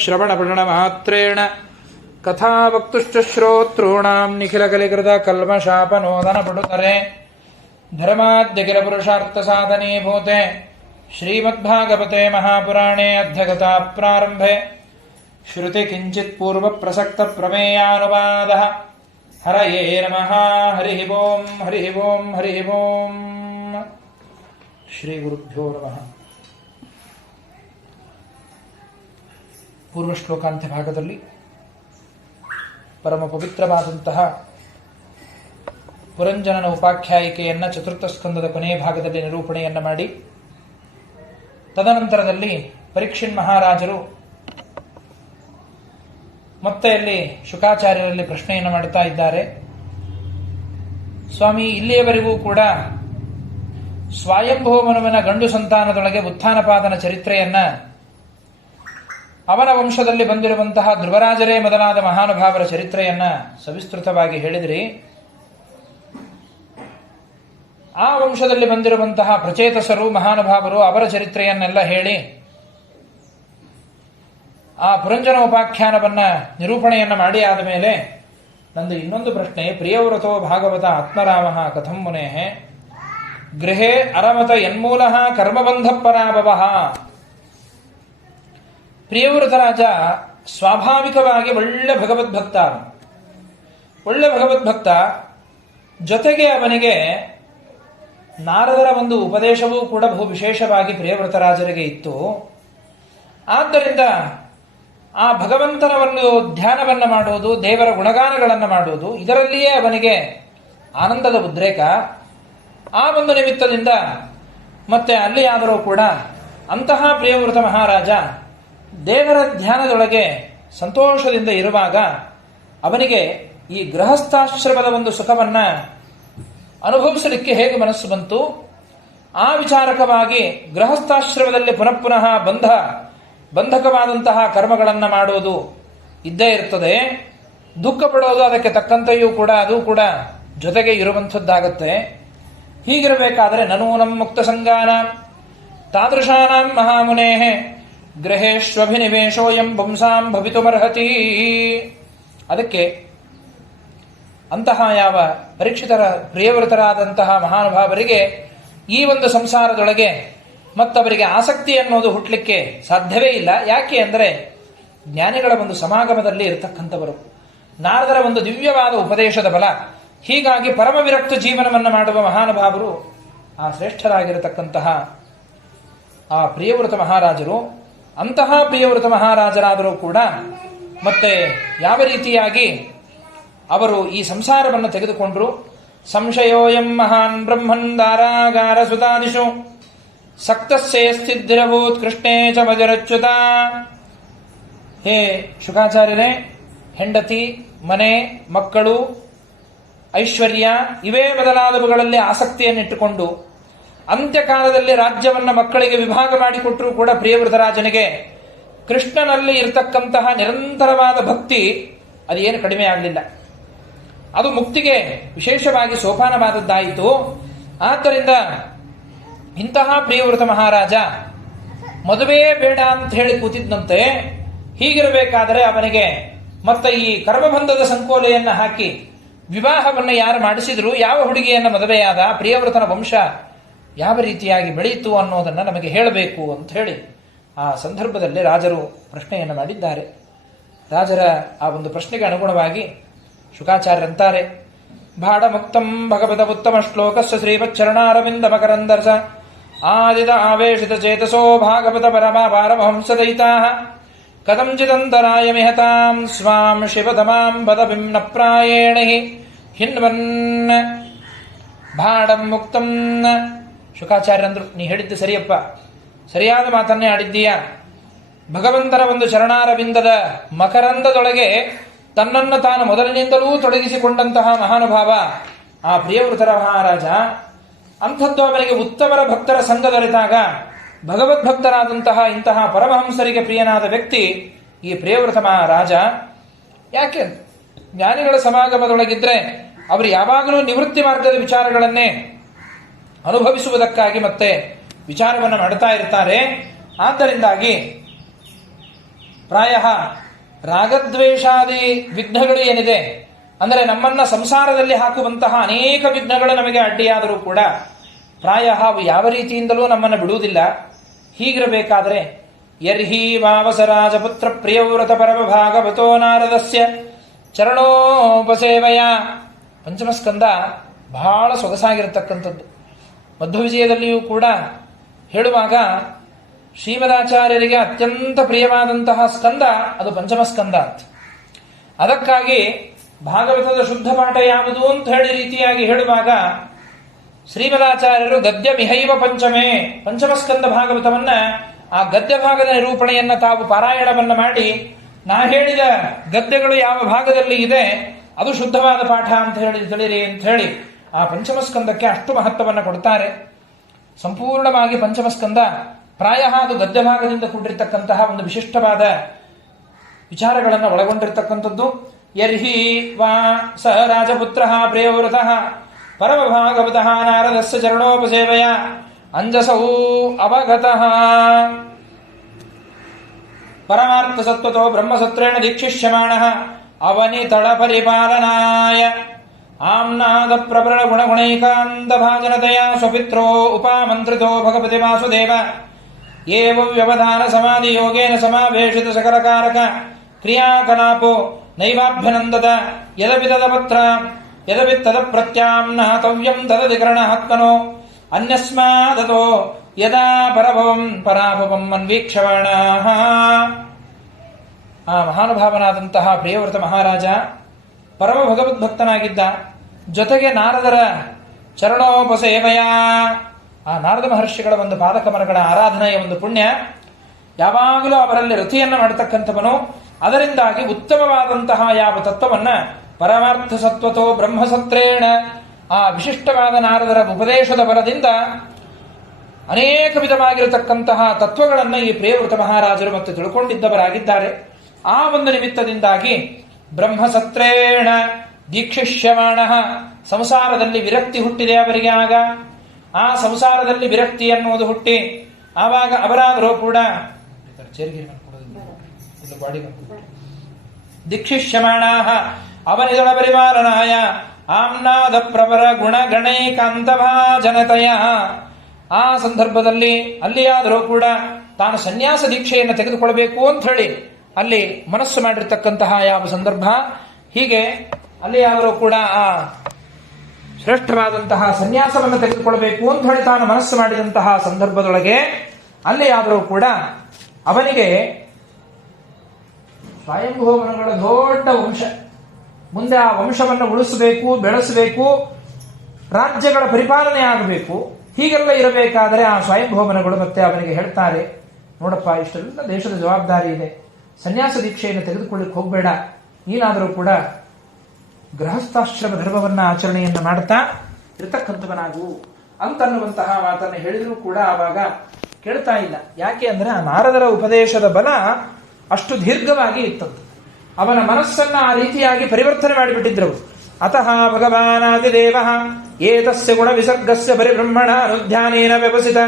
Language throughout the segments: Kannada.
ಶ್ರವಣಪಠಣಮಾತ್ರೇಣ ಕಥಾವಕ್ತುಶ್ಚ ಶ್ರೋತॄಣಾಂ ನಿಖಿಲಕಲಿಕೃತ ಕಲ್ಮಷಾಪನೋದನಪಟುತರೆ ಧರ್ಮಾದ್ಯಖಿಲಪುರುಷಾರ್ಥಸಾಧನೀಭೂತೆ ಶ್ರೀಮದ್ಭಾಗವತೆ ಮಹಾಪುರಾಣೇ ಅಧ್ಯಗತಾ ಪ್ರಾರಂಭೆ ಶ್ರುತಿಕಿಂಚಿತ್ಪೂರ್ವಪ್ರಸಕ್ತಪ್ರಮೇಯಾನುವಾದಃ ಹರಯೇ ನಮಃ. ಹರಿಃ ಓಂ ಹರಿಃ ಓಂ ಹರಿಃ ಓಂ. ಶ್ರೀ ಗುರುಭ್ಯೋ ನಮಃ. ಪೂರ್ವ ಶ್ಲೋಕಾಂತ್ಯ ಭಾಗದಲ್ಲಿ ಪರಮ ಪವಿತ್ರವಾದಂತಹ ಪುರಂಜನನ ಉಪಾಖ್ಯಾಯಿಕೆಯನ್ನು ಚತುರ್ಥ ಸ್ಕಂದದ ಕೊನೆಯ ಭಾಗದಲ್ಲಿ ನಿರೂಪಣೆಯನ್ನು ಮಾಡಿ, ತದನಂತರದಲ್ಲಿ ಪರೀಕ್ಷಿನ್ ಮಹಾರಾಜರು ಮತ್ತೆ ಅಲ್ಲಿ ಶುಕಾಚಾರ್ಯರಲ್ಲಿ ಪ್ರಶ್ನೆಯನ್ನು ಮಾಡುತ್ತಾ ಇದ್ದಾರೆ. ಸ್ವಾಮಿ, ಇಲ್ಲಿಯವರೆಗೂ ಕೂಡ ಸ್ವಯಂಭೂಮನುವಿನ ಗಂಡು ಸಂತಾನದೊಳಗೆ ಉತ್ಥಾನಪಾದನ ಚರಿತ್ರೆಯನ್ನ, ಅವನ ವಂಶದಲ್ಲಿ ಬಂದಿರುವಂತಹ ಧ್ರುವರಾಜರೇ ಮೊದಲಾದ ಮಹಾನುಭಾವರ ಚರಿತ್ರೆಯನ್ನ ಸವಿಸ್ತೃತವಾಗಿ ಹೇಳಿದ್ರಿ. ಆ ವಂಶದಲ್ಲಿ ಬಂದಿರುವಂತಹ ಪ್ರಚೇತಸರು ಮಹಾನುಭಾವರು ಅವರ ಚರಿತ್ರೆಯನ್ನೆಲ್ಲ ಹೇಳಿ ಆ ಪುರಂಜನ ಉಪಾಖ್ಯಾನವನ್ನ ನಿರೂಪಣೆಯನ್ನ ಮಾಡಿ ಆದ ಮೇಲೆ ನಂದು ಇನ್ನೊಂದು ಪ್ರಶ್ನೆ. ಪ್ರಿಯವ್ರತೋ ಭಾಗವತ ಆತ್ಮರಾಮ ಕಥಂ ಮುನೇಃ ಗೃಹೇ ಅರಮತ ಯನ್ಮೂಲಃ ಕರ್ಮಬಂಧ ಪರಾಭವಃ. ಪ್ರಿಯವ್ರತ ರಾಜ ಸ್ವಾಭಾವಿಕವಾಗಿ ಒಳ್ಳೆ ಭಗವದ್ಭಕ್ತ. ಒಳ್ಳೆ ಭಗವದ್ಭಕ್ತ ಜೊತೆಗೆ ಅವನಿಗೆ ನಾರದರ ಒಂದು ಉಪದೇಶವೂ ಕೂಡ ಬಹು ವಿಶೇಷವಾಗಿ ಪ್ರಿಯವ್ರತರಾಜರಿಗೆ ಇತ್ತು. ಆದ್ದರಿಂದ ಆ ಭಗವಂತನ ಒಂದು ಧ್ಯಾನವನ್ನು ಮಾಡುವುದು, ದೇವರ ಗುಣಗಾನಗಳನ್ನು ಮಾಡುವುದು, ಇದರಲ್ಲಿಯೇ ಅವನಿಗೆ ಆನಂದದ ಉದ್ರೇಕ. ಆ ಒಂದು ನಿಮಿತ್ತದಿಂದ ಮತ್ತೆ ಅಲ್ಲಿಯಾದರೂ ಕೂಡ ಅಂತಹ ಪ್ರಿಯವ್ರತ ಮಹಾರಾಜ ದೇವರ ಧ್ಯಾನದೊಳಗೆ ಸಂತೋಷದಿಂದ ಇರುವಾಗ ಅವನಿಗೆ ಈ ಗೃಹಸ್ಥಾಶ್ರಮದ ಒಂದು ಸುಖವನ್ನ ಅನುಭವಿಸಲಿಕ್ಕೆ ಹೇಗೆ ಮನಸ್ಸು ಬಂತು? ಆ ವಿಚಾರಕವಾಗಿ ಗೃಹಸ್ಥಾಶ್ರಮದಲ್ಲಿ ಪುನಃ ಬಂಧಕವಾದಂತಹ ಕರ್ಮಗಳನ್ನು ಮಾಡುವುದು ಇದ್ದೇ ಇರ್ತದೆ. ದುಃಖ ಪಡೋದು ಅದಕ್ಕೆ ತಕ್ಕಂತೆಯೂ ಕೂಡ ಅದು ಕೂಡ ಜೊತೆಗೆ ಇರುವಂಥದ್ದಾಗತ್ತೆ. ಹೀಗಿರಬೇಕಾದರೆ ನನೂನಂ ಮುಕ್ತ ಸಂಗಾನಾಂ ತಾದೃಶಾನಾಂ ಮಹಾಮುನೇಃ ಗೃಹೇಶ್ವಭಿನಿವೇಶೋಯಂ ಪುಂಸಾಂ ಭವಿತುಮರ್ಹತಿ. ಅದಕ್ಕೆ ಅಂತಹ ಯಾವ ಪರೀಕ್ಷಿತರ ಪ್ರಿಯವ್ರತರಾದಂತಹ ಮಹಾನುಭಾವರಿಗೆ ಈ ಒಂದು ಸಂಸಾರದೊಳಗೆ ಮತ್ತವರಿಗೆ ಆಸಕ್ತಿ ಅನ್ನೋದು ಹುಟ್ಟಲಿಕ್ಕೆ ಸಾಧ್ಯವೇ ಇಲ್ಲ. ಯಾಕೆ ಅಂದರೆ ಜ್ಞಾನಿಗಳ ಒಂದು ಸಮಾಗಮದಲ್ಲಿ ಇರತಕ್ಕಂಥವರು, ನಾರದರ ಒಂದು ದಿವ್ಯವಾದ ಉಪದೇಶದ ಬಲ. ಹೀಗಾಗಿ ಪರಮ ವಿರಕ್ತ ಜೀವನವನ್ನು ಮಾಡುವ ಮಹಾನುಭಾವರು ಆ ಶ್ರೇಷ್ಠರಾಗಿರತಕ್ಕಂತಹ ಆ ಪ್ರಿಯವ್ರತ ಮಹಾರಾಜರು. ಅಂತಹ ಪ್ರಿಯವ್ರತ ಮಹಾರಾಜರಾದರೂ ಕೂಡ ಮತ್ತೆ ಯಾವ ರೀತಿಯಾಗಿ ಅವರು ಈ ಸಂಸಾರವನ್ನು ತೆಗೆದುಕೊಂಡ್ರು. ಸಂಶಯೋಯಂ ಮಹಾನ್ ಬ್ರಹ್ಮನ್ ದಾರಾಗಾರ ಸುತಾದಿಶು ಸಕ್ತಸ್ಯೇಸ್ಥಿದ್ಧಿರಭೂತ್ ಕೃಷ್ಣೇ ಚ ಮಜರಚ್ಯುತ. ಹೇ ಶುಕಾಚಾರ್ಯರೇ, ಹೆಂಡತಿ, ಮನೆ, ಮಕ್ಕಳು, ಐಶ್ವರ್ಯ ಇವೇ ಮೊದಲಾದವುಗಳಲ್ಲಿ ಆಸಕ್ತಿಯನ್ನಿಟ್ಟುಕೊಂಡು ಅಂತ್ಯಕಾಲದಲ್ಲಿ ರಾಜ್ಯವನ್ನು ಮಕ್ಕಳಿಗೆ ವಿಭಾಗ ಮಾಡಿಕೊಟ್ಟರೂ ಕೂಡ ಪ್ರಿಯವ್ರತರಾಜನಿಗೆ ಕೃಷ್ಣನಲ್ಲಿ ಇರತಕ್ಕಂತಹ ನಿರಂತರವಾದ ಭಕ್ತಿ ಅದೇನು ಕಡಿಮೆ ಆಗಲಿಲ್ಲ. ಅದು ಮುಕ್ತಿಗೆ ವಿಶೇಷವಾಗಿ ಸೋಪಾನವಾದದ್ದಾಯಿತು. ಆದ್ದರಿಂದ ಇಂತಹ ಪ್ರಿಯವ್ರತ ಮಹಾರಾಜ ಮದುವೆ ಬೇಡ ಅಂತ ಹೇಳಿ ಕೂತಿದ್ದಂತೆ. ಹೀಗಿರಬೇಕಾದರೆ ಅವನಿಗೆ ಮತ್ತೆ ಈ ಕರ್ಮಬಂಧದ ಸಂಕೋಲೆಯನ್ನು ಹಾಕಿ ವಿವಾಹವನ್ನು ಯಾರು ಮಾಡಿಸಿದ್ರು, ಯಾವ ಹುಡುಗಿಯನ್ನು ಮದುವೆಯಾದ, ಪ್ರಿಯವ್ರತನ ವಂಶ ಯಾವ ರೀತಿಯಾಗಿ ಬೆಳೆಯಿತು ಅನ್ನೋದನ್ನು ನಮಗೆ ಹೇಳಬೇಕು ಅಂತ ಹೇಳಿ ಆ ಸಂದರ್ಭದಲ್ಲಿ ರಾಜರು ಪ್ರಶ್ನೆಯನ್ನು ಮಾಡಿದ್ದಾರೆ. ರಾಜರ ಆ ಒಂದು ಪ್ರಶ್ನೆಗೆ ಅನುಗುಣವಾಗಿ ಶುಕಾಚಾರ್ಯರಂತಾರೆ, ಭಾಡ ಮುಕ್ತಂ ಭಗವತ ಉತ್ತಮ ಶ್ಲೋಕಸ್ಯ ಶ್ರೀವಚ್ಚರಣಾರವಿಂದ ಮಕರಂದರ್ಶ ಆದಿದ ಆವೇಶಿತ ಚೇತಸೋ ಭಾಗವತ ಪರಮಹಂಸದಯಿತಾ ಕಥಂಚಿದಂತರಾಯ ಮಿಹತಾಂ ಸ್ವಾಂ ಶಿವತಮಾಂ ಪದಭಿಮ್ನ ಪ್ರಾಯೇಣ ಹಿನ್ವನ್ ಭಾಡಂ ಮುಕ್ತಂ. ಶುಕಾಚಾರ್ಯರಂದ್ರು, ನೀ ಹೇಳಿದ್ದು ಸರಿಯಪ್ಪ, ಸರಿಯಾದ ಮಾತನ್ನೇ ಆಡಿದ್ದೀಯಾ. ಭಗವಂತನ ಒಂದು ಚರಣಾರವಿಂದದ ಮಕರಂದದೊಳಗೆ ತನ್ನನ್ನು ತಾನು ಮೊದಲಿನಿಂದಲೂ ತೊಡಗಿಸಿಕೊಂಡಂತಹ ಮಹಾನುಭಾವ ಆ ಪ್ರಿಯವ್ರತರ ಮಹಾರಾಜ. ಅಂಥದ್ದು ಅವನಿಗೆ ಉತ್ತಮರ ಭಕ್ತರ ಸಂಘ ದೊರೆತಾಗ ಭಗವದ್ಭಕ್ತರಾದಂತಹ ಇಂತಹ ಪರಮಹಂಸರಿಗೆ ಪ್ರಿಯನಾದ ವ್ಯಕ್ತಿ ಈ ಪ್ರಿಯವ್ರತ ಮಹಾರಾಜ. ಯಾಕೆ ಜ್ಞಾನಿಗಳ ಸಮಾಗಮದೊಳಗಿದ್ರೆ ಅವರು ಯಾವಾಗಲೂ ನಿವೃತ್ತಿ ಮಾರ್ಗದ ವಿಚಾರಗಳನ್ನೇ ಅನುಭವಿಸುವುದಕ್ಕಾಗಿ ಮತ್ತೆ ವಿಚಾರವನ್ನು ಮಾಡುತ್ತಾ ಇರ್ತಾರೆ. ಆದ್ದರಿಂದಾಗಿ ಪ್ರಾಯ ರಾಗದ್ವೇಷಾದಿ ವಿಘ್ನಗಳು ಏನಿದೆ, ಅಂದರೆ ನಮ್ಮನ್ನ ಸಂಸಾರದಲ್ಲಿ ಹಾಕುವಂತಹ ಅನೇಕ ವಿಘ್ನಗಳು ನಮಗೆ ಅಡ್ಡಿಯಾದರೂ ಕೂಡ ಪ್ರಾಯ ಅವು ಯಾವ ರೀತಿಯಿಂದಲೂ ನಮ್ಮನ್ನು ಬಿಡುವುದಿಲ್ಲ. ಹೀಗಿರಬೇಕಾದರೆ ಯರ್ಹಿ ವಾವಸರಾಜಪುತ್ರ ಪ್ರಿಯವ್ರತ ಪರಮ ಭಾಗವತೋ ನಾರದಸ್ಯ ಚರಣೋಪಸೇವಯ. ಪಂಚಮಸ್ಕಂದ ಬಹಳ ಸೊಗಸಾಗಿರತಕ್ಕಂಥದ್ದು. ಮಧ್ವವಿಜಯದಲ್ಲಿಯೂ ಕೂಡ ಹೇಳುವಾಗ ಶ್ರೀಮದಾಚಾರ್ಯರಿಗೆ ಅತ್ಯಂತ ಪ್ರಿಯವಾದಂತಹ ಸ್ಕಂದ ಅದು ಪಂಚಮಸ್ಕಂದ ಅಂತ. ಅದಕ್ಕಾಗಿ ಭಾಗವತದ ಶುದ್ಧ ಪಾಠ ಯಾವುದು ಅಂತ ಹೇಳಿ ರೀತಿಯಾಗಿ ಹೇಳುವಾಗ ಶ್ರೀಮದಾಚಾರ್ಯರು ಗದ್ಯ ಮಿಹೈವ ಪಂಚಮೇ, ಪಂಚಮಸ್ಕಂದ ಭಾಗವತವನ್ನ ಆ ಗದ್ಯ ಭಾಗದ ನಿರೂಪಣೆಯನ್ನ ತಾವು ಪಾರಾಯಣವನ್ನ ಮಾಡಿ ನಾ ಹೇಳಿದ ಗದ್ಯಗಳು ಯಾವ ಭಾಗದಲ್ಲಿ ಇದೆ ಅದು ಶುದ್ಧವಾದ ಪಾಠ ಅಂತ ಹೇಳಿ ತಿಳಿರಿ ಅಂತ ಹೇಳಿ ಆ ಪಂಚಮಸ್ಕಂದಕ್ಕೆ ಅಷ್ಟು ಮಹತ್ವವನ್ನು ಕೊಡ್ತಾರೆ. ಸಂಪೂರ್ಣವಾಗಿ ಪಂಚಮಸ್ಕಂದ ಪ್ರಾಯ ಅದು ಗದ್ಯ ಭಾಗದಿಂದ ಕೂಡಿರ್ತಕ್ಕಂತಹ ಒಂದು ವಿಶಿಷ್ಟವಾದ ವಿಚಾರಗಳನ್ನು ಒಳಗೊಂಡಿರ್ತಕ್ಕಂಥದ್ದು. ಯರ್ಹಿ ವಾ ಸ ರಾಜಪುತ್ರ ಪ್ರಿಯವೃತಃ ಪರಮ ಭಾಗವತಃ ನಾರದಸ್ಯ ಚರಣೋಪಸೇವಯ ಅಂಜಸೌ ಅವಗತಃ ಪರಮಾರ್ಥ ಸತ್ವತೋ ಬ್ರಹ್ಮಸತ್ರೇಣ ದೀಕ್ಷಿಷ್ಯಮಾಣಃ ಅವನಿ ತಳ ಪರಿಪಾಲನಾಯ ಆಮ್ನಾದ ಪ್ರಬಲ ಗುಣಗುಣೈಕಾಂತ ಭಾಜನತೆಯ ಸ್ವಪಿತ್ರೋ ಉಪಮಂತ್ರಿತೋ ಭಗವತಿ ವಾಸುದೇವ ಏವ ವ್ಯವಧಾನ ಸಮಾಧಿ ಯೋಗೇನ ಸಮಾವೇಶಿತ ಸಕಲಕಾರಕ ಕ್ರಿಯಾಕಲಾಪೋ ನೈವಾಭ್ಯನಂದದ ಯದವಿದದ ಪತ್ರ ಯದವಿತ್ತದ ಪ್ರತ್ಯಾಮ್ನಾತವ್ಯಂ ತದಧಿಕರಣಾತ್ಮನೋ ಅನ್ಯಸ್ಮಾದತೋ ಯದಾ ಪರಭವಂ ಪರಾಭವಂ ಅನ್ವೀಕ್ಷಮಾಣಃ. ಆ ಮಹಾನುಭಾವನಾದಂತಹ ಪ್ರಿಯವ್ರತ ಮಹಾರಾಜ ಪರಮ ಭಗವದ್ಭಕ್ತನಾಗಿದ್ದ. ಜೊತೆಗೆ ನಾರದರ ಚರಣೋಪಸೇವಯ, ಆ ನಾರದ ಮಹರ್ಷಿಗಳ ಒಂದು ಪಾದಕಮಲಗಳ ಆರಾಧನೆಯ ಒಂದು ಪುಣ್ಯ, ಯಾವಾಗಲೂ ಅವರಲ್ಲಿ ರತಿಯನ್ನು ಮಾಡತಕ್ಕಂಥವನು. ಅದರಿಂದಾಗಿ ಉತ್ತಮವಾದಂತಹ ಯಾವ ತತ್ವವನ್ನ ಪರಮಾರ್ಥ ಸತ್ವತೋ ಬ್ರಹ್ಮಸತ್ರೇಣ, ಆ ವಿಶಿಷ್ಟವಾದ ನಾರದರ ಉಪದೇಶದ ಬಲದಿಂದ ಅನೇಕ ವಿಧವಾಗಿರತಕ್ಕಂತಹ ತತ್ವಗಳನ್ನು ಈ ಪ್ರಿಯವೃತ ಮಹಾರಾಜರು ಮತ್ತು ತಿಳ್ಕೊಂಡಿದ್ದವರಾಗಿದ್ದಾರೆ. ಆ ಒಂದು ನಿಮಿತ್ತದಿಂದಾಗಿ ಬ್ರಹ್ಮಸತ್ರೇಣ ದೀಕ್ಷಿಷ್ಯಮಾಣ, ಸಂಸಾರದಲ್ಲಿ ವಿರಕ್ತಿ ಹುಟ್ಟಿದೆ ಅವರಿಗೆ. ಆಗ ಆ ಸಂಸಾರದಲ್ಲಿ ವಿರಕ್ತಿ ಅನ್ನುವುದು ಹುಟ್ಟಿ ಆವಾಗ ಅವರಾದರೂ ಕೂಡ ದೀಕ್ಷಿಷ್ಯಮಾಣ ಅವನಿದಳ ಪರಿಪಾಲನಾಯ ಆಮ್ನಾದ ಪ್ರವರ ಗುಣಗಣೈಕಾಂತಭಾಜನತೆಯ. ಆ ಸಂದರ್ಭದಲ್ಲಿ ಅಲ್ಲಿಯಾದರೂ ಕೂಡ ತಾನು ಸನ್ಯಾಸ ದೀಕ್ಷೆಯನ್ನು ತೆಗೆದುಕೊಳ್ಳಬೇಕು ಅಂತ ಹೇಳಿ ಅಲ್ಲಿ ಮನಸ್ಸು ಮಾಡಿರ್ತಕ್ಕಂತಹ ಯಾವ ಸಂದರ್ಭ, ಹೀಗೆ ಅಲ್ಲಿಯಾದರೂ ಕೂಡ ಆ ಶ್ರೇಷ್ಠವಾದಂತಹ ಸನ್ಯಾಸವನ್ನು ತೆಗೆದುಕೊಳ್ಳಬೇಕು ಅಂತ ಹೇಳಿ ತಾನು ಮನಸ್ಸು ಮಾಡಿದಂತಹ ಸಂದರ್ಭದೊಳಗೆ ಅಲ್ಲಿಯಾದರೂ ಕೂಡ ಅವನಿಗೆ ಸ್ವಯಂಭೂಮನುಗಳ ದೊಡ್ಡ ವಂಶ, ಮುಂದೆ ಆ ವಂಶವನ್ನು ಉಳಿಸಬೇಕು, ಬೆಳೆಸಬೇಕು, ರಾಜ್ಯಗಳ ಪರಿಪಾಲನೆ ಆಗಬೇಕು. ಹೀಗೆಲ್ಲ ಇರಬೇಕಾದರೆ ಆ ಸ್ವಯಂಭೂಮನಗಳು ಮತ್ತೆ ಅವನಿಗೆ ಹೇಳ್ತಾರೆ, ನೋಡಪ್ಪ, ಇಷ್ಟೆಲ್ಲ ದೇಶದ ಜವಾಬ್ದಾರಿ ಇದೆ, ಸನ್ಯಾಸ ದೀಕ್ಷೆಯನ್ನು ತೆಗೆದುಕೊಳ್ಳಿಕ್ಕೆ ಹೋಗಬೇಡ, ನೀನಾದರೂ ಕೂಡ ಗೃಹಸ್ಥಾಶ್ರಮ ಧರ್ಮವನ್ನ ಆಚರಣೆಯನ್ನು ಮಾಡ್ತಾ ಇರತಕ್ಕಂಥವನಾಗು ಅಂತನ್ನುವಂತಹ ಮಾತನ್ನು ಹೇಳಿದರೂ ಕೂಡ ಆವಾಗ ಕೇಳ್ತಾ ಇಲ್ಲ. ಯಾಕೆ ಅಂದ್ರೆ ಆ ನಾರದರ ಉಪದೇಶದ ಬಲ ಅಷ್ಟು ದೀರ್ಘವಾಗಿ ಇತ್ತದ್ದು. ಅವನ ಮನಸ್ಸನ್ನ ಆ ರೀತಿಯಾಗಿ ಪರಿವರ್ತನೆ ಮಾಡಿಬಿಟ್ಟಿದ್ರು. ಅತಃ ಭಗವಾನಾದಿದೇವ ಏತಸ್ಯ ಗುಣ ವಿಸರ್ಗಸ್ಯ ಪರಿಬ್ರಹ್ಮಣ ಅನುಧ್ಯಾನೇನ ವ್ಯವಸಿತ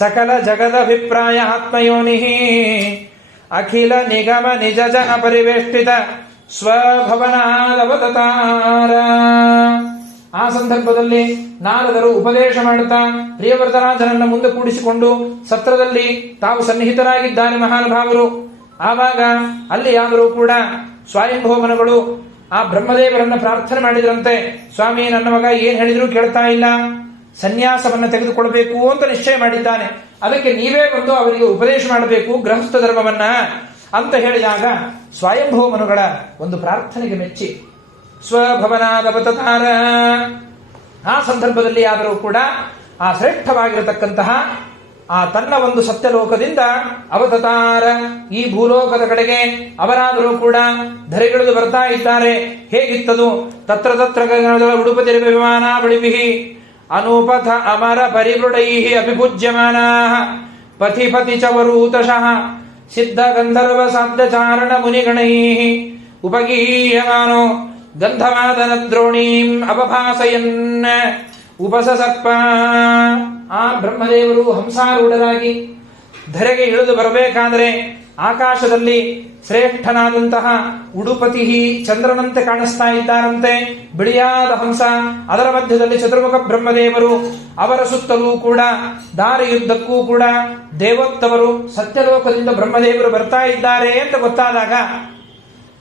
ಸಕಲ ಜಗದಭಿಪ್ರಾಯ ಆತ್ಮಯೋನಿ ಅಖಿಲ ನಿಗಮ ನಿಜ ಜನ ಪರಿವೇಷ್ಟಿತ ಸ್ವಭವನಾದವತಾರ. ಆ ಸಂದರ್ಭದಲ್ಲಿ ನಾರದರು ಉಪದೇಶ ಮಾಡುತ್ತಾ ಪ್ರಿಯವರ್ತರಾಜನನ್ನ ಮುಂದೆ ಕೂಡಿಸಿಕೊಂಡು ಸತ್ರದಲ್ಲಿ ತಾವು ಸನ್ನಿಹಿತರಾಗಿದ್ದಾರೆ ಮಹಾನುಭಾವರು. ಆವಾಗ ಅಲ್ಲಿ ಯಾದರೂ ಕೂಡ ಸ್ವಯಂಭೂಮನಗಳು ಆ ಬ್ರಹ್ಮದೇವರನ್ನ ಪ್ರಾರ್ಥನೆ ಮಾಡಿದ್ರಂತೆ, ಸ್ವಾಮಿ, ನನ್ನ ಮಗ ಏನ್ ಹೇಳಿದ್ರು ಕೇಳ್ತಾ ಇಲ್ಲ, ಸನ್ಯಾಸವನ್ನ ತೆಗೆದುಕೊಳ್ಬೇಕು ಅಂತ ನಿಶ್ಚಯ ಮಾಡಿದ್ದಾನೆ, ಅದಕ್ಕೆ ನೀವೇ ಬಂದು ಅವರಿಗೆ ಉಪದೇಶ ಮಾಡಬೇಕು ಗೃಹಸ್ಥ ಧರ್ಮವನ್ನ ಅಂತ ಹೇಳಿದಾಗ ಸ್ವಯಂಭೂಮನುಗಳ ಒಂದು ಪ್ರಾರ್ಥನೆಗೆ ಮೆಚ್ಚಿ ಸ್ವಭವನಾದವತಾರ. ಆ ಸಂದರ್ಭದಲ್ಲಿ ಆದರೂ ಕೂಡ ಆ ಶ್ರೇಷ್ಠವಾಗಿರತಕ್ಕಂತಹ ಆ ತನ್ನ ಒಂದು ಸತ್ಯಲೋಕದಿಂದ ಅವತಾರ ಈ ಭೂಲೋಕದ ಕಡೆಗೆ ಅವರಾದರೂ ಕೂಡ ಧರೆಗಿಳಿದು ಬರ್ತಾ ಇದ್ದಾರೆ. ಹೇಗಿತ್ತದು? ತತ್ರ ತತ್ರ ಉಡುಪತಿರ ವಿಮಾನ ಬಳಿವಿಹಿ ಅನುಪಥ ಅಮರ ಪರಿವೃಡೈ ಅಭಿಪೂಜ್ಯಮಾನಾ ಪಥಿ ಪತಿ ಚವರೂತಶಃ ಸಿದ್ಧ ಗಂಧರ್ವ ಸಾಧ್ಯ ಚಾರಣ ಮುನಿಗಣೈ ಉಪಗೀಯಮಾನೋ ಗಂಧವಾದನ ದ್ರೋಣೀಂ ಅಪಭಾಸಯನ್ ಉಪಸರ್ಪ. ಆ ಬ್ರಹ್ಮದೇವರು ಹಂಸಾರೂಢರಾಗಿ ಧರೆಗೆ ಇಳಿದು ಬರಬೇಕಾದರೆ ಆಕಾಶದಲ್ಲಿ ಶ್ರೇಷ್ಠನಾದಂತಹ ಉಡುಪತಿ ಚಂದ್ರನಂತೆ ಕಾಣಿಸ್ತಾ ಇದ್ದಾರಂತೆ. ಬಿಳಿಯಾದ ಹಂಸ, ಅದರ ಮಧ್ಯದಲ್ಲಿ ಚತುರ್ಮುಖ ಬ್ರಹ್ಮದೇವರು, ಅವರ ಸುತ್ತಲೂ ಕೂಡ ದಾರಿಯುದ್ದಕ್ಕೂ ಕೂಡ ದೇವೋತ್ತಮರು ಸತ್ಯಲೋಕದಿಂದ ಬ್ರಹ್ಮದೇವರು ಬರ್ತಾ ಇದ್ದಾರೆ ಅಂತ ಗೊತ್ತಾದಾಗ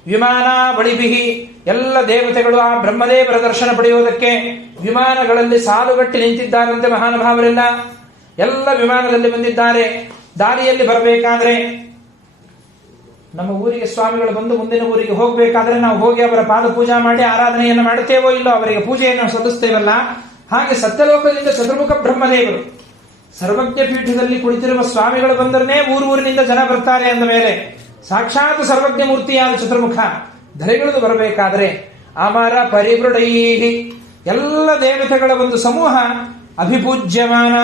ವಿಮಾನ ಬಳಿಬಿಹಿ ಎಲ್ಲ ದೇವತೆಗಳು ಆ ಬ್ರಹ್ಮದೇವರ ದರ್ಶನ ಪಡೆಯುವುದಕ್ಕೆ ವಿಮಾನಗಳಲ್ಲಿ ಸಾಲುಗಟ್ಟಿ ನಿಂತಿದ್ದಾರಂತೆ. ಮಹಾನುಭಾವರೆಲ್ಲ ಎಲ್ಲ ವಿಮಾನದಲ್ಲಿ ಬಂದಿದ್ದಾರೆ. ದಾರಿಯಲ್ಲಿ ಬರಬೇಕಾದ್ರೆ ನಮ್ಮ ಊರಿಗೆ ಸ್ವಾಮಿಗಳು ಬಂದು ಮುಂದಿನ ಊರಿಗೆ ಹೋಗಬೇಕಾದ್ರೆ ನಾವು ಹೋಗಿ ಅವರ ಪಾದ ಪೂಜಾ ಮಾಡಿ ಆರಾಧನೆಯನ್ನು ಮಾಡುತ್ತೇವೋ ಇಲ್ಲೋ, ಅವರಿಗೆ ಪೂಜೆಯನ್ನು ಸಲ್ಲಿಸ್ತೇವಲ್ಲ, ಹಾಗೆ ಸತ್ಯಲೋಕದಿಂದ ಚತುರ್ಮುಖ ಬ್ರಹ್ಮದೇವರು ಸರ್ವಜ್ಞ ಪೀಠದಲ್ಲಿ ಕುಳಿತಿರುವ ಸ್ವಾಮಿಗಳು ಬಂದರೆ ಊರಿನಿಂದ ಜನ ಬರ್ತಾರೆ ಅಂದ ಮೇಲೆ ಸಾಕ್ಷಾತ್ ಸರ್ವಜ್ಞ ಮೂರ್ತಿಯಾದ ಚತುರ್ಮುಖ ಧರೆಗಿಳಿದು ಬರಬೇಕಾದ್ರೆ ಅಮರ ಪರಿವೃಢೈಹಿ ಎಲ್ಲ ದೇವತೆಗಳ ಒಂದು ಸಮೂಹ ಅಭಿಪೂಜ್ಯಮಾನ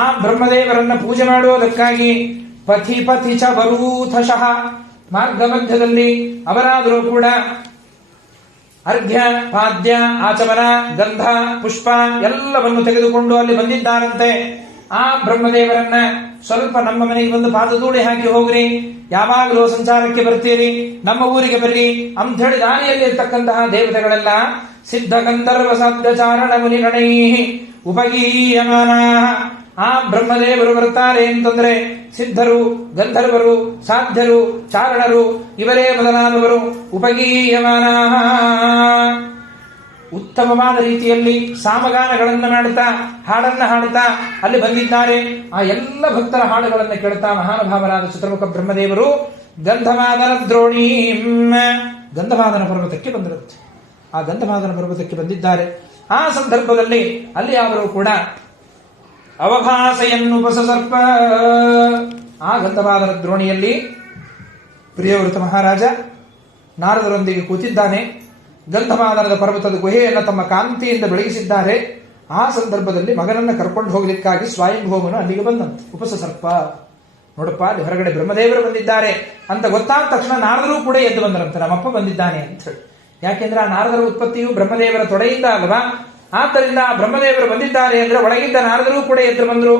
ಆ ಬ್ರಹ್ಮದೇವರನ್ನ ಪೂಜೆ ಮಾಡುವುದಕ್ಕಾಗಿ ಪಥಿ ಪಥಿ ಚ ಬರೂಥಶಃ ಮಾರ್ಗ ಮಧ್ಯದಲ್ಲಿ ಅವರಾದರೂ ಕೂಡ ಅರ್ಘ್ಯ ಪಾದ್ಯ ಆಚಮನ ಗಂಧ ಪುಷ್ಪ ಎಲ್ಲವನ್ನು ತೆಗೆದುಕೊಂಡು ಅಲ್ಲಿ ಬಂದಿದ್ದಾರಂತೆ. ಆ ಬ್ರಹ್ಮದೇವರನ್ನ ಸ್ವಲ್ಪ ನಮ್ಮ ಮನೆಗೆ ಬಂದು ಪಾದಧೂಳಿ ಹಾಕಿ ಹೋಗ್ರಿ, ಯಾವಾಗಲೂ ಸಂಚಾರಕ್ಕೆ ಬರ್ತೀರಿ, ನಮ್ಮ ಊರಿಗೆ ಬರ್ರಿ ಅಂತ ಹೇಳಿ ದಾರಿಯಲ್ಲಿ ಇರ್ತಕ್ಕಂತಹ ದೇವತೆಗಳೆಲ್ಲ ಸಿದ್ಧ ಗಂಧರ್ವ ಸಾಧ್ಯ ಚಾರಣ ಮುನಿಗಣೈ ಉಪಗೀಯಮಾನ. ಆ ಬ್ರಹ್ಮದೇವರು ಬರ್ತಾರೆ ಅಂತಂದ್ರೆ ಸಿದ್ಧರು, ಗಂಧರ್ವರು, ಸಾಧ್ಯರು, ಚಾರಣರು ಇವರೇ ಮೊದಲಾದವರು ಉಪಗೀಯಮಾನ ಉತ್ತಮವಾದ ರೀತಿಯಲ್ಲಿ ಸಾಮಗಾನಗಳನ್ನು ಮಾಡುತ್ತಾ ಹಾಡನ್ನ ಹಾಡುತ್ತಾ ಅಲ್ಲಿ ಬಂದಿದ್ದಾರೆ. ಆ ಎಲ್ಲ ಭಕ್ತರ ಹಾಡುಗಳನ್ನು ಕೇಳುತ್ತಾ ಮಹಾನುಭಾವರಾದ ಚತುರ್ಮುಖ ಬ್ರಹ್ಮದೇವರು ಗಂಧಮಾದನ ದ್ರೋಣಿ ಗಂಧಮಾದನ ಪರ್ವತಕ್ಕೆ ಬಂದಿರುತ್ತೆ. ಆ ಗಂಧಮಾದನ ಪರ್ವತಕ್ಕೆ ಬಂದಿದ್ದಾರೆ. ಆ ಸಂದರ್ಭದಲ್ಲಿ ಅಲ್ಲಿ ಅವರು ಕೂಡ ಅವಭಾಸೆಯನ್ನುಪಸರ್ಪ ಆ ಗಂಧಮಾದನ ದ್ರೋಣಿಯಲ್ಲಿ ಪ್ರಿಯವೃತ ಮಹಾರಾಜ ನಾರದರೊಂದಿಗೆ ಕೂತಿದ್ದಾನೆ. ಗಂಧಮಾದನದ ಪರ್ವತದ ಗುಹೆಯನ್ನು ತಮ್ಮ ಕಾಂತಿಯಿಂದ ಬೆಳಗಿಸಿದ್ದಾರೆ. ಆ ಸಂದರ್ಭದಲ್ಲಿ ಮಗನನ್ನ ಕರ್ಕೊಂಡು ಹೋಗ್ಲಿಕ್ಕಾಗಿ ಸ್ವಯಂಭೂಮನು ಅಲ್ಲಿಗೆ ಬಂದಂತೆ. ಉಪಸರ್ಪ ನೋಡಪ್ಪ, ಅಲ್ಲಿ ಹೊರಗಡೆ ಬ್ರಹ್ಮದೇವರು ಬಂದಿದ್ದಾರೆ ಅಂತ ಗೊತ್ತಾದ ತಕ್ಷಣ ನಾರದರು ಕೂಡ ಎದ್ದು ಬಂದರಂತೆ, ನಮ್ಮಪ್ಪ ಬಂದಿದ್ದಾನೆ ಅಂತ ಹೇಳಿ. ಯಾಕೆಂದ್ರೆ ಆ ನಾರದರ ಉತ್ಪತ್ತಿಯು ಬ್ರಹ್ಮದೇವರ ತೊಡೆಯಿಂದ ಅಲ್ವಾ, ಆದ್ದರಿಂದ ಬ್ರಹ್ಮದೇವರು ಬಂದಿದ್ದಾರೆ ಅಂದ್ರೆ ಒಳಗಿದ್ದ ನಾರದರು ಕೂಡ ಎದ್ದು ಬಂದರು.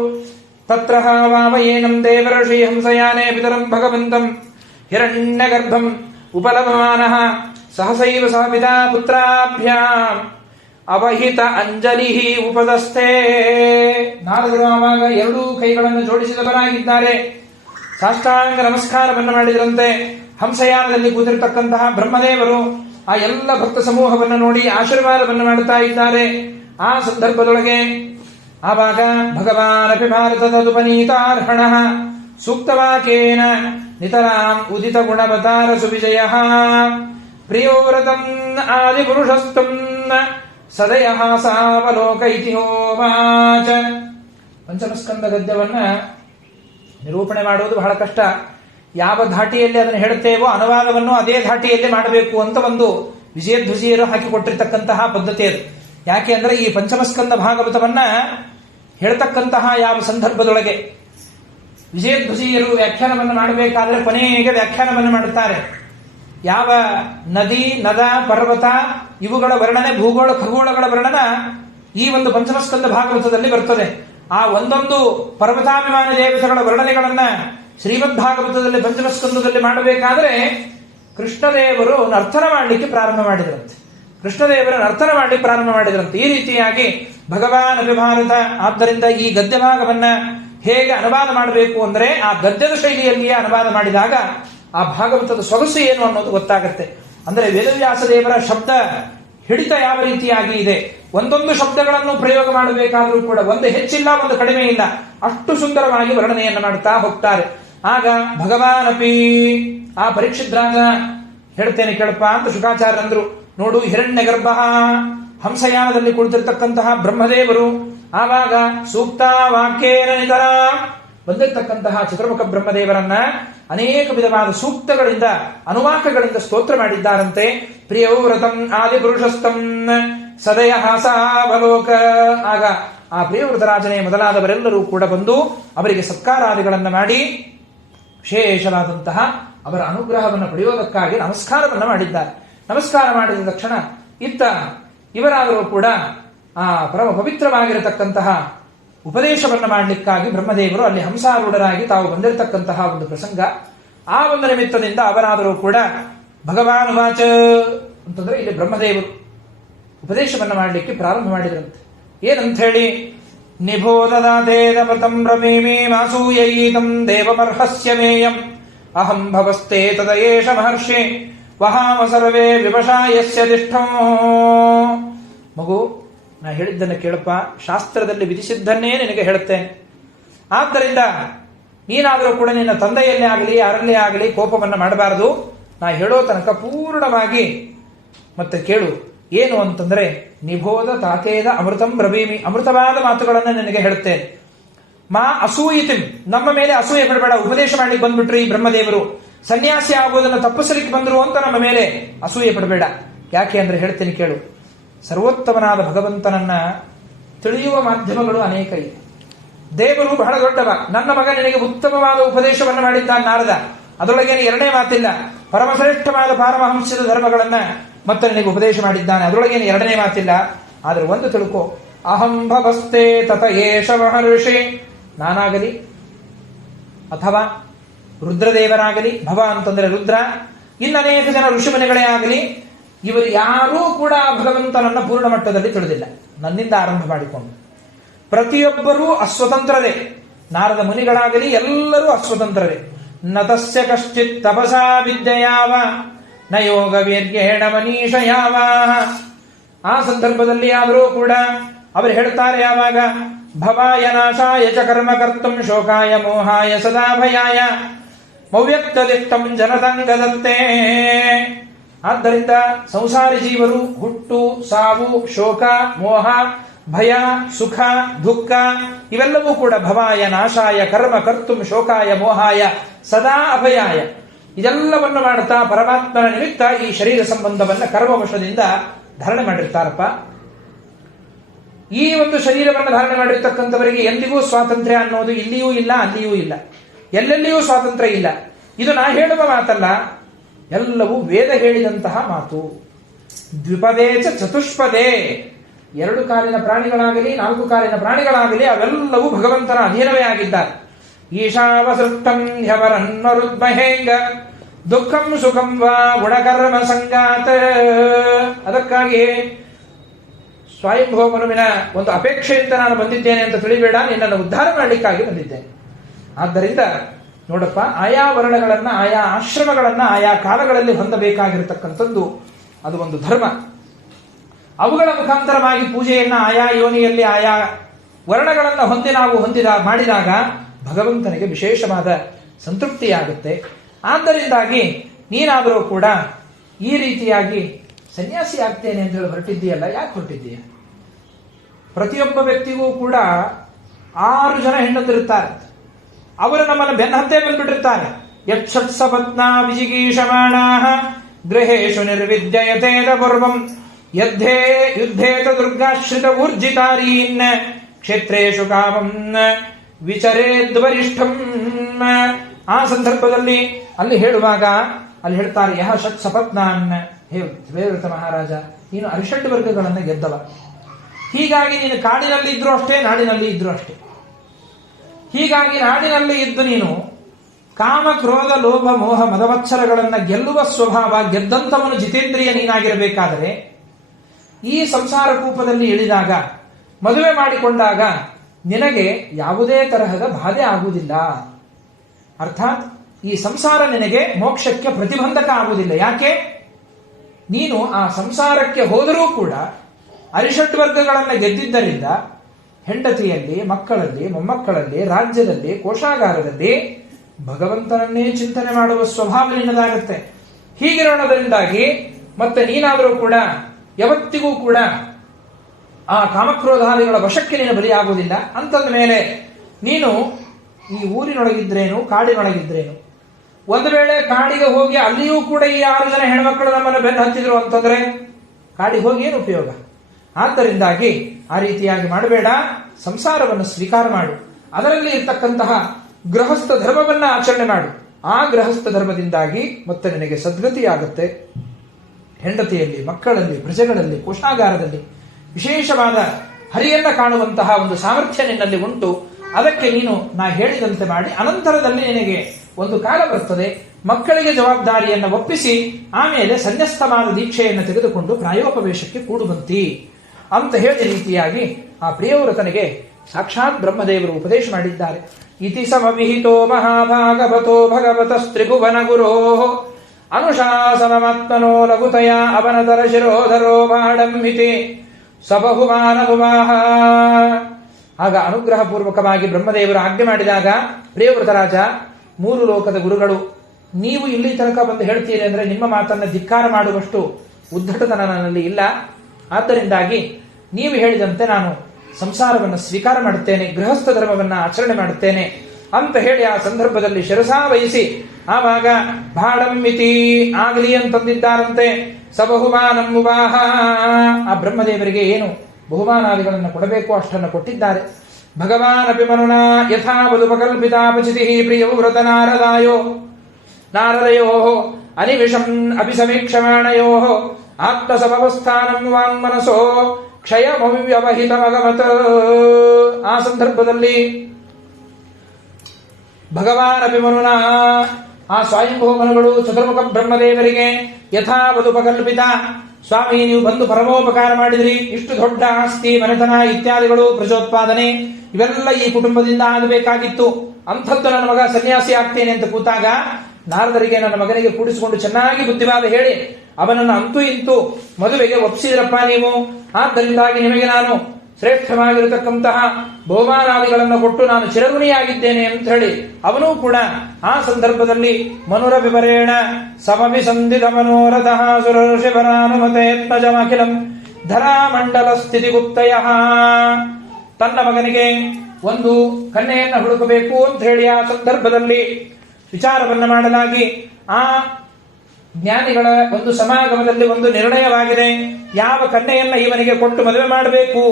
ತತ್ರ ವಾಮಯೇನಂ ದೇವರ್ಷಿ ಹಂಸಯಾನೇ ಪಿತರಂ ಭಗವಂತಂ ಹಿರಣ್ಯ ಗರ್ಭಂ ಉಪಲಭಮಾನಃ ಸಹಸೈವ ಸಹ ಪಿತಾ ಪುತ್ರಾಭ್ಯಾಂ ಅವಹಿತ ಅಂಜಲಿ ಉಪದಸ್ಥೆ. ನಾರದರು ಆವಾಗ ಎರಡೂ ಕೈಗಳನ್ನು ಜೋಡಿಸಿದವರಾಗಿದ್ದಾರೆ. ಸಾಷ್ಟಾಂಗ ನಮಸ್ಕಾರವನ್ನು ಮಾಡಿದರಂತೆ. ಹಂಸಯಾನದಲ್ಲಿ ಕೂತಿರತಕ್ಕಂತಹ ಬ್ರಹ್ಮದೇವರು ಆ ಎಲ್ಲ ಭಕ್ತ ಸಮೂಹವನ್ನು ನೋಡಿ ಆಶೀರ್ವಾದವನ್ನು ಮಾಡುತ್ತಾ ಇದ್ದಾರೆ. ಆ ಸಂದರ್ಭದೊಳಗೆ ಆವಾಗ ಭಗವಾನಪಿ ಭಾರತದುಪನೀತಾರ್ಹಣ ಸೂಕ್ತವಾಕೇನ ನಿತರಾಂ ಉದಿತ ಗುಣವತಾರ ಸುವಿಜಯ ಪ್ರಿಯೋವ್ರತಂ ಆದಿಪುರುಷಸ್ತಂ ಸದಯ ಸಾವಲೋಕೈತಿ ಹೋವಾಚ. ಪಂಚಮಸ್ಕಂದ ಗದ್ಯವನ್ನ ನಿರೂಪಣೆ ಮಾಡುವುದು ಬಹಳ ಕಷ್ಟ. ಯಾವ ಧಾಟಿಯಲ್ಲಿ ಅದನ್ನು ಹೇಳುತ್ತೇವೋ ಅನುವಾದವನ್ನು ಅದೇ ಧಾಟಿಯಲ್ಲಿ ಮಾಡಬೇಕು ಅಂತ ಒಂದು ವಿಜಯಧ್ವಜಿಯರು ಹಾಕಿಕೊಟ್ಟಿರ್ತಕ್ಕಂತಹ ಪದ್ಧತಿ ಅದು. ಯಾಕೆ ಅಂದ್ರೆ ಈ ಪಂಚಮಸ್ಕಂದ ಭಾಗವತವನ್ನ ಹೇಳ್ತಕ್ಕಂತಹ ಯಾವ ಸಂದರ್ಭದೊಳಗೆ ವಿಜಯಧ್ವಜಿಯರು ವ್ಯಾಖ್ಯಾನವನ್ನು ಮಾಡಬೇಕಾದ್ರೆ ಕೊನೆಗೆ ವ್ಯಾಖ್ಯಾನವನ್ನು ಮಾಡುತ್ತಾರೆ. ಯಾವ ನದಿ, ನದ, ಪರ್ವತ ಇವುಗಳ ವರ್ಣನೆ, ಭೂಗೋಳ ಖಗೋಳಗಳ ವರ್ಣನ ಈ ಒಂದು ಪಂಚಮಸ್ಕಂದ ಭಾಗವತದಲ್ಲಿ ಬರ್ತದೆ. ಆ ಒಂದೊಂದು ಪರ್ವತಾಭಿಮಾನಿ ದೇವತೆಗಳ ವರ್ಣನೆಗಳನ್ನ ಶ್ರೀಮದ್ ಭಾಗವತದಲ್ಲಿ ಪಂಚಮಸ್ಕಂದದಲ್ಲಿ ಮಾಡಬೇಕಾದ್ರೆ ಕೃಷ್ಣದೇವರು ನರ್ತನ ಮಾಡಲಿಕ್ಕೆ ಪ್ರಾರಂಭ ಮಾಡಿದ್ರಂತೆ. ಕೃಷ್ಣದೇವರ ನರ್ತನ ಮಾಡಲಿಕ್ಕೆ ಪ್ರಾರಂಭ ಮಾಡಿದ್ರಂತೆ. ಈ ರೀತಿಯಾಗಿ ಭಗವಾನ್ ಅಭಿಭಾರತ. ಆದ್ದರಿಂದ ಈ ಗದ್ಯ ಭಾಗವನ್ನ ಹೇಗೆ ಅನುವಾದ ಮಾಡಬೇಕು ಅಂದ್ರೆ ಆ ಗದ್ಯದ ಶೈಲಿಯಲ್ಲಿಯೇ ಅನುವಾದ ಮಾಡಿದಾಗ ಆ ಭಾಗವತದ ಸೊಗಸು ಏನು ಅನ್ನೋದು ಗೊತ್ತಾಗುತ್ತೆ. ಅಂದ್ರೆ ವೇದವ್ಯಾಸ ದೇವರ ಶಬ್ದ ಹಿಡಿತ ಯಾವ ರೀತಿಯಾಗಿ ಇದೆ, ಒಂದೊಂದು ಶಬ್ದಗಳನ್ನು ಪ್ರಯೋಗ ಮಾಡಬೇಕಾದ್ರೂ ಕೂಡ ಒಂದು ಹೆಚ್ಚಿಲ್ಲ, ಒಂದು ಕಡಿಮೆ ಇಲ್ಲ, ಅಷ್ಟು ಸುಂದರವಾಗಿ ವರ್ಣನೆಯನ್ನು ಮಾಡುತ್ತಾ ಹೋಗ್ತಾರೆ. ಆಗ ಭಗವಾನಪಿ ಆ ಪರೀಕ್ಷಿದ್ರಾಜ ಹೇಳ್ತೇನೆ ಕೇಳಪ್ಪ ಅಂತ ಶುಕಾಚಾರ್ಯರಂದ್ರು. ನೋಡು, ಹಿರಣ್ಯ ಗರ್ಭ ಹಂಸಯಾನದಲ್ಲಿ ಕುಳಿತಿರ್ತಕ್ಕಂತಹ ಬ್ರಹ್ಮದೇವರು ಆವಾಗ ಸೂಕ್ತ ವಾಕ್ಯೇನ ನಿತರ ಬಂದಿರತಕ್ಕಂತಹ ಚತುರ್ಮುಖ ಬ್ರಹ್ಮದೇವರನ್ನ ಅನೇಕ ವಿಧವಾದ ಸೂಕ್ತಗಳಿಂದ ಅನುವಾಕಗಳಿಂದ ಸ್ತೋತ್ರ ಮಾಡಿದ್ದಾರಂತೆ. ಪ್ರಿಯವ್ರತಂ ಆದಿಪುರುಷಸ್ತಂ ಸದಯ ಹಾಸಾವಲೋಕ. ಆಗ ಆ ಪ್ರಿಯವ್ರತರಾಜನೇ ಮೊದಲಾದವರೆಲ್ಲರೂ ಕೂಡ ಬಂದು ಅವರಿಗೆ ಸತ್ಕಾರಾದಿಗಳನ್ನು ಮಾಡಿ ವಿಶೇಷವಾದಂತಹ ಅವರ ಅನುಗ್ರಹವನ್ನು ಪಡೆಯುವುದಕ್ಕಾಗಿ ನಮಸ್ಕಾರವನ್ನು ಮಾಡಿದ್ದಾರೆ. ನಮಸ್ಕಾರ ಮಾಡಿದ ತಕ್ಷಣ ಇತ್ತ ಇವರಾದರೂ ಕೂಡ ಆ ಪರಮ ಪವಿತ್ರವಾಗಿರತಕ್ಕಂತಹ ಉಪದೇಶವನ್ನು ಮಾಡಲಿಕ್ಕಾಗಿ ಬ್ರಹ್ಮದೇವರು ಅಲ್ಲಿ ಹಂಸಾರೂಢರಾಗಿ ತಾವು ಬಂದಿರತಕ್ಕಂತಹ ಒಂದು ಪ್ರಸಂಗ. ಆ ಒಂದು ನಿಮಿತ್ತದಿಂದ ಅವರಾದರೂ ಕೂಡ ಭಗವಾನ್ ವಾಚ ಅಂತಂದ್ರೆ ಇಲ್ಲಿ ಬ್ರಹ್ಮದೇವರು ಉಪದೇಶವನ್ನು ಮಾಡಲಿಕ್ಕೆ ಪ್ರಾರಂಭ ಮಾಡಿದ್ರಂತೆ. ಏನಂತ ಹೇಳಿ, ನಿಬೋಧದಾತೇದಮೃತಂ ರಮೇಮೇ ಮಾಸೂಯೈತಂ ದೇವಮರ್ಹಸ್ಯ ಮೇಯಂ ಅಹಂ ಭವಸ್ತೆ ತದಯೇಷ ಮಹರ್ಷಿ ವಹಾಮ ಸರ್ವೇ ವಿವಶಾಯಸ್ಯ ತಿಷ್ಠೋ. ಮಗು, ನಾ ಹೇಳಿದ್ದನ್ನು ಕೇಳಪ್ಪ, ಶಾಸ್ತ್ರದಲ್ಲಿ ವಿಧಿಸಿದ್ದನ್ನೇ ನಿನಗೆ ಹೇಳುತ್ತೇನೆ. ಆದ್ದರಿಂದ ನೀನಾದರೂ ಕೂಡ ನಿನ್ನ ತಂದೆಯಲ್ಲೇ ಆಗಲಿ ಯಾರಲ್ಲೇ ಆಗಲಿ ಕೋಪವನ್ನು ಮಾಡಬಾರದು. ನಾ ಹೇಳೋ ತನಕ ಪೂರ್ಣವಾಗಿ ಮತ್ತೆ ಕೇಳು. ಏನು ಅಂತಂದ್ರೆ, ನಿಬೋಧ ತಾತೇದ ಅಮೃತಂ ಬ್ರವೀಮಿ, ಅಮೃತವಾದ ಮಾತುಗಳನ್ನು ನಿನಗೆ ಹೇಳುತ್ತೇನೆ. ಮಾ ಅಸೂಯಿತಿಂ, ನಮ್ಮ ಮೇಲೆ ಅಸೂಯೆ ಬಿಡಬೇಡ. ಉಪದೇಶ ಮಾಡ್ಲಿಕ್ಕೆ ಬಂದ್ಬಿಟ್ರಿ ಬ್ರಹ್ಮದೇವರು, ಸನ್ಯಾಸಿ ಆಗುವುದನ್ನು ತಪ್ಪಿಸಲಿಕ್ಕೆ ಬಂದರು ಅಂತ ನಮ್ಮ ಮೇಲೆ ಅಸೂಯೆ ಪಡಬೇಡ. ಯಾಕೆ ಅಂದ್ರೆ ಹೇಳ್ತೇನೆ ಕೇಳು. ಸರ್ವೋತ್ತಮನಾದ ಭಗವಂತನನ್ನ ತಿಳಿಯುವ ಮಾಧ್ಯಮಗಳು ಅನೇಕ ಇದೆ. ದೇವರು ಬಹಳ ದೊಡ್ಡವ. ನನ್ನ ಮಗ ನಿನಗೆ ಉತ್ತಮವಾದ ಉಪದೇಶವನ್ನು ಮಾಡಿದ್ದಾನೆ ನಾರದ, ಅದರೊಳಗೇನು ಎರಡನೇ ಮಾತಿಲ್ಲ. ಪರಮಶ್ರೇಷ್ಠವಾದ ಪಾರಮಹಂಸದ ಧರ್ಮಗಳನ್ನ ಮತ್ತೆ ನಿನಗೆ ಉಪದೇಶ ಮಾಡಿದ್ದಾನೆ, ಅದರೊಳಗೇನು ಎರಡನೇ ಮಾತಿಲ್ಲ. ಆದ್ರೆ ಒಂದು ತಿಳ್ಕೋ, ಅಹಂ ಭವಸ್ತೆ ತತ ಏಷ ಮಹರ್ಷಿ, ನಾನಾಗಲಿ ಅಥವಾ ರುದ್ರದೇವರಾಗಲಿ, ಭವ ಅಂತಂದ್ರೆ ರುದ್ರ, ಇನ್ನನೇಕ ಜನ ಋಷಿಮುನಿಗಳೇ ಆಗಲಿ, ಇವರು ಯಾರೂ ಕೂಡ ಭಗವಂತನನ್ನ ಪೂರ್ಣ ಮಟ್ಟದಲ್ಲಿ ತಿಳಿದಿಲ್ಲ. ನನ್ನಿಂದ ಆರಂಭ ಮಾಡಿಕೊಂಡು ಪ್ರತಿಯೊಬ್ಬರೂ ಅಸ್ವತಂತ್ರರೇ. ನಾರದ ಮುನಿಗಳಾಗಲಿ ಎಲ್ಲರೂ ಅಸ್ವತಂತ್ರರೇ. ನತಸ್ಯ ಕಶ್ಚಿತ್ ತಪಸಾ ವಿದ್ಯೆಯಾವ ನ ಯೋಗ ವೀರ್ಯೇಣ ಮನೀಷ ಯಾವ. ಆ ಸಂದರ್ಭದಲ್ಲಿ ಆದರೂ ಕೂಡ ಅವರು ಹೇಳ್ತಾರೆ ಯಾವಾಗ, ಭವಾಯ ನಾಶಾಯ ಚ ಕರ್ಮ ಕರ್ತುಂ ಶೋಕಾಯ ಮೋಹಾಯ ಸದಾ ಭಯಾಯ ಮವ್ಯಕ್ತದಿಷ್ಟಂ ಜನತಂಗದತ್ತೇ. ಆದ್ದರಿಂದ ಸಂಸಾರಿ ಜೀವರು ಹುಟ್ಟು ಸಾವು ಶೋಕ ಮೋಹ ಭಯ ಸುಖ ದುಃಖ ಇವೆಲ್ಲವೂ ಕೂಡ ಭವಾಯ ನಾಶಾಯ ಕರ್ಮ ಕರ್ತುಂ ಶೋಕಾಯ ಮೋಹಾಯ ಸದಾ ಅಭಯಾಯ, ಇದೆಲ್ಲವನ್ನು ಮಾಡುತ್ತಾ ಪರಮಾತ್ಮನ ನಿಮಿತ್ತ ಈ ಶರೀರ ಸಂಬಂಧವನ್ನ ಕರ್ಮವಶದಿಂದ ಧಾರಣೆ ಮಾಡಿರ್ತಾರಪ್ಪ. ಈ ಒಂದು ಶರೀರವನ್ನು ಧಾರಣೆ ಮಾಡಿರ್ತಕ್ಕಂಥವರಿಗೆ ಎಂದಿಗೂ ಸ್ವಾತಂತ್ರ್ಯ ಅನ್ನೋದು ಇಲ್ಲಿಯೂ ಇಲ್ಲ ಅಲ್ಲಿಯೂ ಇಲ್ಲ, ಎಲ್ಲೆಲ್ಲಿಯೂ ಸ್ವಾತಂತ್ರ್ಯ ಇಲ್ಲ. ಇದು ನಾ ಹೇಳುವ ಮಾತಲ್ಲ, ಎಲ್ಲವೂ ವೇದ ಹೇಳಿದಂತಹ ಮಾತು. ದ್ವಿಪದೇ ಚ ಚತುಷ್ಪದೇ, ಎರಡು ಕಾಲಿನ ಪ್ರಾಣಿಗಳಾಗಲಿ ನಾಲ್ಕು ಕಾಲಿನ ಪ್ರಾಣಿಗಳಾಗಲಿ ಅವೆಲ್ಲವೂ ಭಗವಂತನ ಅಧೀನವೇ ಆಗಿದ್ದಾರೆ. ಈಶಾವಸೃಷ್ಟಂ ಹ್ಯವರನ್ಮರುದ್ಮಹೇಂಗ ದುಃಖಂ ಸುಖಂ ವಾ ಗುಣಕರ್ಮ ಸಂಗಾತ. ಅದಕ್ಕಾಗಿ ಸ್ವಯಂಭವ ಮನುವಿನ ಒಂದು ಅಪೇಕ್ಷೆಯಿಂದ ನಾನು ಬಂದಿದ್ದೇನೆ ಅಂತ ತಿಳಿಬೇಡ, ನಿನ್ನನ್ನು ಉದ್ಧಾರ ಮಾಡಲಿಕ್ಕಾಗಿ ಬಂದಿದ್ದೇನೆ. ಆದ್ದರಿಂದ ನೋಡಪ್ಪ, ಆಯಾ ವರ್ಣಗಳನ್ನ ಆಯಾ ಆಶ್ರಮಗಳನ್ನ ಆಯಾ ಕಾಲಗಳಲ್ಲಿ ಹೊಂದಬೇಕಾಗಿರತಕ್ಕಂಥದ್ದು ಅದು ಒಂದು ಧರ್ಮ. ಅವುಗಳ ಮುಖಾಂತರವಾಗಿ ಪೂಜೆಯನ್ನ ಆಯಾ ಯೋನಿಯಲ್ಲಿ ಆಯಾ ವರ್ಣಗಳನ್ನ ಮಾಡಿದಾಗ ಭಗವಂತನಿಗೆ ವಿಶೇಷವಾದ ಸಂತೃಪ್ತಿಯಾಗುತ್ತೆ. ಆದ್ದರಿಂದಾಗಿ ನೀನಾದರೂ ಕೂಡ ಈ ರೀತಿಯಾಗಿ ಸನ್ಯಾಸಿ ಆಗ್ತೇನೆ ಅಂತ ಹೇಳಿ ಹೊರಟಿದ್ದೀಯಲ್ಲ, ಯಾಕೆ ಹೊರಟಿದ್ದೀಯ? ಪ್ರತಿಯೊಬ್ಬ ವ್ಯಕ್ತಿಗೂ ಕೂಡ 6 ಜನ ಹೆಣ್ಣಂದಿರುತ್ತಾರೆ. ಅವರು ನಮ್ಮನ್ನು ಬೆನ್ನಹತ್ತೆ ಬಂದ್ಬಿಟ್ಟಿರ್ತಾರೆ. ಯಕ್ಷತ್ಸಪತ್ನಾ ವಿಜಿಗೀಷಮಾಣಾ ಗೃಹೇಶು ನಿರ್ವಿದ್ಯಯತೇದ ಪೂರ್ವಂ ಯದ್ಧೇ ಯುದ್ಧೇತ ದುರ್ಗಾಶ್ರಿತ ಊರ್ಜಿತಾರೀನ್ ಕ್ಷೇತ್ರೇಶು ಕಾಮಂ ವಿಚರೇದ್ವರಿಷ್ಠಂ. ಆ ಸಂದರ್ಭದಲ್ಲಿ ಅಲ್ಲಿ ಹೇಳುವಾಗ ಅಲ್ಲಿ ಹೇಳ್ತಾರೆ, ಯಹ ಷಟ್ ಸಪತ್ನಾನ್, ಹೇ ವೇದವ್ರತ ಮಹಾರಾಜ, ನೀನು ಅರಿಷಡ್ ವರ್ಗಗಳನ್ನು ಗೆದ್ದವ. ಹೀಗಾಗಿ ನೀನು ಕಾಡಿನಲ್ಲಿ ಇದ್ರೂ ಅಷ್ಟೇ, ನಾಡಿನಲ್ಲಿ ಇದ್ರೂ ಅಷ್ಟೇ. ಹೀಗಾಗಿ ನಾಡಿನಲ್ಲಿ ಇದ್ದು ನೀನು ಕಾಮ ಕ್ರೋಧ ಲೋಭ ಮೋಹ ಮದವತ್ಸರಗಳನ್ನು ಗೆಲ್ಲುವ ಸ್ವಭಾವ ಗೆದ್ದಂಥವನು ಜಿತೇಂದ್ರಿಯ ನೀನಾಗಿರಬೇಕಾದರೆ ಈ ಸಂಸಾರ ಕೂಪದಲ್ಲಿ ಇಳಿದಾಗ, ಮದುವೆ ಮಾಡಿಕೊಂಡಾಗ ನಿನಗೆ ಯಾವುದೇ ತರಹದ ಬಾಧೆ ಆಗುವುದಿಲ್ಲ. ಅರ್ಥಾತ್ ಈ ಸಂಸಾರ ನಿನಗೆ ಮೋಕ್ಷಕ್ಕೆ ಪ್ರತಿಬಂಧಕ ಆಗುವುದಿಲ್ಲ. ಯಾಕೆ? ನೀನು ಆ ಸಂಸಾರಕ್ಕೆ ಹೋದರೂ ಕೂಡ ಅರಿಷಡ್ ವರ್ಗಗಳನ್ನು ಗೆದ್ದಿದ್ದರಿಂದ ಹೆಂಡತಿಯಲ್ಲಿ, ಮಕ್ಕಳಲ್ಲಿ, ಮೊಮ್ಮಕ್ಕಳಲ್ಲಿ, ರಾಜ್ಯದಲ್ಲಿ, ಕೋಶಾಗಾರದಲ್ಲಿ ಭಗವಂತನನ್ನೇ ಚಿಂತನೆ ಮಾಡುವ ಸ್ವಭಾವ ನಿನ್ನದಾಗುತ್ತೆ. ಹೀಗಿರೋಣದರಿಂದಾಗಿ ಮತ್ತೆ ನೀನಾದರೂ ಕೂಡ ಯಾವತ್ತಿಗೂ ಕೂಡ ಆ ಕಾಮಕ್ರೋಧಾದಿಗಳ ವಶಕ್ಕೆ ನೀನು ಬಲಿಯಾಗುವುದಿಲ್ಲ. ಅಂತಂದ ಮೇಲೆ ನೀನು ಈ ಊರಿನೊಳಗಿದ್ರೇನು ಕಾಡಿನೊಳಗಿದ್ರೇನು, ಒಂದು ವೇಳೆ ಕಾಡಿಗೆ ಹೋಗಿ ಅಲ್ಲಿಯೂ ಕೂಡ ಈ 6 ಜನ ಹೆಣ್ಮಕ್ಕಳು ನಮ್ಮನ್ನು ಬೆನ್ನು ಹತ್ತಿದ್ರು ಅಂತಂದ್ರೆ ಕಾಡಿಗೆ ಹೋಗಿ ಏನು ಉಪಯೋಗ? ಆದ್ದರಿಂದಾಗಿ ಆ ರೀತಿಯಾಗಿ ಮಾಡಬೇಡ, ಸಂಸಾರವನ್ನು ಸ್ವೀಕಾರ ಮಾಡು. ಅದರಲ್ಲಿ ಇರ್ತಕ್ಕಂತಹ ಗೃಹಸ್ಥ ಧರ್ಮವನ್ನ ಆಚರಣೆ ಮಾಡು. ಆ ಗೃಹಸ್ಥ ಧರ್ಮದಿಂದಾಗಿ ಮತ್ತೆ ನಿನಗೆ ಸದ್ಗತಿಯಾಗುತ್ತೆ. ಹೆಂಡತಿಯಲ್ಲಿ, ಮಕ್ಕಳಲ್ಲಿ, ಪ್ರಜೆಗಳಲ್ಲಿ, ಕೋಶಾಗಾರದಲ್ಲಿ ವಿಶೇಷವಾದ ಹರಿಯನ್ನ ಕಾಣುವಂತಹ ಒಂದು ಸಾಮರ್ಥ್ಯ ನಿನ್ನಲ್ಲಿ ಉಂಟು. ಅದಕ್ಕೆ ನೀನು ನಾ ಹೇಳಿದಂತೆ ಮಾಡಿ, ಅನಂತರದಲ್ಲಿ ನಿನಗೆ ಒಂದು ಕಾಲ ಬರ್ತದೆ, ಮಕ್ಕಳಿಗೆ ಜವಾಬ್ದಾರಿಯನ್ನು ಒಪ್ಪಿಸಿ ಆಮೇಲೆ ಸನ್ಯಸ್ತಮಾನ ದೀಕ್ಷೆಯನ್ನು ತೆಗೆದುಕೊಂಡು ಪ್ರಾಯೋಪವೇಶಕ್ಕೆ ಕೂಡುವಂತಿ ಅಂತ ಹೇಳಿದ ರೀತಿಯಾಗಿ ಆ ಪ್ರಿಯವ್ರತನಿಗೆ ಸಾಕ್ಷಾತ್ ಬ್ರಹ್ಮದೇವರು ಉಪದೇಶ ಮಾಡಿದ್ದಾರೆ. ಇತಿ ಸಮವಿಹಿತೋ ಮಹಾಭಾಗವತೋ ಭಗವತಸ್ತ್ರಿಭುವನ ಗುರೋ ಅನುಶಾಸನಮಾತ್ಮನೋ ಲಘುತಯ ಅವನತರ ಶಿರೋಧರೋ ಬಾಡಂಹಿತಿ ಸಬಹುಮಾನಭುವಾಹ. ಆಗ ಅನುಗ್ರಹ ಪೂರ್ವಕವಾಗಿ ಬ್ರಹ್ಮದೇವರು ಆಜ್ಞೆ ಮಾಡಿದಾಗ, ಪ್ರಿಯವ್ರತರಾಜ, 3 ಲೋಕದ ಗುರುಗಳು, ನೀವು ಇಲ್ಲಿ ತನಕ ಬಂದು ಹೇಳ್ತೀರಿ ಅಂದ್ರೆ ನಿಮ್ಮ ಮಾತನ್ನ ಧಿಕ್ಕಾರ ಮಾಡುವಷ್ಟು ಉದ್ದಟತನ ನನ್ನಲ್ಲಿ ಇಲ್ಲ. ಆದ್ದರಿಂದಾಗಿ ನೀವು ಹೇಳಿದಂತೆ ನಾನು ಸಂಸಾರವನ್ನು ಸ್ವೀಕಾರ ಮಾಡುತ್ತೇನೆ, ಗೃಹಸ್ಥ ಧರ್ಮವನ್ನ ಆಚರಣೆ ಮಾಡುತ್ತೇನೆ ಅಂತ ಹೇಳಿ ಆ ಸಂದರ್ಭದಲ್ಲಿ ಶಿರಸಾ ವಹಿಸಿ ಆವಾಗ ಭಾಡಂಮಿತಿ ಆಗಲಿ ಅಂತಂದಿದ್ದಾರಂತೆ. ಸಬಹುಮಾನಂ ವಿವಾಹ, ಆ ಬ್ರಹ್ಮದೇವರಿಗೆ ಏನು ಬಹುಮಾನಾದಿಗಳನ್ನು ಕೊಡಬೇಕು ಅಷ್ಟನ್ನು ಕೊಟ್ಟಿದ್ದಾರೆ. ಭಗವಾನ್ ಅಪಿ ಮನುನಾ ಯಥಾ ಬದುಪಕಲ್ಪಿತಾಪಚಿತಿ ಪ್ರಿಯವ್ರತ ನಾರದಯೋ ಅನಿವಿಷಂ ಅಭಿಸಮೀಕ್ಷಮಾಣಯೋ ಆತ್ಮಸಮವಸ್ಥಾನಂ ವಾಂಗ್ಮನಸೋ ಕ್ಷಯಮವ್ಯವಹಿತಮಗಮತ. ಆ ಸಂದರ್ಭದಲ್ಲಿ ಭಗವಾನ್ ಅಭಿಮನುನಾ, ಆ ಸ್ವಯಂಭೂಮನುಗಳು ಚತುರ್ಮುಖ ಬ್ರಹ್ಮದೇವರಿಗೆ ಯಥಾ ಬದುಪಕಲ್ಪಿತ, ಸ್ವಾಮಿ ನೀವು ಬಂದು ಪರಮೋಪಕಾರ ಮಾಡಿದ್ರಿ, ಇಷ್ಟು ದೊಡ್ಡ ಆಸ್ತಿ ಮನೆತನ ಇತ್ಯಾದಿಗಳು ಪ್ರಜೋತ್ಪಾದನೆ ಇವೆಲ್ಲ ಈ ಕುಟುಂಬದಿಂದ ಆಗಬೇಕಾಗಿತ್ತು, ಅಂಥದ್ದು ನನ್ನ ಮಗ ಸನ್ಯಾಸಿ ಆಗ್ತೇನೆ ಅಂತ ಕೂತಾಗ ನಾರದರಿಗೆ ನನ್ನ ಮಗನಿಗೆ ಕೂಡಿಸಿಕೊಂಡು ಚೆನ್ನಾಗಿ ಬುದ್ಧಿವಾದ ಹೇಳಿ ಅವನನ್ನು ಅಂತೂ ಇಂತೂ ಮದುವೆಗೆ ಒಪ್ಪಿಸಿದ್ರಪ್ಪ ನೀವು. ಆದ್ದರಿಂದಾಗಿ ನಿಮಗೆ ನಾನು ಶ್ರೇಷ್ಠವಾಗಿರತಕ್ಕಂತಹ ಬಹುಮಾನಾದಿಗಳನ್ನು ಕೊಟ್ಟು ನಾನು ಚಿರಋಣಿಯಾಗಿದ್ದೇನೆ ಅಂತ ಹೇಳಿ ಅವನೂ ಕೂಡ ಆ ಸಂದರ್ಭದಲ್ಲಿ ಮನುರವಿವರೇಣ ಸಮವಿಸಂಧಿತ ಮನೋರಥ ಸುರಋಷಿವರಾನುಮತೇತ್ನಜಮಖಿಲಂ ಧರಾಮಂಡಲ ಸ್ಥಿತಿಗುಪ್ತಯ, ತನ್ನ ಮಗನಿಗೆ ಒಂದು ಕನ್ಯೆಯನ್ನು ಹುಡುಕಬೇಕು ಅಂತ ಹೇಳಿ ಆ ಸಂದರ್ಭದಲ್ಲಿ ವಿಚಾರವನ್ನ ಮಾಡಲಾಗಿ ಆ ಜ್ಞಾನಿಗಳ ಒಂದು ಸಮಾಗಮದಲ್ಲಿ ಒಂದು ನಿರ್ಣಯವಾಗಿದೆ. ಯಾವ ಕನ್ಯೆಯನ್ನ ಇವನಿಗೆ ಕೊಟ್ಟು ಮದುವೆ ಮಾಡಬೇಕು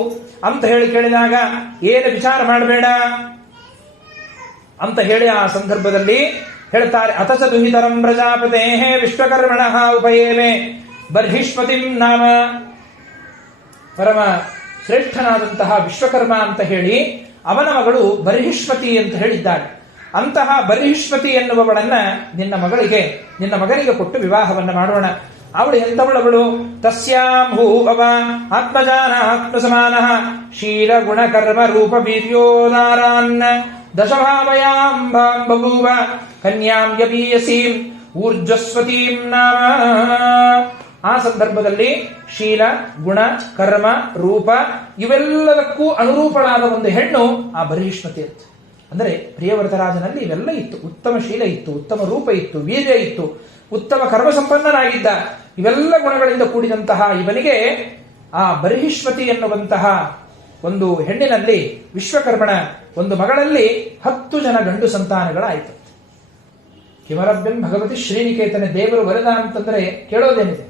ಅಂತ ಹೇಳಿ ಕೇಳಿದಾಗ ಏನು ವಿಚಾರ ಮಾಡಬೇಡ ಅಂತ ಹೇಳಿ ಆ ಸಂದರ್ಭದಲ್ಲಿ ಹೇಳ್ತಾರೆ. ಅಥಸ ದುಹಿತರಂ ಪ್ರಜಾಪತೆ ವಿಶ್ವಕರ್ಮಣ ಉಪಯೇವೆ ಬರ್ಹಿಷ್ಪತಿಂ ನಾಮ, ಪರಮ ಶ್ರೇಷ್ಠನಾದಂತಹ ವಿಶ್ವಕರ್ಮ ಅಂತ ಹೇಳಿ ಅವನ ಮಗಳು ಬರ್ಹಿಷ್ಪತಿ ಅಂತ ಹೇಳಿದ್ದಾಳೆ. ಅಂತಹ ಬರ್ಹಿಷ್ಪತಿ ಎನ್ನುವವಳನ್ನ ನಿನ್ನ ಮಗನಿಗೆ ಕೊಟ್ಟು ವಿವಾಹವನ್ನ ಮಾಡೋಣ. ಅವಳು ಎಂಥವಳವಳು? ತಸ್ಯಾಂ ಹೂ ಅವ ಆತ್ಮಜಾನ ಆತ್ಮಸಮಾನ ಶೀಲ ಗುಣ ಕರ್ಮ ರೂಪ ವೀರ್ಯೋದಾರಾನ್ ದಶಭಾವಯಾಂ ಬಭೂವ ಕನ್ಯಾಂ ಯಬೀಯಸೀಂ ಊರ್ಜಸ್ವತೀಂ ನಾಮ. ಆ ಸಂದರ್ಭದಲ್ಲಿ ಶೀಲ ಗುಣ ಕರ್ಮ ರೂಪ ಇವೆಲ್ಲದಕ್ಕೂ ಅನುರೂಪಳಾದ ಒಂದು ಹೆಣ್ಣು ಆ ಬರ್ಹಿಷ್ಮತಿ ಅಂತ. ಅಂದರೆ ಪ್ರಿಯವ್ರತರಾಜನಲ್ಲಿ ಇವೆಲ್ಲ ಇತ್ತು. ಉತ್ತಮ ಶೀಲ ಇತ್ತು, ಉತ್ತಮ ರೂಪ ಇತ್ತು, ವೀರ್ಯ ಇತ್ತು, ಉತ್ತಮ ಕರ್ಮ ಸಂಪನ್ನನಾಗಿದ್ದ. ಇವೆಲ್ಲ ಗುಣಗಳಿಂದ ಕೂಡಿದಂತಹ ಇವನಿಗೆ ಆ ಬರ್ಹಿಷ್ಮತಿ ಎನ್ನುವಂತಹ ಒಂದು ಹೆಣ್ಣಿನಲ್ಲಿ ವಿಶ್ವಕರ್ಮಣ ಒಂದು ಮಗಳಲ್ಲಿ 10 ಜನ ಗಂಡು ಸಂತಾನಗಳಾಯಿತು. ಕಿಮರಭ್ಯಂ ಭಗವತಿ ಶ್ರೀನಿಕೇತನ ದೇವರು ವರದ ಅಂತಂದ್ರೆ ಕೇಳೋದೇನಿದೆ?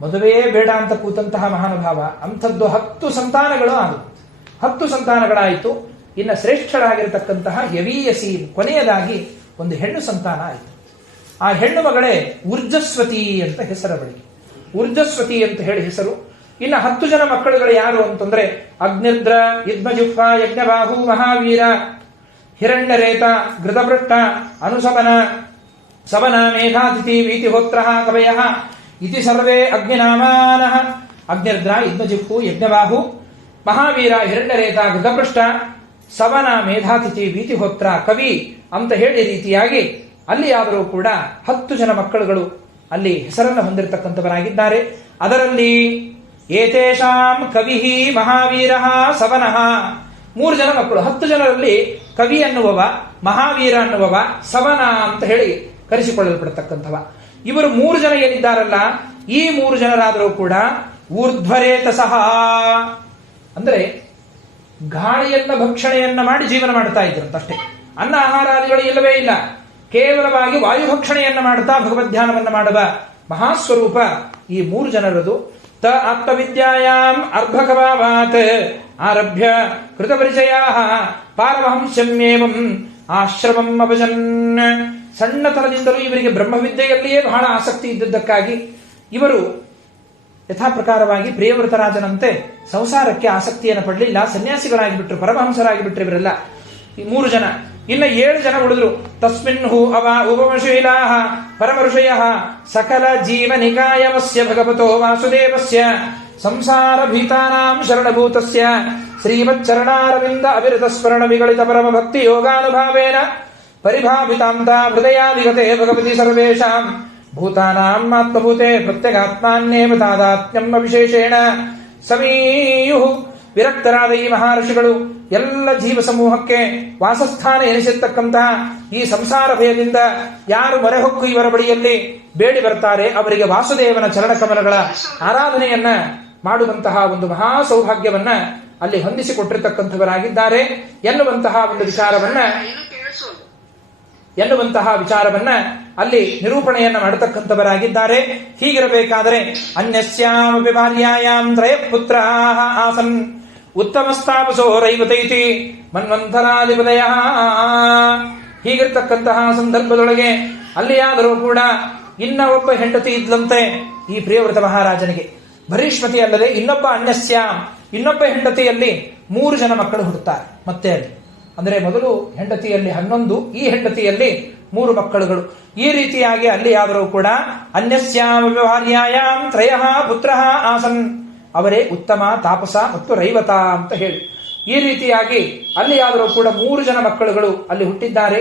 ಮದುವೆಯೇ ಬೇಡ ಅಂತ ಕೂತಂತಹ ಮಹಾನುಭಾವ ಅಂಥದ್ದು 10 ಸಂತಾನಗಳು ಆಗುತ್ತೆ. 10 ಸಂತಾನಗಳಾಯಿತು. ಇನ್ನು ಶ್ರೇಷ್ಠರಾಗಿರತಕ್ಕಂತಹ ಯವೀಯಸಿ ಕೊನೆಯದಾಗಿ ಒಂದು ಹೆಣ್ಣು ಸಂತಾನ ಆಯಿತು. ಆ ಹೆಣ್ಣು ಮಗಳೇ ಊರ್ಜಸ್ವತಿ ಅಂತ ಹೆಸರವಳಿಗೆ. ಊರ್ಜಸ್ವತಿ ಅಂತ ಹೇಳಿ ಹೆಸರು. ಇನ್ನು 10 ಜನ ಮಕ್ಕಳುಗಳು ಯಾರು ಅಂತಂದ್ರೆ ಅಗ್ನಿರ್ದ್ರ ಯುದ್ಮಜಿಹ್ವ ಯಜ್ಞಬಾಹು ಮಹಾವೀರ ಹಿರಣ್ಯರೇತ ಘೃತಪೃಷ್ಟ ಅನುಸವನ ಸವನ ಮೇಘಾತಿಥಿ ವೀತಿಹೋತ್ರ ಕವಯ ಇತಿ ಸರ್ವೇ ಅಗ್ನಿನಾಮಾನಃ. ಅಗ್ನಿರ್ದ್ರ ಯುದ್ಮಜಿಹ್ವು ಯಜ್ಞಬಾಹು ಮಹಾವೀರ ಹಿರಣ್ಯರೇತ ಘೃತಪೃಷ್ಟ ಸವನ ಮೇಧಾತಿಥಿ ವೀತಿಹೋತ್ರ ಕವಿ ಅಂತ ಹೇಳಿ ರೀತಿಯಾಗಿ ಅಲ್ಲಿ ಆದರೂ ಕೂಡ 10 ಜನ ಮಕ್ಕಳುಗಳು ಅಲ್ಲಿ ಹೆಸರನ್ನು ಹೊಂದಿರತಕ್ಕಂಥವರಾಗಿದ್ದಾರೆ. ಅದರಲ್ಲಿ ಏತೇಷಾಂ ಕವಿ ಮಹಾವೀರ ಸವನಃ 3 ಜನ ಮಕ್ಕಳು. 10 ಜನರಲ್ಲಿ ಕವಿ ಅನ್ನುವವ, ಮಹಾವೀರ ಅನ್ನುವವ, ಸವನ ಅಂತ ಹೇಳಿ ಕರೆಸಿಕೊಳ್ಳಲ್ಪಡತಕ್ಕಂಥವ. ಇವರು 3 ಜನ ಏನಿದ್ದಾರಲ್ಲ, ಈ 3 ಜನರಾದರೂ ಕೂಡ ಊರ್ಧ್ವರೇತ ಸಹ ಅಂದ್ರೆ ಗಾಳಿಯನ್ನ ಭಕ್ಷಣೆಯನ್ನ ಮಾಡಿ ಜೀವನ ಮಾಡ್ತಾ ಇದ್ರಂತಷ್ಟೇ. ಅನ್ನ ಆಹಾರಾದಿಗಳು ಇಲ್ಲವೇ ಇಲ್ಲ. ಕೇವಲವಾಗಿ ವಾಯುಭಕ್ಷಣೆಯನ್ನ ಮಾಡುತ್ತಾ ಭಗವದ್ಧ್ಯಾನವನ್ನ ಮಾಡುವ ಮಹಾಸ್ವರೂಪ ಈ 3 ಜನರದು. ತ ಆತ್ಮವಿದ್ಯಾಯಾಂ ಅರ್ಭಕಭಾವಾತ್ ಆರಭ್ಯ ಕೃತಪರಿಚಯ ಪಾರಮಹಂಸ್ಯಮೇವಂ ಆಶ್ರಮಂ ಅಭಜನ್. ಸಣ್ಣತನದಿಂದಲೂ ಇವರಿಗೆ ಬ್ರಹ್ಮವಿದ್ಯೆಯಲ್ಲಿಯೇ ಬಹಳ ಆಸಕ್ತಿ ಇದ್ದದ್ದಕ್ಕಾಗಿ ಇವರು ಯಥಾ ಪ್ರಕಾರವಾಗಿ ಪ್ರಿಯವೃತರಾಜನಂತೆ ಸಂಸಾರಕ್ಕೆ ಆಸಕ್ತಿಯನ್ನು ಪಡಲಿಲ್ಲ, ಸನ್ಯಾಸಿಗಳಾಗಿಬಿಟ್ರು, ಪರಮಹಂಸರಾಗಿಬಿಟ್ರು ಇವರೆಲ್ಲ ಈ 3 ಜನ. ಇನ್ನು 7 ಜನ ಉಳಿದ್ರು. ತಸ್ಮಿನ್ ಹೂ ಅವ ಉಪಮಶೀಲಾ ಪರಮ ಋಷಯ ಸಕಲ ಜೀವನಿಕಾಯವಸ್ಯ ಭಗವತೋ ವಾಸುದೇವಸ್ಯ ಸಂಸಾರ ಭೀತಾನಾಂ ಶರಣಭೂತಸ್ಯ ಶ್ರೀಮಚ್ಚರಣಾರವಿಂದ ಅವಿರತ ಸ್ಮರಣ ವಿಗಳಿತ ಪರಮ ಭಕ್ತಿ ಯೋಗಾನುಭಾವೇನ ಪರಿಭಾವಿತಾಂತ ಹೃದಯಾಧಿಗತೆ ಭಗವತಿ ಸರ್ವೇಷಾಂ ಭೂತಾನಾಂ ಆತ್ಮಭೂತೆ ಪ್ರತ್ಯಗಾತ್ಮಾನ್ಯೇವ ತಾದಾತ್ಮ್ಯಂ ವಿಶೇಷೇಣ ಸಮೀಯು. ವಿರಕ್ತರಾದ ಈ ಮಹರ್ಷಿಗಳು ಎಲ್ಲ ಜೀವ ಸಮೂಹಕ್ಕೆ ವಾಸಸ್ಥಾನ ಎನಿಸಿರ್ತಕ್ಕಂತಹ ಈ ಸಂಸಾರ ಭಯದಿಂದ ಯಾರು ಮೊರೆಹೊಕ್ಕು ಇವರ ಬಳಿಯಲ್ಲಿ ಬೇಡಿ ಬರ್ತಾರೆ ಅವರಿಗೆ ವಾಸುದೇವನ ಚರಣಕಮಲಗಳ ಆರಾಧನೆಯನ್ನ ಮಾಡುವಂತಹ ಒಂದು ಮಹಾ ಸೌಭಾಗ್ಯವನ್ನ ಅಲ್ಲಿ ಹೊಂದಿಸಿಕೊಟ್ಟಿರ್ತಕ್ಕಂಥವರಾಗಿದ್ದಾರೆ ಎನ್ನುವಂತಹ ಒಂದು ವಿಚಾರವನ್ನ ಅಲ್ಲಿ ನಿರೂಪಣೆಯನ್ನ ಮಾಡತಕ್ಕಂಥವರಾಗಿದ್ದಾರೆ. ಹೀಗಿರಬೇಕಾದರೆ ಅನ್ಯಸ್ಯಾಮಪಿ ಬಾಲ್ಯಾಯಾಂ ತ್ರಯ ಪುತ್ರಾಃ ಆಸನ್ ಉತ್ತಮಸ್ತಾಪಸೋ ರೈವತೈತಿ ಮನ್ವಂತರಾಧಿಪತಯ. ಹೀಗಿರ್ತಕ್ಕಂತಹ ಸಂದರ್ಭದೊಳಗೆ ಅಲ್ಲಿಯಾದರೂ ಕೂಡ ಇನ್ನ ಒಬ್ಬ ಹೆಂಡತಿ ಇದ್ಲಂತೆ ಈ ಪ್ರಿಯವೃತ ಮಹಾರಾಜನಿಗೆ. ಭರೀಷ್ಮತಿ ಅಲ್ಲದೆ ಇನ್ನೊಬ್ಬ ಹೆಂಡತಿಯಲ್ಲಿ 3 ಜನ ಮಕ್ಕಳು ಹುಟ್ಟುತ್ತಾರೆ. ಮತ್ತೆ ಅಲ್ಲಿ ಅಂದರೆ ಮೊದಲು ಹೆಂಡತಿಯಲ್ಲಿ 11, ಈ ಹೆಂಡತಿಯಲ್ಲಿ 3 ಮಕ್ಕಳುಗಳು. ಈ ರೀತಿಯಾಗಿ ಅಲ್ಲಿ ಆದರೂ ಕೂಡ ಅನ್ಯಸ್ಯಾಂ ಭಾರ್ಯಾಯಾಂ ತ್ರಯಃ ಪುತ್ರಃ ಆಸನ್, ಅವರೇ ಉತ್ತಮ, ತಾಪಸ ಮತ್ತು ರೈವತ ಅಂತ ಹೇಳಿ ಈ ರೀತಿಯಾಗಿ ಅಲ್ಲಿ ಆದರೂ ಕೂಡ 3 ಜನ ಮಕ್ಕಳುಗಳು ಅಲ್ಲಿ ಹುಟ್ಟಿದ್ದಾರೆ.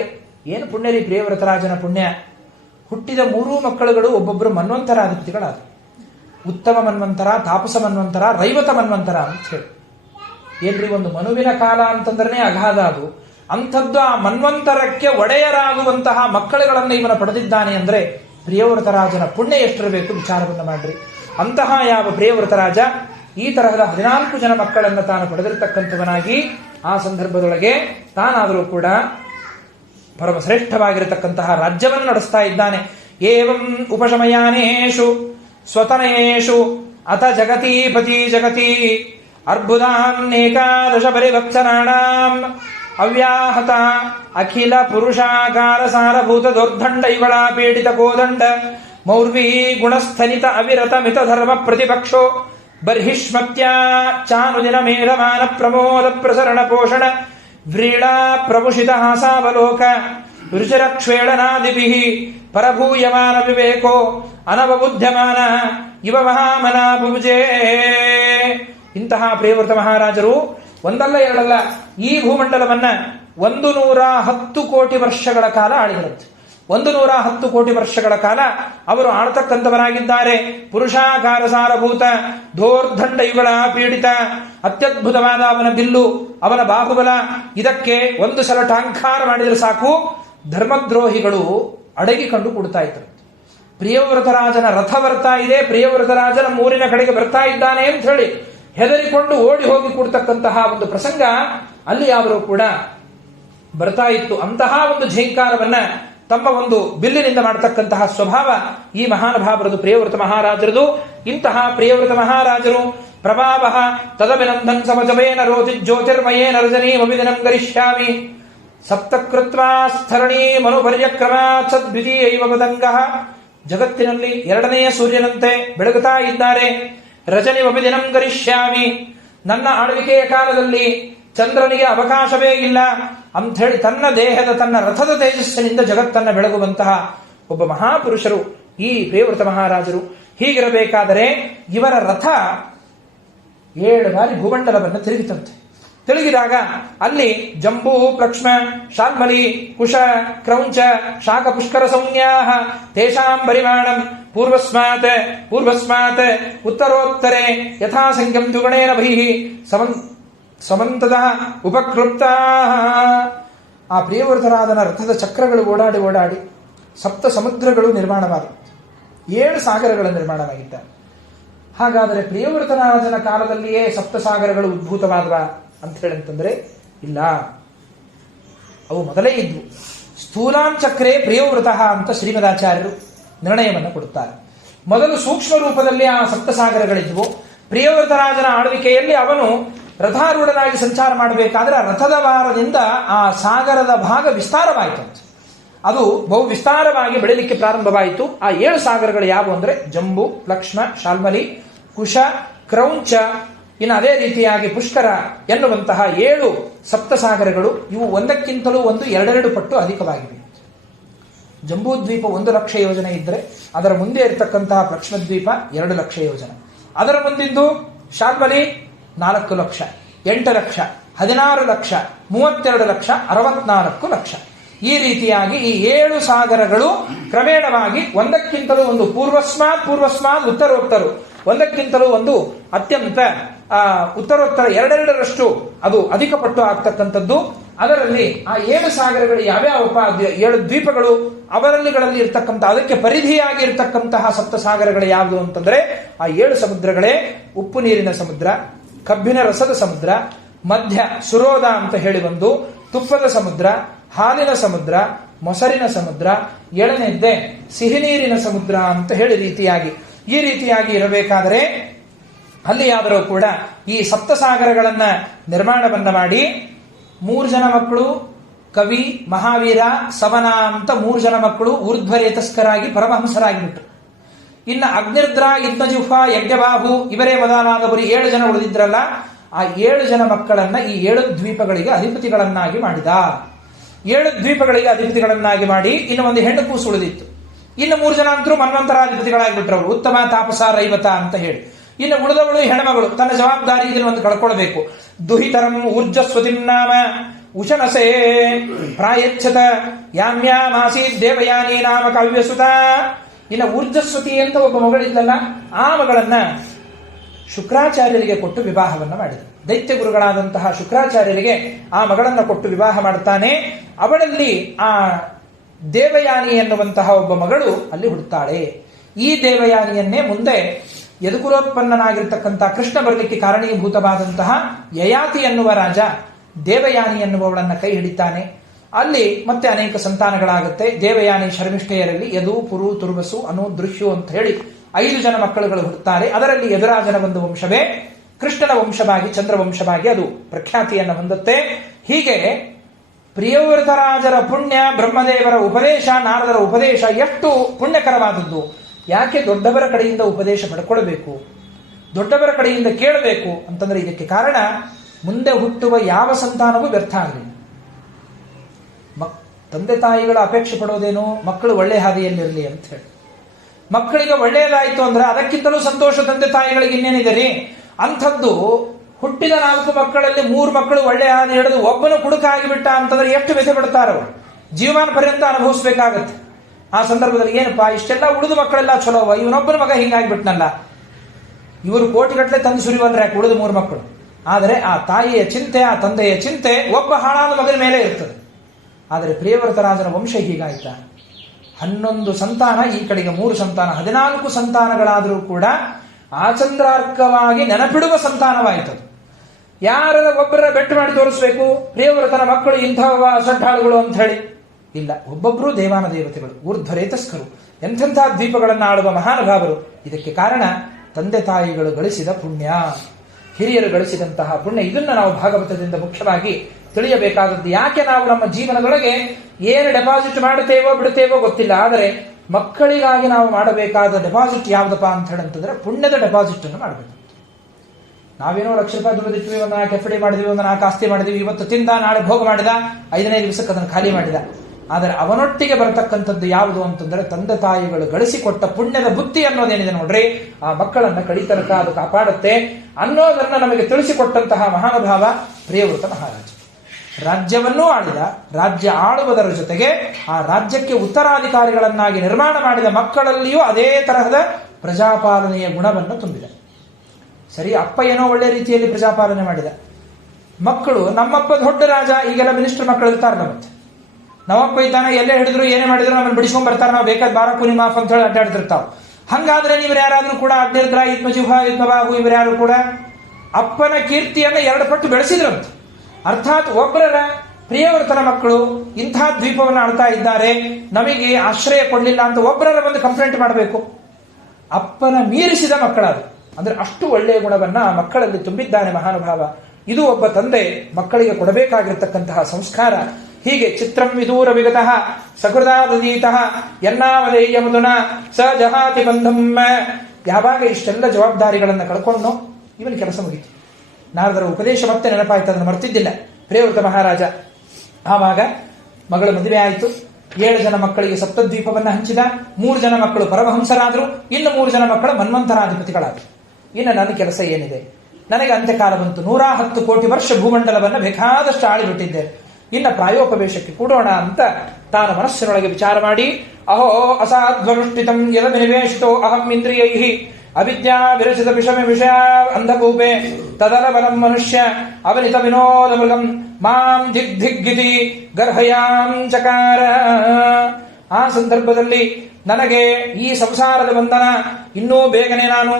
ಏನು ಪುಣ್ಯ ರೀ ಪ್ರಿಯವೃತರಾಜನ ಪುಣ್ಯ. ಹುಟ್ಟಿದ 3 ಮಕ್ಕಳುಗಳು ಒಬ್ಬೊಬ್ಬರು ಮನ್ವಂತರಾಧಿಪತಿಗಳಾದರು. ಉತ್ತಮ ಮನ್ವಂತರ, ತಾಪಸ ಮನ್ವಂತರ, ರೈವತ ಮನ್ವಂತರ ಅಂತ ಹೇಳಿ. ಏನ್ರಿ, ಒಂದು ಮನುವಿನ ಕಾಲ ಅಂತಂದ್ರೆ ಅಗಾಧ ಅದು. ಅಂಥದ್ದು ಆ ಮನ್ವಂತರಕ್ಕೆ ಒಡೆಯರಾಗುವಂತಹ ಮಕ್ಕಳುಗಳನ್ನು ಇವನ ಪಡೆದಿದ್ದಾನೆ ಅಂದ್ರೆ ಪ್ರಿಯವೃತರಾಜನ ಪುಣ್ಯ ಎಷ್ಟಿರಬೇಕು ವಿಚಾರವನ್ನು ಮಾಡ್ರಿ. ಅಂತಹ ಯಾವ ಪ್ರಿಯವೃತರಾಜ ಈ ತರಹದ 14 ಜನ ಮಕ್ಕಳನ್ನು ತಾನು ಪಡೆದಿರತಕ್ಕಂಥವನಾಗಿ ಆ ಸಂದರ್ಭದೊಳಗೆ ತಾನಾದರೂ ಕೂಡ ಪರಮಶ್ರೇಷ್ಠವಾಗಿರತಕ್ಕಂತಹ ರಾಜ್ಯವನ್ನು ನಡೆಸ್ತಾ ಇದ್ದಾನೆ. ಏವಂ ಉಪಶಮಯಾನೇಷು ಸ್ವತನೇಷು ಅಥ ಜಗತೀಪತಿ ಜಗತಿ ಅರ್ಬುದಾನ್ನೇಕಾದಶ ಪರಿವತ್ಸರಾಣಾಂ ಅವ್ಯಾಹತ ಅಖಿಲ ಪುರುಷಾಕಾರ ಸಾರಭೂತ ದುರ್ದಂಡ ಯುಗಳ ಪೀಡಿತ ಕೋದಂಡ ಮೌರ್ವಿ ಗುಣಸ್ಥನಿತ ಅವಿರತ ಮಿತ ಧರ್ಮ ಪ್ರತಿಪಕ್ಷೋ ಬರ್ಹಿಷ್ಮತ್ಯಾ ಚಾನುದಿನ ಮೇಘಮಾನ ಪ್ರಮೋದ ಪ್ರಸರಣ ಪೋಷಣ ವ್ರೀಳಾ ಪ್ರಭುಷಿತ ಹಾಸಾವಲೋಕ ರುಚಿರಕ್ಷೇಳನಾದಿಭಿಃ ಪರಭೂಯಮಾನ ವಿವೇಕೋ ಅನವಬುದ್ಧಮಾನ ಇವ ಮಹಾಮನಾಭುಜೇ. ಇಂತಹ ಪ್ರಿಯವೃತ ಮಹಾರಾಜರು ಒಂದಲ್ಲ ಎರಡಲ್ಲ ಈ ಭೂಮಂಡಲವನ್ನ 110 ಕೋಟಿ ವರ್ಷಗಳ ಕಾಲ ಆಳಿದರಂತೆ. 110 ಕೋಟಿ ವರ್ಷಗಳ ಕಾಲ ಅವರು ಆಳ್ತಕ್ಕಂಥವರಾಗಿದ್ದಾರೆ. ಪುರುಷಾಕಾರ ಸಾರಭೂತ ಧೋರ್ಧಂಡ ಯುಗಳ ಪೀಡಿತ, ಅತ್ಯದ್ಭುತವಾದ ಅವನ ಬಿಲ್ಲು, ಅವನ ಬಾಹುಬಲ, ಇದಕ್ಕೆ ಒಂದು ಸಲ ಟಾಂಕಾರ ಮಾಡಿದರೆ ಸಾಕು ಧರ್ಮದ್ರೋಹಿಗಳು ಅಡಗಿಕೊಂಡು ಕೊಡ್ತಾ ಇದ್ರು. ಪ್ರಿಯವೃತರಾಜನ ರಥ ಬರ್ತಾ ಇದೆ, ಪ್ರಿಯವೃತರಾಜನ ಊರಿನ ಕಡೆಗೆ ಬರ್ತಾ ಇದ್ದಾನೆ ಅಂತ ಹೇಳಿ ಹೆದರಿಕೊಂಡು ಓಡಿ ಹೋಗಿ ಕೊಡ್ತಕ್ಕಂತಹ ಒಂದು ಪ್ರಸಂಗ ಅಲ್ಲಿ ಯಾರು ಕೂಡ ಬರ್ತಾ ಇತ್ತು. ಅಂತಹ ಒಂದು ಝೇಂಕಾರವನ್ನ ತಮ್ಮ ಒಂದು ಬಿಲ್ಲಿನಿಂದ ಮಾಡತಕ್ಕಂತಹ ಸ್ವಭಾವ ಈ ಮಹಾನುಭಾವರದು, ಪ್ರಿಯವೃತ ಮಹಾರಾಜರದು. ಇಂತಹ ಪ್ರಿಯವೃತ ಮಹಾರಾಜರು ಪ್ರಭಾವ ತದಭಿನಂದನ್ ಸಮಜವೇನ ರೋತಿ ಜ್ಯೋತಿರ್ಮಯೇನ ರಜನೀಮಭಿದಿನಂ ಗರಿಷ್ಯಾಮಿ ಸಪ್ತಕೃತ್ವಾ ಸ್ಥರಣೀ ಮನುಪರ್ಯಕ್ರಮಾ ಸದ್ವಿತೀಯೈವ ಪದಂಗಃ. ಜಗತ್ತಿನಲ್ಲಿ 2ನೇ ಸೂರ್ಯನಂತೆ ಬೆಳಗುತ್ತಾ ಇದ್ದಾರೆ. ರಜನಿಮಭಿದಿನಂ ಗರಿಷ್ಯಾಮಿ, ನನ್ನ ಆಳ್ವಿಕೆಯ ಕಾಲದಲ್ಲಿ ಚಂದ್ರನಿಗೆ ಅವಕಾಶವೇ ಇಲ್ಲ ಅಂಥೇಳಿ ತನ್ನ ದೇಹದ, ತನ್ನ ರಥದ ತೇಜಸ್ಸಿನಿಂದ ಜಗತ್ತನ್ನ ಬೆಳಗುವಂತಹ ಒಬ್ಬ ಮಹಾಪುರುಷರು ಈ ಪ್ರಿಯವೃತ ಮಹಾರಾಜರು. ಹೀಗಿರಬೇಕಾದರೆ ಇವರ ರಥ 7 ಬಾರಿ ಭೂಮಂಡಲವನ್ನು ತಿರುಗಿತಂತೆ. ತಿರುಗಿದಾಗ ಅಲ್ಲಿ ಜಂಬೂ ಪ್ಲಕ್ಷ್ಮ ಶಾಲ್ಮಲಿ ಕುಶ ಕ್ರೌಂಚ ಶಾಖ ಪುಷ್ಕರ ಸಂಜ್ಞಾ ತೇಷಾಂ ಪರಿಮಾಣಂ ಪೂರ್ವಸ್ಮಾತ್ ಉತ್ತರೋತ್ತರೆ ಯಥಾಸಂಖ್ಯಂ ದ್ವಿಗುಣೇನ ಬಹಿಃ ಸಮಂತದಃ ಉಪಕ್ಲುಪ್ತಾ. ಆ ಪ್ರಿಯವೃತರಾದನ ರಥದ ಚಕ್ರಗಳು ಓಡಾಡಿ 7 ಸಮುದ್ರಗಳು ನಿರ್ಮಾಣವಾದವು, 7 ಸಾಗರಗಳ ನಿರ್ಮಾಣವಾಗಿದ್ದಾರೆ. ಹಾಗಾದರೆ ಪ್ರಿಯವೃತರಾಜನ ಕಾಲದಲ್ಲಿಯೇ 7 ಸಾಗರಗಳು ಉದ್ಭೂತವಾದವ ಅಂತ ಹೇಳಂತಂದ್ರೆ ಇಲ್ಲ, ಅವು ಮೊದಲೇ ಇದ್ವು. ಸ್ಥೂಲಾಂ ಚಕ್ರೇ ಪ್ರಿಯವೃತಃ ಅಂತ ಶ್ರೀಮದಾಚಾರ್ಯರು ನಿರ್ಣಯವನ್ನು ಕೊಡುತ್ತಾರೆ. ಮೊದಲು ಸೂಕ್ಷ್ಮ ರೂಪದಲ್ಲಿ ಆ 7 ಸಾಗರಗಳಿದ್ವು. ಪ್ರಿಯವೃತರಾಜನ ಆಳ್ವಿಕೆಯಲ್ಲಿ ಅವನು ರಥಾರೂಢನಾಗಿ ಸಂಚಾರ ಮಾಡಬೇಕಾದ್ರೆ ಆ ರಥದ ವಾರದಿಂದ ಆ ಸಾಗರದ ಭಾಗ ವಿಸ್ತಾರವಾಯಿತಂತೆ. ಅದು ಬಹು ವಿಸ್ತಾರವಾಗಿ ಬೆಳಲಿಕ್ಕೆ ಪ್ರಾರಂಭವಾಯಿತು. ಆ 7 ಸಾಗರಗಳು ಯಾವುವು ಅಂದ್ರೆ ಜಂಬೂ, ಲಕ್ಷ್ಮ, ಶಾಲ್ಮಲಿ, ಕುಶ, ಕ್ರೌಂಚ, ಇನ್ನು ಅದೇ ರೀತಿಯಾಗಿ ಪುಷ್ಕರ ಎನ್ನುವಂತಹ 7 ಸಪ್ತಸಾಗರಗಳು ಇವು ಒಂದಕ್ಕಿಂತಲೂ ಒಂದು ಎರಡೆರಡು ಪಟ್ಟು ಅಧಿಕವಾಗಿವೆ. ಜಂಬೂದ್ವೀಪ 1 ಲಕ್ಷ ಯೋಜನೆ ಇದ್ದರೆ ಅದರ ಮುಂದೆ ಇರತಕ್ಕಂತಹ ಪ್ರಕ್ಷಣದ್ವೀಪ 2 ಲಕ್ಷ ಯೋಜನೆ, ಅದರ ಮುಂದಿಂದು ಶಾಲ್ಮಲಿ 4 ಲಕ್ಷ, 8 ಲಕ್ಷ, 16 ಲಕ್ಷ, 32 ಲಕ್ಷ, 64 ಲಕ್ಷ. ಈ ರೀತಿಯಾಗಿ ಈ 7 ಸಾಗರಗಳು ಕ್ರಮೇಣವಾಗಿ ಒಂದಕ್ಕಿಂತಲೂ ಒಂದು ಪೂರ್ವಸ್ಮಾತ್ ಉತ್ತರೋತ್ತರು, ಒಂದಕ್ಕಿಂತಲೂ ಒಂದು ಅತ್ಯಂತ ಉತ್ತರೋತ್ತರ ಎರಡೆರಡರಷ್ಟು ಅದು ಅಧಿಕ ಪಟ್ಟು ಆಗ್ತಕ್ಕಂಥದ್ದು. ಅದರಲ್ಲಿ ಆ 7 ಸಾಗರಗಳು ಯಾವ್ಯಾವಪ್ಪ, 7 ದ್ವೀಪಗಳು, ಅವರಲ್ಲಿಗಳಲ್ಲಿ ಇರ್ತಕ್ಕಂಥ ಅದಕ್ಕೆ ಪರಿಧಿಯಾಗಿ ಇರತಕ್ಕಂತಹ ಸಪ್ತಸಾಗರಗಳು ಯಾವುದು ಅಂತಂದ್ರೆ ಆ 7 ಸಮುದ್ರಗಳೇ ಉಪ್ಪು ನೀರಿನ ಸಮುದ್ರ, ಕಬ್ಬಿನ ರಸದ ಸಮುದ್ರ, ಮಧ್ಯ ಸುರೋದ ಅಂತ ಹೇಳಿ ಒಂದು, ತುಪ್ಪದ ಸಮುದ್ರ, ಹಾಲಿನ ಸಮುದ್ರ, ಮೊಸರಿನ ಸಮುದ್ರ, 7ನೇದ್ದೇ ಸಿಹಿ ನೀರಿನ ಸಮುದ್ರ ಅಂತ ಹೇಳಿ ಈ ರೀತಿಯಾಗಿ ಇರಬೇಕಾದರೆ ಅಲ್ಲಿಯಾದರೂ ಕೂಡ ಈ ಸಪ್ತಸಾಗರಗಳನ್ನ ನಿರ್ಮಾಣವನ್ನ ಮಾಡಿ 3 ಜನ ಮಕ್ಕಳು ಕವಿ, ಮಹಾವೀರ, ಸವನ ಅಂತ 3 ಜನ ಮಕ್ಕಳು ಊರ್ಧ್ವರೇತಸ್ಕರಾಗಿ ಪರಮಹಂಸರಾಗಿಬಿಟ್ರು. ಇನ್ನು ಅಗ್ನಿರ್ದ್ರ, ಯುದ್ಧಜುಫ, ಯಜ್ಞಬಾಹು ಇವರೇ ಮೊದಲಾದವರು 7 ಜನ ಉಳಿದಿದ್ರಲ್ಲ, ಆ 7 ಜನ ಮಕ್ಕಳನ್ನ ಈ 7 ದ್ವೀಪಗಳಿಗೆ ಅಧಿಪತಿಗಳನ್ನಾಗಿ ಮಾಡಿದ. 7 ದ್ವೀಪಗಳಿಗೆ ಅಧಿಪತಿಗಳನ್ನಾಗಿ ಮಾಡಿ ಇನ್ನು ಒಂದು ಹೆಣ್ಣು ಕೂಸು ಉಳಿದಿತ್ತು. ಇನ್ನು 3 ಜನ ಅಂತರೂ ಮನ್ವಂತರಾಧಿಪತಿಗಳಾಗಿಬಿಟ್ರವರು, ಉತ್ತಮ, ತಾಪಸ, ರೈವತ ಅಂತ ಹೇಳಿ. ಇನ್ನು ಉಳಿದವಳು ಹೆಣ್ಮಗಳು ತನ್ನ ಜವಾಬ್ದಾರಿ ಇದನ್ನು ಒಂದು ಕಳ್ಕೊಳ್ಬೇಕು. ದುಹಿತರಂ ಊರ್ಜಸ್ವತಿಂ ನಾಮ ಉಶನಸೇ ಪ್ರಾಯಚ್ಛತ ಯಾಮ್ಯಾಮಾಸೀ ದೇವಯಾನಿ ನಾಮ ಕಾವ್ಯಸುತ. ಇನ್ನು ಊರ್ಜಸ್ವತಿ ಅಂತ ಒಬ್ಬ ಮಗಳಿದ್ದಲ್ಲ, ಆ ಮಗಳನ್ನ ಶುಕ್ರಾಚಾರ್ಯರಿಗೆ ಕೊಟ್ಟು ವಿವಾಹವನ್ನ ಮಾಡಿದರು. ದೈತ್ಯ ಗುರುಗಳಾದಂತಹ ಶುಕ್ರಾಚಾರ್ಯರಿಗೆ ಆ ಮಗಳನ್ನ ಕೊಟ್ಟು ವಿವಾಹ ಮಾಡುತ್ತಾನೆ. ಅವಳಲ್ಲಿ ಆ ದೇವಯಾನಿ ಎನ್ನುವಂತಹ ಒಬ್ಬ ಮಗಳು ಅಲ್ಲಿ ಹುಡುತ್ತಾಳೆ. ಈ ದೇವಯಾನಿಯನ್ನೇ ಮುಂದೆ ಯದುಕುಲೋತ್ಪನ್ನನಾಗಿರ್ತಕ್ಕಂಥ ಕೃಷ್ಣ ಬರಲಿಕ್ಕೆ ಕಾರಣೀಭೂತವಾದಂತಹ ಯಯಾತಿ ಎನ್ನುವ ರಾಜ ದೇವಯಾನಿ ಎನ್ನುವವಳನ್ನ ಕೈ ಹಿಡಿತಾನೆ. ಅಲ್ಲಿ ಮತ್ತೆ ಅನೇಕ ಸಂತಾನಗಳಾಗುತ್ತೆ. ದೇವಯಾನಿ ಶರ್ಮಿಷ್ಠೆಯರಲ್ಲಿ ಯದು, ಪುರು, ತುರ್ವಸು, ಅನು, ದೃಶ್ಯು ಅಂತ ಹೇಳಿ 5 ಜನ ಮಕ್ಕಳುಗಳು ಹುಡುತ್ತಾರೆ. ಅದರಲ್ಲಿ ಯದುರಾಜನ ಒಂದು ವಂಶವೇ ಕೃಷ್ಣನ ವಂಶವಾಗಿ, ಚಂದ್ರವಂಶವಾಗಿ ಅದು ಪ್ರಖ್ಯಾತಿಯನ್ನು ಹೊಂದುತ್ತೆ. ಹೀಗೆ ಪ್ರಿಯವ್ರತರಾಜರ ಪುಣ್ಯ, ಬ್ರಹ್ಮದೇವರ ಉಪದೇಶ, ನಾರದರ ಉಪದೇಶ ಎಷ್ಟು ಪುಣ್ಯಕರವಾದದ್ದು. ಯಾಕೆ ದೊಡ್ಡವರ ಕಡೆಯಿಂದ ಉಪದೇಶ ಪಡ್ಕೊಳ್ಬೇಕು, ದೊಡ್ಡವರ ಕಡೆಯಿಂದ ಕೇಳಬೇಕು ಅಂತಂದ್ರೆ ಇದಕ್ಕೆ ಕಾರಣ ಮುಂದೆ ಹುಟ್ಟುವ ಯಾವ ಸಂತಾನವೂ ವ್ಯರ್ಥ ಆಗಲಿಲ್ಲ. ತಂದೆ ತಾಯಿಗಳ ಅಪೇಕ್ಷೆ ಪಡೋದೇನು, ಮಕ್ಕಳು ಒಳ್ಳೆ ಹಾದಿಯಲ್ಲಿರಲಿ ಅಂತ ಹೇಳಿ. ಮಕ್ಕಳಿಗೆ ಒಳ್ಳೆಯದಾಯಿತು ಅಂದ್ರೆ ಅದಕ್ಕಿಂತಲೂ ಸಂತೋಷ ತಂದೆ ತಾಯಿಗಳಿಗೆ ಇನ್ನೇನಿದೆ ರೀ. ಅಂಥದ್ದು ಹುಟ್ಟಿದ 4 ಮಕ್ಕಳಲ್ಲಿ 3 ಮಕ್ಕಳು ಒಳ್ಳೆ ಹಾದಿ ಹಿಡಿದು ಒಬ್ಬನು ಕುಡುಕ ಆಗಿಬಿಟ್ಟ ಅಂತಂದ್ರೆ ಎಷ್ಟು ವ್ಯಥೆ ಪಡ್ತಾರವರು, ಜೀವಮಾನ ಪರ್ಯಂತ ಅನುಭವಿಸ್ಬೇಕಾಗತ್ತೆ. ಆ ಸಂದರ್ಭದಲ್ಲಿ ಏನಪ್ಪಾ ಇಷ್ಟೆಲ್ಲ ಉಳಿದ ಮಕ್ಕಳೆಲ್ಲ ಚಲೋವ, ಇವನೊಬ್ಬನ ಮಗ ಹಿಂಗಾಗಿಬಿಟ್ನಲ್ಲ, ಇವರು ಕೋಟಿಗಟ್ಟಲೆ ತಂದು ಸುರಿವಲ್ರೆ ಉಳಿದ 3 ಮಕ್ಕಳು. ಆದರೆ ಆ ತಾಯಿಯ ಚಿಂತೆ, ಆ ತಂದೆಯ ಚಿಂತೆ ಒಬ್ಬ ಹಾಳಾದ ಮಗನ ಮೇಲೆ ಇರ್ತದೆ. ಆದರೆ ಪ್ರಿಯವ್ರತರಾಜನ ವಂಶ ಹೀಗಾಯ್ತ, 11 ಸಂತಾನ, ಈ ಕಡೆಗೆ 3 ಸಂತಾನ, 14 ಸಂತಾನಗಳಾದರೂ ಕೂಡ ಆಚಂದ್ರಾರ್ಕವಾಗಿ ನೆನಪಿಡುವ ಸಂತಾನವಾಯಿತದು. ಯಾರ ಒಬ್ಬರ ಬೆಟ್ಟು ಮಾಡಿ ತೋರಿಸ್ಬೇಕು ಪ್ರಿಯವ್ರತನ ಮಕ್ಕಳು ಇಂಥವ ಅಸಡ್ಡಾಳುಗಳು ಅಂತ ಹೇಳಿ ಇಲ್ಲ. ಒಬ್ಬೊಬ್ಬರು ದೇವಾನ ದೇವತೆಗಳು, ಊರ್ಧ್ವರೇತಸ್ಕರು, ಎಂಥೆಂಥ ದ್ವೀಪಗಳನ್ನು ಆಳುವ ಮಹಾನುಭಾವರು. ಇದಕ್ಕೆ ಕಾರಣ ತಂದೆ ತಾಯಿಗಳು ಗಳಿಸಿದ ಪುಣ್ಯ, ಹಿರಿಯರು ಗಳಿಸಿದಂತಹ ಪುಣ್ಯ. ಇದನ್ನು ನಾವು ಭಾಗವತದಿಂದ ಮುಖ್ಯವಾಗಿ ತಿಳಿಯಬೇಕಾದದ್ದು. ಯಾಕೆ ನಾವು ನಮ್ಮ ಜೀವನದೊಳಗೆ ಏನು ಡೆಪಾಸಿಟ್ ಮಾಡುತ್ತೇವೋ ಬಿಡುತ್ತೇವೋ ಗೊತ್ತಿಲ್ಲ, ಆದರೆ ಮಕ್ಕಳಿಗಾಗಿ ನಾವು ಮಾಡಬೇಕಾದ ಡೆಪಾಸಿಟ್ ಯಾವುದಪ್ಪ ಅಂತ ಹೇಳಂತಂದ್ರೆ ಪುಣ್ಯದ ಡೆಪಾಸಿಟ್ ಅನ್ನು ಮಾಡಬೇಕು. ನಾವೇನೋ ಲಕ್ಷ ರೂಪಾಯಿ ದುಡಿದಿಟ್ವಿ, ಒಂದು 4 FD ಮಾಡಿದ್ವಿ, ಒಂದು 4 ಆಸ್ತಿ ಮಾಡಿದ್ವಿ, ಇವತ್ತು ತಿಂದ ನಾಳೆ ಭೋಗ ಮಾಡಿದ, 5ನೇ ದಿವಸಕ್ಕೆ ಅದನ್ನು ಖಾಲಿ ಮಾಡಿದ. ಆದರೆ ಅವನೊಟ್ಟಿಗೆ ಬರತಕ್ಕಂಥದ್ದು ಯಾವುದು ಅಂತಂದ್ರೆ ತಂದೆ ತಾಯಿಗಳು ಗಳಿಸಿಕೊಟ್ಟ ಪುಣ್ಯದ ಬುತ್ತಿ ಅನ್ನೋದೇನಿದೆ ನೋಡ್ರಿ, ಆ ಮಕ್ಕಳನ್ನ ಕಡಿತನಕ ಅದು ಕಾಪಾಡುತ್ತೆ ಅನ್ನೋದನ್ನ ನಮಗೆ ತಿಳಿಸಿಕೊಟ್ಟಂತಹ ಮಹಾನುಭಾವ ಪ್ರಿಯವ್ರತ ಮಹಾರಾಜ. ರಾಜ್ಯವನ್ನೂ ಆಳಿದ, ರಾಜ್ಯ ಆಳುವುದರ ಜೊತೆಗೆ ಆ ರಾಜ್ಯಕ್ಕೆ ಉತ್ತರಾಧಿಕಾರಿಗಳನ್ನಾಗಿ ನಿರ್ಮಾಣ ಮಾಡಿದ ಮಕ್ಕಳಲ್ಲಿಯೂ ಅದೇ ತರಹದ ಪ್ರಜಾಪಾಲನೆಯ ಗುಣವನ್ನು ತುಂಬಿದ. ಸರಿ, ಅಪ್ಪ ಏನೋ ಒಳ್ಳೆ ರೀತಿಯಲ್ಲಿ ಪ್ರಜಾಪಾಲನೆ ಮಾಡಿದ, ಮಕ್ಕಳು ನಮ್ಮಪ್ಪ ದೊಡ್ಡ ರಾಜ, ಈಗೆಲ್ಲ ಮಿನಿಸ್ಟರ್ ಮಕ್ಕಳು ಇರ್ತಾರಲ್ಲ, ಮತ್ತೆ ನಮ್ಮಪ್ಪ ಇದ್ದಾನೆ, ಎಲ್ಲೇ ಹಿಡಿದ್ರು ಏನೇ ಮಾಡಿದ್ರು ನಮ್ಮನ್ನು ಬಿಡಿಸ್ಕೊಂಡ್ ಬರ್ತಾರೆ, ನಾವು ಬೇಕಾದ ಬಾರ ಕುನಿ ಮಾಫ್ ಅಂತ ಹೇಳಿ ಅಡ್ಡಾಡ್ತಿರ್ತಾವ. ಹಂಗಾದ್ರೆ ನೀವು ಯಾರಾದ್ರೂ ಕೂಡ ಅಗ್ನಿರ್ದ್ರ, ಯುದ್ಧಜುಹ, ಯುದ್ಧಬಾಹು ಇವರ್ಯಾರು ಕೂಡ ಅಪ್ಪನ ಕೀರ್ತಿಯನ್ನ 2 ಪಟ್ಟು ಬೆಳೆಸಿದ್ರಂತ. ಅರ್ಥಾತ್ ಒಬ್ಬರ ಪ್ರಿಯವ್ರತನ ಮಕ್ಕಳು ಇಂಥ ದ್ವೀಪವನ್ನು ಆಳ್ತಾ ಇದ್ದಾರೆ, ನಮಗೆ ಆಶ್ರಯ ಕೊಡಲಿಲ್ಲ ಅಂತ ಒಬ್ಬರ ಒಂದು ಕಂಪ್ಲೇಂಟ್ ಮಾಡಬೇಕು. ಅಪ್ಪನ ಮೀರಿಸಿದ ಮಕ್ಕಳದು, ಅಂದ್ರೆ ಅಷ್ಟು ಒಳ್ಳೆಯ ಗುಣವನ್ನ ಆ ಮಕ್ಕಳಲ್ಲಿ ತುಂಬಿದ್ದಾನೆ ಮಹಾನುಭಾವ. ಇದು ಒಬ್ಬ ತಂದೆ ಮಕ್ಕಳಿಗೆ ಕೊಡಬೇಕಾಗಿರ್ತಕ್ಕಂತಹ ಸಂಸ್ಕಾರ. ಹೀಗೆ ಚಿತ್ರಂ ವಿದೂರ ವಿಗತಃ ಸಕೃದಾದೀತಃ ಯನ್ನಾವದೇಯ ಮಧುನ ಸ ಜಹಾತಿ ಬಂಧಂ ಯಾವಾಗ ಇಷ್ಟೆಲ್ಲ ಜವಾಬ್ದಾರಿಗಳನ್ನು ಕಳ್ಕೊಂಡು ಇವನ ಕೆಲಸ ಮುಗಿತು. ನಾರದರ ಉಪದೇಶ ಮತ್ತೆ ನೆನಪಾಯ್ತು, ಅದನ್ನು ಮರ್ತಿದ್ದಿಲ್ಲ ಪ್ರಿಯವೃತ ಮಹಾರಾಜ. ಆವಾಗ ಮಗಳ ಮದುವೆ ಆಯಿತು. 7 ಜನ ಮಕ್ಕಳಿಗೆ ಸಪ್ತದ್ವೀಪವನ್ನು ಹಂಚಿದ. 3 ಜನ ಮಕ್ಕಳು ಪರಮಹಂಸರಾದರು, ಇನ್ನು 3 ಜನ ಮಕ್ಕಳು ಮನ್ವಂತರಾಧಿಪತಿಗಳಾದರು. ಇನ್ನು ನನ್ನ ಕೆಲಸ ಏನಿದೆ? ನನಗೆ ಅಂತ್ಯಕಾಲ ಬಂತು. 110 ಕೋಟಿ ವರ್ಷ ಭೂಮಂಡಲವನ್ನು ಬೇಕಾದಷ್ಟು ಆಳಿಬಿಟ್ಟಿದ್ದೇನೆ. ಇನ್ನು ಪ್ರಾಯೋಪವೇಶಕ್ಕೆ ಕೂಡೋಣ ಅಂತ ತಾನು ಮನಸ್ಸಿನೊಳಗೆ ವಿಚಾರ ಮಾಡಿ, ಅಹೋ ಅಸಾಧ್ವನುಷ್ಠಿತಂ ಯದನಿವೇಶಿತೋ ಅಹಂ ಇಂದ್ರಿಯೈಹಿ ಅವಿದ್ಯಾ ವಿರಚಿತ ವಿಷಮ ವಿಷಯ ಅಂಧಕೂಪೆ ತದಲವನಂ ಮನುಷ್ಯ ಅವನಿತ ವಿನೋದ ಮೃಗಂ ಮಾಂ ದಿಗ್ದಿಗ್ಗಿತಿ ಗರ್ಹಯಾಂ ಚಕಾರ. ಆ ಸಂದರ್ಭದಲ್ಲಿ ನನಗೆ ಈ ಸಂಸಾರದ ಬಂಧನ, ಇನ್ನೂ ಬೇಗನೆ ನಾನು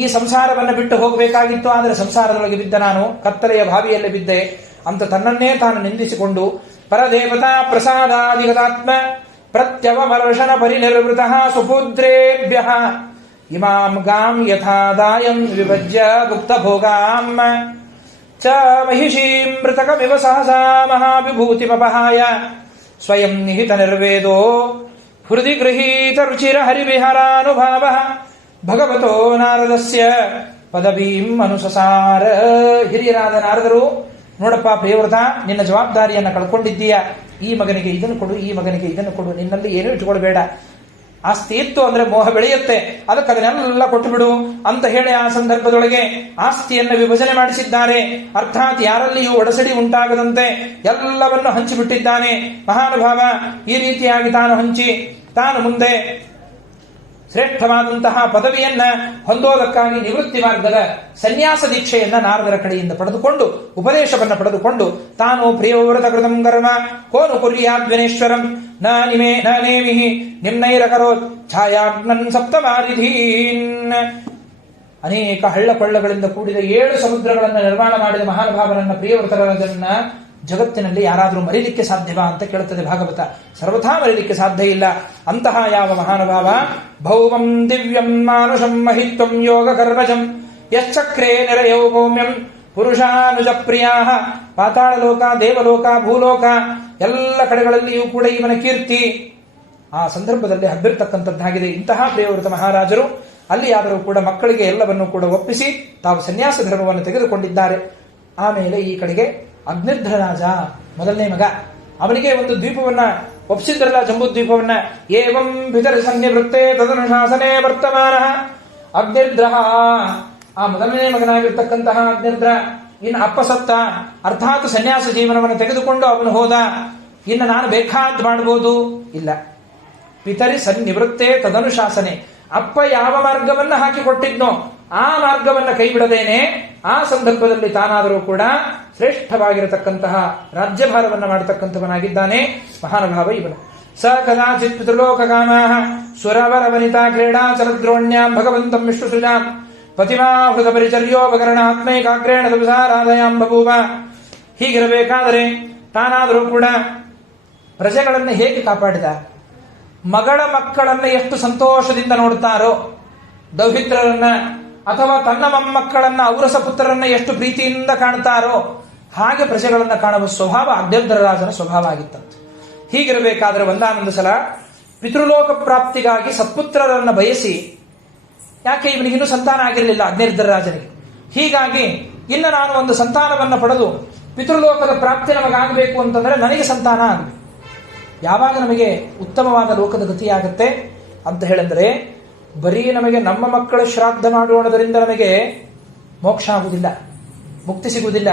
ಈ ಸಂಸಾರವನ್ನು ಬಿಟ್ಟು ಹೋಗಬೇಕಾಗಿತ್ತು. ಆದರೆ ಸಂಸಾರದೊಳಗೆ ಬಿದ್ದ ನಾನು ಕತ್ತಲೆಯ ಬಾವಿಯಲ್ಲಿ ಬಿದ್ದೆ ಅಂತ ತನ್ನನ್ನೇ ತಾನು ನಿಂದಿಸಿಕೊಂಡು ಪರದೇವತಾ ಪ್ರಸಾದಾದಿಗತಾತ್ಮ ಪ್ರತ್ಯವಮರ್ಶನ ಪರಿನಿರ್ವೃತ ಸುಪುತ್ರೇಭ್ಯ ಇಮಾಂ ಗಾಂ ಯಥಾದಾಯಂ ವಿಭಜ್ಯ ಗುಪ್ತ ಭೋಗಾಂ ಚ ಮಹಿಷೀಂ ಮೃತಕಮಿವ ಸಹಸಾ ಮಹಾವಿಭೂತಿಮಪಹಾಯ ಸ್ವಯಂ ನಿಹಿತ ನಿರ್ವೇದೋ ಹೃದಿ ಗೃಹೀತ ರುಚಿರ ಹರಿವಿಹರಾನುಭಾವ ಭಗವತೋ ನಾರದಸ್ಯ ಪದವೀಂ ಅನುಸಸಾರ. ಹಿರಿಯರಾದ ನಾರದರು, ನೋಡಪ್ಪ ಪ್ರಿಯವ್ರತ, ನಿನ್ನ ಜವಾಬ್ದಾರಿಯನ್ನು ಕಳ್ಕೊಂಡಿದ್ದೀಯ. ಈ ಮಗನಿಗೆ ಇದನ್ನು ಕೊಡು, ಈ ಮಗನಿಗೆ ಇದನ್ನು ಕೊಡು, ನಿನ್ನಲ್ಲಿ ಏನೂ ಇಟ್ಟುಕೊಳ್ಬೇಡ. ಆಸ್ತಿ ಇತ್ತು ಅಂದ್ರೆ ಮೋಹ ಬೆಳೆಯುತ್ತೆ, ಅದಕ್ಕೆ ಅದನ್ನೆಲ್ಲ ಕೊಟ್ಟು ಬಿಡು ಅಂತ ಹೇಳಿ ಆ ಸಂದರ್ಭದೊಳಗೆ ಆಸ್ತಿಯನ್ನು ವಿಭಜನೆ ಮಾಡಿಸಿದ್ದಾರೆ. ಅರ್ಥಾತ್ ಯಾರಲ್ಲಿಯೂ ಒಡಸಡಿ ಉಂಟಾಗದಂತೆ ಎಲ್ಲವನ್ನು ಹಂಚಿಬಿಟ್ಟಿದ್ದಾನೆ ಮಹಾನುಭಾವ. ಈ ರೀತಿಯಾಗಿ ತಾನು ಹಂಚಿ ತಾನು ಮುಂದೆ ಶ್ರೇಷ್ಠವಾದಂತಹ ಪದವಿಯನ್ನ ಹೊಂದೋದಕ್ಕಾಗಿ ನಿವೃತ್ತಿ ಮಾರ್ಗದ ಸನ್ಯಾಸ ದೀಕ್ಷೆಯನ್ನ ನಾರದರ ಕಡೆಯಿಂದ ಪಡೆದುಕೊಂಡು ಉಪದೇಶವನ್ನು ಪಡೆದುಕೊಂಡು ತಾನು ಪ್ರಿಯವೃತ ಕೃತಂ ಕರ್ಮ ಕೋನು ಕುರ್ಯಾದ್ವಿನೇಶ್ವರಂ ನ ನೇಮಿಹಿ ನಿಮ್ನೈರಕರೋತ್ ಛಾಯಾಗ್ನನ್ ಸಪ್ತಮಾರಿಧೀನ್. ಅನೇಕ ಹಳ್ಳ ಕೊಳ್ಳಗಳಿಂದ ಕೂಡಿದ 7 ಸಮುದ್ರಗಳನ್ನು ನಿರ್ಮಾಣ ಮಾಡಿದ ಮಹಾನುಭಾವನನ್ನ ಪ್ರಿಯವೃತರಾಜನ್ನ ಜಗತ್ತಿನಲ್ಲಿ ಯಾರಾದರೂ ಮರಿಲಿಕ್ಕೆ ಸಾಧ್ಯವಾ ಅಂತ ಕೇಳುತ್ತದೆ ಭಾಗವತ. ಸರ್ವಥಾ ಮರಿಲಿಕ್ಕೆ ಸಾಧ್ಯ ಇಲ್ಲ. ಅಂತಹ ಯಾವ ಮಹಾನುಭಾವ? ಭೌಮಂ ದಿವ್ಯಂ ಮಾನುಷಂ ಮಹಿತ್ವಂ ಯೋಗ ಕರ್ಮಜಂ ಯಶ್ಚಕ್ರೇ ನಿರಯೌ ಭೌಮ್ಯಂ ಪುರುಷಾನುಜ ಪ್ರಿಯಾ. ಪಾತಾಳ ಲೋಕ, ದೇವಲೋಕ, ಭೂಲೋಕ ಎಲ್ಲ ಕಡೆಗಳಲ್ಲಿಯೂ ಕೂಡ ಇವನ ಕೀರ್ತಿ ಆ ಸಂದರ್ಭದಲ್ಲಿ ಹಬ್ಬಿರ್ತಕ್ಕಂಥದ್ದಾಗಿದೆ. ಇಂತಹ ಪ್ರಿಯವೃತ ಮಹಾರಾಜರು ಅಲ್ಲಿಯಾದರೂ ಕೂಡ ಮಕ್ಕಳಿಗೆ ಎಲ್ಲವನ್ನೂ ಕೂಡ ಒಪ್ಪಿಸಿ ತಾವು ಸನ್ಯಾಸ ಧರ್ಮವನ್ನು ತೆಗೆದುಕೊಂಡಿದ್ದಾರೆ. ಆಮೇಲೆ ಈ ಕಡೆಗೆ ಅಗ್ನಿರ್ಧ್ರ ರಾಜ ಮೊದಲನೇ ಮಗ, ಅವನಿಗೆ ಒಂದು ದ್ವೀಪವನ್ನ ಒಪ್ಪಿಸಿದ್ರಲ್ಲ, ಜಂಬೂದ್ವೀಪವನ್ನ. ಏವಂ ಪಿತರಿ ಸನ್ನಿವೃತ್ತೆ ತದನುಶಾಸನೆ ವರ್ತಮಾನ ಅಗ್ನಿರ್ಧ್ರ. ಆ ಮೊದಲನೇ ಮಗನಾಗಿರ್ತಕ್ಕಂತಹ ಅಗ್ನಿರ್ಧ್ರ ಇನ್ನು ಅಪ್ಪ ಸತ್ತ, ಅರ್ಥಾತ್ ಸನ್ಯಾಸ ಜೀವನವನ್ನು ತೆಗೆದುಕೊಂಡು ಅವನು ಹೋದ. ಇನ್ನು ನಾನು ಬೇಕಾದ್ ಮಾಡಬಹುದು ಇಲ್ಲ. ಪಿತರಿ ಸನ್ನಿವೃತ್ತೆ ತದನುಶಾಸನೆ, ಅಪ್ಪ ಯಾವ ಮಾರ್ಗವನ್ನ ಹಾಕಿಕೊಟ್ಟಿದ್ನೋ ಆ ಮಾರ್ಗವನ್ನ ಕೈ ಬಿಡದೇನೆ ಆ ಸಂದರ್ಭದಲ್ಲಿ ತಾನಾದರೂ ಕೂಡ ಶ್ರೇಷ್ಠವಾಗಿರತಕ್ಕಂತಹ ರಾಜ್ಯಭಾರವನ್ನ ಮಾಡತಕ್ಕಂಥವನಾಗಿದ್ದಾನೆ ಮಹಾನುಭಾವ ಇವನು. ಸ ಕದಾಚಿತ್ ಪಿತೃಲೋಕಕಾಮಾ ಸುರವರ ವನಿತಾ ಕ್ರೀಡಾ ಚಲದ್ರೋಣ್ಯಾಂ ಭಗವಂತಂ ವಿಷ್ಣು ಸೃಜಾಂ ಪತಿಮಾಹೃತ ಪರಿಚರ್ಯೋಪಕರಣಾತ್ಮೈಕಾಗ್ರೇಣ ತಪಸಾರಾಧಯಾಂ ಬಭೂವ. ಹೀಗಿರಬೇಕಾದರೆ ತಾನಾದರೂ ಕೂಡ ಪ್ರಜೆಗಳನ್ನು ಹೇಗೆ ಕಾಪಾಡಿದ? ಮಗಳ ಮಕ್ಕಳನ್ನ ಎಷ್ಟು ಸಂತೋಷದಿಂದ ನೋಡುತ್ತಾರೋ, ದೌಹಿತ್ರರನ್ನ ಅಥವಾ ತನ್ನ ಮೊಮ್ಮಕ್ಕಳನ್ನ ಔರಸ ಪುತ್ರರನ್ನ ಎಷ್ಟು ಪ್ರೀತಿಯಿಂದ ಕಾಣ್ತಾರೋ ಹಾಗೆ ಪ್ರಜೆಗಳನ್ನ ಕಾಣುವ ಸ್ವಭಾವ ಅಗ್ನಿರ್ಧ್ರ ರಾಜನ ಸ್ವಭಾವ ಆಗಿತ್ತಂತೆ. ಹೀಗಿರಬೇಕಾದ್ರೆ ಒಂದಾನೊಂದು ಸಲ ಪಿತೃಲೋಕ ಪ್ರಾಪ್ತಿಗಾಗಿ ಸತ್ಪುತ್ರರನ್ನ ಬಯಸಿ, ಯಾಕೆ ಇವನಿಗಿನ್ನೂ ಸಂತಾನ ಆಗಿರಲಿಲ್ಲ ಅಗ್ನಿರ್ಧ್ರ ರಾಜನಿಗೆ, ಹೀಗಾಗಿ ಇನ್ನು ನಾನು ಒಂದು ಸಂತಾನವನ್ನು ಪಡೆದು ಪಿತೃಲೋಕದ ಪ್ರಾಪ್ತಿ ನಮಗಾಗಬೇಕು ಅಂತಂದ್ರೆ ನನಗೆ ಸಂತಾನ ಆಗಬೇಕು. ಯಾವಾಗ ನಮಗೆ ಉತ್ತಮವಾದ ಲೋಕದ ಗತಿಯಾಗತ್ತೆ ಅಂತ ಹೇಳಿದ್ರೆ, ಬರೀ ನಮಗೆ ನಮ್ಮ ಮಕ್ಕಳ ಶ್ರಾದ್ದ ಮಾಡೋಣದರಿಂದ ನಮಗೆ ಮೋಕ್ಷ ಆಗುವುದಿಲ್ಲ, ಮುಕ್ತಿ ಸಿಗುವುದಿಲ್ಲ.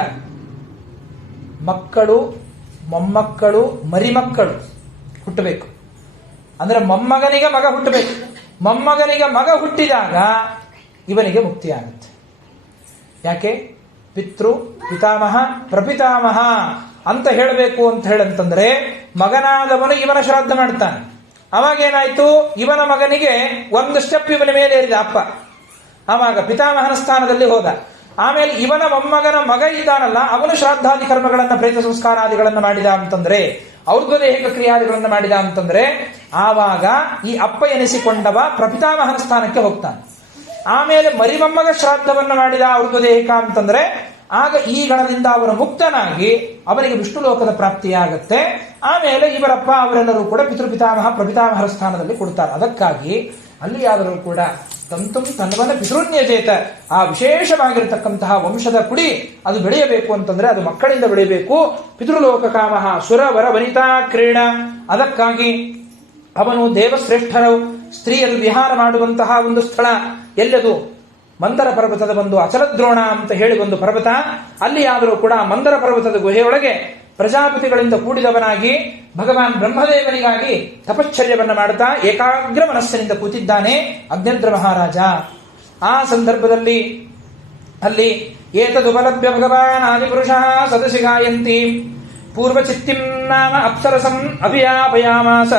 ಮಕ್ಕಳು, ಮೊಮ್ಮಕ್ಕಳು, ಮರಿಮಕ್ಕಳು ಹುಟ್ಟಬೇಕು. ಅಂದ್ರೆ ಮೊಮ್ಮಗನಿಗೆ ಮಗ ಹುಟ್ಟಬೇಕು. ಮೊಮ್ಮಗನಿಗೆ ಮಗ ಹುಟ್ಟಿದಾಗ ಇವನಿಗೆ ಮುಕ್ತಿ ಆಗುತ್ತೆ. ಯಾಕೆ? ಪಿತೃ ಪಿತಾಮಹ ಪ್ರಪಿತಾಮಹ ಅಂತ ಹೇಳಬೇಕು ಅಂತ ಹೇಳಂತಂದ್ರೆ, ಮಗನಾದವನು ಇವನ ಶ್ರಾದ್ದ ಮಾಡ್ತಾನೆ. ಅವಾಗೇನಾಯ್ತು? ಇವನ ಮಗನಿಗೆ ಒಂದು ಸ್ಟೆಪ್ ಇವನ ಮೇಲೆ ಏರಿದ ಅಪ್ಪ, ಆವಾಗ ಪಿತಾಮಹನ ಸ್ಥಾನದಲ್ಲಿ ಹೋದ. ಆಮೇಲೆ ಇವನ ಮೊಮ್ಮಗನ ಮಗ ಇದ್ದಾನಲ್ಲ, ಅವನು ಶ್ರಾದ್ದಾದಿ ಕರ್ಮಗಳನ್ನ, ಪ್ರೇತ ಸಂಸ್ಕಾರಾದಿಗಳನ್ನ ಮಾಡಿದ ಅಂತಂದ್ರೆ, ಔರ್ಧ್ವದೇಹಿಕ ಕ್ರಿಯಾದಿಗಳನ್ನ ಮಾಡಿದ ಅಂತಂದ್ರೆ, ಆವಾಗ ಈ ಅಪ್ಪ ಎನಿಸಿಕೊಂಡವ ಪ್ರಪಿತಾಮಹನ ಸ್ಥಾನಕ್ಕೆ ಹೋಗ್ತಾನೆ. ಆಮೇಲೆ ಮರಿಮೊಮ್ಮಗ ಶ್ರಾದ್ದವನ್ನ ಮಾಡಿದ ಔರ್ಧ್ವದೇಹಿಕ ಅಂತಂದ್ರೆ, ಆಗ ಈ ಗಣದಿಂದ ಅವನು ಮುಕ್ತನಾಗಿ ಅವನಿಗೆ ವಿಷ್ಣು ಲೋಕದ ಪ್ರಾಪ್ತಿಯಾಗತ್ತೆ. ಆಮೇಲೆ ಇವರಪ್ಪ ಅವರೆಲ್ಲರೂ ಕೂಡ ಪಿತೃಪಿತಾಮಹ ಪ್ರಪಿತಾಮಹರ ಸ್ಥಾನದಲ್ಲಿ ಕೊಡ್ತಾರೆ. ಅದಕ್ಕಾಗಿ ಅಲ್ಲಿಯಾದರೂ ಕೂಡ ತಂತುಂ ತನ್ವನ ಪಿತೃನ್ಯಜೇತ. ಆ ವಿಶೇಷವಾಗಿರತಕ್ಕಂತಹ ವಂಶದ ಕುಡಿ ಅದು ಬೆಳೆಯಬೇಕು ಅಂತಂದ್ರೆ ಅದು ಮಕ್ಕಳಿಂದ ಬೆಳೆಯಬೇಕು. ಪಿತೃಲೋಕ ಕಾಮಃ ಸುರವರ ವನಿತಾ ಕ್ರೀಡ. ಅದಕ್ಕಾಗಿ ಅವನು ದೇವಶ್ರೇಷ್ಠರು ಸ್ತ್ರೀಯರು ವಿಹಾರ ಮಾಡುವಂತಹ ಒಂದು ಸ್ಥಳ ಎಲ್ಲದು? ಮಂದರ ಪರ್ವತದ ಒಂದು ಅಚಲದ್ರೋಣ ಅಂತ ಹೇಳಿ ಒಂದು ಪರ್ವತ. ಅಲ್ಲಿ ಆದರೂ ಕೂಡ ಮಂದರ ಪರ್ವತದ ಗುಹೆಯೊಳಗೆ ಪ್ರಜಾಪತಿಗಳಿಂದ ಕೂಡಿದವನಾಗಿ ಭಗವಾನ್ ಬ್ರಹ್ಮದೇವನಿಗಾಗಿ ತಪಶ್ಚರ್ಯವನ್ನು ಮಾಡುತ್ತಾ ಏಕಾಗ್ರ ಮನಸ್ಸಿನಿಂದ ಕೂತಿದ್ದಾನೆ ಅಗ್ನಿದ್ರ ಮಹಾರಾಜ. ಆ ಸಂದರ್ಭದಲ್ಲಿ ಅಲ್ಲಿ ಏತದುಪಲಭ್ಯ ಭಗವಾನ್ ಆದಿಪುರುಷಃ ಸದಸಿ ಗಾಯಂತಿ ಪೂರ್ವಚಿತ್ತಿಂ ನಾಮ ಅಪ್ಸರಸಂ ಅಭಿಯಾಪಯಾಮಾಸ.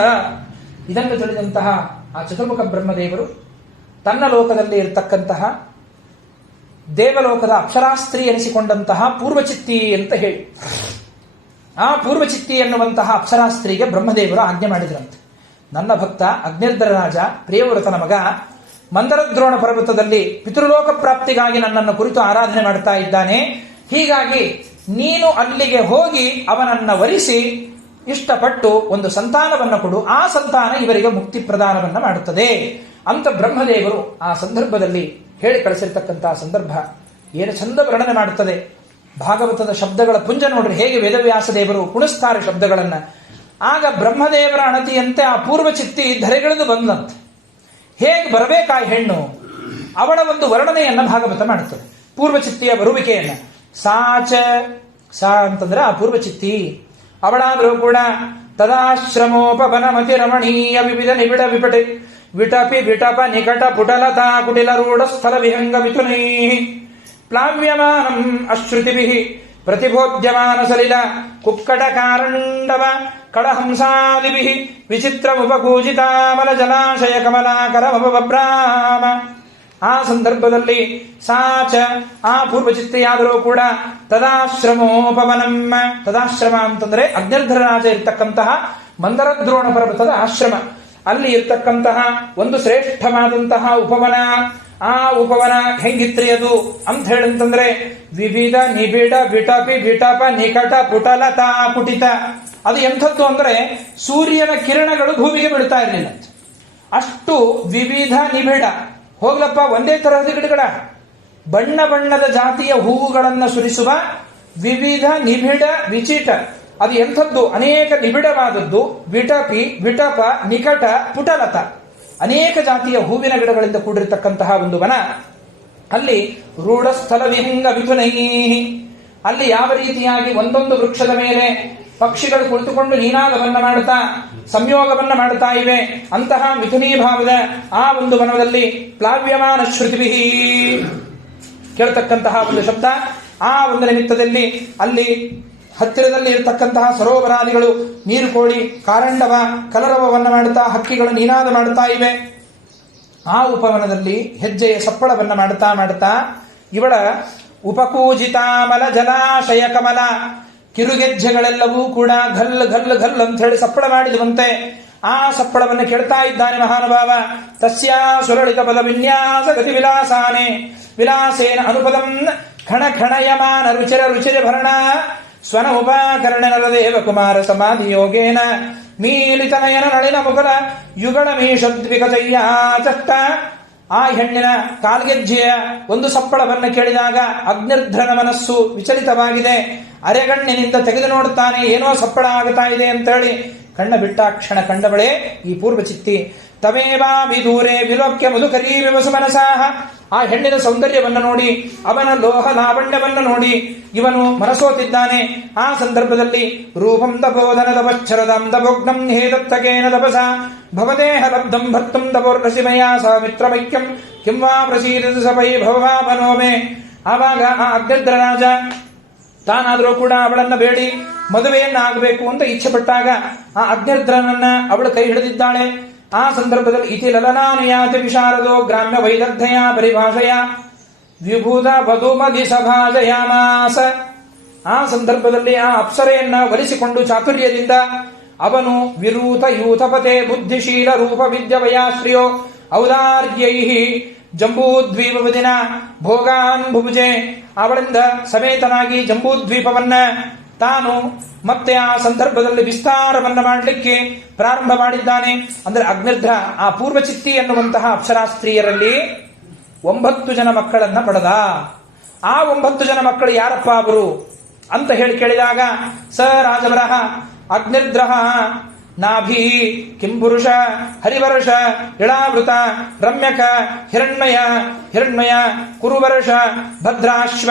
ಇದನ್ನು ತಿಳಿದಂತಹ ಆ ಚತುರ್ಮುಖ ಬ್ರಹ್ಮದೇವರು ತನ್ನ ಲೋಕದಲ್ಲಿ ಇರತಕ್ಕಂತಹ ದೇವಲೋಕದ ಅಪ್ಸರಾಸ್ತ್ರೀ ಎನಿಸಿಕೊಂಡಂತಹ ಪೂರ್ವಚಿತ್ತಿ ಅಂತ ಹೇಳಿ ಆ ಪೂರ್ವಚಿತ್ತಿ ಎನ್ನುವಂತಹ ಅಪ್ಸರಾಸ್ತ್ರೀಗೆ ಬ್ರಹ್ಮದೇವರು ಆಜ್ಞೆ ಮಾಡಿದ್ರಂತೆ. ನನ್ನ ಭಕ್ತ ಅಗ್ನಿರ್ಧರ ರಾಜ ಪ್ರಿಯವ್ರತನ ಮಗ ಮಂದರದ್ರೋಣ ಪರ್ವತದಲ್ಲಿ ಪಿತೃಲೋಕ ಪ್ರಾಪ್ತಿಗಾಗಿ ನನ್ನನ್ನು ಕುರಿತು ಆರಾಧನೆ ಮಾಡ್ತಾ ಇದ್ದಾನೆ. ಹೀಗಾಗಿ ನೀನು ಅಲ್ಲಿಗೆ ಹೋಗಿ ಅವನನ್ನ ವರಿಸಿ ಇಷ್ಟಪಟ್ಟು ಒಂದು ಸಂತಾನವನ್ನು ಕೊಡು. ಆ ಸಂತಾನ ಇವರಿಗೆ ಮುಕ್ತಿ ಪ್ರದಾನವನ್ನ ಮಾಡುತ್ತದೆ ಅಂತ ಬ್ರಹ್ಮದೇವರು ಆ ಸಂದರ್ಭದಲ್ಲಿ ಹೇಳಿ ಕಳಿಸಿರ್ತಕ್ಕಂತಹ ಸಂದರ್ಭ ಏನು ಚಂದ ವರ್ಣನೆ ಮಾಡುತ್ತದೆ. ಭಾಗವತದ ಶಬ್ದಗಳ ಪುಂಜ ನೋಡ್ರಿ ಹೇಗೆ ವೇದವ್ಯಾಸ ದೇವರು ಕುಣಿಸ್ತಾರೆ ಶಬ್ದಗಳನ್ನ. ಆಗ ಬ್ರಹ್ಮದೇವರ ಅಣತಿಯಂತೆ ಆ ಪೂರ್ವಚಿತ್ತಿ ಧರೆಗಿಳಿದು ಬಂದಂತೆ. ಹೇಗೆ ಬರಬೇಕಾ ಹೆಣ್ಣು ಅವಳ ಒಂದು ವರ್ಣನೆಯನ್ನ ಭಾಗವತ ಮಾಡುತ್ತದೆ. ಪೂರ್ವಚಿತ್ತಿಯ ಬರುವಿಕೆಯನ್ನ ಸಾ ಅಂತಂದ್ರೆ ಆ ಪೂರ್ವಚಿತ್ತಿ ಅವಳಾದರೂ ಕೂಡ ತದಾಶ್ರಮೋಪವನಮತಿ ರಮಣೀಯ ವಿವಿಧ ನಿಬಿಡ ವಿಪಟೆ ವಿಟಪಿ ವಿಟಪ ನಿಕಟ ಪುಟಲತಾ ಕುಟಿಲ ರೂಢ ಸ್ಥಳ ವಿಹಂಗ ವಿತುನೈ ಪ್ಲಾವ್ಯಮಾನಂ ಅಶ್ರುತಿಭಿಃ ಪ್ರತಿಬೋಧ್ಯಮಾನ ಸಲಿಲ ಕುಕ್ಕಟ ಕಾರಂಡವ ಕಳಹಂಸಾದಿಭಿಃ ವಿಚಿತ್ರಮುಪಕೂಜಿತಾಮಲ ಜಲಾಶಯ ಕಮಲಾಕರಮಪಬ್ರಾಮ. ಆ ಸಂದರ್ಭದಲ್ಲಿ ಸಾಚ ಆ ಪೂರ್ವಚಿತ್ತೆಯಾದರೂ ಕೂಡ ತದಾಶ್ರಮೋಪವನಮ್ಮ. ತದಾಶ್ರಮ ಅಂತಂದ್ರೆ ಅಗ್ನಿರ್ಧರ ರಾಜ ಇರ್ತಕ್ಕಂತಹ ಮಂದರದ್ರೋಣ ಪರ್ವತದ ಆಶ್ರಮ. ಅಲ್ಲಿ ಇರ್ತಕ್ಕಂತಹ ಒಂದು ಶ್ರೇಷ್ಠವಾದಂತಹ ಉಪವನ. ಆ ಉಪವನ ಹೆಂಗಿತ್ರಿ ಅದು ಅಂತ ಹೇಳಂತಂದ್ರೆ ವಿವಿಧ ನಿಬಿಡ ವಿಟಪಿ ವಿಟಪ ನಿಕಟ ಪುಟಲತಾ ಪುಟಿತ. ಅದು ಎಂಥದ್ದು ಅಂದ್ರೆ ಸೂರ್ಯನ ಕಿರಣಗಳು ಭೂಮಿಗೆ ಬೀಳ್ತಾ ಇರಲಿಲ್ಲ. ಅಷ್ಟು ವಿವಿಧ ನಿಬಿಡ. ಹೋಗ್ಲಪ್ಪ ಒಂದೇ ತರಹದ ಗಿಡಗಳ ಬಣ್ಣ ಬಣ್ಣದ ಜಾತಿಯ ಹೂವುಗಳನ್ನು ಸುರಿಸುವ ವಿವಿಧ ನಿಬಿಡ ವಿಚಿಟ. ಅದು ಎಂಥದ್ದು? ಅನೇಕ ನಿಬಿಡವಾದದ್ದು. ವಿಟಪಿ ವಿಟಪ ನಿಕಟ ಪುಟಲತ ಅನೇಕ ಜಾತಿಯ ಹೂವಿನ ಗಿಡಗಳಿಂದ ಕೂಡಿರತಕ್ಕಂತಹ ಒಂದು ವನ. ಅಲ್ಲಿ ರೂಢಸ್ಥಲ ವಿಹಂಗ ವಿತುನೈ. ಅಲ್ಲಿ ಯಾವ ರೀತಿಯಾಗಿ ಒಂದೊಂದು ವೃಕ್ಷದ ಮೇಲೆ ಪಕ್ಷಿಗಳು ಕುಳಿತುಕೊಂಡು ನೀನಾದವನ್ನ ಮಾಡುತ್ತಾ ಸಂಯೋಗವನ್ನ ಮಾಡುತ್ತಾ ಇವೆ. ಅಂತಹ ಮಿಥುನೀಭಾವದ ಆ ಒಂದು ವನದಲ್ಲಿ ಪ್ಲಾವ್ಯಮಾನ ಶ್ರುತಿಭಿಃ ಕೇಳತಕ್ಕಂತಹ ಒಂದು ಶಬ್ದ. ಆ ಒಂದು ನಿಮಿತ್ತದಲ್ಲಿ ಅಲ್ಲಿ ಹತ್ತಿರದಲ್ಲಿ ಇರತಕ್ಕಂತಹ ಸರೋವರಾದಿಗಳು ನೀರು ಕೋಳಿ ಕಾರಂಡವ ಕಲರವವನ್ನು ಮಾಡುತ್ತಾ ಹಕ್ಕಿಗಳು ನೀನಾದ ಮಾಡುತ್ತಾ ಇವೆ. ಆ ಉಪವನದಲ್ಲಿ ಹೆಜ್ಜೆಯ ಸಪ್ಪಳವನ್ನ ಮಾಡುತ್ತಾ ಇವಳ ಉಪಕೂಜಿತಾಮಲ ಜಲಾಶಯ ಕಮಲ ಕಿರುಗೆಜ್ಜೆಗಳೆಲ್ಲವೂ ಕೂಡ ಘಲ್ ಘಲ್ ಘಲ್ ಅಂತ ಹೇಳಿ ಸಪ್ಪಳ ಮಾಡಿದುವಂತೆ. ಆ ಸಪ್ಪಳವನ್ನು ಕೇಳ್ತಾ ಇದ್ದಾನೆ ಮಹಾನುಭಾವ. ತಸ್ಯಾ ಸುರಳಿತ ಬಲ ವಿನ್ಯಾಸ ಗತಿ ವಿಲಾಸಾನೆ ವಿಲಾಸೇನ ಅನುಪದಂ ಖಣ ಖಣಯಮಾನ ರುಚಿರ ರುಚಿರ ಭರಣ ಸ್ವನ ಉಪಾಕರಣ ನರದೇವ ಕುಮಾರ ಸಮಾಧಿ ಯೋಗೇನ ಮೀಲಿತನಯನ ನಳಿನ ಮುಖಲ ಯುಗಳ ಮೀಷದ್ವಿಕತಯ್ಯ ಚಷ್ಟ. ಆ ಹೆಣ್ಣಿನ ಕಾಲ್ಗೆಜ್ಜೆಯ ಒಂದು ಸಪ್ಪಳವನ್ನು ಕೇಳಿದಾಗ ಅಗ್ನಿರ್ಧ್ರನ ಮನಸ್ಸು ವಿಚಲಿತವಾಗಿದೆ. ಅರೆಗಣ್ಣಿನಿಂದ ತೆಗೆದು ನೋಡುತ್ತಾನೆ, ಏನೋ ಸಪ್ಪಳ ಆಗುತ್ತಾ ಇದೆ ಅಂತ ಹೇಳಿ ಕಣ್ಣ ಬಿಟ್ಟಾಕ್ಷಣ ಕಂಡವಳೆ ಈ ಪೂರ್ವಚಿತ್ತಿ. ತಮೇವಾ ವಿದೂರೆ ವಿಲೋಕ್ಯ ಮಧುಕರೀವಿವಸು ಮನಸಾಹ. ಆ ಹೆಣ್ಣಿನ ಸೌಂದರ್ಯವನ್ನು ನೋಡಿ ಅವನ ಲೋಹ ಲಾವಣ್ಯವನ್ನು ನೋಡಿ ಇವನು ಮನಸೋತಿದ್ದಾನೆ. ಆ ಸಂದರ್ಭದಲ್ಲಿ ರೂಪಂ ತಪೋಧನ ತಪಶ್ಚರದಂ ತಪೋಗ್ನಂ ಹೇದತ್ತಗೇನ ತಪಸ ಭವದೇಹ ಲಬ್ಧಂ ಭರ್ತಂ ತಪೋರ್ರಸಿಮಯ ಸ ಮಿತ್ರಮೈಕ್ಯಂ ಕಿಂವಾ ಪ್ರಸೀದ ಸಪೈ ಭವಮನೋಮೆ. ಆವಾಗ ಆ ಅಗ್ನಿರ್ಧರ ರಾಜ ತಾನಾದರೂ ಕೂಡ ಅವಳನ್ನ ಬೇಡಿ ಮದುವೆಯನ್ನ ಆಗಬೇಕು ಅಂತ ಇಚ್ಛೆ ಪಟ್ಟಾಗ ಆ ಅಗ್ನಿರ್ಧರನನ್ನ ಅವಳು ಕೈ ಹಿಡಿದಿದ್ದಾಳೆ. ಆ ಸಂದರ್ಭದಲ್ಲಿ ಇತಿ ಲಲನಾನುಯಾತಿ ವಿಶಾರದೋ ಗ್ರಾಮ್ಯ ವೈದಗ್ಧಯ ಪರಿಭಾಷೆಯ ವಿಭೂತ ವಧುಮಧಿ ಸಭಾಜಯಾಮಾಸ. ಆ ಸಂದರ್ಭದಲ್ಲಿ ಆ ಅಪ್ಸರೆಯನ್ನ ವರಿಸಿಕೊಂಡು ಚಾತುರ್ಯದಿಂದ ಅವನು ವಿರೂತ ಯೂಥಪತೆ ಬುದ್ಧಿಶೀಲ ರೂಪ ವಿದ್ಯವಯಾಶ್ರಿಯೋ ಔದಾರ್ಯೈ ಜಂಬೂದ್ವೀಪದಿನ ಭೋಗಾನ್ ಭುಭುಜೆ. ಅವಳಿಂದ ಸಮೇತನಾಗಿ ಜಂಬೂದ್ವೀಪವನ್ನ ತಾನು ಮತ್ತೆ ಆ ಸಂದರ್ಭದಲ್ಲಿ ವಿಸ್ತಾರವನ್ನ ಮಾಡಲಿಕ್ಕೆ ಪ್ರಾರಂಭ ಮಾಡಿದ್ದಾನೆ. ಅಂದ್ರೆ ಅಗ್ನಿರ್ಧ ಆ ಪೂರ್ವಚಿತ್ತಿ ಎನ್ನುವಂತಹ ಅಪ್ಸರಾ ಸ್ತ್ರೀಯರಲ್ಲಿ 9 ಜನ ಮಕ್ಕಳನ್ನ ಪಡೆದ. ಆ 9 ಜನ ಮಕ್ಕಳು ಯಾರಪ್ಪ ಅವರು ಅಂತ ಹೇಳಿ ಕೇಳಿದಾಗ, ಸ ರಾಜವರಹ ಅಗ್ನಿರ್ದ್ರಹ ನಾಭಿ ಕಿಂಪುರುಷ ಹರಿವರ್ಷ ಇಳಾವೃತ ರಮ್ಯಕ ಹಿರಣ್ಮಯ ಕುರುವರ್ಷ ಭದ್ರಾಶ್ವ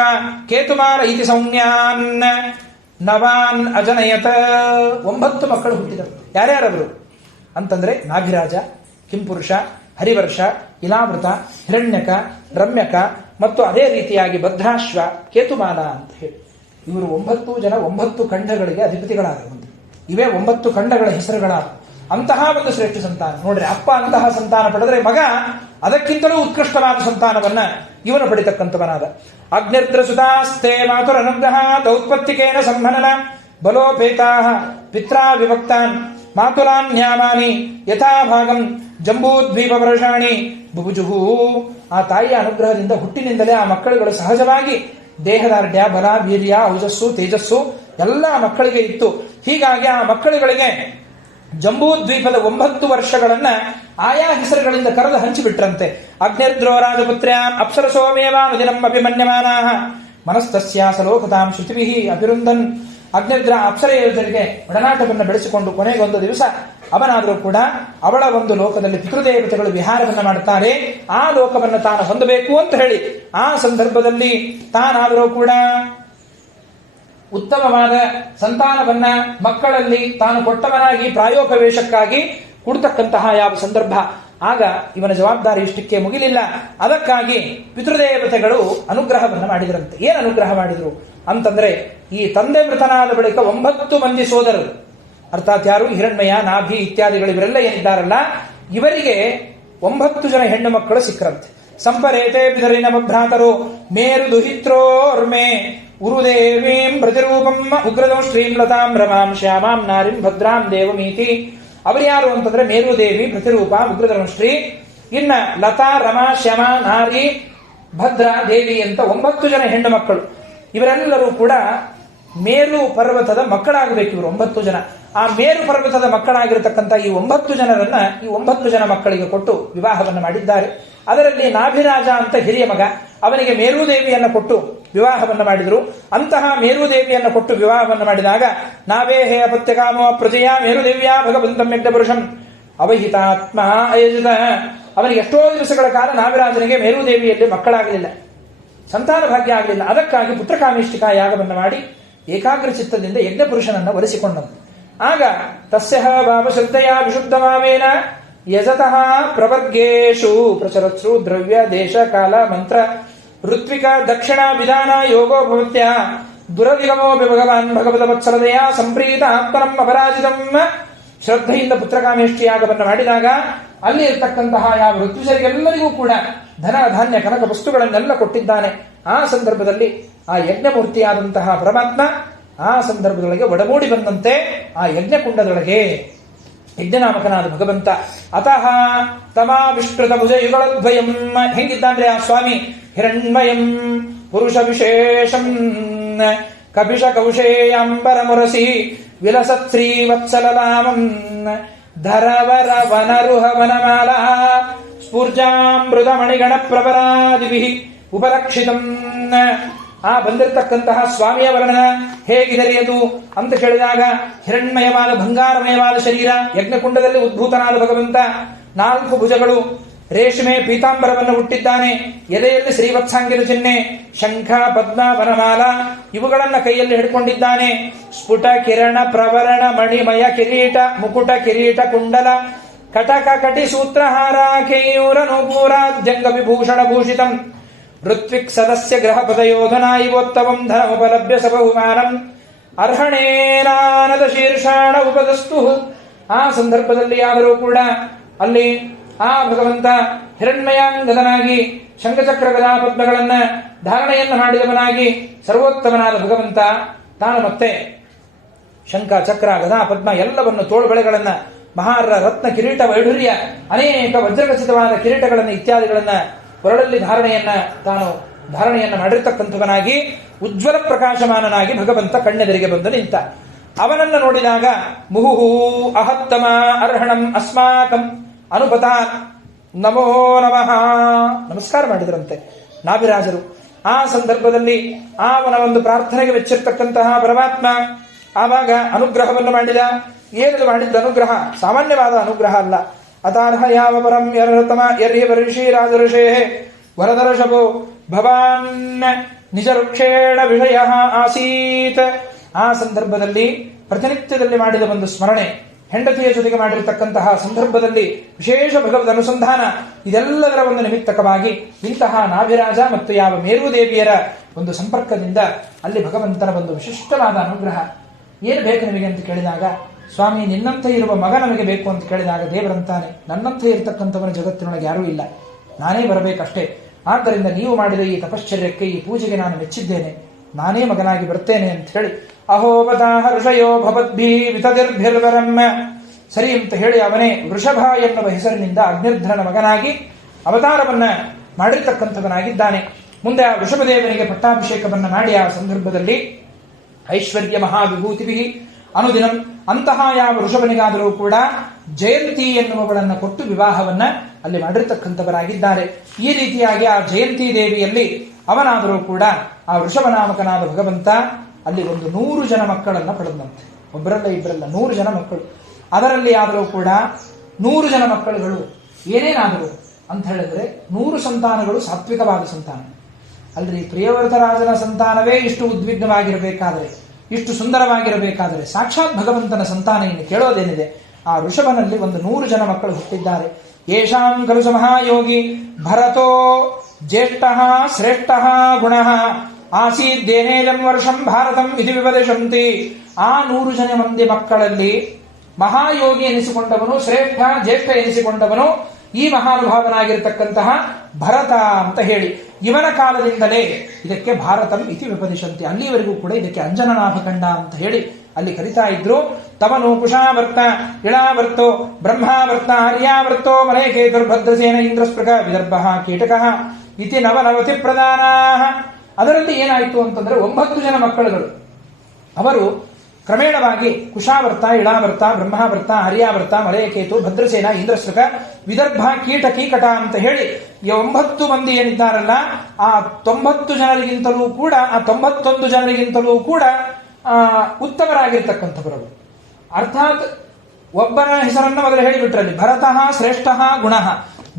ಕೇತುಮಾಲ ಇತಿ ಸೌಮ್ಯಾನ್ ನವಾನ್ ಅಜನಯತ. 9 ಮಕ್ಕಳು ಹುಟ್ಟಿದರು. ಯಾರ್ಯಾರವರು ಅಂತಂದ್ರೆ ನಾಭಿರಾಜ, ಕಿಂಪುರುಷ, ಹರಿವರ್ಷ, ಇಲಾವೃತ, ಹಿರಣ್ಯಕ, ರಮ್ಯಕ ಮತ್ತು ಅದೇ ರೀತಿಯಾಗಿ ಭದ್ರಾಶ್ವ, ಕೇತುಮಾಲ ಅಂತ ಹೇಳಿ ಇವರು 9 ಜನ 9 ಖಂಡಗಳಿಗೆ ಅಧಿಪತಿಗಳಾದವರು. ಇವೇ 9 ಖಂಡಗಳ ಹೆಸರುಗಳಾದ ಅಂತಹ ಒಂದು ಶ್ರೇಷ್ಠ ಸಂತಾನ. ನೋಡ್ರಿ, ಅಪ್ಪ ಅಂತಹ ಸಂತಾನ ಪಡೆದರೆ ಮಗ ಅದಕ್ಕಿಂತಲೂ ಉತ್ಕೃಷ್ಟವಾದ ಸಂತಾನವನ್ನ ಇವನು ಪಡಿತಕ್ಕಂಥವನಾದ. ಅಗ್ನಿರ್ದ್ರಸುತಾಸ್ತೆ ಮಾತುರನುಗ್ರಹ ದೌತ್ಪತ್ತಿಕೇನ ಸಂಹನನ ಬಲೋಪೇತಾ ಪಿತ್ರಾ ವಿಭಕ್ತಾನ್ ಮಾತುಲಾನ್ಯಾಮಾನಿ ಯಥಾಭಾಗಂ ಜಂಬೂದ್ವೀಪ ವರ್ಷಾಣಿ ಬುಭುಜುಹು. ಆ ತಾಯಿಯ ಅನುಗ್ರಹದಿಂದ ಹುಟ್ಟಿನಿಂದಲೇ ಆ ಮಕ್ಕಳುಗಳು ಸಹಜವಾಗಿ ದೇಹದಾರ್ಢ್ಯ, ಬಲ, ವೀರ್ಯ, ಔಜಸ್ಸು, ತೇಜಸ್ಸು ಎಲ್ಲ ಮಕ್ಕಳಿಗೆ ಇತ್ತು. ಹೀಗಾಗಿ ಆ ಮಕ್ಕಳುಗಳಿಗೆ ಜಂಬೂದ್ವೀಪದ 9 ವರ್ಷಗಳನ್ನ ಆಯಾ ಹೆಸರುಗಳಿಂದ ಕರೆದು ಹಂಚಿಬಿಟ್ರಂತೆ. ಅಗ್ನಿರ್ದ್ರೋ ರಾಜಪುತ್ರ್ಯ ಅಪ್ಸರಸೋಮೇವಾನುದಿನಂ ಅಭಿಮನ್ಯಮಾನಾಃ ಮನಸ್ತಸ್ಯಾ ಸಲೋಕತಾಂ ಶ್ರುತಿಭಿಃ ಅಭಿರುಂದನ್. ಅಗ್ನಿರ್ದ್ರ ಅಪ್ಸರೆಯರಿಗೆ ಒಡನಾಟವನ್ನು ಬೆಳೆಸಿಕೊಂಡು ಕೊನೆಗೊಂದು ದಿವಸ ಅವನಾದರೂ ಕೂಡ ಅವಳ ಒಂದು ಲೋಕದಲ್ಲಿ ಪಿತೃದೇವತೆಗಳು ವಿಹಾರವನ್ನು ಮಾಡುತ್ತಾರೆ. ಆ ಲೋಕವನ್ನು ತಾನು ಹೊಂದಬೇಕು ಅಂತ ಹೇಳಿ ಆ ಸಂದರ್ಭದಲ್ಲಿ ತಾನಾದರೂ ಕೂಡ ಉತ್ತಮವಾದ ಸಂತಾನವನ್ನ ಮಕ್ಕಳಲ್ಲಿ ತಾನು ಕೊಟ್ಟವನಾಗಿ ಪ್ರಾಯೋಪವೇಶಕ್ಕಾಗಿ ಕೊಡ್ತಕ್ಕಂತಹ ಯಾವ ಸಂದರ್ಭ, ಆಗ ಇವನ ಜವಾಬ್ದಾರಿ ಇಷ್ಟಕ್ಕೆ ಮುಗಿಲಿಲ್ಲ. ಅದಕ್ಕಾಗಿ ಪಿತೃದೇವತೆಗಳು ಅನುಗ್ರಹವನ್ನು ಮಾಡಿದರಂತೆ. ಏನು ಅನುಗ್ರಹ ಮಾಡಿದರು ಅಂತಂದ್ರೆ, ಈ ತಂದೆ ಮೃತನಾದ ಬಳಿಕ 9 ಮಂದಿ ಸೋದರರು, ಅರ್ಥಾತ್ ಯಾರು ಹಿರಣ್ಮಯ, ನಾಭಿ ಇತ್ಯಾದಿಗಳು ಇವರೆಲ್ಲ ಏನಿದ್ದಾರಲ್ಲ, ಇವರಿಗೆ 9 ಜನ ಹೆಣ್ಣು ಮಕ್ಕಳು ಸಿಕ್ಕರಂತೆ. ಸಂಪರೇತೆ ಬಿದರಿನ ಭ್ರಾತರು ಮೇರು ದುಹಿತ್ರೋರ್ಮೆ ಉರುದೇವೀಂ ಪ್ರತಿರೂಪಂ ಉಗ್ರದಂ ಶ್ರೀಂ ಲತಾಂ ರಮಾಂ ಶ್ಯಾಮಾಂ ನಾರಿಂ ಭದ್ರಾಂ ದೇವಮೀತಿ. ಅವರು ಯಾರು ಅಂತಂದ್ರೆ ಮೇರುದೇವಿ, ಪ್ರತಿರೂಪ, ಉಗ್ರದಂ ಶ್ರೀ, ಇನ್ನ ಲತಾ, ರಮಾ, ಶ್ಯಾಮ, ನಾರಿ, ಭದ್ರ, ದೇವಿ ಅಂತ 9 ಜನ ಹೆಣ್ಣು ಮಕ್ಕಳು. ಇವರೆಲ್ಲರೂ ಕೂಡ ಮೇರು ಪರ್ವತದ ಮಕ್ಕಳಾಗಬೇಕು. ಇವರು 9 ಜನ ಆ ಮೇರು ಪರ್ವತದ ಮಕ್ಕಳಾಗಿರತಕ್ಕಂಥ ಈ 9 ಜನರನ್ನ ಈ 9 ಜನ ಮಕ್ಕಳಿಗೆ ಕೊಟ್ಟು ವಿವಾಹವನ್ನು ಮಾಡಿದ್ದಾರೆ. ಅದರಲ್ಲಿ ನಾಭಿರಾಜ ಅಂತ ಹಿರಿಯ ಮಗ, ಅವನಿಗೆ ಮೇರುದೇವಿಯನ್ನು ಕೊಟ್ಟು ವಿವಾಹವನ್ನು ಮಾಡಿದರು. ಅಂತಹ ಮೇರುದೇವಿಯನ್ನು ಕೊಟ್ಟು ವಿವಾಹವನ್ನು ಮಾಡಿದಾಗ ನಾವೇ ಹೇ ಅಪತ್ಯಕಾಮೋ ಪ್ರಜೆಯ ಮೇರುದೇವಿಯ ಭಗವಂತಂ ಯಜ್ಞ ಪುರುಷಂ ಅವಹಿತಾತ್ಮ ಅಯಜಿತ. ಅವನಿಗೆ ಎಷ್ಟೋ ದಿವಸಗಳ ಕಾಲ ನಾಭಿರಾಜನಿಗೆ ಮೇರುದೇವಿಯಲ್ಲಿ ಮಕ್ಕಳಾಗಲಿಲ್ಲ, ಸಂತಾನ ಭಾಗ್ಯ ಆಗಲಿಲ್ಲ. ಅದಕ್ಕಾಗಿ ಪುತ್ರಕಾಮೇಷ್ಟಿಕಾ ಯಾಗವನ್ನು ಮಾಡಿ ಏಕಾಗ್ರ ಚಿತ್ತದಿಂದ ಯಜ್ಞ ಪುರುಷನನ್ನು ಒಲಿಸಿಕೊಂಡನು. ಆಗ ತಸ್ಯ ಭಾವ ಶ್ರದ್ಧೆಯ ವಿಶುದ್ಧ ಭಾವೇನ ಯಜತಃ ಪ್ರವರ್ಗೇಶು ಪ್ರಚರತ್ಸು ದ್ರವ್ಯ ದೇಶ ಕಾಲ ಮಂತ್ರ ಋತ್ವಿಕ ದಕ್ಷಿಣ ವಿಧಾನ ಯೋಗೋ ಭವತ್ಯ ದುರಧಿಗಮೋ ಭಗವಾನ್ ಭಗವತ ವತ್ಸಲದಯ ಸಂಪ್ರೀತ ಆತ್ಮನಂ ಅಪರಾಜಿತಂ. ಶ್ರದ್ಧೆಯಿಂದ ಪುತ್ರಕಾಮೇಷ್ಟಿ ಯಾಗವನ್ನು ಮಾಡಿದಾಗ ಅಲ್ಲಿ ಇರತಕ್ಕಂತಹ ಯಾವ ಋತ್ವಿಜರಿಗೆಲ್ಲರಿಗೂ ಕೂಡ ಧನ ಧಾನ್ಯ ಕನಕ ವಸ್ತುಗಳನ್ನೆಲ್ಲ ಕೊಟ್ಟಿದ್ದಾನೆ. ಆ ಸಂದರ್ಭದಲ್ಲಿ ಆ ಯಜ್ಞಮೂರ್ತಿಯಾದಂತಹ ಪರಮಾತ್ಮ ಆ ಸಂದರ್ಭದೊಳಗೆ ಒಡಮೂಡಿ ಬಂದಂತೆ ಆ ಯಜ್ಞಕುಂಡದೊಳಗೆ ಯಜ್ಞನಾಮಕನಾದ ಭಗವಂತ ಅತಃ ತಮಾವಿಷ್ಕೃತ ಭುಜ ಯುಗಳದ್ವಯಂ. ಹೆಂಗಿದ್ದಾನ್ರಿ ಆ ಸ್ವಾಮಿ? ಹಿರಣ್ಮಯಂ ಪುರುಷ ವಿಶೇಷಂ ಕಪಿಶ ಕೌಶೇಯಾಂಬರ ಮುರಸಿ ವಿಲಸತ್ ಶ್ರೀ ವತ್ಸಲಲಾಮಂ ಧರವರ ವನರುಹ ವನಮಾಲಾ ಸ್ಫೂರ್ಜಾಮೃತ ಮಣಿಗಣ ಪ್ರವರಾದಿಭಿ ಉಪರಕ್ಷಿತಂ. ಆ ಬಂದಿರತಕ್ಕಂತಹ ಸ್ವಾಮಿಯ ವರ್ಣನ ಹೇಗಿದೆರಿ ಅದು ಅಂತ ಕೇಳಿದಾಗ, ಹಿರಣ್ಮಯವಾದ ಬಂಗಾರಮಯವಾದ ಶರೀರ, ಯಜ್ಞಕುಂಡದಲ್ಲಿ ಉದ್ಭೂತನಾದ ಭಗವಂತ, 4 ಭುಜಗಳು, ರೇಷ್ಮೆ ಪೀತಾಂಬರವನ್ನು ಹುಟ್ಟಿದ್ದಾನೆ, ಎದೆಯಲ್ಲಿ ಶ್ರೀವತ್ಸಾಂಗಿರ ಚಿಹ್ನೆ, ಶಂಖ ಪದ್ಮ ವನಮಾಲ ಇವುಗಳನ್ನ ಕೈಯಲ್ಲಿ ಹಿಡ್ಕೊಂಡಿದ್ದಾನೆ. ಸ್ಫುಟ ಕಿರಣ ಪ್ರವರಣ ಮಣಿಮಯ ಕಿರೀಟ ಮುಕುಟ ಕಿರೀಟ ಕುಂಡಲ ಕಟಕ ಕಟಿ ಸೂತ್ರಹಾರ ಕೇಯೂರ ನೂಪೂರಾದ್ಯಂಗ ವಿಭೂಷಣ ಭೂಷಿತಂ ಋತ್ವಿಕ್ ಸದಸ್ಯ ಗ್ರಹ ಪದಯೋಧನ ಇವೋತ್ತಮಂ ಧನಮುಪಲಭ್ಯ ಸಬಹುಮಾನಂ ಅರ್ಹಣೇನಾನದ ಶೀರ್ಷಾಣ ಉಪದಸ್ತು. ಆ ಸಂದರ್ಭದಲ್ಲಿ ಆದರೂ ಕೂಡ ಅಲ್ಲಿ ಆ ಭಗವಂತ ಹಿರಣ್ಮಯಾಂಗದನಾಗಿ ಶಂಖಚಕ್ರ ಗದಾ ಪದ್ಮಗಳನ್ನ ಧಾರಣೆಯನ್ನು ಮಾಡಿದವನಾಗಿ ಸರ್ವೋತ್ತಮನಾದ ಭಗವಂತ ತಾನು ಮತ್ತೆ ಶಂಖ ಚಕ್ರ ಗದಾ ಪದ್ಮ ಎಲ್ಲವನ್ನು ತೋಳುಬಳೆಗಳನ್ನ ಮಹಾರ ರತ್ನ ಕಿರೀಟ ವೈಢೂರ್ಯ ಅನೇಕ ವಜ್ರಖಚಿತವಾದ ಕಿರೀಟಗಳನ್ನು ಇತ್ಯಾದಿಗಳನ್ನ ಕೊರಳಲ್ಲಿ ಧಾರಣೆಯನ್ನ ಮಾಡಿರ್ತಕ್ಕಂಥವನಾಗಿ ಉಜ್ವಲ ಪ್ರಕಾಶಮಾನನಾಗಿ ಭಗವಂತ ಕಣ್ಣೆದರಿಗೆ ಬಂದು ನಿಂತ. ಅವನನ್ನು ನೋಡಿದಾಗ ಮುಹುಹು ಅಹತ್ತಮ ಅರ್ಹಣಂ ಅಸ್ಮಾಕಂ ಅನುಪತ. ನಮೋ ನಮಃ ನಮಸ್ಕಾರ ಮಾಡಿದರಂತೆ ನಾಭಿರಾಜರು. ಆ ಸಂದರ್ಭದಲ್ಲಿ ಅವನ ಒಂದು ಪ್ರಾರ್ಥನೆಗೆ ಮೆಚ್ಚಿರ್ತಕ್ಕಂತಹ ಪರಮಾತ್ಮ ಆವಾಗ ಅನುಗ್ರಹವನ್ನು ಮಾಡಿದ. ಏನದು ಮಾಡಿದ್ದ ಅನುಗ್ರಹ? ಸಾಮಾನ್ಯವಾದ ಅನುಗ್ರಹ ಅಲ್ಲ. ಅತಾರ್ಹ ಯಾವ ಪರಂ ಯರತಮ ಯರ್ಹಿ ವರ್ಷಿ ರಾಜಋಷೇ ವರದರ್ಶಭೋ ಭವಾನ್ ನಿಜ ವೃಕ್ಷೇಣ ವಿಷಯ ಆಸೀತ್. ಆ ಸಂದರ್ಭದಲ್ಲಿ ಪ್ರತಿನಿತ್ಯದಲ್ಲಿ ಮಾಡಿದ ಒಂದು ಸ್ಮರಣೆ, ಹೆಂಡತಿಯ ಜೊತೆಗೆ ಮಾಡಿರತಕ್ಕಂತಹ ಸಂದರ್ಭದಲ್ಲಿ ವಿಶೇಷ ಭಗವದ್ ಅನುಸಂಧಾನ, ಇದೆಲ್ಲದರ ಒಂದು ನಿಮಿತ್ತಕವಾಗಿ ಇಂತಹ ನಾಭಿರಾಜ ಮತ್ತು ಯಾವ ಮೇರುದೇವಿಯರ ಒಂದು ಸಂಪರ್ಕದಿಂದ ಅಲ್ಲಿ ಭಗವಂತನ ಒಂದು ವಿಶಿಷ್ಟವಾದ ಅನುಗ್ರಹ. ಏನು ಬೇಕು ನಿಮಗೆ ಅಂತ ಕೇಳಿದಾಗ, ಸ್ವಾಮಿ ನಿನ್ನಂತೆ ಇರುವ ಮಗ ನಮಗೆ ಬೇಕು ಅಂತ ಕೇಳಿದಾಗ ದೇವರಂತಾನೆ, ನನ್ನಂತೆ ಇರತಕ್ಕಂಥವನ ಜಗತ್ತಿನೊಳಗೆ ಯಾರೂ ಇಲ್ಲ, ನಾನೇ ಬರಬೇಕಷ್ಟೇ. ಆದ್ದರಿಂದ ನೀವು ಮಾಡಿದ ಈ ತಪಶ್ಚರ್ಯಕ್ಕೆ, ಈ ಪೂಜೆಗೆ ನಾನು ಮೆಚ್ಚಿದ್ದೇನೆ, ನಾನೇ ಮಗನಾಗಿ ಬರ್ತೇನೆ ಅಂತ ಹೇಳಿ ಅಹೋಪತಾಹ ಋಷಯೋ ಭವದ್ಭಿ ವಿತದಿರ್ಭಿರ್ವರಮ್ಮ ಸರಿ ಅಂತ ಹೇಳಿ ಅವನೇ ವೃಷಭ ಎನ್ನುವ ಹೆಸರಿನಿಂದ ಅಗ್ನಿರ್ಧರನ ಮಗನಾಗಿ ಅವತಾರವನ್ನ ಮಾಡಿರ್ತಕ್ಕಂಥವನಾಗಿದ್ದಾನೆ. ಮುಂದೆ ಆ ವೃಷಭದೇವನಿಗೆ ಪಟ್ಟಾಭಿಷೇಕವನ್ನ ಮಾಡಿ ಆ ಸಂದರ್ಭದಲ್ಲಿ ಐಶ್ವರ್ಯ ಮಹಾವಿಭೂತಿಭಿ ಅನುದಿನಂ ಅಂತಹ ಯಾವ ವೃಷಭನಿಗಾದರೂ ಕೂಡ ಜಯಂತಿ ಎನ್ನುವಗಳನ್ನು ಕೊಟ್ಟು ವಿವಾಹವನ್ನ ಅಲ್ಲಿ ಮಾಡಿರ್ತಕ್ಕಂಥವರಾಗಿದ್ದಾರೆ. ಈ ರೀತಿಯಾಗಿ ಆ ಜಯಂತಿ ದೇವಿಯಲ್ಲಿ ಅವನಾದರೂ ಕೂಡ ಆ ವೃಷಭನಾಮಕನಾದ ಭಗವಂತ ಅಲ್ಲಿ ಒಂದು 100 ಜನ ಮಕ್ಕಳನ್ನ ಪಡೆದಂತೆ. ಒಬ್ಬರಲ್ಲ ಇಬ್ಬರಲ್ಲ, 100 ಜನ ಮಕ್ಕಳು. ಅದರಲ್ಲಿ ಆದರೂ ಕೂಡ 100 ಜನ ಮಕ್ಕಳುಗಳು ಏನೇನಾದರು ಅಂತ ಹೇಳಿದ್ರೆ 100 ಸಂತಾನಗಳು ಸಾತ್ವಿಕವಾದ ಸಂತಾನ. ಅಲ್ರಿ, ಪ್ರಿಯವೃತರಾಜನ ಸಂತಾನವೇ ಇಷ್ಟು ಉದ್ವಿಗ್ನವಾಗಿರಬೇಕಾದರೆ, ಇಷ್ಟು ಸುಂದರವಾಗಿರಬೇಕಾದರೆ ಸಾಕ್ಷಾತ್ ಭಗವಂತನ ಸಂತಾನ ಇನ್ನು ಕೇಳೋದೇನಿದೆ. ಆ ವೃಷಭನಲ್ಲಿ ಒಂದು 100 ಜನ ಮಕ್ಕಳು ಹುಟ್ಟಿದ್ದಾರೆ. ಯೇಷಾಂ ಖಲು ಮಹಾಯೋಗಿ ಭರತೋ ಜ್ಯೇಷ್ಠ ಶ್ರೇಷ್ಠ ಗುಣ ಆಸೀದ್ದೇನೇದಂ ವರ್ಷಂ ಭಾರತಂ ಇದು ವಿವದಿಶಂತಿ. ಆ 100 ಜನ ಮಂದಿ ಮಕ್ಕಳಲ್ಲಿ ಮಹಾಯೋಗಿ ಎನಿಸಿಕೊಂಡವನು, ಶ್ರೇಷ್ಠ ಜ್ಯೇಷ್ಠ ಎನಿಸಿಕೊಂಡವನು ಈ ಮಹಾನುಭಾವನಾಗಿರ್ತಕ್ಕಂತಹ ಭರತ ಅಂತ ಹೇಳಿ, ಇವನ ಕಾಲದಿಂದಲೇ ಇದಕ್ಕೆ ಭಾರತಂ ಇತಿ ವಿಪದಿಶಂತಿ, ಅಲ್ಲಿವರೆಗೂ ಕೂಡ ಇದಕ್ಕೆ ಅಂಜನನಾಭಖಂಡ ಅಂತ ಹೇಳಿ ಅಲ್ಲಿ ಕರಿತಾ ಇದ್ರು. ತವನು ಕುಶಾವರ್ತ ಇಳಾವರ್ತೋ ಬ್ರಹ್ಮಾವರ್ತ ಆರ್ಯಾವರ್ತೋ ಮಲಯಕೇತುರ್ಭದ್ರಸೇನ ಇಂದ್ರಸ್ಪೃಗ ವಿದರ್ಭ ಕೀಟಕ ಇತಿ ನವನವತಿ ಪ್ರಧಾನ. ಅದರಲ್ಲಿ ಏನಾಯಿತು ಅಂತಂದ್ರೆ 9 ಜನ ಮಕ್ಕಳುಗಳು. ಅವರು ಕ್ರಮೇಣವಾಗಿ ಕುಶಾವರ್ತ ಇಳಾವರ್ತ ಬ್ರಹ್ಮಾವರ್ತ ಆರ್ಯಾವರ್ತ ಮಲಯಕೇತು ಭದ್ರಸೇನ ಇಂದ್ರಸ್ಪೃಗ ವಿದರ್ಭ ಕೀಟ ಕೀಕಟ ಅಂತ ಹೇಳಿ 9 ಮಂದಿ ಏನಿದ್ದಾರಲ್ಲ, ಆ 90 ಜನರಿಗಿಂತಲೂ ಕೂಡ, ಆ 91 ಜನರಿಗಿಂತಲೂ ಕೂಡ ಉತ್ತಮರಾಗಿರ್ತಕ್ಕಂಥವರು. ಅರ್ಥಾತ್ ಒಬ್ಬನ ಹೆಸರನ್ನ ಮೊದಲು ಹೇಳಿಬಿಟ್ರಲ್ಲಿ, ಭರತಃ ಶ್ರೇಷ್ಠ ಗುಣ,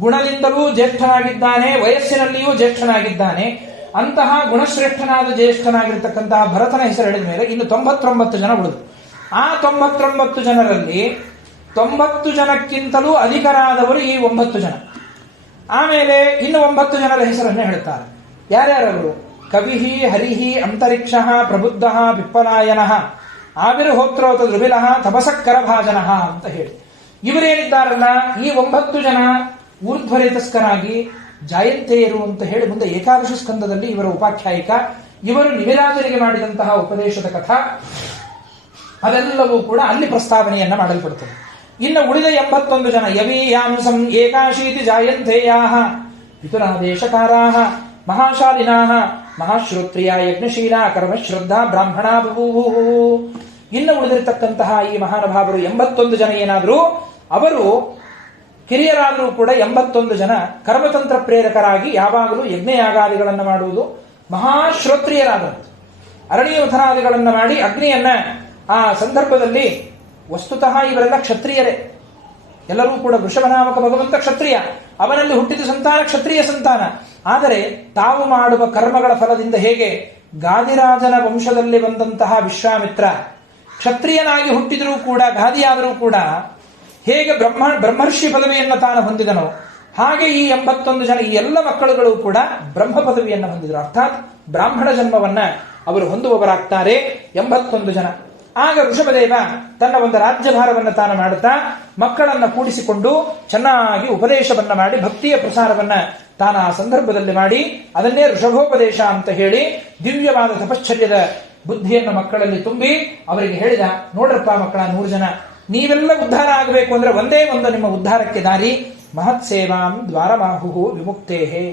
ಗುಣದಿಂದಲೂ ಜ್ಯೇಷ್ಠನಾಗಿದ್ದಾನೆ, ವಯಸ್ಸಿನಲ್ಲಿಯೂ ಜ್ಯೇಷ್ಠನಾಗಿದ್ದಾನೆ. ಅಂತಹ ಗುಣಶ್ರೇಷ್ಠನಾದ ಜ್ಯೇಷ್ಠನಾಗಿರ್ತಕ್ಕಂತಹ ಭರತನ ಹೆಸರು ಹೇಳಿದ ಮೇಲೆ ಇನ್ನು 99 ಜನ ಉಳಿದು. ಆ 99 ಜನರಲ್ಲಿ 90 ಜನಕ್ಕಿಂತಲೂ ಅಧಿಕರಾದವರು ಈ 9 ಜನ. ಆಮೇಲೆ ಇನ್ನು 9 ಜನರ ಹೆಸರನ್ನೇ ಹೇಳ್ತಾರೆ. ಯಾರ್ಯಾರವರು? ಕವಿಹಿ ಹರಿಹಿ ಅಂತರಿಕ್ಷ ಪ್ರಬುದ್ಧ ಪಿಪ್ಪಲಾಯನ ಆವಿರ್ಹೋತ್ರೋತ ಧ್ರುವಿಲ ತಪಸಕ್ಕರ ಭಾಜನ ಅಂತ ಹೇಳಿ ಇವರೇನಿದ್ದಾರಲ್ಲ, ಈ 9 ಜನ ಊರ್ಧ್ವರೇತಸ್ಕರಾಗಿ ಜಾಯಂತೆಯರು ಅಂತ ಹೇಳಿ ಮುಂದೆ ಏಕಾದಶ ಸ್ಕಂದದಲ್ಲಿ ಇವರ ಉಪಾಖ್ಯಾಯಿಕ, ಇವರು ನಿಮಿರಾಜರಿಗೆ ಮಾಡಿದಂತಹ ಉಪದೇಶದ ಕಥಾ ಅವೆಲ್ಲವೂ ಕೂಡ ಅಲ್ಲಿ ಪ್ರಸ್ತಾವನೆಯನ್ನ ಮಾಡಲ್ಪಡುತ್ತದೆ. ಇನ್ನು ಉಳಿದ 81 ಜನ ಯವೀಯಾಂಸಂ ಏಕಾಶೀತಿ ಜಾಯಂತೆಯಾ ಪಿತುರಾದೇಶಕಾರಾ ಮಹಾಶಾಲಿನಾ ಮಹಾಶ್ರೋತ್ರಿಯ ಯಜ್ಞಶೀಲ ಕರ್ಮಶ್ರದ್ಧಾ ಬ್ರಾಹ್ಮಣ ಬಭೂವು. ಇನ್ನು ಉಳಿದಿರತಕ್ಕಂತಹ ಈ ಮಹಾನುಭಾವರು 81 ಜನ ಏನಾದರೂ ಅವರು ಕಿರಿಯರಾದರೂ ಕೂಡ 81 ಜನ ಕರ್ಮತಂತ್ರ ಪ್ರೇರಕರಾಗಿ ಯಾವಾಗಲೂ ಯಜ್ಞಯಾಗಾದಿಗಳನ್ನು ಮಾಡುವುದು, ಮಹಾಶ್ರೋತ್ರಿಯರಾದಂತೆ ಅರಣ್ಯವಥನಾದಿಗಳನ್ನು ಮಾಡಿ ಅಗ್ನಿಯನ್ನ ಆ ಸಂದರ್ಭದಲ್ಲಿ, ವಸ್ತುತಃ ಇವರೆಲ್ಲ ಕ್ಷತ್ರಿಯರೇ, ಎಲ್ಲರೂ ಕೂಡ ವೃಷಭನಾಮಕ ಭಗವಂತ ಕ್ಷತ್ರಿಯ, ಅವನಲ್ಲಿ ಹುಟ್ಟಿದ ಸಂತಾನ ಕ್ಷತ್ರಿಯ ಸಂತಾನ. ಆದರೆ ತಾವು ಮಾಡುವ ಕರ್ಮಗಳ ಫಲದಿಂದ ಹೇಗೆ ಗಾದಿರಾಜನ ವಂಶದಲ್ಲಿ ಬಂದಂತಹ ವಿಶ್ವಾಮಿತ್ರ ಕ್ಷತ್ರಿಯನಾಗಿ ಹುಟ್ಟಿದರೂ ಕೂಡ, ಗಾದಿಯಾದರೂ ಕೂಡ ಹೇಗೆ ಬ್ರಹ್ಮರ್ಷಿ ಪದವಿಯನ್ನು ತಾನು ಹೊಂದಿದನೋ ಹಾಗೆ ಈ 81 ಜನ, ಈ ಎಲ್ಲ ಮಕ್ಕಳುಗಳು ಕೂಡ ಬ್ರಹ್ಮ ಪದವಿಯನ್ನು ಹೊಂದಿದರು. ಅರ್ಥಾತ್ ಬ್ರಾಹ್ಮಣ ಜನ್ಮವನ್ನ ಅವರು ಹೊಂದುವವರಾಗ್ತಾರೆ 81 ಜನ. ಆಗ ಋಷಭದೇವ ತನ್ನ ಒಂದು ರಾಜ್ಯಭಾರವನ್ನು ತಾನು ಮಾಡುತ್ತಾ ಮಕ್ಕಳನ್ನ ಕೂಡಿಸಿಕೊಂಡು ಚೆನ್ನಾಗಿ ಉಪದೇಶವನ್ನ ಮಾಡಿ ಭಕ್ತಿಯ ಪ್ರಸಾರವನ್ನ ತಾನು ಆ ಸಂದರ್ಭದಲ್ಲಿ ಮಾಡಿ ಅದನ್ನೇ ಋಷಭೋಪದೇಶ ಅಂತ ಹೇಳಿ ದಿವ್ಯವಾದ ತಪಶ್ಚರ್ಯದ ಬುದ್ಧಿಯನ್ನು ಮಕ್ಕಳಲ್ಲಿ ತುಂಬಿ ಅವರಿಗೆ ಹೇಳಿದ, ನೋಡ್ರಪ್ಪ ಮಕ್ಕಳ 100 ಜನ, ನೀವೆಲ್ಲ ಉದ್ಧಾರ ಆಗಬೇಕು ಅಂದ್ರೆ ಒಂದೇ ಒಂದು ನಿಮ್ಮ ಉದ್ಧಾರಕ್ಕೆ ದಾರಿ, ಮಹತ್ ಸೇವಾಂ ದ್ವಾರಮಾಹು ವಿಮುಕ್ತೇಹೇ.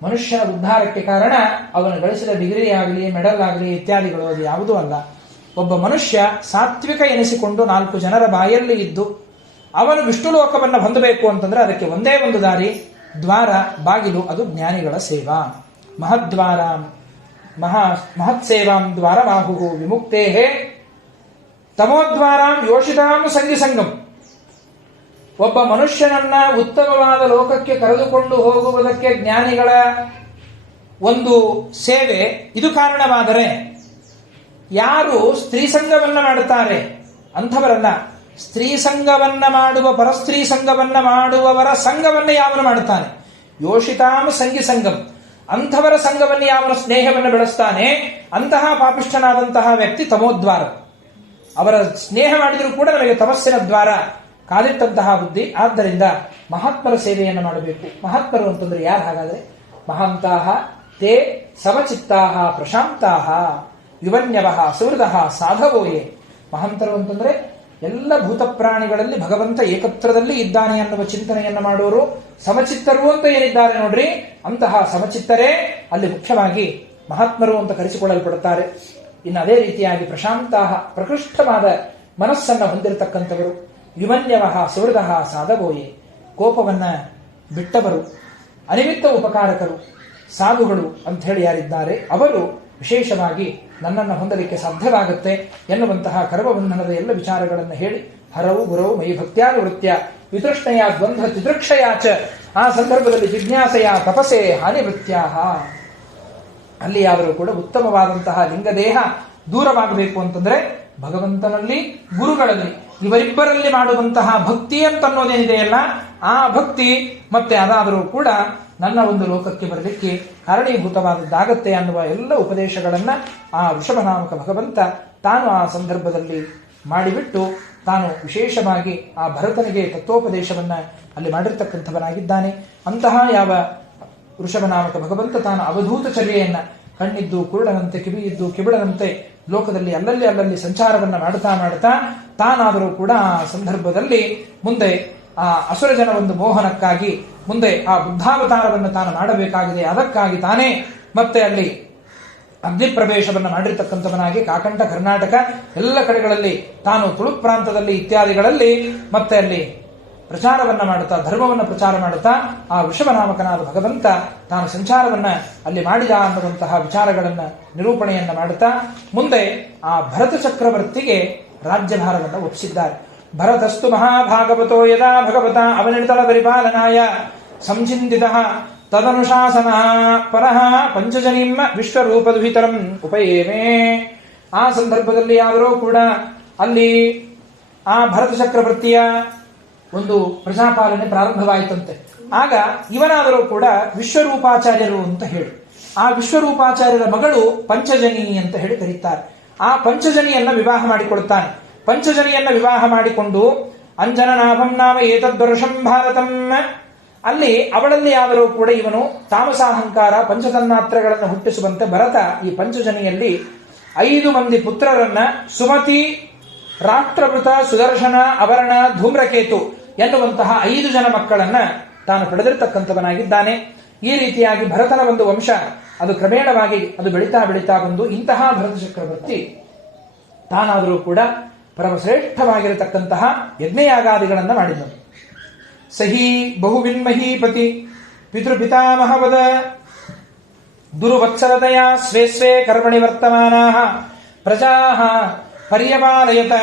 ಮನುಷ್ಯನ ಉದ್ಧಾರಕ್ಕೆ ಕಾರಣ ಅವನು ಗಳಿಸಿದ ಡಿಗ್ರಿ ಆಗಲಿ, ಮೆಡಲ್ ಆಗಲಿ ಇತ್ಯಾದಿಗಳು ಅದು ಯಾವುದೂ ಅಲ್ಲ. ಒಬ್ಬ ಮನುಷ್ಯ ಸಾತ್ವಿಕ ಎನಿಸಿಕೊಂಡು 4 ಜನರ ಬಾಯಲ್ಲಿ ಇದ್ದು ಅವನು ವಿಷ್ಣು ಲೋಕವನ್ನು ಹೊಂದಬೇಕು ಅಂತಂದ್ರೆ ಅದಕ್ಕೆ ಒಂದೇ ಒಂದು ದಾರಿ, ದ್ವಾರ, ಬಾಗಿಲು, ಅದು ಜ್ಞಾನಿಗಳ ಸೇವಾ. ಮಹದ್ವಾರ ಮಹತ್ಸೇವಾಂ ದ್ವಾರ ಬಾಹು ವಿಮುಕ್ತೇ ತಮೋದ್ವಾರಾಂ ಯೋಷಿತಾಂ ಸಂಗಂ. ಒಬ್ಬ ಮನುಷ್ಯನನ್ನ ಉತ್ತಮವಾದ ಲೋಕಕ್ಕೆ ಕರೆದುಕೊಂಡು ಹೋಗುವುದಕ್ಕೆ ಜ್ಞಾನಿಗಳ ಒಂದು ಸೇವೆ ಇದು ಕಾರಣವಾದರೆ, ಯಾರು ಸ್ತ್ರೀ ಸಂಘವನ್ನ ಮಾಡುತ್ತಾರೆ ಅಂಥವರಲ್ಲ, ಸ್ತ್ರೀ ಸಂಘವನ್ನ ಮಾಡುವ ಪರಸ್ತ್ರೀ ಸಂಘವನ್ನ ಮಾಡುವವರ ಸಂಘವನ್ನ ಯಾವನು ಮಾಡುತ್ತಾನೆ, ಯೋಷಿತಾಂ ಸಂಗಂ, ಅಂಥವರ ಸಂಘವನ್ನು ಯಾವನು ಸ್ನೇಹವನ್ನು ಬೆಳೆಸ್ತಾನೆ, ಅಂತಹ ಪಾಪಿಷ್ಠನಾದಂತಹ ವ್ಯಕ್ತಿ ತಮೋದ್ವಾರ. ಅವರ ಸ್ನೇಹ ಮಾಡಿದರೂ ಕೂಡ ನಮಗೆ ತಮಸ್ಸಿನ ದ್ವಾರ ಕಾಲಿಟ್ಟಂತಹ ಬುದ್ಧಿ. ಆದ್ದರಿಂದ ಮಹಾತ್ಮರ ಸೇವೆಯನ್ನು ಮಾಡಬೇಕು. ಮಹಾತ್ಮರು ಅಂತಂದ್ರೆ ಯಾರು? ಹಾಗಾದ್ರೆ ಮಹಾಂತಾಹ ತೇ ಸಮಚಿತ್ತಾಹ ಪ್ರಶಾಂತಾಹ ವಿವನ್ಯವಃ ಸುಹೃದಃ ಸಾಧವೋಯೇ. ಮಹಾಂತರು ಅಂತಂದ್ರೆ ಎಲ್ಲ ಭೂತ ಪ್ರಾಣಿಗಳಲ್ಲಿ ಭಗವಂತ ಏಕತ್ರದಲ್ಲಿ ಇದ್ದಾನೆ ಅನ್ನುವ ಚಿಂತನೆಯನ್ನು ಮಾಡುವರು. ಸಮಚಿತ್ತರು ಅಂತ ಏನಿದ್ದಾರೆ ನೋಡ್ರಿ, ಅಂತಹ ಸಮಚಿತ್ತರೇ ಅಲ್ಲಿ ಮುಖ್ಯವಾಗಿ ಮಹಾತ್ಮರು ಅಂತ ಕರೆಸಿಕೊಳ್ಳಲ್ಪಡುತ್ತಾರೆ. ಇನ್ನು ಅದೇ ರೀತಿಯಾಗಿ ಪ್ರಶಾಂತಾಹ ಪ್ರಕೃಷ್ಟವಾದ ಮನಸ್ಸನ್ನು ಹೊಂದಿರತಕ್ಕಂಥವರು, ವಿಮನ್ಯವಃ ಸುಹೃದಃ ಸಾಧವೋಯೇ ಕೋಪವನ್ನ ಬಿಟ್ಟವರು, ಅನಿಮಿತ್ತ ಉಪಕಾರಕರು, ಸಾಧುಗಳು ಅಂತ ಹೇಳಿ ಯಾರಿದ್ದಾರೆ ಅವರು ವಿಶೇಷವಾಗಿ ನನ್ನನ್ನು ಹೊಂದಲಿಕ್ಕೆ ಸಾಧ್ಯವಾಗುತ್ತೆ ಎನ್ನುವಂತಹ ಕರ್ಮಬಂಧನದ ಎಲ್ಲ ವಿಚಾರಗಳನ್ನು ಹೇಳಿ ಹರವು ಗುರವು ಮೈ ಭಕ್ತ್ಯಾನುವೃತ್ಯ ವಿತೃಷ್ಣೆಯ ದ್ವಂದ್ವ ತಿದೃಕ್ಷಯಾಚ, ಆ ಸಂದರ್ಭದಲ್ಲಿ ಜಿಜ್ಞಾಸೆಯ ತಪಸೆ ಹಾನಿವೃತ್ಯಾಹ. ಅಲ್ಲಿ ಯಾದರೂ ಕೂಡ ಉತ್ತಮವಾದಂತಹ ಲಿಂಗದೇಹ ದೂರವಾಗಬೇಕು ಅಂತಂದ್ರೆ ಭಗವಂತನಲ್ಲಿ ಗುರುಗಳಲ್ಲಿ ಇವರಿಬ್ಬರಲ್ಲಿ ಮಾಡುವಂತಹ ಭಕ್ತಿ ಅಂತ ಅನ್ನೋದೇನಿದೆಯಲ್ಲ, ಆ ಭಕ್ತಿ ಮತ್ತೆ ಅದಾದರೂ ಕೂಡ ನನ್ನ ಒಂದು ಲೋಕಕ್ಕೆ ಬರಲಿಕ್ಕೆ ಕಾರಣೀಭೂತವಾದದ್ದಾಗತ್ತೆ ಅನ್ನುವ ಎಲ್ಲ ಉಪದೇಶಗಳನ್ನ ಆ ವೃಷಭನಾಮಕ ಭಗವಂತ ತಾನು ಆ ಸಂದರ್ಭದಲ್ಲಿ ಮಾಡಿಬಿಟ್ಟು ತಾನು ವಿಶೇಷವಾಗಿ ಆ ಭರತನಿಗೆ ತತ್ವೋಪದೇಶವನ್ನ ಅಲ್ಲಿ ಮಾಡಿರ್ತಕ್ಕಂಥವನಾಗಿದ್ದಾನೆ. ಅಂತಹ ಯಾವ ವೃಷಭನಾಮಕ ಭಗವಂತ ತಾನು ಅವಧೂತ ಚರ್ಯೆಯನ್ನ ಕಣ್ಣಿದ್ದು ಕುರುಡನಂತೆ ಕಿವಿಯಿದ್ದು ಕಿಬಿಡನಂತೆ ಲೋಕದಲ್ಲಿ ಅಲ್ಲಲ್ಲಿ ಸಂಚಾರವನ್ನ ಮಾಡುತ್ತಾ ತಾನಾದರೂ ಕೂಡ ಆ ಸಂದರ್ಭದಲ್ಲಿ ಮುಂದೆ ಆ ಅಸುರ ಜನ ಒಂದು ಮೋಹನಕ್ಕಾಗಿ ಮುಂದೆ ಆ ಬುದ್ಧಾವತಾರವನ್ನು ತಾನು ಮಾಡಬೇಕಾಗಿದೆ. ಅದಕ್ಕಾಗಿ ತಾನೇ ಮತ್ತೆ ಅಲ್ಲಿ ಅಗ್ನಿಪ್ರವೇಶವನ್ನು ಮಾಡಿರ್ತಕ್ಕಂಥವನಾಗಿ ಕಾಕಂಠ ಕರ್ನಾಟಕ ಎಲ್ಲ ಕಡೆಗಳಲ್ಲಿ ತಾನು ತುಳು ಪ್ರಾಂತದಲ್ಲಿ ಇತ್ಯಾದಿಗಳಲ್ಲಿ ಮತ್ತೆ ಅಲ್ಲಿ ಪ್ರಚಾರವನ್ನ ಮಾಡುತ್ತಾ ಧರ್ಮವನ್ನು ಪ್ರಚಾರ ಮಾಡುತ್ತಾ ಆ ವೃಷಭನಾಮಕನಾದ ಭಗವಂತ ತಾನು ಸಂಚಾರವನ್ನ ಅಲ್ಲಿ ಮಾಡಿದ ಅನ್ನುವಂತಹ ವಿಚಾರಗಳನ್ನ ನಿರೂಪಣೆಯನ್ನ ಮಾಡುತ್ತಾ ಮುಂದೆ ಆ ಭರತ ಚಕ್ರವರ್ತಿಗೆ ರಾಜ್ಯಭಾರವನ್ನು ಒಪ್ಪಿಸಿದ್ದಾರೆ. ಭರತಸ್ತು ಮಹಾಭಾಗವತೋ ಯದಾ ಭಗವತ ಅವನಿತಲ ಪರಿಪಾಲನಾಯ ಸಂಚಿಂತಿತ ತದನುಶಾಸನ ಪರಃ ಪಂಚಜನಿಂ ವಿಶ್ವರೂಪದುಹಿತರಂ ಉಪಯೇಮೇ. ಆ ಸಂದರ್ಭದಲ್ಲಿ ಯಾದರೂ ಕೂಡ ಅಲ್ಲಿ ಆ ಭರತ ಚಕ್ರವರ್ತಿಯ ಒಂದು ಪ್ರಜಾಪಾಲನೆ ಪ್ರಾರಂಭವಾಯಿತಂತೆ. ಆಗ ಇವನಾದರೂ ಕೂಡ ವಿಶ್ವರೂಪಾಚಾರ್ಯರು ಅಂತ ಹೇಳಿ ಆ ವಿಶ್ವರೂಪಾಚಾರ್ಯರ ಮಗಳು ಪಂಚಜನಿ ಅಂತ ಹೇಳಿ ಕರೀತಾರೆ. ಆ ಪಂಚಜನಿಯನ್ನ ವಿವಾಹ ಮಾಡಿಕೊಡುತ್ತಾನೆ. ಪಂಚಜನಿಯನ್ನ ವಿವಾಹ ಮಾಡಿಕೊಂಡು ಅಂಜನನಾಭಂ ನಾಮ ಏತದ್ವರ್ಷಂ ಭಾರತಂ, ಅಲ್ಲಿ ಅವಳಲ್ಲಿ ಆದರೂ ಕೂಡ ಇವನು ತಾಮಸಾಹಂಕಾರ ಪಂಚತನ್ಮಾತ್ರಗಳನ್ನು ಹುಟ್ಟಿಸುವಂತೆ ಭರತ ಈ ಪಂಚಜನಿಯಲ್ಲಿ 5 ಮಂದಿ ಪುತ್ರರನ್ನ ಸುಮತಿ, ರಾಷ್ಟ್ರವೃತ, ಸುದರ್ಶನ, ಅವರಣ, ಧೂಮ್ರಕೇತು ಎನ್ನುವಂತಹ 5 ಜನ ಮಕ್ಕಳನ್ನ ತಾನು ಪಡೆದಿರತಕ್ಕಂಥವನಾಗಿದ್ದಾನೆ. ಈ ರೀತಿಯಾಗಿ ಭರತನ ಒಂದು ವಂಶ ಅದು ಕ್ರಮೇಣವಾಗಿ ಅದು ಬೆಳೀತಾ ಬಂದು ಇಂತಹ ಭರತ ಚಕ್ರವರ್ತಿ ತಾನಾದರೂ ಕೂಡ ಪರಮಶ್ರೇಷ್ಠವಾಗಿರತಕ್ಕಂತಹ ಯಜ್ಞಯಾಗಾದಿಗಳನ್ನ ಮಾಡಿದನು. ಸಹಿ ಬಹುವಿನ್ಮಹೀಪತಿ ಪಿತೃಪಿತಾಮಹವದ ದುರ್ವತ್ಸರತೆಯ ಸ್ವೇ ಸ್ವೇ ಕರ್ಮಣಿ ವರ್ತಮಾನಾಃ ಪ್ರಜಾಃ ಪರ್ಯಪಾಲಯತ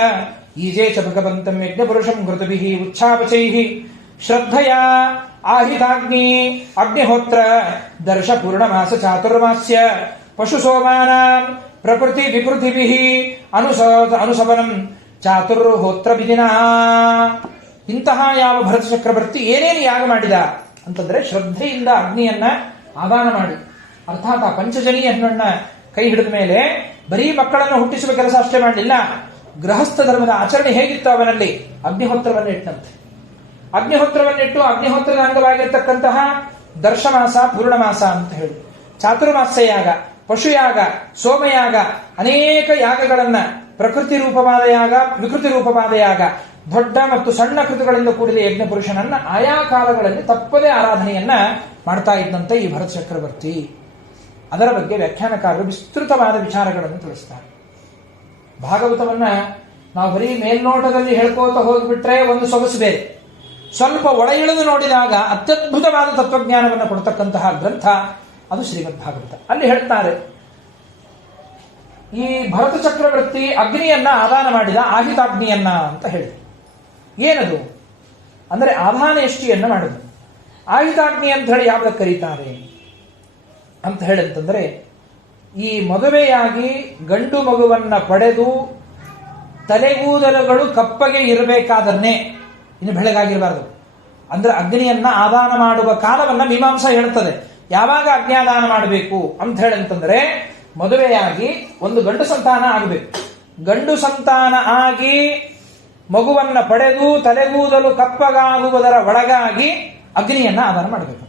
ಈಜೇ ಚ ಭಗವಂತಂ ಯಜ್ಞಪುರುಷಂ ಘೃತಭಿಃ ಉಚ್ಛಾಪಚೈಃ ಶ್ರದ್ಧಯಾ ಆಹಿತಾಗ್ನಿ ಅಗ್ನಿಹೋತ್ರ ದರ್ಶ ಪೂರ್ಣಮಾಸ ಚಾತುರ್ಮಾಸ್ಯ ಪಶುಸೋಮಾನಾಂ ಪ್ರಕೃತಿ ವಿಕೃತಿಭಿಃ ಅನುಸವನಂ ಚಾತುರ್ಹೋತ್ರ ವಿಧಿನಾ. ಇಂತಹ ಯಾವ ಭರತ ಚಕ್ರವರ್ತಿ ಏನೇನು ಯಾಗ ಮಾಡಿದ ಅಂತಂದ್ರೆ ಶ್ರದ್ಧೆಯಿಂದ ಅಗ್ನಿಯನ್ನ ಆದಾನ ಮಾಡಿ, ಅರ್ಥಾತ್ ಆ ಪಂಚಜನಿಯನ್ನ ಕೈ ಹಿಡಿದ ಮೇಲೆ ಬರೀ ಮಕ್ಕಳನ್ನು ಹುಟ್ಟಿಸುವ ಕೆಲಸ ಅಷ್ಟೇ ಮಾಡಲಿಲ್ಲ, ಗೃಹಸ್ಥ ಧರ್ಮದ ಆಚರಣೆ ಹೇಗಿತ್ತು ಅವನಲ್ಲಿ ಅಗ್ನಿಹೋತ್ರವನ್ನು ಇಟ್ಟಂತೆ. ಅಗ್ನಿಹೋತ್ರವನ್ನಿಟ್ಟು ಅಗ್ನಿಹೋತ್ರದ ಅಂಗವಾಗಿರ್ತಕ್ಕಂತಹ ದರ್ಶಮಾಸ, ಪೂರ್ಣಮಾಸ ಅಂತ ಹೇಳಿ ಚಾತುರ್ಮಾಸ್ಯ ಯಾಗ, ಪಶುಯಾಗ, ಸೋಮಯಾಗ, ಅನೇಕ ಯಾಗಗಳನ್ನ ಪ್ರಕೃತಿ ರೂಪವಾದ ಯಾಗ, ವಿಕೃತಿ ರೂಪವಾದ ಯಾಗ, ದೊಡ್ಡ ಮತ್ತು ಸಣ್ಣ ಕೃತಿಗಳಿಂದ ಕೂಡಿದ ಯಜ್ಞ ಪುರುಷನನ್ನ ಆಯಾ ಕಾಲಗಳಲ್ಲಿ ತಪ್ಪದೇ ಆರಾಧನೆಯನ್ನ ಮಾಡ್ತಾ ಇದ್ದಂತೆ ಈ ಭರತ ಚಕ್ರವರ್ತಿ. ಅದರ ಬಗ್ಗೆ ವ್ಯಾಖ್ಯಾನಕಾರರು ವಿಸ್ತೃತವಾದ ವಿಚಾರಗಳನ್ನು ತಿಳಿಸ್ತಾರೆ. ಭಾಗವತವನ್ನ ನಾವು ಬರೀ ಮೇಲ್ನೋಟದಲ್ಲಿ ಹೇಳ್ಕೋತ ಹೋಗ್ಬಿಟ್ರೆ ಒಂದು ಸೊಗಸು ಬೇರೆ, ಸ್ವಲ್ಪ ಒಳ ಇಳಿದು ನೋಡಿದಾಗ ಅತ್ಯದ್ಭುತವಾದ ತತ್ವಜ್ಞಾನವನ್ನು ಕೊಡ್ತಕ್ಕಂತಹ ಗ್ರಂಥ ಅದು ಶ್ರೀಮದ್ ಭಾಗವತ. ಅಲ್ಲಿ ಹೇಳ್ತಾರೆ, ಈ ಭರತ ಚಕ್ರವರ್ತಿ ಅಗ್ನಿಯನ್ನ ಆದಾನ ಮಾಡಿದ, ಆಹಿತಾಗ್ನಿಯನ್ನ ಅಂತ ಹೇಳಿದೆ. ಏನದು ಅಂದರೆ ಆಧಾನೇಷ್ಟಿಯನ್ನ ಮಾಡುದು. ಆಹಿತಾಗ್ನಿ ಅಂತ ಹೇಳಿ ಯಾವ್ದಕ್ಕೆ ಕರೀತಾರೆ ಅಂತ ಹೇಳಂತಂದ್ರೆ, ಈ ಮದುವೆಯಾಗಿ ಗಂಡು ಮಗುವನ್ನ ಪಡೆದು ತಲೆಗೂದಲುಗಳು ಕಪ್ಪಗೆ ಇರಬೇಕಾದನ್ನೇ, ಇನ್ನು ಬೆಳಗಾಗಿರಬಾರದು. ಅಂದ್ರೆ ಅಗ್ನಿಯನ್ನ ಆದಾನ ಮಾಡುವ ಕಾಲವನ್ನ ಮೀಮಾಂಸಾ ಹೇಳ್ತದೆ. ಯಾವಾಗ ಅಗ್ನ್ಯಾದಾನ ಮಾಡಬೇಕು ಅಂತ ಹೇಳಂತಂದ್ರೆ, ಮದುವೆಯಾಗಿ ಒಂದು ಗಂಡು ಸಂತಾನ ಆಗಬೇಕು. ಗಂಡು ಸಂತಾನ ಆಗಿ ಮಗುವನ್ನ ಪಡೆದು ತಲೆಗೂದಲು ಕಪ್ಪಗಾಗುವುದರ ಒಳಗಾಗಿ ಅಗ್ನಿಯನ್ನ ಆದಾನ ಮಾಡಬೇಕಂತ.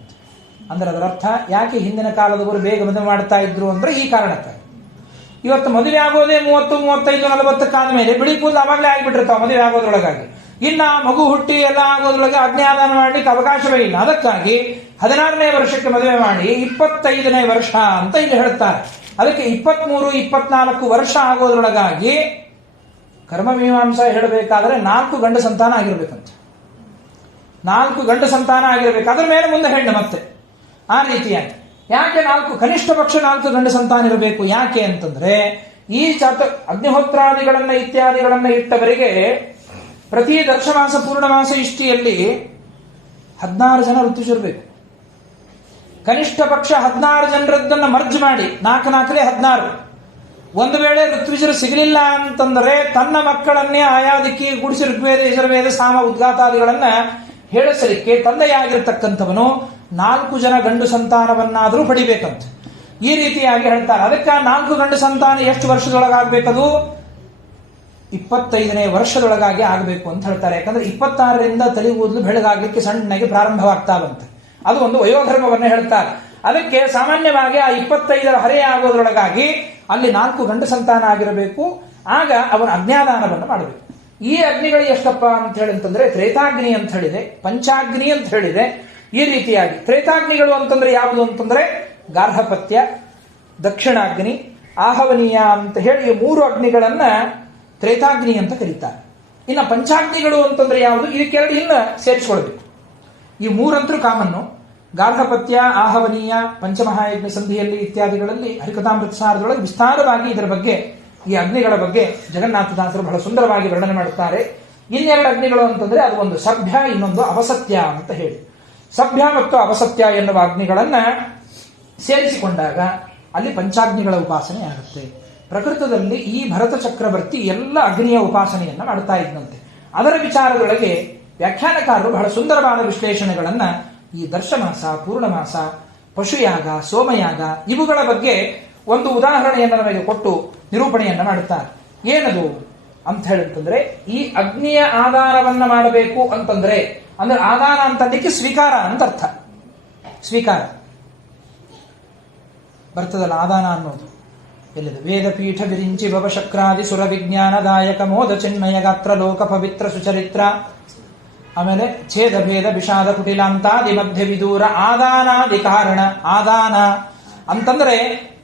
ಅಂದ್ರೆ ಅದರ ಅರ್ಥ ಯಾಕೆ ಹಿಂದಿನ ಕಾಲದವರು ಬೇಗ ಮದುವೆ ಮಾಡ್ತಾ ಇದ್ರು ಅಂದ್ರೆ ಈ ಕಾರಣಕ್ಕೆ. ಇವತ್ತು ಮದುವೆ ಆಗೋದೇ 30, 35, 40 ಕಾದ ಮೇಲೆ ಬಿಳಿ ಕೂದಲು ಅವಾಗಲೇ ಆಗಿಬಿಟ್ಟಿರ್ತಾವ ಮದುವೆ ಆಗೋದ್ರೊಳಗಾಗಿ. ಇನ್ನ ಮಗು ಹುಟ್ಟಿ ಎಲ್ಲ ಆಗೋದ್ರೊಳಗೆ ಅಗ್ನ್ಯಾದಾನ ಮಾಡ್ಲಿಕ್ಕೆ ಅವಕಾಶವೇ ಇಲ್ಲ. ಅದಕ್ಕಾಗಿ 16ನೇ ವರ್ಷಕ್ಕೆ ಮದುವೆ ಮಾಡಿ 25ನೇ ವರ್ಷ ಅಂತ ಇಲ್ಲಿ ಹೇಳ್ತಾರೆ. ಅದಕ್ಕೆ 23, 24 ವರ್ಷ ಆಗೋದ್ರೊಳಗಾಗಿ ಕರ್ಮಮೀಮಾಂಸ ಹೇಳಬೇಕಾದ್ರೆ 4 ಗಂಡು ಸಂತಾನ ಆಗಿರ್ಬೇಕಂತ. 4 ಗಂಡು ಸಂತಾನ ಆಗಿರ್ಬೇಕು, ಅದ್ರ ಮೇಲೆ ಮುಂದೆ ಹೆಣ್ಣು ಮತ್ತೆ ಆ ರೀತಿಯಾಗಿ. ಯಾಕೆ 4 ಕನಿಷ್ಠ ಪಕ್ಷ 4 ಗಂಡು ಸಂತಾನ ಇರಬೇಕು? ಯಾಕೆ ಅಂತಂದ್ರೆ, ಈ ಅಗ್ನಿಹೋತ್ರಾದಿಗಳನ್ನ ಇತ್ಯಾದಿಗಳನ್ನ ಇಟ್ಟವರಿಗೆ ಪ್ರತಿ ದಕ್ಷಮಾಸ ಪೂರ್ಣಮಾಸ ಇಷ್ಟಿಯಲ್ಲಿ 16 ಜನ ಋತುಜರಿರ್ಬೇಕು. ಕನಿಷ್ಠ ಪಕ್ಷ 16 ಜನರದ್ದನ್ನ ಮರ್ಜ್ ಮಾಡಿ 4 16. ಒಂದು ವೇಳೆ ಋತ್ವಿಜರು ಸಿಗಲಿಲ್ಲ ಅಂತಂದ್ರೆ ತನ್ನ ಮಕ್ಕಳನ್ನೇ ಆಯಾ ದಿಕ್ಕಿಗೆ ಗುಡಿಸಿ ಋಗ್ವೇದ, ಯಜುರ್ವೇದ, ಸಾಮ, ಉದ್ಗಾತಾದಿಗಳನ್ನ ಹೇಳಿಸಲಿಕ್ಕೆ ತಂದೆಯಾಗಿರ್ತಕ್ಕಂಥವನು 4 ಜನ ಗಂಡು ಸಂತಾನವನ್ನಾದರೂ ಪಡಿಬೇಕಂತ ಈ ರೀತಿಯಾಗಿ ಹೇಳ್ತಾರೆ. ಅದಕ್ಕೆ 4 ಗಂಡು ಸಂತಾನ ಎಷ್ಟು ವರ್ಷದೊಳಗಾಗಬೇಕದು? 25ನೇ ವರ್ಷದೊಳಗಾಗಿ ಆಗಬೇಕು ಅಂತ ಹೇಳ್ತಾರೆ. ಯಾಕಂದ್ರೆ 26ರಿಂದ ತಲೆಗೂದಲು ಬೆಳಗಾಗ್ಲಿಕ್ಕೆ ಸಣ್ಣಗೆ ಪ್ರಾರಂಭವಾಗ್ತಾವಂತೆ. ಅದು ಒಂದು ವಯೋಧರ್ಮವನ್ನು ಹೇಳ್ತಾರೆ. ಅದಕ್ಕೆ ಸಾಮಾನ್ಯವಾಗಿ ಆ 25ರ ಹರೆಯ ಆಗೋದ್ರೊಳಗಾಗಿ ಅಲ್ಲಿ 4 ಗಂಡು ಸಂತಾನ ಆಗಿರಬೇಕು. ಆಗ ಅವನ ಅಜ್ಞಾದಾನವನ್ನು ಮಾಡಬೇಕು. ಈ ಅಗ್ನಿಗಳು ಎಷ್ಟಪ್ಪ ಅಂತ ಹೇಳಿದ್ರೆ, ತ್ರೇತಾಗ್ನಿ ಅಂತ ಹೇಳಿದೆ, ಪಂಚಾಗ್ನಿ ಅಂತ ಹೇಳಿದೆ. ಈ ರೀತಿಯಾಗಿ ತ್ರೇತಾಗ್ನಿಗಳು ಅಂತಂದ್ರೆ ಯಾವುದು ಅಂತಂದ್ರೆ ಗಾರ್ಹಪತ್ಯ, ದಕ್ಷಿಣಾಗ್ನಿ, ಆಹವನೀಯ ಅಂತ ಹೇಳಿ ಈ 3 ಅಗ್ನಿಗಳನ್ನ ತ್ರೇತಾಗ್ನಿ ಅಂತ ಕರೀತಾರೆ. ಇನ್ನು ಪಂಚಾಗ್ನಿಗಳು ಅಂತಂದ್ರೆ ಯಾವುದು? ಇದಕ್ಕೆರಡು ಇನ್ನ ಸೇರಿಸ್ಕೊಳ್ಬೇಕು. ಈ 3 ಅಂತರೂ ಕಾಮನ್ನು. ಗಾರ್ಹಪತ್ಯ, ಆಹವನೀಯ, ಪಂಚಮಹಾಯಜ್ಞ ಸಂಧಿಯಲ್ಲಿ ಇತ್ಯಾದಿಗಳಲ್ಲಿ ಹರಿಕಥಾಮೃತ ಸಾರದೊಳಗೆ ವಿಸ್ತಾರವಾಗಿ ಇದರ ಬಗ್ಗೆ, ಈ ಅಗ್ನಿಗಳ ಬಗ್ಗೆ ಜಗನ್ನಾಥದಾಸರು ಬಹಳ ಸುಂದರವಾಗಿ ವರ್ಣನೆ ಮಾಡುತ್ತಾರೆ. ಇನ್ನೆರಡು ಅಗ್ನಿಗಳು ಅಂತಂದ್ರೆ ಅದು ಒಂದು ಸಭ್ಯ, ಇನ್ನೊಂದು ಅವಸತ್ಯ ಅಂತ ಹೇಳಿ. ಸಭ್ಯ ಮತ್ತು ಅವಸತ್ಯ ಎನ್ನುವ ಅಗ್ನಿಗಳನ್ನ ಸೇರಿಸಿಕೊಂಡಾಗ ಅಲ್ಲಿ ಪಂಚಾಗ್ನಿಗಳ ಉಪಾಸನೆ ಆಗುತ್ತೆ. ಪ್ರಕೃತದಲ್ಲಿ ಈ ಭರತ ಚಕ್ರವರ್ತಿ ಎಲ್ಲ ಅಗ್ನಿಯ ಉಪಾಸನೆಯನ್ನ ಮಾಡ್ತಾ ಇದ್ದಂತೆ. ಅದರ ವಿಚಾರದೊಳಗೆ ವ್ಯಾಖ್ಯಾನಕಾರರು ಬಹಳ ಸುಂದರವಾದ ವಿಶ್ಲೇಷಣೆಗಳನ್ನ ಈ ದರ್ಶಮಾಸ, ಪೂರ್ಣಮಾಸ, ಪಶುಯಾಗ, ಸೋಮಯಾಗ ಇವುಗಳ ಬಗ್ಗೆ ಒಂದು ಉದಾಹರಣೆಯನ್ನು ನಮಗೆ ಕೊಟ್ಟು ನಿರೂಪಣೆಯನ್ನ ಮಾಡುತ್ತಾರೆ. ಏನದು ಅಂತ ಹೇಳಿದ್ರೆ, ಈ ಅಗ್ನಿಯ ಆಧಾರವನ್ನ ಮಾಡಬೇಕು ಅಂತಂದ್ರೆ, ಅಂದ್ರೆ ಆಧಾರ ಅಂತಂದಕ್ಕೆ ಸ್ವೀಕಾರ ಅಂತ ಅರ್ಥ. ಸ್ವೀಕಾರ ಬರ್ತದಲ್ಲ, ಆದಾನ ಅನ್ನೋದು ಎಲ್ಲಿದೆ? ವೇದಪೀಠ ವಿರಿಂಚಿ ಭವಶಕ್ರಾದಿ ಸುರ ವಿಜ್ಞಾನದಾಯಕ ಮೋದ ಚಿನ್ಮಯ ಗಾತ್ರ ಲೋಕ ಪವಿತ್ರ ಸುಚರಿತ್ರ. ಆಮೇಲೆ ಛೇದ ಭೇದ ವಿಷಾದ ಕುಟಿಲಾಂತಾದಿ ಮಧ್ಯ ವಿದೂರ ಆದಾನಾದಿ ಕಾರಣ. ಆದಾನ ಅಂತಂದ್ರೆ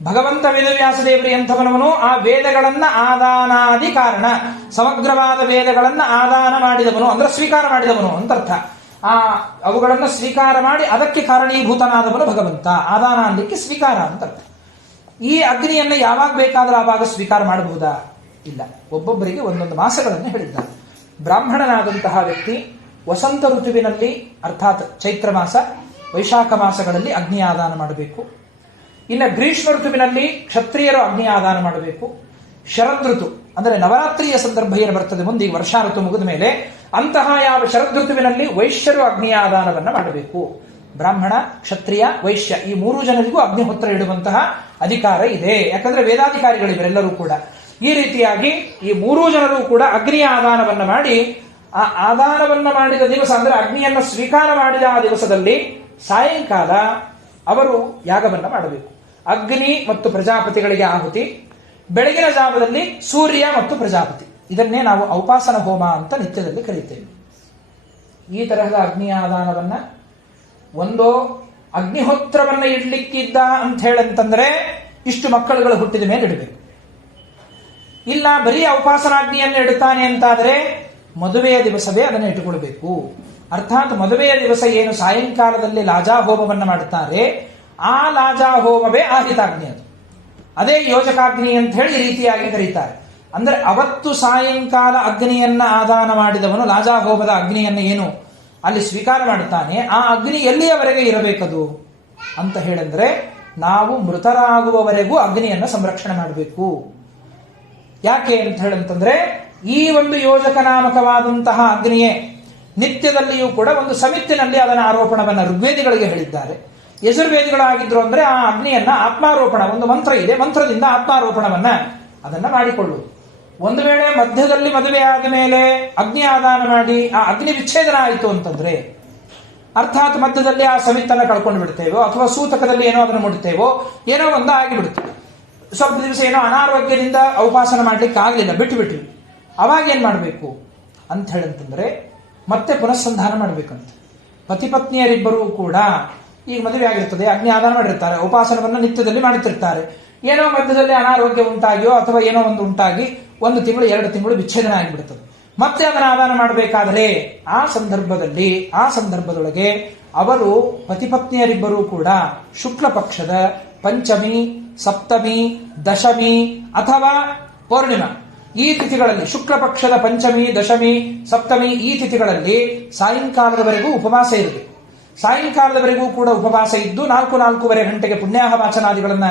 ಭಗವಂತ ವೇದವ್ಯಾಸದೇವರಿ ಅಂಥವನವನು ಆ ವೇದಗಳನ್ನ ಆದಾನಾದಿ ಕಾರಣ, ಸಮಗ್ರವಾದ ವೇದಗಳನ್ನ ಆದಾನ ಮಾಡಿದವನು ಅಂದ್ರೆ ಸ್ವೀಕಾರ ಮಾಡಿದವನು ಅಂತರ್ಥ. ಅವುಗಳನ್ನ ಸ್ವೀಕಾರ ಮಾಡಿ ಅದಕ್ಕೆ ಕಾರಣೀಭೂತನಾದವನು ಭಗವಂತ. ಆದಾನ ಅನ್ನಲಿಕ್ಕೆ ಸ್ವೀಕಾರ ಅಂತರ್ಥ. ಈ ಅಗ್ನಿಯನ್ನ ಯಾವಾಗ ಬೇಕಾದ್ರೂ ಆವಾಗ ಸ್ವೀಕಾರ ಮಾಡಬಹುದಾ? ಇಲ್ಲ. ಒಬ್ಬೊಬ್ಬರಿಗೆ ಒಂದೊಂದು ಮಾಸಗಳನ್ನು ಹೇಳಿದ್ದಾರೆ. ಬ್ರಾಹ್ಮಣನಾದಂತಹ ವ್ಯಕ್ತಿ ವಸಂತ ಋತುವಿನಲ್ಲಿ, ಅರ್ಥಾತ್ ಚೈತ್ರ ಮಾಸ, ವೈಶಾಖ ಮಾಸಗಳಲ್ಲಿ ಅಗ್ನಿ ಆದಾನ ಮಾಡಬೇಕು. ಇನ್ನು ಗ್ರೀಷ್ಮ ಋತುವಿನಲ್ಲಿ ಕ್ಷತ್ರಿಯರು ಅಗ್ನಿ ಆದಾನ ಮಾಡಬೇಕು. ಶರದ್ ಋತು ಅಂದರೆ ನವರಾತ್ರಿಯ ಸಂದರ್ಭ ಏನು ಬರ್ತದೆ ಮುಂದೆ, ಈ ವರ್ಷಾ ಋತು ಮುಗಿದ ಮೇಲೆ, ಅಂತಹ ಯಾವ ಶರದ್ ಋತುವಿನಲ್ಲಿ ವೈಶ್ಯರು ಅಗ್ನಿ ಆದಾನವನ್ನ ಮಾಡಬೇಕು. ಬ್ರಾಹ್ಮಣ, ಕ್ಷತ್ರಿಯ, ವೈಶ್ಯ ಈ 3 ಜನರಿಗೂ ಅಗ್ನಿಹೋತ್ರ ಇಡುವಂತಹ ಅಧಿಕಾರ ಇದೆ. ಯಾಕಂದ್ರೆ ವೇದಾಧಿಕಾರಿಗಳು ಇವರೆಲ್ಲರೂ ಕೂಡ. ಈ ರೀತಿಯಾಗಿ ಈ 3 ಜನರು ಕೂಡ ಅಗ್ನಿಯ ಆದಾನವನ್ನ ಮಾಡಿ, ಆ ಆದಾನವನ್ನ ಮಾಡಿದ ದಿವಸ ಅಂದ್ರೆ ಅಗ್ನಿಯನ್ನ ಸ್ವೀಕಾರ ಮಾಡಿದ ಆ ದಿವಸದಲ್ಲಿ ಸಾಯಂಕಾಲ ಅವರು ಯಾಗವನ್ನ ಮಾಡಬೇಕು. ಅಗ್ನಿ ಮತ್ತು ಪ್ರಜಾಪತಿಗಳಿಗೆ ಆಹುತಿ, ಬೆಳಗಿನ ಜಾವದಲ್ಲಿ ಸೂರ್ಯ ಮತ್ತು ಪ್ರಜಾಪತಿ. ಇದನ್ನೇ ನಾವು ಔಪಾಸನ ಹೋಮ ಅಂತ ನಿತ್ಯದಲ್ಲಿ ಕರೀತೇವೆ. ಈ ತರಹದ ಅಗ್ನಿ ಆದಾನವನ್ನ ಒಂದೋ ಅಗ್ನಿಹೋತ್ರವನ್ನ ಇಡ್ಲಿಕ್ಕಿದ್ದ ಅಂತ ಹೇಳಂತಂದ್ರೆ ಇಷ್ಟು ಮಕ್ಕಳುಗಳು ಹುಟ್ಟಿದ ಮೇಲೆ ಇಡಬೇಕು. ಇಲ್ಲ ಬರೀ ಉಪಾಸನಾಗ್ನಿಯನ್ನು ಇಡುತ್ತಾನೆ ಅಂತಾದರೆ ಮದುವೆಯ ದಿವಸವೇ ಅದನ್ನು ಇಟ್ಟುಕೊಳ್ಬೇಕು. ಅರ್ಥಾತ್ ಮದುವೆಯ ದಿವಸ ಏನು ಸಾಯಂಕಾಲದಲ್ಲಿ ಲಾಜಾಹೋಮವನ್ನು ಮಾಡುತ್ತಾರೆ, ಆ ಲಾಜಾಹೋಮವೇ ಆಹಿತಾಗ್ನಿ. ಅದು ಅದೇ ಯೋಜಕಾಗ್ನಿ ಅಂತ ಹೇಳಿ ಈ ರೀತಿಯಾಗಿ ಕರೀತಾರೆ. ಅಂದ್ರೆ ಅವತ್ತು ಸಾಯಂಕಾಲ ಅಗ್ನಿಯನ್ನ ಆದಾನ ಮಾಡಿದವನು ಲಾಜಾಹೋಮದ ಅಗ್ನಿಯನ್ನು ಏನು ಅಲ್ಲಿ ಸ್ವೀಕಾರ ಮಾಡುತ್ತಾನೆ, ಆ ಅಗ್ನಿ ಎಲ್ಲಿಯವರೆಗೆ ಇರಬೇಕದು ಅಂತ ಹೇಳಿದ್ರೆ ನಾವು ಮೃತರಾಗುವವರೆಗೂ ಅಗ್ನಿಯನ್ನ ಸಂರಕ್ಷಣೆ ಮಾಡಬೇಕು. ಯಾಕೆ ಅಂತ ಹೇಳಂತಂದ್ರೆ ಈ ಒಂದು ಯೋಜಕ ನಾಮಕವಾದಂತಹ ಅಗ್ನಿಯೇ ನಿತ್ಯದಲ್ಲಿಯೂ ಕೂಡ ಒಂದು ಸಮಿತಿನಲ್ಲಿ ಅದರ ಆರೋಪಣವನ್ನ ಋಗ್ವೇದಿಗಳಿಗೆ ಹೇಳಿದ್ದಾರೆ. ಯಜುರ್ವೇದಿಗಳಾಗಿದ್ರು ಅಂದ್ರೆ ಆ ಅಗ್ನಿಯನ್ನ ಆತ್ಮಾರೋಪಣ, ಒಂದು ಮಂತ್ರ ಇದೆ, ಮಂತ್ರದಿಂದ ಆತ್ಮಾರೋಪಣವನ್ನ ಅದನ್ನ ಮಾಡಿಕೊಳ್ಳುವುದು. ಒಂದು ವೇಳೆ ಮಧ್ಯದಲ್ಲಿ ಮದುವೆ ಆದ ಮೇಲೆ ಅಗ್ನಿ ಆದಾನ ಮಾಡಿ ಆ ಅಗ್ನಿ ವಿಚ್ಛೇದನ ಆಯಿತು ಅಂತಂದ್ರೆ, ಅರ್ಥಾತ್ ಮಧ್ಯದಲ್ಲಿ ಆ ಸಮಿತನ್ನ ಕಳ್ಕೊಂಡು ಬಿಡ್ತೇವೋ ಅಥವಾ ಸೂತಕದಲ್ಲಿ ಏನೋ ಅದನ್ನು ಮುಡ್ತೇವೋ, ಏನೋ ಒಂದು ಆಗಿಬಿಡುತ್ತೆ. ಸ್ವಲ್ಪ ದಿವಸ ಏನೋ ಅನಾರೋಗ್ಯದಿಂದ ಉಪಾಸನ ಮಾಡ್ಲಿಕ್ಕೆ ಆಗ್ಲಿಲ್ಲ, ಬಿಟ್ವಿ. ಅವಾಗ ಏನ್ ಮಾಡಬೇಕು ಅಂತ ಹೇಳಂತಂದ್ರೆ ಮತ್ತೆ ಪುನಃಸಂಧಾನ ಮಾಡ್ಬೇಕಂತ. ಪತಿ ಪತ್ನಿಯರಿಬ್ಬರೂ ಕೂಡ ಈಗ ಮದುವೆ ಆಗಿರ್ತದೆ, ಅಗ್ನಿ ಆದಾನ ಮಾಡಿರ್ತಾರೆ, ಉಪಾಸನವನ್ನು ನಿತ್ಯದಲ್ಲಿ ಮಾಡುತ್ತಿರ್ತಾರೆ. ಏನೋ ಮಧ್ಯದಲ್ಲಿ ಅನಾರೋಗ್ಯ ಉಂಟಾಗಿಯೋ ಅಥವಾ ಏನೋ ಒಂದು ಉಂಟಾಗಿ 1 ತಿಂಗಳು 2 ತಿಂಗಳು ವಿಚ್ಛೇದನ ಆಗಿಬಿಡುತ್ತದೆ. ಮತ್ತೆ ಅದನ್ನು ಆದಾನ ಮಾಡಬೇಕಾದರೆ ಆ ಸಂದರ್ಭದೊಳಗೆ ಅವರು ಪತಿಪತ್ನಿಯರಿಬ್ಬರೂ ಕೂಡ ಶುಕ್ಲ ಪಕ್ಷದ ಪಂಚಮಿ, ಸಪ್ತಮಿ, ದಶಮಿ ಅಥವಾ ಪೌರ್ಣಿಮಾ ಈ ತಿಥಿಗಳಲ್ಲಿ, ಶುಕ್ಲ ಪಕ್ಷದ ಪಂಚಮಿ, ದಶಮಿ, ಸಪ್ತಮಿ ಈ ತಿಥಿಗಳಲ್ಲಿ ಸಾಯಂಕಾಲದವರೆಗೂ ಉಪವಾಸ ಇರಬೇಕು. ಸಾಯಂಕಾಲದವರೆಗೂ ಕೂಡ ಉಪವಾಸ ಇದ್ದು 4-4:30 ಗಂಟೆಗೆ ಪುಣ್ಯಾಹ ವಾಚನಾದಿಗಳನ್ನ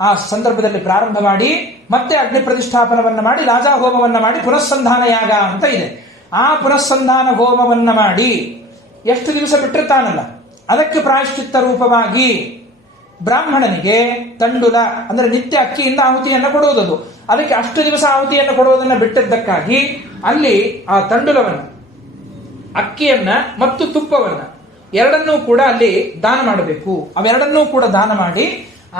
ಆ ಸಂದರ್ಭದಲ್ಲಿ ಪ್ರಾರಂಭ ಮಾಡಿ ಮತ್ತೆ ಅಗ್ನಿ ಪ್ರತಿಷ್ಠಾಪನವನ್ನ ಮಾಡಿ ಲಾಜಾಹೋಮವನ್ನ ಮಾಡಿ ಪುನಃಸಂಧಾನ ಯಾಗ ಅಂತ ಇದೆ. ಆ ಪುನಃಸಂಧಾನ ಹೋಮವನ್ನ ಮಾಡಿ ಎಷ್ಟು ದಿವಸ ಬಿಟ್ಟಿರ್ತಾನಲ್ಲ ಅದಕ್ಕೆ ಪ್ರಾಯಶ್ಚಿತ್ತ ರೂಪವಾಗಿ ಬ್ರಾಹ್ಮಣನಿಗೆ ತಂಡುಲ ಅಂದ್ರೆ ನಿತ್ಯ ಅಕ್ಕಿಯಿಂದ ಆಹುತಿಯನ್ನು ಕೊಡುವುದದು. ಅದಕ್ಕೆ ಅಷ್ಟು ದಿವಸ ಆಹುತಿಯನ್ನು ಕೊಡುವುದನ್ನು ಬಿಟ್ಟಿದ್ದಕ್ಕಾಗಿ ಅಲ್ಲಿ ಆ ತಂಡುಲವನ್ನ, ಅಕ್ಕಿಯನ್ನ ಮತ್ತು ತುಪ್ಪವನ್ನ ಎರಡನ್ನೂ ಕೂಡ ಅಲ್ಲಿ ದಾನ ಮಾಡಬೇಕು. ಅವೆರಡನ್ನೂ ಕೂಡ ದಾನ ಮಾಡಿ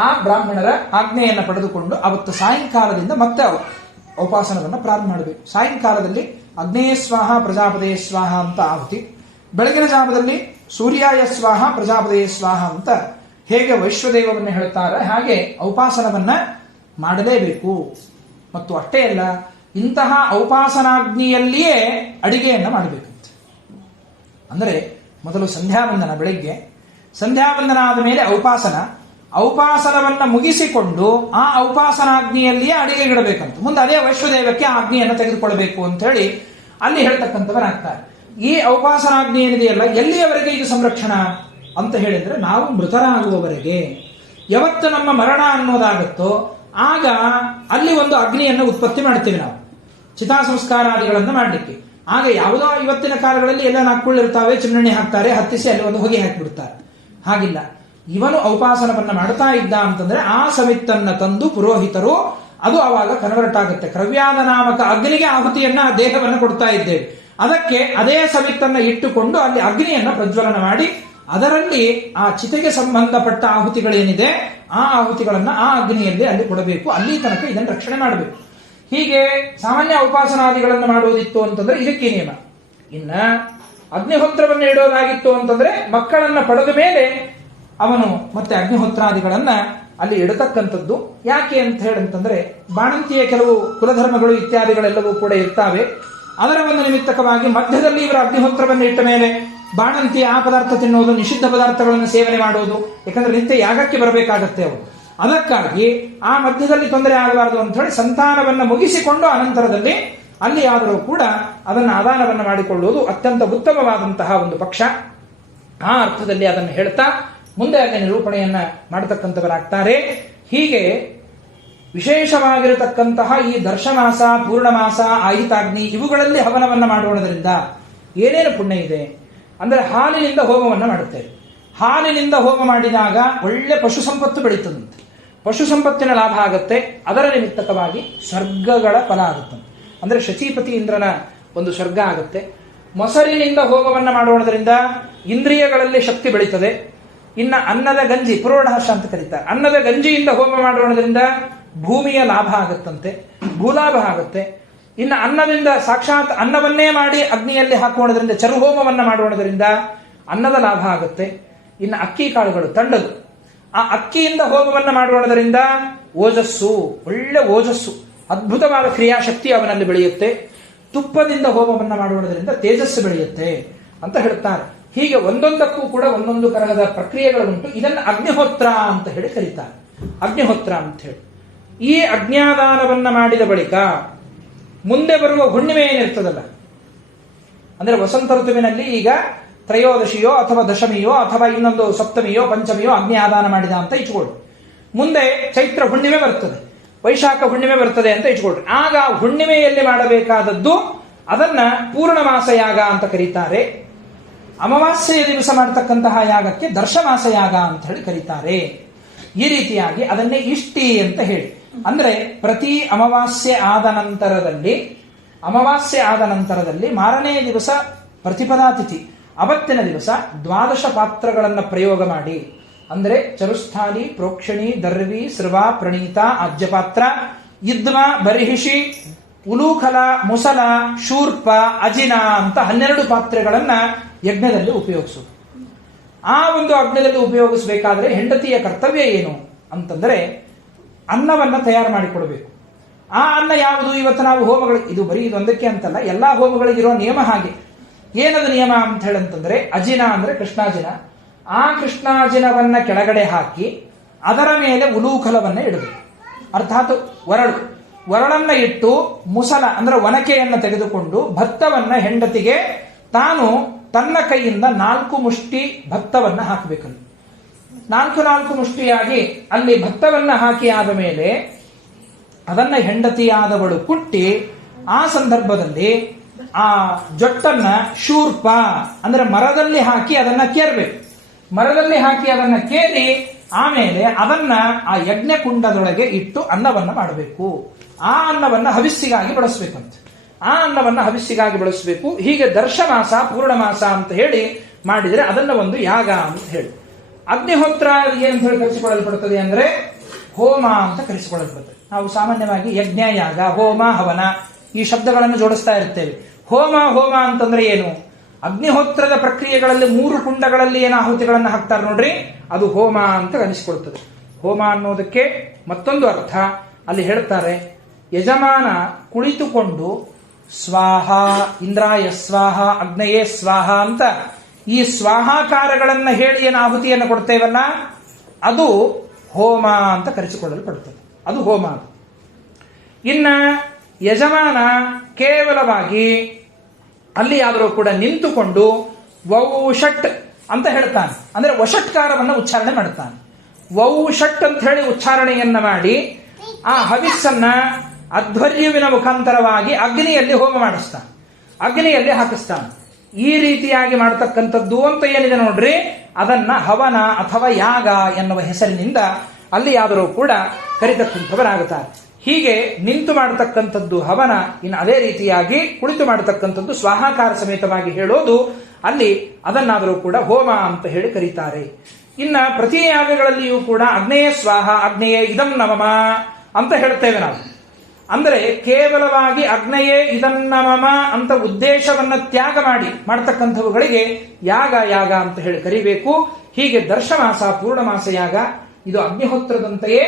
ಆ ಬ್ರಾಹ್ಮಣರ ಆಜ್ಞೆಯನ್ನು ಪಡೆದುಕೊಂಡು ಅವತ್ತು ಸಾಯಂಕಾಲದಿಂದ ಮತ್ತೆ ಉಪಾಸನವನ್ನು ಪ್ರಾರಂಭ ಮಾಡಬೇಕು. ಸಾಯಂಕಾಲದಲ್ಲಿ ಅಗ್ನೇಯ ಸ್ವಾಹ ಪ್ರಜಾಪತಿಯ ಸ್ವಾಹ ಅಂತ ಆಹುತಿ, ಬೆಳಗಿನ ಜಾವದಲ್ಲಿ ಸೂರ್ಯಾಯ ಸ್ವಾಹ ಪ್ರಜಾಪತಿಯ ಸ್ವಾಹ ಅಂತ ಹೇಗೆ ವೈಶ್ವದೇವವನ್ನು ಹೇಳ್ತಾರೆ ಹಾಗೆ ಉಪಾಸನವನ್ನ ಮಾಡಲೇಬೇಕು. ಮತ್ತು ಅಷ್ಟೇ ಅಲ್ಲ, ಇಂತಹ ಉಪಾಸನಾಗ್ನಿಯಲ್ಲಿಯೇ ಅಡಿಗೆಯನ್ನ ಮಾಡಬೇಕಂತ. ಅಂದರೆ ಮೊದಲು ಸಂಧ್ಯಾವಂದನ, ಬೆಳಿಗ್ಗೆ ಸಂಧ್ಯಾವಂದನ ಆದ ಮೇಲೆ ಔಪಾಸನವನ್ನ ಮುಗಿಸಿಕೊಂಡು ಆ ಔಪಾಸನಾಗ್ನಿಯಲ್ಲಿಯೇ ಅಡಿಗೆ ಇಡಬೇಕಂತ. ಮುಂದೆ ಅದೇ ವೈಶ್ವದೇವಕ್ಕೆ ಆ ಅಗ್ನಿಯನ್ನು ತೆಗೆದುಕೊಳ್ಳಬೇಕು ಅಂತ ಹೇಳಿ ಅಲ್ಲಿ ಹೇಳ್ತಕ್ಕಂಥವರಾಗ್ತಾರೆ. ಈ ಔಪಾಸನಾಗ್ನಿ ಏನಿದೆಯಲ್ಲ ಎಲ್ಲಿಯವರೆಗೆ ಇದು ಸಂರಕ್ಷಣಾ ಅಂತ ಹೇಳಿದ್ರೆ ನಾವು ಮೃತರಾಗುವವರೆಗೆ. ಯಾವತ್ತು ನಮ್ಮ ಮರಣ ಅನ್ನೋದಾಗುತ್ತೋ ಆಗ ಅಲ್ಲಿ ಒಂದು ಅಗ್ನಿಯನ್ನು ಉತ್ಪತ್ತಿ ಮಾಡ್ತೀವಿ ನಾವು ಚಿತಾ ಸಂಸ್ಕಾರಾದಿಗಳನ್ನು ಮಾಡಲಿಕ್ಕೆ. ಆಗ ಯಾವುದೋ ಇವತ್ತಿನ ಕಾಲಗಳಲ್ಲಿ ಎಲ್ಲ ನಾಲ್ಕುಳ್ಳಿರ್ತಾವೆ, ಚಿಮಣಿ ಹಾಕ್ತಾರೆ, ಹತ್ತಿಸಿ ಅಲ್ಲಿ ಒಂದು ಹೊಗೆ ಹಾಕಿಬಿಡ್ತಾರೆ. ಹಾಗಿಲ್ಲ, ಇವನು ಉಪಾಸನವನ್ನ ಮಾಡ್ತಾ ಇದ್ದ ಅಂತಂದ್ರೆ ಆ ಸಮಿತ್ತನ್ನ ತಂದು ಪುರೋಹಿತರು ಅದು ಆವಾಗ ಕನ್ವರ್ಟ್ ಆಗುತ್ತೆ. ಕ್ರವ್ಯಾದ ನಾಮಕ ಅಗ್ನಿಗೆ ಆಹುತಿಯನ್ನ ದೇಹವನ್ನು ಕೊಡ್ತಾ ಇದ್ದೇವೆ. ಅದಕ್ಕೆ ಅದೇ ಸಮಿತ್ತನ್ನ ಇಟ್ಟುಕೊಂಡು ಅಲ್ಲಿ ಅಗ್ನಿಯನ್ನ ಪ್ರಜ್ವಲನ ಮಾಡಿ ಅದರಲ್ಲಿ ಆ ಚಿತೆಗೆ ಸಂಬಂಧಪಟ್ಟ ಆಹುತಿಗಳೇನಿದೆ ಆ ಆಹುತಿಗಳನ್ನ ಆ ಅಗ್ನಿಯಲ್ಲಿ ಅಲ್ಲಿ ಕೊಡಬೇಕು. ಅಲ್ಲಿ ತನಕ ಇದನ್ನು ರಕ್ಷಣೆ ಮಾಡಬೇಕು. ಹೀಗೆ ಸಾಮಾನ್ಯ ಉಪಾಸನಾದಿಗಳನ್ನು ಮಾಡುವುದಿತ್ತು ಅಂತಂದ್ರೆ ಇದಕ್ಕೆ ನಿಯಮ. ಇನ್ನ ಅಗ್ನಿಹೋತ್ರವನ್ನು ಇಡೋದಾಗಿತ್ತು ಅಂತಂದ್ರೆ ಮಕ್ಕಳನ್ನ ಪಡೆದ ಮೇಲೆ ಅವನು ಮತ್ತೆ ಅಗ್ನಿಹೋತ್ರಾದಿಗಳನ್ನ ಅಲ್ಲಿ ಇಡತಕ್ಕಂಥದ್ದು. ಯಾಕೆ ಅಂತ ಹೇಳಂತಂದ್ರೆ ಬಾಣಂತಿಯ ಕೆಲವು ಕುಲಧರ್ಮಗಳು ಇತ್ಯಾದಿಗಳೆಲ್ಲವೂ ಕೂಡ ಇರ್ತಾವೆ. ಅದರ ಒಂದು ನಿಮಿತ್ತಕವಾಗಿ ಮಧ್ಯದಲ್ಲಿ ಇವರ ಅಗ್ನಿಹೋತ್ರವನ್ನು ಇಟ್ಟ ಮೇಲೆ ಬಾಣಂತಿ ಆ ಪದಾರ್ಥ ತಿನ್ನುವುದು, ನಿಷಿದ್ಧ ಪದಾರ್ಥಗಳನ್ನು ಸೇವನೆ ಮಾಡುವುದು, ಯಾಕಂದ್ರೆ ನಿತ್ಯ ಯಾಗಕ್ಕೆ ಬರಬೇಕಾಗತ್ತೆ ಅವರು. ಅದಕ್ಕಾಗಿ ಆ ಮಧ್ಯದಲ್ಲಿ ತೊಂದರೆ ಆಗಬಾರದು ಅಂತ ಹೇಳಿ ಸಂತಾನವನ್ನು ಮುಗಿಸಿಕೊಂಡು ಅನಂತರದಲ್ಲಿ ಅಲ್ಲಿ ಆದರೂ ಕೂಡ ಅದನ್ನು ಆದಾನವನ್ನು ಮಾಡಿಕೊಳ್ಳುವುದು ಅತ್ಯಂತ ಉತ್ತಮವಾದಂತಹ ಒಂದು ಪಕ್ಷ. ಆ ಅರ್ಥದಲ್ಲಿ ಅದನ್ನು ಹೇಳ್ತಾ ಮುಂದೆ ಅದರ ನಿರೂಪಣೆಯನ್ನ ಮಾಡತಕ್ಕಂಥವರಾಗ್ತಾರೆ. ಹೀಗೆ ವಿಶೇಷವಾಗಿರತಕ್ಕಂತಹ ಈ ದರ್ಶಮಾಸ, ಪೂರ್ಣಮಾಸ, ಆಹಿತಾಗ್ನಿ ಇವುಗಳಲ್ಲಿ ಹವನವನ್ನ ಮಾಡುವುದರಿಂದ ಏನೇನು ಪುಣ್ಯ ಇದೆ ಅಂದ್ರೆ ಹಾಲಿನಿಂದ ಹೋಮವನ್ನ ಮಾಡುತ್ತೇವೆ. ಹಾಲಿನಿಂದ ಹೋಮ ಮಾಡಿದಾಗ ಒಳ್ಳೆ ಪಶು ಸಂಪತ್ತು ಬೆಳೀತದಂತೆ. ಪಶು ಸಂಪತ್ತಿನ ಲಾಭ ಆಗತ್ತೆ. ಅದರ ನಿಮಿತ್ತಕವಾಗಿ ಸ್ವರ್ಗಗಳ ಫಲ ಆಗುತ್ತಂತೆ. ಅಂದ್ರೆ ಶಚೀಪತಿ ಇಂದ್ರನ ಒಂದು ಸ್ವರ್ಗ ಆಗುತ್ತೆ. ಮೊಸರಿನಿಂದ ಹೋಮವನ್ನ ಮಾಡುವುದರಿಂದ ಇಂದ್ರಿಯಗಳಲ್ಲಿ ಶಕ್ತಿ ಬೆಳೀತದೆ. ಇನ್ನ ಅನ್ನದ ಗಂಜಿ, ಪುರೋಢಾಶ ಅಂತ ಕರೀತಾರೆ, ಅನ್ನದ ಗಂಜಿಯಿಂದ ಹೋಮ ಮಾಡುವುದರಿಂದ ಭೂಮಿಯ ಲಾಭ ಆಗುತ್ತಂತೆ, ಭೂಲಾಭ ಆಗುತ್ತೆ. ಇನ್ನು ಅನ್ನದಿಂದ ಸಾಕ್ಷಾತ್ ಅನ್ನವನ್ನೇ ಮಾಡಿ ಅಗ್ನಿಯಲ್ಲಿ ಹಾಕುವುದರಿಂದ, ಚರುಹೋಮವನ್ನ ಮಾಡುವುದರಿಂದ ಅನ್ನದ ಲಾಭ ಆಗುತ್ತೆ. ಇನ್ನು ಅಕ್ಕಿ ಕಾಳುಗಳು, ತಂಡದು, ಆ ಅಕ್ಕಿಯಿಂದ ಹೋಮವನ್ನ ಮಾಡುವುದರಿಂದ ಓಜಸ್ಸು, ಒಳ್ಳೆ ಓಜಸ್ಸು. ಅದ್ಭುತವಾದ ಕ್ರಿಯಾಶಕ್ತಿ ಅವನಲ್ಲಿ ಬೆಳೆಯುತ್ತೆ. ತುಪ್ಪದಿಂದ ಹೋಮವನ್ನು ಮಾಡುವುದರಿಂದ ತೇಜಸ್ಸು ಬೆಳೆಯುತ್ತೆ ಅಂತ ಹೇಳ್ತಾರೆ. ಹೀಗೆ ಒಂದೊಂದಕ್ಕೂ ಕೂಡ ಒಂದೊಂದು ತರಹದ ಪ್ರಕ್ರಿಯೆಗಳುಂಟು. ಇದನ್ನು ಅಗ್ನಿಹೋತ್ರ ಅಂತ ಹೇಳಿ ಕರೀತಾರೆ. ಅಗ್ನಿಹೋತ್ರ ಅಂತ ಹೇಳಿ ಈ ಅಗ್ನ್ಯಾದಾನವನ್ನ ಮಾಡಿದ ಬಳಿಕ ಮುಂದೆ ಬರುವ ಹುಣ್ಣಿಮೆ ಏನಿರ್ತದಲ್ಲ, ಅಂದ್ರೆ ವಸಂತ ಋತುವಿನಲ್ಲಿ ಈಗ ತ್ರಯೋದಶಿಯೋ ಅಥವಾ ದಶಮಿಯೋ ಅಥವಾ ಇನ್ನೊಂದು ಸಪ್ತಮಿಯೋ ಪಂಚಮಿಯೋ ಅಗ್ನ್ಯಾದಾನ ಮಾಡಿದ ಅಂತ ಇಟ್ಕೊಳ್ಳಿ. ಮುಂದೆ ಚೈತ್ರ ಹುಣ್ಣಿಮೆ ಬರ್ತದೆ, ವೈಶಾಖ ಹುಣ್ಣಿಮೆ ಬರ್ತದೆ ಅಂತ ಇಟ್ಕೊಳ್ರಿ. ಆಗ ಹುಣ್ಣಿಮೆಯಲ್ಲಿ ಮಾಡಬೇಕಾದದ್ದು ಅದನ್ನ ಪೂರ್ಣಮಾಸ ಯಾಗ ಅಂತ ಕರೀತಾರೆ. ಅಮಾವಾಸ್ಯೆಯ ದಿವಸ ಮಾಡತಕ್ಕಂತಹ ಯಾಗಕ್ಕೆ ದರ್ಶಮಾಸ ಯಾಗ ಅಂತ ಹೇಳಿ ಕರೀತಾರೆ. ಈ ರೀತಿಯಾಗಿ ಅದನ್ನೇ ಇಷ್ಟಿ ಅಂತ ಹೇಳಿ, ಅಂದ್ರೆ ಪ್ರತಿ ಅಮಾವಾಸ್ಯೆ ಆದ ನಂತರದಲ್ಲಿ ಮಾರನೇ ದಿವಸ ಪ್ರತಿಪದಾ ತಿಥಿ, ಅವತ್ತಿನ ದಿವಸ ದ್ವಾದಶ ಪಾತ್ರಗಳನ್ನು ಪ್ರಯೋಗ ಮಾಡಿ, ಅಂದ್ರೆ ಚರುಸ್ಥಾಲಿ, ಪ್ರೋಕ್ಷಣಿ, ದರ್ವಿ, ಸೃವಾ, ಪ್ರಣೀತ, ಆಜ್ಯಪಾತ್ರ, ಯುದ್ಮ, ಬರಿಹಿಷಿ, ಉಲೂಖಲ, ಮುಸಲ, ಶೂರ್ಪ, ಅಜಿನ ಅಂತ 12 ಪಾತ್ರೆಗಳನ್ನ ಯಜ್ಞದಲ್ಲಿ ಉಪಯೋಗಿಸುವುದು. ಆ ಒಂದು ಯಜ್ಞದಲ್ಲಿ ಉಪಯೋಗಿಸಬೇಕಾದ್ರೆ ಹೆಂಡತಿಯ ಕರ್ತವ್ಯ ಏನು ಅಂತಂದ್ರೆ ಅನ್ನವನ್ನ ತಯಾರು ಮಾಡಿಕೊಡಬೇಕು. ಆ ಅನ್ನ ಯಾವುದು? ಇವತ್ತು ನಾವು ಹೋಮಗಳು, ಇದು ಬರೀ ಇದೊಂದಕ್ಕೆ ಅಂತಲ್ಲ, ಎಲ್ಲಾ ಹೋಮಗಳಿಗಿರೋ ನಿಯಮ ಹಾಗೆ. ಏನದು ನಿಯಮ ಅಂತ ಹೇಳಂತಂದ್ರೆ ಅಜಿನ ಅಂದ್ರೆ ಕೃಷ್ಣಾಜಿನ. ಆ ಕೃಷ್ಣಾಜಿನವನ್ನ ಕೆಳಗಡೆ ಹಾಕಿ ಅದರ ಮೇಲೆ ಉಲೂಖಲವನ್ನ ಇಡಬೇಕು, ಅರ್ಥಾತ್ ಒರಳನ್ನ ಇಟ್ಟು ಮುಸಲ ಅಂದ್ರೆ ಒನಕೆಯನ್ನು ತೆಗೆದುಕೊಂಡು ಭತ್ತವನ್ನ ಹೆಂಡತಿಗೆ ತಾನು ತನ್ನ ಕೈಯಿಂದ 4 ಮುಷ್ಟಿ ಭತ್ತವನ್ನ ಹಾಕಬೇಕಲ್ಲ. 4 ಮುಷ್ಟಿಯಾಗಿ ಅಲ್ಲಿ ಭತ್ತವನ್ನ ಹಾಕಿ ಆದ ಮೇಲೆ ಅದನ್ನ ಹೆಂಡತಿಯಾದವಳು ಕುಟ್ಟಿ ಆ ಸಂದರ್ಭದಲ್ಲಿ ಆ ಜೊಟ್ಟನ್ನ ಶೂರ್ಪ ಅಂದ್ರೆ ಮರದಲ್ಲಿ ಹಾಕಿ ಅದನ್ನ ಕೇರ್ಬೇಕು. ಮರದಲ್ಲಿ ಹಾಕಿ ಅದನ್ನ ಕೇರಿ ಆಮೇಲೆ ಅದನ್ನ ಆ ಯಜ್ಞ ಕುಂಡದೊಳಗೆ ಇಟ್ಟು ಅನ್ನವನ್ನ ಮಾಡಬೇಕು. ಆ ಅನ್ನವನ್ನ ಹವಿಸ್ಸಿಗಾಗಿ ಬಳಸಬೇಕಂತ. ಆ ಅನ್ನವನ್ನ ಹವಿಸ್ಸಿಗಾಗಿ ಬಳಸಬೇಕು. ಹೀಗೆ ದರ್ಶಮಾಸ ಪೂರ್ಣಮಾಸ ಅಂತ ಹೇಳಿ ಮಾಡಿದ್ರೆ ಅದನ್ನ ಒಂದು ಯಾಗ ಅಂತ ಹೇಳಿ. ಅಗ್ನಿಹೋತ್ರ ಏನಂತ ಹೇಳಿ ಕರೆಸಿಕೊಳ್ಳಲ್ಪಡುತ್ತದೆ ಅಂದ್ರೆ ಹೋಮ ಅಂತ ಕರೆಸಿಕೊಳ್ಳಲ್ಪಡುತ್ತದೆ. ನಾವು ಸಾಮಾನ್ಯವಾಗಿ ಯಜ್ಞ, ಯಾಗ, ಹೋಮ, ಹವನ ಈ ಶಬ್ದಗಳನ್ನು ಜೋಡಿಸ್ತಾ ಇರ್ತೇವೆ. ಹೋಮ ಅಂತಂದ್ರೆ ಏನು? ಅಗ್ನಿಹೋತ್ರದ ಪ್ರಕ್ರಿಯೆಗಳಲ್ಲಿ 3 ಕುಂಡಗಳಲ್ಲಿ ಏನು ಆಹುತಿಗಳನ್ನು ಹಾಕ್ತಾರೆ ನೋಡ್ರಿ, ಅದು ಹೋಮ ಅಂತ ಅನಿಸಿಕೊಳ್ತದೆ. ಹೋಮ ಅನ್ನೋದಕ್ಕೆ ಮತ್ತೊಂದು ಅರ್ಥ ಅಲ್ಲಿ ಹೇಳ್ತಾರೆ, ಯಜಮಾನ ಕುಳಿತುಕೊಂಡು ಸ್ವಾಹ, ಇಂದ್ರಾಯ ಸ್ವಾಹ, ಅಗ್ನಯೇ ಸ್ವಾಹ ಅಂತ ಈ ಸ್ವಾಹಾಕಾರಗಳನ್ನ ಹೇಳಿ ಏನು ಆಹುತಿಯನ್ನು ಕೊಡ್ತೇವಲ್ಲ, ಅದು ಹೋಮ ಅಂತ ಕರೆಸಿಕೊಳ್ಳಲ್ಪಡುತ್ತದೆ. ಅದು ಹೋಮ. ಇನ್ನ ಯಜಮಾನ ಕೇವಲವಾಗಿ ಅಲ್ಲಿ ಆದರೂ ಕೂಡ ನಿಂತುಕೊಂಡು ವೌಷಟ್ ಅಂತ ಹೇಳ್ತಾನೆ, ಅಂದ್ರೆ ವಷಟ್ಕಾರವನ್ನು ಉಚ್ಚಾರಣೆ ಮಾಡುತ್ತಾನೆ. ವೌಷಟ್ ಅಂತ ಹೇಳಿ ಉಚ್ಚಾರಣೆಯನ್ನ ಮಾಡಿ ಆ ಹವಿಸ್ಸನ್ನ ಅಧ್ವರ್ಯುವಿನ ಮುಖಾಂತರವಾಗಿ ಅಗ್ನಿಯಲ್ಲಿ ಹೋಮ ಮಾಡಿಸ್ತಾನೆ, ಅಗ್ನಿಯಲ್ಲಿ ಹಾಕಿಸ್ತಾನೆ. ಈ ರೀತಿಯಾಗಿ ಮಾಡತಕ್ಕಂಥದ್ದು ಅಂತ ಏನಿದೆ ನೋಡ್ರಿ, ಅದನ್ನ ಹವನ ಅಥವಾ ಯಾಗ ಎನ್ನುವ ಹೆಸರಿನಿಂದ ಅಲ್ಲಿ ಆದರೂ ಕೂಡ ಕರಿತಕ್ಕಂಥವರಾಗುತ್ತಾರೆ. ಹೀಗೆ ನಿಂತು ಮಾಡತಕ್ಕಂಥದ್ದು ಹವನ, ಇನ್ನು ಅದೇ ರೀತಿಯಾಗಿ ಕುಳಿತು ಮಾಡತಕ್ಕಂಥದ್ದು ಸ್ವಾಹಾಕಾರ ಸಮೇತವಾಗಿ ಹೇಳೋದು ಅಲ್ಲಿ ಅದನ್ನಾದರೂ ಕೂಡ ಹೋಮ ಅಂತ ಹೇಳಿ ಕರೀತಾರೆ. ಇನ್ನ ಪ್ರತಿ ಯಾಗಗಳಲ್ಲಿಯೂ ಕೂಡ ಅಗ್ನೇಯ ಸ್ವಾಹ, ಅಗ್ನೇಯ ಇದಂ ನಮಮ ಅಂತ ಹೇಳ್ತೇವೆ ನಾವು. ಅಂದರೆ ಕೇವಲವಾಗಿ ಅಗ್ನೇಯೇ ಇದನ್ನಮಮ ಅಂತ ಉದ್ದೇಶವನ್ನ ತ್ಯಾಗ ಮಾಡಿ ಮಾಡತಕ್ಕಂಥವುಗಳಿಗೆ ಯಾಗ ಅಂತ ಹೇಳಿ ಕರಿಬೇಕು. ಹೀಗೆ ದರ್ಶಮಾಸ, ಪೂರ್ಣಮಾಸ ಯಾಗ ಇದು ಅಗ್ನಿಹೋತ್ರದಂತೆಯೇ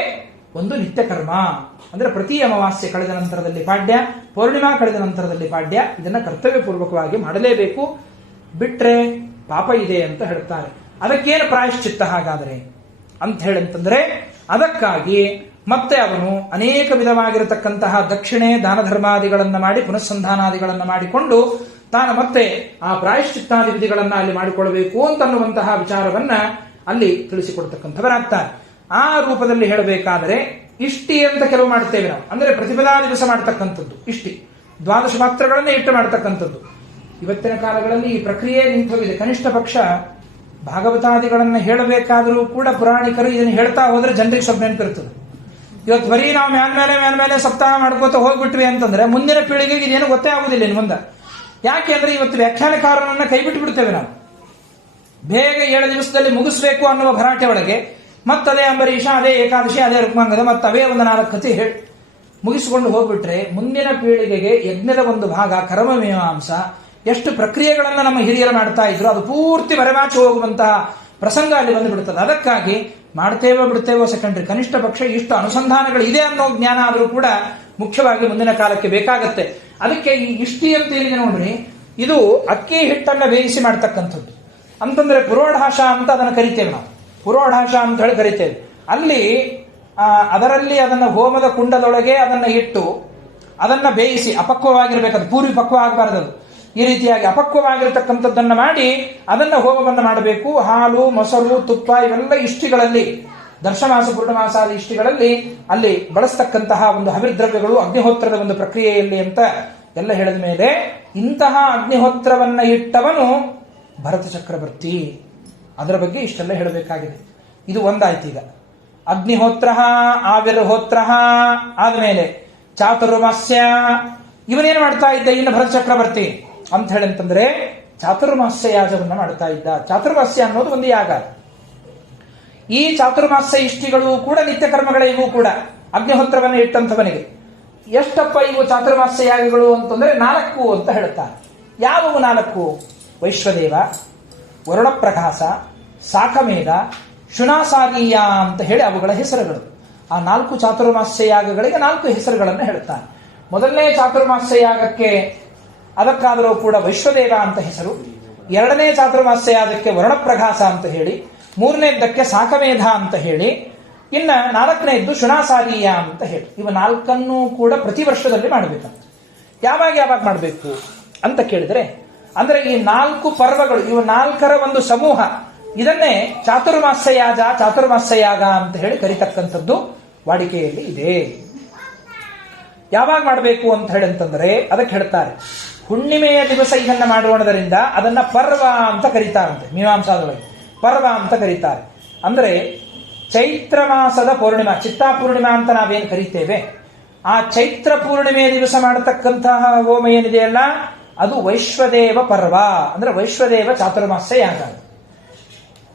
ಒಂದು ನಿತ್ಯ ಕರ್ಮ. ಅಂದ್ರೆ ಪ್ರತಿ ಅಮಾವಾಸ್ಯೆ ಕಳೆದ ನಂತರದಲ್ಲಿ ಪಾಡ್ಯ, ಪೌರ್ಣಿಮಾ ಕಳೆದ ನಂತರದಲ್ಲಿ ಪಾಡ್ಯ, ಇದನ್ನ ಕರ್ತವ್ಯ ಪೂರ್ವಕವಾಗಿ ಮಾಡಲೇಬೇಕು. ಬಿಟ್ರೆ ಪಾಪ ಇದೆ ಅಂತ ಹೇಳ್ತಾರೆ. ಅದಕ್ಕೇನು ಪ್ರಾಯಶ್ಚಿತ್ತ ಹಾಗಾದರೆ ಅಂತ ಹೇಳಂತಂದ್ರೆ, ಅದಕ್ಕಾಗಿ ಮತ್ತೆ ಅವನು ಅನೇಕ ವಿಧವಾಗಿರತಕ್ಕಂತಹ ದಕ್ಷಿಣೆ, ದಾನ ಧರ್ಮಾದಿಗಳನ್ನ ಮಾಡಿ ಪುನಸ್ಸಂಧಾನಾದಿಗಳನ್ನ ಮಾಡಿಕೊಂಡು ತಾನು ಮತ್ತೆ ಆ ಪ್ರಾಯಶ್ಚಿತ್ತಾದಿ ವಿಧಿಗಳನ್ನ ಅಲ್ಲಿ ಮಾಡಿಕೊಳ್ಳಬೇಕು ಅಂತನ್ನುವಂತಹ ವಿಚಾರವನ್ನ ಅಲ್ಲಿ ತಿಳಿಸಿಕೊಡ್ತಕ್ಕಂಥವರಾಗ್ತಾರೆ. ಆ ರೂಪದಲ್ಲಿ ಹೇಳಬೇಕಾದರೆ ಇಷ್ಟಿ ಅಂತ ಕೆಲವು ಮಾಡ್ತೇವೆ ನಾವು, ಅಂದ್ರೆ ಪ್ರತಿಪದಾ ದಿವಸ ಮಾಡ್ತಕ್ಕಂಥದ್ದು ಇಷ್ಟಿ, ದ್ವಾದಶ ಪಾತ್ರಗಳನ್ನೇ ಇಟ್ಟು ಮಾಡ್ತಕ್ಕಂಥದ್ದು. ಇವತ್ತಿನ ಕಾಲಗಳಲ್ಲಿ ಈ ಪ್ರಕ್ರಿಯೆ ನಿಂತೋಗಿದೆ. ಕನಿಷ್ಠ ಪಕ್ಷ ಭಾಗವತಾದಿಗಳನ್ನ ಹೇಳಬೇಕಾದರೂ ಕೂಡ ಪುರಾಣಿಕರು ಇದನ್ನು ಹೇಳ್ತಾ ಹೋದ್ರೆ ಜನರಿಗೆ ಸ್ವಲ್ಪ ನೆನಪಿರ್ತದೆ. ಇವತ್ತು ಬರೀ ನಾವು ಮೇಲ್ಮೇಲೆ ಸಪ್ತಾಹ ಮಾಡ್ಕೋತ ಹೋಗ್ಬಿಟ್ವಿ ಅಂತಂದ್ರೆ ಮುಂದಿನ ಪೀಳಿಗೆಗೆ ಇದೇನು ಗೊತ್ತೇ ಆಗುದಿಲ್ಲ ಇನ್ನು ಮುಂದೆ. ಯಾಕೆ ಅಂದ್ರೆ ಇವತ್ತು ವ್ಯಾಖ್ಯಾನಕಾರನನ್ನ ಕೈ ಬಿಟ್ಟು ಬಿಡ್ತೇವೆ ನಾವು. ಬೇಗ 7 ದಿವಸದಲ್ಲಿ ಮುಗಿಸ್ಬೇಕು ಅನ್ನುವ ಭರಾಟೆ ಒಳಗೆ ಮತ್ತದೇ ಅಂಬರೀಷ, ಅದೇ ಏಕಾದಶಿ, ಅದೇ ರುಕ್ಮಾಂಗದ, ಅವೇ ಒಂದು 4 ಕಥೆ ಹೇಳಿ ಮುಗಿಸಿಕೊಂಡು ಹೋಗ್ಬಿಟ್ರೆ ಮುಂದಿನ ಪೀಳಿಗೆಗೆ ಯಜ್ಞದ ಒಂದು ಭಾಗ ಕರ್ಮಮೀಮಾಂಸ ಎಷ್ಟು ಪ್ರಕ್ರಿಯೆಗಳನ್ನ ನಮ್ಮ ಹಿರಿಯರು ಮಾಡ್ತಾ ಇದ್ರು ಅದು ಪೂರ್ತಿ ಮರೆಮಾಚಿ ಹೋಗುವಂತಹ ಪ್ರಸಂಗ ಅಲ್ಲಿ ಬಂದು ಬಿಡುತ್ತದೆ. ಅದಕ್ಕಾಗಿ ಮಾಡ್ತೇವೋ ಬಿಡ್ತೇವೋ ಸೆಕೆಂಡ್ರಿ, ಕನಿಷ್ಠ ಪಕ್ಷ ಇಷ್ಟು ಅನುಸಂಧಾನಗಳು ಇದೆ ಅನ್ನೋ ಜ್ಞಾನ ಆದರೂ ಕೂಡ ಮುಖ್ಯವಾಗಿ ಮುಂದಿನ ಕಾಲಕ್ಕೆ ಬೇಕಾಗತ್ತೆ. ಅದಕ್ಕೆ ಈ ಇಷ್ಟಿ ಅಂತ ಏನಿದೆ ನೋಡ್ರಿ, ಇದು ಅಕ್ಕಿ ಹಿಟ್ಟನ್ನ ಬೇಯಿಸಿ ಮಾಡ್ತಕ್ಕಂಥದ್ದು. ಅಂತಂದ್ರೆ ಪುರೋಢಾಶ ಅಂತ ಅದನ್ನು ಕರಿತೇವೆ ನಾವು, ಪುರೋಢಾಶ ಅಂತ ಹೇಳಿ ಕರಿತೇವೆ. ಅಲ್ಲಿ ಅದರಲ್ಲಿ ಅದನ್ನ ಹೋಮದ ಕುಂಡದೊಳಗೆ ಅದನ್ನ ಇಟ್ಟು ಅದನ್ನ ಬೇಯಿಸಿ ಅಪಕ್ವವಾಗಿರ್ಬೇಕದು, ಪೂರ್ವಿ ಪಕ್ವ ಆಗಬಾರದು. ಈ ರೀತಿಯಾಗಿ ಅಪಕ್ವವಾಗಿರ್ತಕ್ಕಂಥದ್ದನ್ನ ಮಾಡಿ ಅದನ್ನ ಹೋಮವನ್ನು ಮಾಡಬೇಕು. ಹಾಲು, ಮೊಸರು, ತುಪ್ಪ ಇವೆಲ್ಲ ಇಷ್ಟಿಗಳಲ್ಲಿ, ದರ್ಶಮಾಸ ಪೂರ್ಣಮಾಸಾದಿ ಇಷ್ಟಿಗಳಲ್ಲಿ ಅಲ್ಲಿ ಬಳಸ್ತಕ್ಕಂತಹ ಒಂದು ಹವಿರ್ದ್ರವ್ಯಗಳು ಅಗ್ನಿಹೋತ್ರದ ಒಂದು ಪ್ರಕ್ರಿಯೆಯಲ್ಲಿ ಅಂತ ಎಲ್ಲ ಹೇಳಿದ ಮೇಲೆ ಇಂತಹ ಅಗ್ನಿಹೋತ್ರವನ್ನ ಇಟ್ಟವನು ಭರತ ಚಕ್ರವರ್ತಿ. ಅದರ ಬಗ್ಗೆ ಇಷ್ಟೆಲ್ಲ ಹೇಳಬೇಕಾಗಿದೆ. ಇದು ಒಂದಾಯ್ತು. ಈಗ ಅಗ್ನಿಹೋತ್ರ, ಆವಿರ್ಹೋತ್ರ ಆದ್ಮೇಲೆ ಚಾತುರ್ಮಾಸ್ಯ. ಇವನೇನು ಮಾಡ್ತಾ ಇದ್ದ ಇನ್ನು ಭರತ ಚಕ್ರವರ್ತಿ ಅಂತ ಹೇಳಂತಂದ್ರೆ ಚಾತುರ್ಮಾಸ್ಯ ಯಾಗವನ್ನ ಮಾಡ್ತಾ ಇದ್ದ. ಚಾತುರ್ಮಾಸ್ಯ ಅನ್ನೋದು ಒಂದು ಯಾಗ. ಈ ಚಾತುರ್ಮಾಸ್ಯ ಇಷ್ಟಿಗಳು ಕೂಡ ನಿತ್ಯ ಕರ್ಮಗಳ, ಇವು ಕೂಡ ಅಗ್ನಿಹೋತ್ರವನ್ನು ಇಟ್ಟಂಥವನಿಗೆ. ಎಷ್ಟಪ್ಪ ಇವು ಚಾತುರ್ಮಾಸ್ಯ ಯಾಗಗಳು ಅಂತಂದ್ರೆ 4 ಅಂತ ಹೇಳುತ್ತಾರೆ. ಯಾವುವು 4? ವೈಶ್ವದೇವ, ವರುಣಪ್ರಕಾಶ, ಸಾಕಮೇಧ, ಶುನಾಸಾಗೀಯ ಅಂತ ಹೇಳಿ ಅವುಗಳ ಹೆಸರುಗಳು. ಆ 4 ಚಾತುರ್ಮಾಸ್ಯ ಯಾಗಗಳಿಗೆ 4 ಹೆಸರುಗಳನ್ನು ಹೇಳುತ್ತಾನೆ. ಮೊದಲನೇ ಚಾತುರ್ಮಾಸ್ಯ ಯಾಗಕ್ಕೆ ಅದಕ್ಕಾದರೂ ಕೂಡ ವೈಶ್ವದೇವ ಅಂತ ಹೆಸರು. 2ನೇ ಚಾತುರ್ಮಾಸ್ಯ ಯಾಗಕ್ಕೆ ವರುಣಪ್ರಕಾಶ ಅಂತ ಹೇಳಿ, 3ನೇದ್ದಕ್ಕೆ ಸಾಕಮೇಧ ಅಂತ ಹೇಳಿ, ಇನ್ನ 4ನೇದ್ದು ಶುನಾಸಾಗೀಯ ಅಂತ ಹೇಳಿ. ಇವ 4 ಕೂಡ ಪ್ರತಿ ವರ್ಷದಲ್ಲಿ ಮಾಡಬೇಕಂತ. ಯಾವಾಗ ಮಾಡಬೇಕು ಅಂತ ಕೇಳಿದ್ರೆ, ಅಂದ್ರೆ ಈ 4 ಪರ್ವಗಳು, ಇವು 4ರ ಒಂದು ಸಮೂಹ, ಇದನ್ನೇ ಚಾತುರ್ಮಾಸ್ಯ ಯಾಗ ಅಂತ ಹೇಳಿ ಕರಿತಕ್ಕಂಥದ್ದು ವಾಡಿಕೆಯಲ್ಲಿ ಇದೆ. ಯಾವಾಗ ಮಾಡಬೇಕು ಅಂತ ಹೇಳಂತಂದ್ರೆ ಅದಕ್ಕೆ ಹೇಳ್ತಾರೆ, ಹುಣ್ಣಿಮೆಯ ದಿವಸ ಇದನ್ನ ಮಾಡೋಣದರಿಂದ ಅದನ್ನ ಪರ್ವ ಅಂತ ಕರೀತಾರಂತೆ. ಮೀಮಾಂಸಾದೊಳಗೆ ಪರ್ವ ಅಂತ ಕರೀತಾರೆ. ಅಂದ್ರೆ ಚೈತ್ರ ಮಾಸದ ಪೂರ್ಣಿಮಾ, ಚಿತ್ತಾ ಪೂರ್ಣಿಮಾ ಅಂತ ನಾವೇನು ಕರೀತೇವೆ, ಆ ಚೈತ್ರ ಪೂರ್ಣಿಮೆಯ ದಿವಸ ಮಾಡತಕ್ಕಂತಹ ಹೋಮ ಏನಿದೆಯಲ್ಲ ಅದು ವೈಶ್ವದೇವ ಪರ್ವ. ಅಂದ್ರೆ ವೈಶ್ವದೇವ ಚಾತುರ್ಮಾಸ್ಯ ಯಾಗ.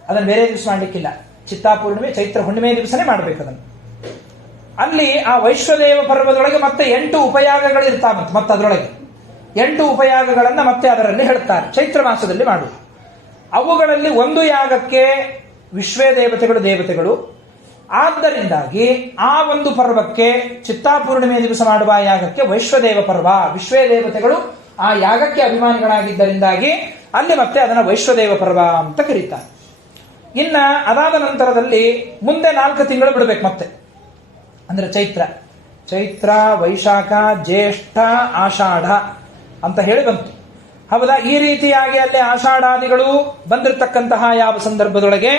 ಅದನ್ನು ಬೇರೆ ದಿವಸ ಮಾಡ್ಲಿಕ್ಕಿಲ್ಲ. ಚಿತ್ತಾ ಪೂರ್ಣಿಮೆ ಚೈತ್ರ ಹುಣ್ಣಿಮೆಯ ದಿವಸನೇ ಮಾಡ್ಬೇಕು ಅದನ್ನು. ಅಲ್ಲಿ ಆ ವೈಶ್ವದೇವ ಪರ್ವದೊಳಗೆ ಮತ್ತೆ 8 ಉಪಯಾಗಗಳು ಇರ್ತಾವಂತೆ. ಮತ್ತೆ ಅದರೊಳಗೆ 8 ಉಪಯಾಗಗಳನ್ನ ಮತ್ತೆ ಅದರಲ್ಲಿ ಹೇಳ್ತಾರೆ, ಚೈತ್ರ ಮಾಸದಲ್ಲಿ ಮಾಡುವುದು. ಅವುಗಳಲ್ಲಿ ಒಂದು ಯಾಗಕ್ಕೆ ವಿಶ್ವೇ ದೇವತೆಗಳು. ಆದ್ದರಿಂದಾಗಿ ಆ ಒಂದು ಪರ್ವಕ್ಕೆ, ಚಿತ್ತಾ ಪೂರ್ಣಿಮೆಯ ದಿವಸ ಮಾಡುವ ಯಾಗಕ್ಕೆ ವೈಶ್ವದೇವ ಪರ್ವ, ವಿಶ್ವೇ ದೇವತೆಗಳು ಆ ಯಾಗಕ್ಕೆ ಅಭಿಮಾನಿಗಳಾಗಿದ್ದರಿಂದಾಗಿ ಅಲ್ಲಿ ಮತ್ತೆ ಅದನ್ನ ವೈಶ್ವದೇವ ಪರ್ವ ಅಂತ ಕರೀತಾರೆ. ಇನ್ನ ಅದಾದ ನಂತರದಲ್ಲಿ ಮುಂದೆ 4 ತಿಂಗಳು ಬಿಡಬೇಕು ಮತ್ತೆ. ಅಂದ್ರೆ ಚೈತ್ರ, ವೈಶಾಖ, ಜ್ಯೇಷ್ಠ, ಆಷಾಢ ಅಂತ ಹೇಳಿ ಬಂತು. ಹೌದಾ? ಈ ರೀತಿಯಾಗಿ ಅಲ್ಲಿ ಆಷಾಢಾದಿಗಳು ಬಂದಿರತಕ್ಕಂತಹ ಯಾವ ಸಂದರ್ಭದೊಳಗೆ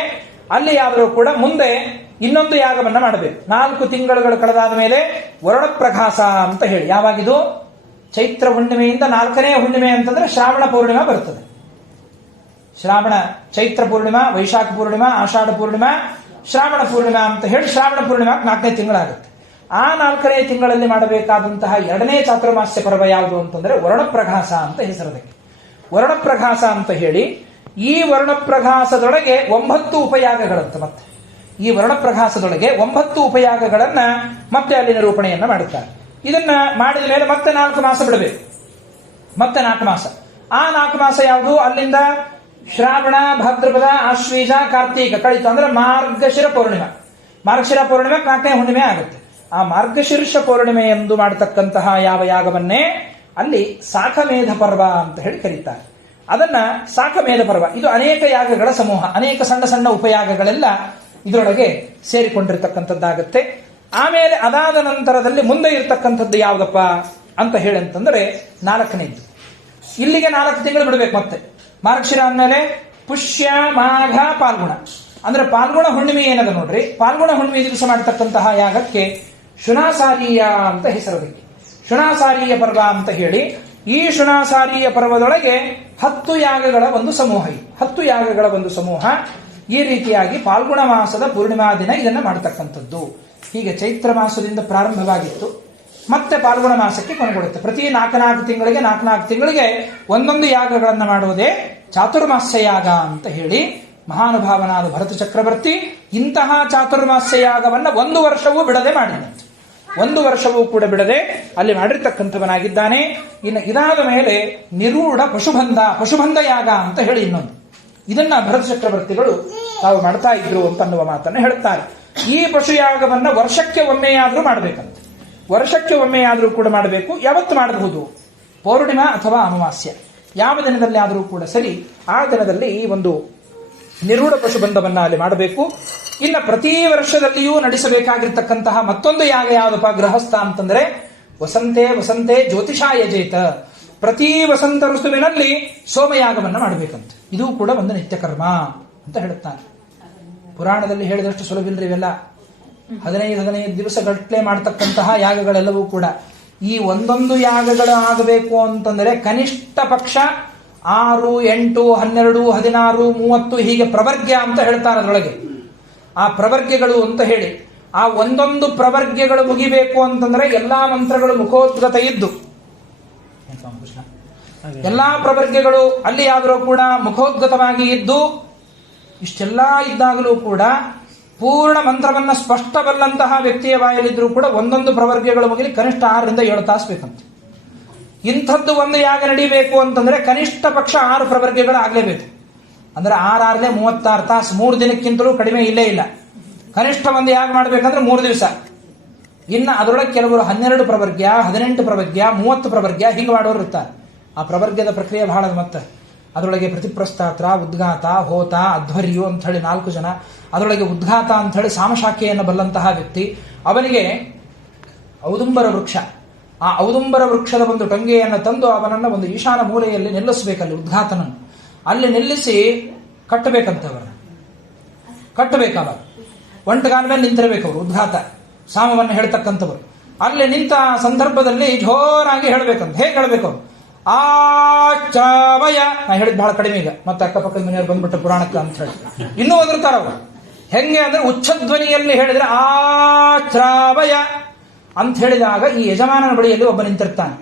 ಅಲ್ಲಿ ಯಾದರೂ ಕೂಡ ಮುಂದೆ ಇನ್ನೊಂದು ಯಾಗವನ್ನ ಮಾಡಬೇಕು. 4 ತಿಂಗಳುಗಳು ಕಳೆದಾದ ಮೇಲೆ ವರುಣಪ್ರಕಾಶ ಅಂತ ಹೇಳಿ, ಯಾವಾಗಿದು ಚೈತ್ರ ಹುಣ್ಣಿಮೆಯಿಂದ 4ನೇ ಹುಣ್ಣಿಮೆ ಅಂತಂದ್ರೆ ಶ್ರಾವಣ ಪೂರ್ಣಿಮಾ ಬರುತ್ತದೆ. ಚೈತ್ರ ಪೂರ್ಣಿಮಾ, ವೈಶಾಖ ಪೂರ್ಣಿಮಾ, ಆಷಾಢ ಪೂರ್ಣಿಮಾ, ಶ್ರಾವಣ ಪೂರ್ಣಿಮಾ ಅಂತ ಹೇಳಿ ಶ್ರಾವಣ ಪೂರ್ಣಿಮಾ 4ನೇ ತಿಂಗಳಾಗುತ್ತೆ. ಆ 4ನೇ ತಿಂಗಳಲ್ಲಿ ಮಾಡಬೇಕಾದಂತಹ 2ನೇ ಚಾತುರ್ಮಾಸ್ಯ ಪರ್ವ ಯಾವುದು ಅಂತಂದ್ರೆ ವರುಣಪ್ರಕಾಶ ಅಂತ ಹೆಸರದಕ್ಕೆ. ವರುಣಪ್ರಕಾಶ ಅಂತ ಹೇಳಿ, ಈ ವರ್ಣಪ್ರಕಾಶದೊಳಗೆ 9 ಉಪಯಾಗಗಳಂತ. ಮತ್ತೆ ಈ ವರ್ಣಪ್ರಕಾಶದೊಳಗೆ 9 ಉಪಯಾಗಗಳನ್ನ ಮತ್ತೆ ಅಲ್ಲಿ ನಿರೂಪಣೆಯನ್ನ ಮಾಡುತ್ತಾರೆ. ಇದನ್ನ ಮಾಡಿದ ಮೇಲೆ ಮತ್ತೆ 4 ಮಾಸ ಬಿಡಬೇಕು. ಮತ್ತೆ 4 ಮಾಸ. ಆ 4 ಮಾಸ ಯಾವುದು? ಅಲ್ಲಿಂದ ಶ್ರಾವಣ, ಭಾದ್ರಪದ, ಆಶ್ವೀಜ, ಕಾರ್ತೀಕ ಕಳಿತು ಅಂದ್ರೆ ಮಾರ್ಗಶಿರ ಪೌರ್ಣಿಮಾ. ಮಾರ್ಗಶಿರ ಪೌರ್ಣಿಮೆ 4ನೇ ಹುಣ್ಣಿಮೆ ಆಗುತ್ತೆ. ಆ ಮಾರ್ಗಶೀರ್ಷ ಪೌರ್ಣಿಮೆ ಎಂದು ಮಾಡತಕ್ಕಂತಹ ಯಾವ ಯಾಗವನ್ನೇ ಅಲ್ಲಿ ಸಾಕಮೇಧ ಪರ್ವ ಅಂತ ಹೇಳಿ ಕರೀತಾರೆ. ಅದನ್ನ ಸಾಕಮೇಧ ಪರ್ವ. ಇದು ಅನೇಕ ಯಾಗಗಳ ಸಮೂಹ, ಅನೇಕ ಸಣ್ಣ ಸಣ್ಣ ಉಪಯಾಗಗಳೆಲ್ಲ ಇದರೊಳಗೆ ಸೇರಿಕೊಂಡಿರ್ತಕ್ಕಂಥದ್ದಾಗುತ್ತೆ. ಆಮೇಲೆ ಅದಾದ ನಂತರದಲ್ಲಿ ಮುಂದೆ ಇರತಕ್ಕಂಥದ್ದು ಯಾವುದಪ್ಪ ಅಂತ ಹೇಳಂತಂದ್ರೆ 4ನೇದ್ದು. ಇಲ್ಲಿಗೆ 4 ತಿಂಗಳು ಬಿಡಬೇಕು. ಮತ್ತೆ ಮಾರ್ಗಶಿರ ಅಂದಮೇಲೆ ಪುಷ್ಯ, ಮಾಘ, ಪಾಲ್ಗುಣ. ಅಂದ್ರೆ ಪಾಲ್ಗುಣ ಹುಣ್ಣಿಮೆ ಏನದ ನೋಡ್ರಿ, ಪಾಲ್ಗುಣ ಹುಣ್ಣಿಮೆ ದಿವಸ ಮಾಡತಕ್ಕಂತಹ ಯಾಗಕ್ಕೆ ಶುನಾಸಾರೀಯ ಅಂತ ಹೆಸರದಕ್ಕೆ. ಶುನಾಸಾರೀಯ ಪರ್ವ ಅಂತ ಹೇಳಿ, ಈ ಶುನಾಸಾರೀಯ ಪರ್ವದೊಳಗೆ 10 ಯಾಗಗಳ ಒಂದು ಸಮೂಹ. 10 ಯಾಗಗಳ ಒಂದು ಸಮೂಹ ಈ ರೀತಿಯಾಗಿ ಪಾಲ್ಗುಣ ಮಾಸದ ಪೂರ್ಣಿಮಾ ದಿನ ಇದನ್ನ ಮಾಡತಕ್ಕಂಥದ್ದು. ಹೀಗೆ ಚೈತ್ರ ಮಾಸದಿಂದ ಪ್ರಾರಂಭವಾಗಿತ್ತು, ಮತ್ತೆ ಪಾಲ್ಗುಣ ಮಾಸಕ್ಕೆ ಕೊನೆಗೊಳ್ಳುತ್ತೆ. ಪ್ರತಿ 4 ತಿಂಗಳಿಗೆ 4 ತಿಂಗಳಿಗೆ ಒಂದೊಂದು ಯಾಗಗಳನ್ನ ಮಾಡುವುದೇ ಚಾತುರ್ಮಾಸ್ಯ ಯಾಗ ಅಂತ ಹೇಳಿ ಮಹಾನುಭಾವನಾದ ಭರತ ಚಕ್ರವರ್ತಿ ಇಂತಹ ಚಾತುರ್ಮಾಸ್ಯ ಯಾಗವನ್ನ 1 ವರ್ಷವೂ ಬಿಡದೆ ಮಾಡಿದಂತೆ. 1 ವರ್ಷವೂ ಕೂಡ ಬಿಡದೆ ಅಲ್ಲಿ ಮಾಡಿರ್ತಕ್ಕಂಥವನಾಗಿದ್ದಾನೆ. ಇನ್ನು ಇದಾದ ಮೇಲೆ ನಿರೂಢ ಪಶುಬಂಧ ಯಾಗ ಅಂತ ಹೇಳಿ ಇನ್ನೊಂದು, ಇದನ್ನ ಭರತ ಚಕ್ರವರ್ತಿಗಳು ತಾವು ಮಾಡ್ತಾ ಇದ್ರು ಅಂತ ಅನ್ನುವ ಮಾತನ್ನು ಹೇಳ್ತಾರೆ. ಈ ಪಶುಯಾಗವನ್ನ ವರ್ಷಕ್ಕೆ ಒಮ್ಮೆಯಾದ್ರೂ ಮಾಡಬೇಕಂತೆ. ವರ್ಷಕ್ಕೆ ಒಮ್ಮೆ ಆದರೂ ಕೂಡ ಮಾಡಬೇಕು. ಯಾವತ್ತು ಮಾಡಬಹುದು? ಪೌರ್ಣಿಮಾ ಅಥವಾ ಅಮಾವಾಸ್ಯ, ಯಾವ ದಿನದಲ್ಲಿ ಆದರೂ ಕೂಡ ಸರಿ. ಆ ದಿನದಲ್ಲಿ ಈ ಒಂದು ನಿರೂಢ ಪಶುಬಂಧವನ್ನ ಅಲ್ಲಿ ಮಾಡಬೇಕು. ಇನ್ನು ಪ್ರತಿ ವರ್ಷದಲ್ಲಿಯೂ ನಡೆಸಬೇಕಾಗಿರ್ತಕ್ಕಂತಹ ಮತ್ತೊಂದು ಯಾಗ ಯಾವುದಪ್ಪ ಗೃಹಸ್ಥ ಅಂತಂದ್ರೆ ವಸಂತೆ ಜ್ಯೋತಿಷಾಯ ಜೇತ, ಪ್ರತಿ ವಸಂತ ಋತುವಿನಲ್ಲಿ ಸೋಮಯಾಗವನ್ನು ಮಾಡಬೇಕಂತ. ಇದು ಕೂಡ ಒಂದು ನಿತ್ಯ ಕರ್ಮ ಅಂತ ಹೇಳುತ್ತಾನೆ. ಪುರಾಣದಲ್ಲಿ ಹೇಳಿದಷ್ಟು ಸುಲಭಿಲ್ರಿ ಇವೆಲ್ಲ. 15 ದಿವಸಗಟ್ಟಲೆ ಮಾಡತಕ್ಕಂತಹ ಯಾಗಗಳೆಲ್ಲವೂ ಕೂಡ. ಈ ಒಂದೊಂದು ಯಾಗಗಳು ಆಗಬೇಕು ಅಂತಂದರೆ ಕನಿಷ್ಠ ಪಕ್ಷ 6, 8, 12, 16, 30 ಹೀಗೆ ಪ್ರವರ್ಗ್ಯ ಅಂತ ಹೇಳ್ತಾರೆ. ಅದರೊಳಗೆ ಆ ಪ್ರವರ್ಗ್ಯಗಳು ಅಂತ ಹೇಳಿ ಆ ಒಂದೊಂದು ಪ್ರವರ್ಗ್ಯಗಳು ಮುಗಿಬೇಕು ಅಂತಂದ್ರೆ ಎಲ್ಲಾ ಮಂತ್ರಗಳು ಮುಖೋದ್ಗತ ಇದ್ದು, ಎಲ್ಲಾ ಪ್ರವರ್ಗ್ಯಗಳು ಅಲ್ಲಿ ಆದರೂ ಕೂಡ ಮುಖೋದ್ಗತವಾಗಿ ಇದ್ದು, ಇಷ್ಟೆಲ್ಲ ಇದ್ದಾಗಲೂ ಕೂಡ ಪೂರ್ಣ ಮಂತ್ರವನ್ನ ಸ್ಪಷ್ಟವಲ್ಲಂತಹ ವ್ಯಕ್ತಿಯ ಬಾಯಲ್ಲಿದ್ರೂ ಕೂಡ ಒಂದೊಂದು ಪ್ರವರ್ಗ್ಯಗಳು ಮುಗಿಲಿ ಕನಿಷ್ಠ 6 ರಿಂದ 7 ತಾಸು ಬೇಕಂತೆ. ಇಂಥದ್ದು ಒಂದು ಯಾಗ ನಡೀಬೇಕು ಅಂತಂದ್ರೆ ಕನಿಷ್ಠ ಪಕ್ಷ 6 ಪ್ರವರ್ಗ್ಯಗಳು ಆಗ್ಲೇಬೇಕು. ಅಂದ್ರೆ 6 36 ತಾಸು, 3 ದಿನಕ್ಕಿಂತಲೂ ಕಡಿಮೆ ಇಲ್ಲೇ ಇಲ್ಲ. ಕನಿಷ್ಠ ಒಂದು ಯಾಗ ಮಾಡ್ಬೇಕಂದ್ರೆ 3 ದಿವಸ. ಇನ್ನು ಅದರೊಳಗೆ ಕೆಲವರು 12 ಪ್ರವರ್ಗ್ಯ, 18 ಪ್ರವರ್ಗ್ಯ, 30 ಪ್ರವರ್ಗ್ಯ ಹಿಂಗೆ ಮಾಡೋರು ಇರ್ತಾರೆ. ಆ ಪ್ರವರ್ಗ್ಯದ ಪ್ರಕ್ರಿಯೆ ಬಹಳ. ಮತ್ತೆ ಅದರೊಳಗೆ ಪ್ರತಿಪ್ರಸ್ಥಾತ್ರ, ಉದ್ಘಾತ, ಹೋತ, ಅಧ್ವರ್ಯು ಅಂತ ಹೇಳಿ 4 ಜನ. ಅದರೊಳಗೆ ಉದ್ಘಾತ ಅಂತ ಹೇಳಿ ಸಾಮಶಾಖೆಯನ್ನು ಬಲ್ಲಂತಹ ವ್ಯಕ್ತಿ. ಅವನಿಗೆ ಔದುಂಬರ ವೃಕ್ಷ, ಆ ಔದುಂಬರ ವೃಕ್ಷದ ಒಂದು ಟೊಂಗೆಯನ್ನು ತಂದು ಅವನನ್ನು ಒಂದು ಈಶಾನ ಮೂಲೆಯಲ್ಲಿ ನಿಲ್ಲಿಸಬೇಕಲ್ಲಿ ಉದ್ಘಾತನನ್ನು. ಅಲ್ಲಿ ನಿಲ್ಲಿಸಿ ಕಟ್ಟಬೇಕಂತವರನ್ನು ಕಟ್ಟಬೇಕಾಗ ಒಂಟಗಾಲ ಮೇಲೆ ನಿಂತಿರಬೇಕು ಅವರು. ಉದ್ಘಾತ ಸಾಮವನ್ನು ಹೇಳ್ತಕ್ಕಂಥವ್ರು ಅಲ್ಲಿ ನಿಂತ ಸಂದರ್ಭದಲ್ಲಿ ಜೋರಾಗಿ ಹೇಳಬೇಕಂತ. ಹೇಗೆ ಹೇಳಬೇಕು ಅವರು? ಆಚಾವಯ. ನಾ ಹೇಳಿದ್ ಬಹಳ ಕಡಿಮೆ ಈಗ, ಮತ್ತೆ ಅಕ್ಕಪಕ್ಕದ ಮನೆಯವ್ರು ಬಂದ್ಬಿಟ್ಟು ಪುರಾಣಕ್ಕೆ ಅಂತ ಹೇಳಿ ಇನ್ನೂ ಒದರ್ತಾರ ಅವರು. ಹೆಂಗೆ ಅಂದ್ರೆ ಉಚ್ಚಧ್ವನಿಯಲ್ಲಿ ಹೇಳಿದ್ರೆ ಆಚ್ರಾವಯ ಅಂತ ಹೇಳಿದಾಗ ಈ ಯಜಮಾನನ ಬಳಿಯಲ್ಲಿ ಒಬ್ಬ ನಿಂತಿರ್ತಾನೆ.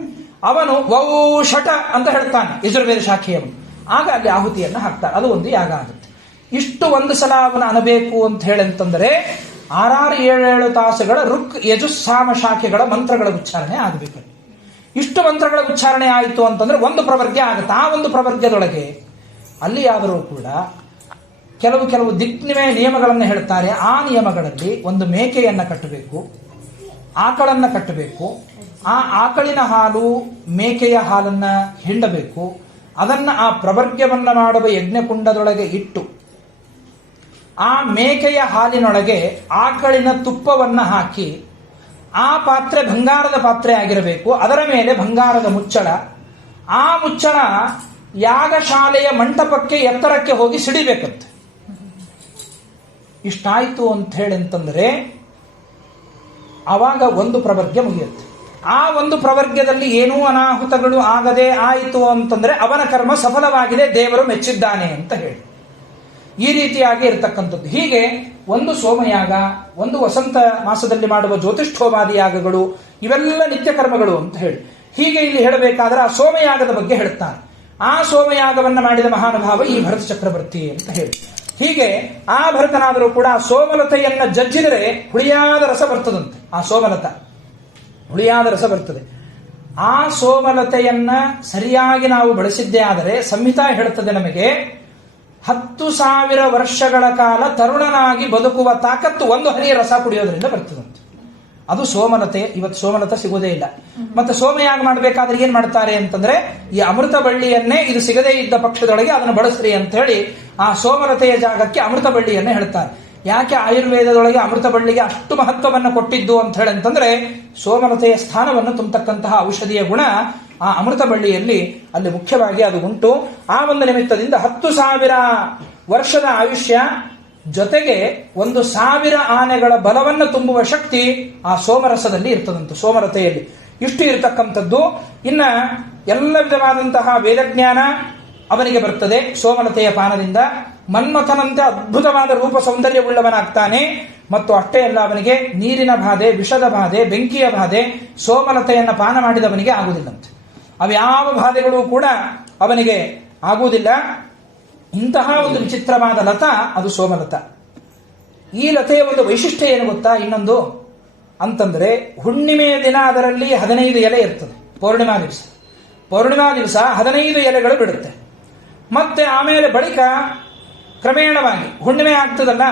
ಅವನು ವೌಷಟ ಅಂತ ಹೇಳ್ತಾನೆ, ಯಜುರ್ವೇದ ಶಾಖೆಯವನು. ಆಗ ಅಲ್ಲಿ ಆಹುತಿಯನ್ನು ಹಾಕ್ತಾರೆ. ಅದು ಒಂದು ಯಾಗ ಆಗುತ್ತೆ. ಇಷ್ಟು ಒಂದು ಸಲ ಅವನು ಅನಬೇಕು ಅಂತ ಹೇಳಂತಂದರೆ 6, 7 ತಾಸುಗಳ ಋಕ್ ಯಜುಸ್ಸಾಮ ಶಾಖೆಗಳ ಮಂತ್ರಗಳ ಉಚ್ಚಾರಣೆ ಆಗಬೇಕು. ಇಷ್ಟು ಮಂತ್ರಗಳ ಉಚ್ಚಾರಣೆ ಆಯಿತು ಅಂತಂದ್ರೆ ಒಂದು ಪ್ರವರ್ಗ್ಯ ಆಗುತ್ತೆ. ಆ ಒಂದು ಪ್ರವರ್ಗ್ಯದೊಳಗೆ ಅಲ್ಲಿಯಾದರೂ ಕೂಡ ಕೆಲವು ನಿಯಮಗಳನ್ನು ಹೇಳ್ತಾರೆ. ಆ ನಿಯಮಗಳಲ್ಲಿ ಒಂದು ಮೇಕೆಯನ್ನು ಕಟ್ಟಬೇಕು, ಆಕಳನ್ನು ಕಟ್ಟಬೇಕು. ಆ ಆಕಳಿನ ಹಾಲು ಮೇಕೆಯ ಹಾಲನ್ನ ಹಿಂಡಬೇಕು. ಅದನ್ನ ಆ ಪ್ರವರ್ಗ್ಯವನ್ನ ಮಾಡುವ ಯಜ್ಞಕುಂಡದೊಳಗೆ ಇಟ್ಟು ಆ ಮೇಕೆಯ ಹಾಲಿನೊಳಗೆ ಆಕಳಿನ ತುಪ್ಪವನ್ನ ಹಾಕಿ, ಆ ಪಾತ್ರೆ ಬಂಗಾರದ ಪಾತ್ರೆ ಆಗಿರಬೇಕು. ಅದರ ಮೇಲೆ ಬಂಗಾರದ ಮುಚ್ಚಳ. ಆ ಮುಚ್ಚಳ ಯಾಗಶಾಲೆಯ ಮಂಟಪಕ್ಕೆ ಎತ್ತರಕ್ಕೆ ಹೋಗಿ ಸಿಡಿಬೇಕಂತೆ. ಇಷ್ಟಾಯ್ತು ಅಂತ ಹೇಳಂತಂದ್ರೆ ಆವಾಗ ಒಂದು ಪ್ರವರ್ಗ್ಯ ಮುಗಿಯುತ್ತೆ. ಆ ಒಂದು ಪ್ರವರ್ಗ್ಯದಲ್ಲಿ ಏನೂ ಅನಾಹುತಗಳು ಆಗದೆ ಆಯಿತು ಅಂತಂದ್ರೆ ಅವನ ಕರ್ಮ ಸಫಲವಾಗಿದೆ, ದೇವರು ಮೆಚ್ಚಿದ್ದಾನೆ ಅಂತ ಹೇಳಿ ಈ ರೀತಿಯಾಗಿ ಇರತಕ್ಕಂಥದ್ದು. ಹೀಗೆ ಒಂದು ಸೋಮಯಾಗ, ಒಂದು ವಸಂತ ಮಾಸದಲ್ಲಿ ಮಾಡುವ ಜ್ಯೋತಿಷ್ಠೋಮಾದಿ ಯಾಗಗಳು, ಇವೆಲ್ಲ ನಿತ್ಯ ಕರ್ಮಗಳು ಅಂತ ಹೇಳಿ ಹೀಗೆ ಇಲ್ಲಿ ಹೇಳಬೇಕಾದ್ರೆ ಆ ಸೋಮಯಾಗದ ಬಗ್ಗೆ ಹೇಳ್ತಾನೆ. ಆ ಸೋಮಯಾಗವನ್ನು ಮಾಡಿದ ಮಹಾನುಭಾವ ಈ ಭರತ ಚಕ್ರವರ್ತಿ ಅಂತ ಹೇಳಿ. ಹೀಗೆ ಆ ಭರತನಾದರೂ ಕೂಡ ಸೋಮಲತೆಯನ್ನ ಜಜ್ಜಿದರೆ ಹುಳಿಯಾದ ರಸ ಬರ್ತದಂತೆ. ಆ ಸೋಮಲತ ಹುಳಿಯಾದ ರಸ ಬರ್ತದೆ. ಆ ಸೋಮಲತೆಯನ್ನ ಸರಿಯಾಗಿ ನಾವು ಬಳಸಿದ್ದೇ ಆದರೆ ಸಂಹಿತಾ ಹೇಳುತ್ತದೆ ನಮಗೆ 10,000 ವರ್ಷಗಳ ಕಾಲ ತರುಣನಾಗಿ ಬದುಕುವ ತಾಕತ್ತು ಒಂದು ಹನಿಯ ರಸ ಕುಡಿಯೋದ್ರಿಂದ ಬರ್ತದಂತೆ. ಅದು ಸೋಮಲತೆ. ಇವತ್ತು ಸೋಮಲತೆ ಸಿಗೋದೇ ಇಲ್ಲ. ಮತ್ತೆ ಸೋಮಯಾಗ ಮಾಡಬೇಕಾದ್ರೆ ಏನ್ ಮಾಡ್ತಾರೆ ಅಂತಂದ್ರೆ ಈ ಅಮೃತ ಬಳ್ಳಿಯನ್ನೇ ಇದು ಸಿಗದೇ ಇದ್ದ ಪಕ್ಷದೊಳಗೆ ಅದನ್ನು ಬಳಸ್ರಿ ಅಂತ ಹೇಳಿ ಆ ಸೋಮಲತೆಯ ಜಾಗಕ್ಕೆ ಅಮೃತ ಬಳ್ಳಿಯನ್ನೇ ಹೇಳ್ತಾರೆ. ಯಾಕೆ ಆಯುರ್ವೇದದೊಳಗೆ ಅಮೃತ ಬಳ್ಳಿಗೆ ಅಷ್ಟು ಮಹತ್ವವನ್ನು ಕೊಟ್ಟಿದ್ದು ಅಂತ ಹೇಳಿ ಅಂತಂದ್ರೆ ಸೋಮಲತೆಯ ಸ್ಥಾನವನ್ನು ತುಂಬತಕ್ಕಂತಹ ಔಷಧಿಯ ಗುಣ ಆ ಅಮೃತ ಬಳ್ಳಿಯಲ್ಲಿ ಅಲ್ಲಿ ಮುಖ್ಯವಾಗಿ ಅದು ಉಂಟು. ಆ ಒಂದು ನಿಮಿತ್ತದಿಂದ 10,000 ವರ್ಷದ ಆಯುಷ್ಯ ಜೊತೆಗೆ 1,000 ಆನೆಗಳ ಬಲವನ್ನು ತುಂಬುವ ಶಕ್ತಿ ಆ ಸೋಮರಸದಲ್ಲಿ ಇರ್ತದಂತೆ, ಸೋಮಲತೆಯಲ್ಲಿ. ಇಷ್ಟು ಇರತಕ್ಕಂಥದ್ದು. ಇನ್ನ ಎಲ್ಲ ವಿಧವಾದಂತಹ ವೇದಜ್ಞಾನ ಅವನಿಗೆ ಬರ್ತದೆ ಸೋಮಲತೆಯ ಪಾನದಿಂದ. ಮನ್ಮಥನಂತೆ ಅದ್ಭುತವಾದ ರೂಪ ಸೌಂದರ್ಯವುಳ್ಳವನಾಗ್ತಾನೆ. ಮತ್ತು ಅಷ್ಟೇ ಅಲ್ಲ, ಅವನಿಗೆ ನೀರಿನ ಬಾಧೆ, ವಿಷದ ಬಾಧೆ, ಬೆಂಕಿಯ ಬಾಧೆ ಸೋಮಲತೆಯನ್ನು ಪಾನ ಮಾಡಿದವನಿಗೆ ಆಗುವುದಿಲ್ಲಂತೆ. ಅವ್ಯಾವ ಬಾಧೆಗಳು ಕೂಡ ಅವನಿಗೆ ಆಗುವುದಿಲ್ಲ. ಇಂತಹ ಒಂದು ವಿಚಿತ್ರವಾದ ಲತ ಅದು ಸೋಮಲತ. ಈ ಲತೆಯ ಒಂದು ವೈಶಿಷ್ಟ್ಯ ಏನು ಗೊತ್ತಾ? ಇನ್ನೊಂದು ಅಂತಂದ್ರೆ ಹುಣ್ಣಿಮೆಯ ದಿನ ಅದರಲ್ಲಿ 15 ಎಲೆ ಇರ್ತದೆ. ಪೌರ್ಣಿಮಾ ದಿವಸ 15 ಎಲೆಗಳು ಬಿಡುತ್ತೆ. ಮತ್ತೆ ಆಮೇಲೆ ಬಳಿಕ ಕ್ರಮೇಣವಾಗಿ ಹುಣ್ಣಿಮೆ ಆಗ್ತದಲ್ಲ,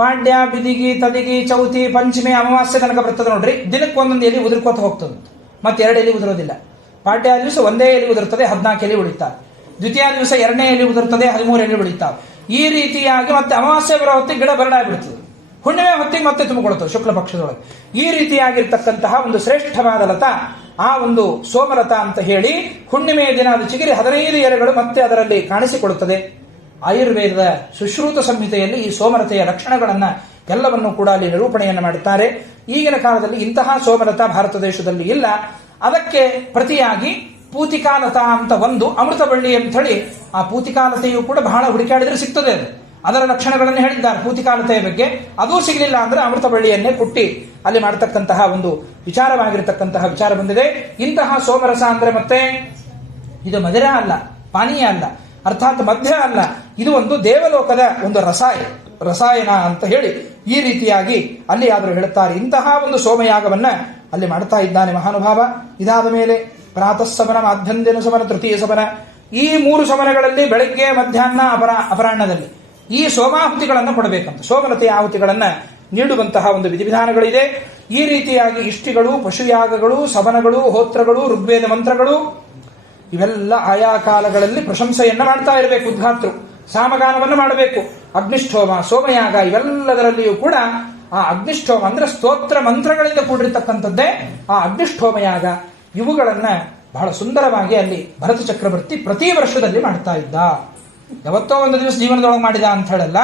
ಪಾಡ್ಯ, ಬಿದಿಗಿ, ತದಿಗಿ, ಚೌತಿ, ಪಂಚಮಿ, ಅಮಾವಾಸ್ಯೆ ತನಕ ಬರ್ತದೆ ನೋಡ್ರಿ. ದಿನಕ್ಕೆ ಒಂದೊಂದು ಎಲೆ ಉದುರ್ಕೋತ ಹೋಗ್ತದೆ. ಮತ್ತೆ 2 ಎಲೆ ಉದುರೋದಿಲ್ಲ. ಪಾಡ್ಯ ದಿವಸ ಒಂದೇ ಎಲೆ ಉದುರ್ತದೆ, 14 ಎಲೆ ಉಳಿತಾವೆ. ದ್ವಿತೀಯ ದಿವಸ 2ನೇ ಎಲೆ ಉದುರ್ತದೆ, 13 ಎಲೆ ಉಳಿತಾವೆ. ಈ ರೀತಿಯಾಗಿ ಮತ್ತೆ ಅಮಾವಾಸ್ಯೆ ಬರೋ ಹೊತ್ತಿಗೆ ಗಿಡ ಬರಡಾಗ್ಬಿಡ್ತದೆ. ಹುಣ್ಣಿಮೆ ಹೊತ್ತಿಗೆ ಮತ್ತೆ ತುಂಬಿಕೊಳ್ತದೆ ಶುಕ್ಲ ಪಕ್ಷದೊಳಗೆ. ಈ ರೀತಿಯಾಗಿರ್ತಕ್ಕಂತಹ ಒಂದು ಶ್ರೇಷ್ಠವಾದ ಲತಾ, ಆ ಒಂದು ಸೋಮಲತಾ ಅಂತ ಹೇಳಿ ಹುಣ್ಣಿಮೆಯ ದಿನ ಅದು ಚಿಗಿರಿ 15 ಎಲೆಗಳು ಮತ್ತೆ ಅದರಲ್ಲಿ ಕಾಣಿಸಿಕೊಳ್ಳುತ್ತದೆ. ಆಯುರ್ವೇದದ ಸುಶ್ರೂತ ಸಂಹಿತೆಯಲ್ಲಿ ಈ ಸೋಮಲತೆಯ ಲಕ್ಷಣಗಳನ್ನ ಎಲ್ಲವನ್ನೂ ಕೂಡ ಅಲ್ಲಿ ನಿರೂಪಣೆಯನ್ನು ಮಾಡುತ್ತಾರೆ. ಈಗಿನ ಕಾಲದಲ್ಲಿ ಇಂತಹ ಸೋಮಲತಾ ಭಾರತ ದೇಶದಲ್ಲಿ ಇಲ್ಲ. ಅದಕ್ಕೆ ಪ್ರತಿಯಾಗಿ ಪೂತಿಕಾಲತಾ ಅಂತ ಒಂದು, ಅಮೃತಬಳ್ಳಿ ಅಂತ ಹೇಳಿ, ಆ ಪೂತಿಕಾಲತೆಯು ಕೂಡ ಬಹಳ ಹುಡುಕಾಡಿದ್ರೆ ಸಿಗ್ತದೆ. ಅದರ ಲಕ್ಷಣಗಳನ್ನು ಹೇಳಿದ್ದಾರೆ ಪೂತಿಕಾಲತೆಯ ಬಗ್ಗೆ. ಅದೂ ಸಿಗಲಿಲ್ಲ ಅಂದ್ರೆ ಅಮೃತಬಳ್ಳಿಯನ್ನೇ ಕುಟ್ಟಿ ಅಲ್ಲಿ ಮಾಡತಕ್ಕಂತಹ ಒಂದು ವಿಚಾರವಾಗಿರತಕ್ಕಂತಹ ವಿಚಾರ ಬಂದಿದೆ. ಇಂತಹ ಸೋಮರಸ ಅಂದ್ರೆ ಮತ್ತೆ ಇದು ಮಧುರ ಅಲ್ಲ, ಪಾನೀಯ ಅಲ್ಲ, ಅರ್ಥಾತ್ ಮಧ್ಯ ಅಲ್ಲ, ಇದು ಒಂದು ದೇವಲೋಕದ ಒಂದು ರಸಾಯನ ಅಂತ ಹೇಳಿ ಈ ರೀತಿಯಾಗಿ ಅಲ್ಲಿ ಆದರೂ ಹೇಳುತ್ತಾರೆ. ಇಂತಹ ಒಂದು ಸೋಮಯಾಗವನ್ನ ಅಲ್ಲಿ ಮಾಡ್ತಾ ಇದ್ದಾನೆ ಮಹಾನುಭಾವ. ಇದಾದ ಮೇಲೆ ಪ್ರಾತಃ ಸಮನ, ಮಾಧ್ಯಂದಿನ ಸಮನ, ತೃತೀಯ ಸಮನ, ಈ 3 ಸಮನಗಳಲ್ಲಿ ಬೆಳಗ್ಗೆ, ಮಧ್ಯಾಹ್ನ, ಅಪರಾಹ್ನದಲ್ಲಿ ಈ ಸೋಮಾಹುತಿಗಳನ್ನು ಕೊಡಬೇಕಂತ, ಸೋಮಲತೆಯ ಆಹುತಿಗಳನ್ನ ನೀಡುವಂತಹ ಒಂದು ವಿಧಿವಿಧಾನಗಳಿದೆ. ಈ ರೀತಿಯಾಗಿ ಇಷ್ಟಿಗಳು, ಪಶುಯಾಗಗಳು, ಸವನಗಳು, ಹೋತ್ರಗಳು, ಋಗ್ವೇದ ಮಂತ್ರಗಳು ಇವೆಲ್ಲ ಆಯಾ ಕಾಲಗಳಲ್ಲಿ ಪ್ರಶಂಸೆಯನ್ನ ಮಾಡ್ತಾ ಇರಬೇಕು. ಉದ್ಘಾತೃ ಸಾಮಗಾನವನ್ನು ಮಾಡಬೇಕು. ಅಗ್ನಿಷ್ಠೋಮ, ಸೋಮಯಾಗ ಇವೆಲ್ಲದರಲ್ಲಿಯೂ ಕೂಡ ಆ ಅಗ್ನಿಷ್ಠೋಮ ಅಂದ್ರೆ ಸ್ತೋತ್ರ ಮಂತ್ರಗಳಿಂದ ಕೂಡಿರತಕ್ಕಂಥದ್ದೇ ಆ ಅಗ್ನಿಷ್ಠೋಮಯಾಗ. ಇವುಗಳನ್ನ ಬಹಳ ಸುಂದರವಾಗಿ ಅಲ್ಲಿ ಭರತ ಚಕ್ರವರ್ತಿ ಪ್ರತಿ ವರ್ಷದಲ್ಲಿ ಮಾಡ್ತಾ ಇದ್ದ. ಯಾವತ್ತೋ ಒಂದು ದಿವಸ ಜೀವನದೊಳಗೆ ಮಾಡಿದ ಅಂತ ಹೇಳಲ್ಲ,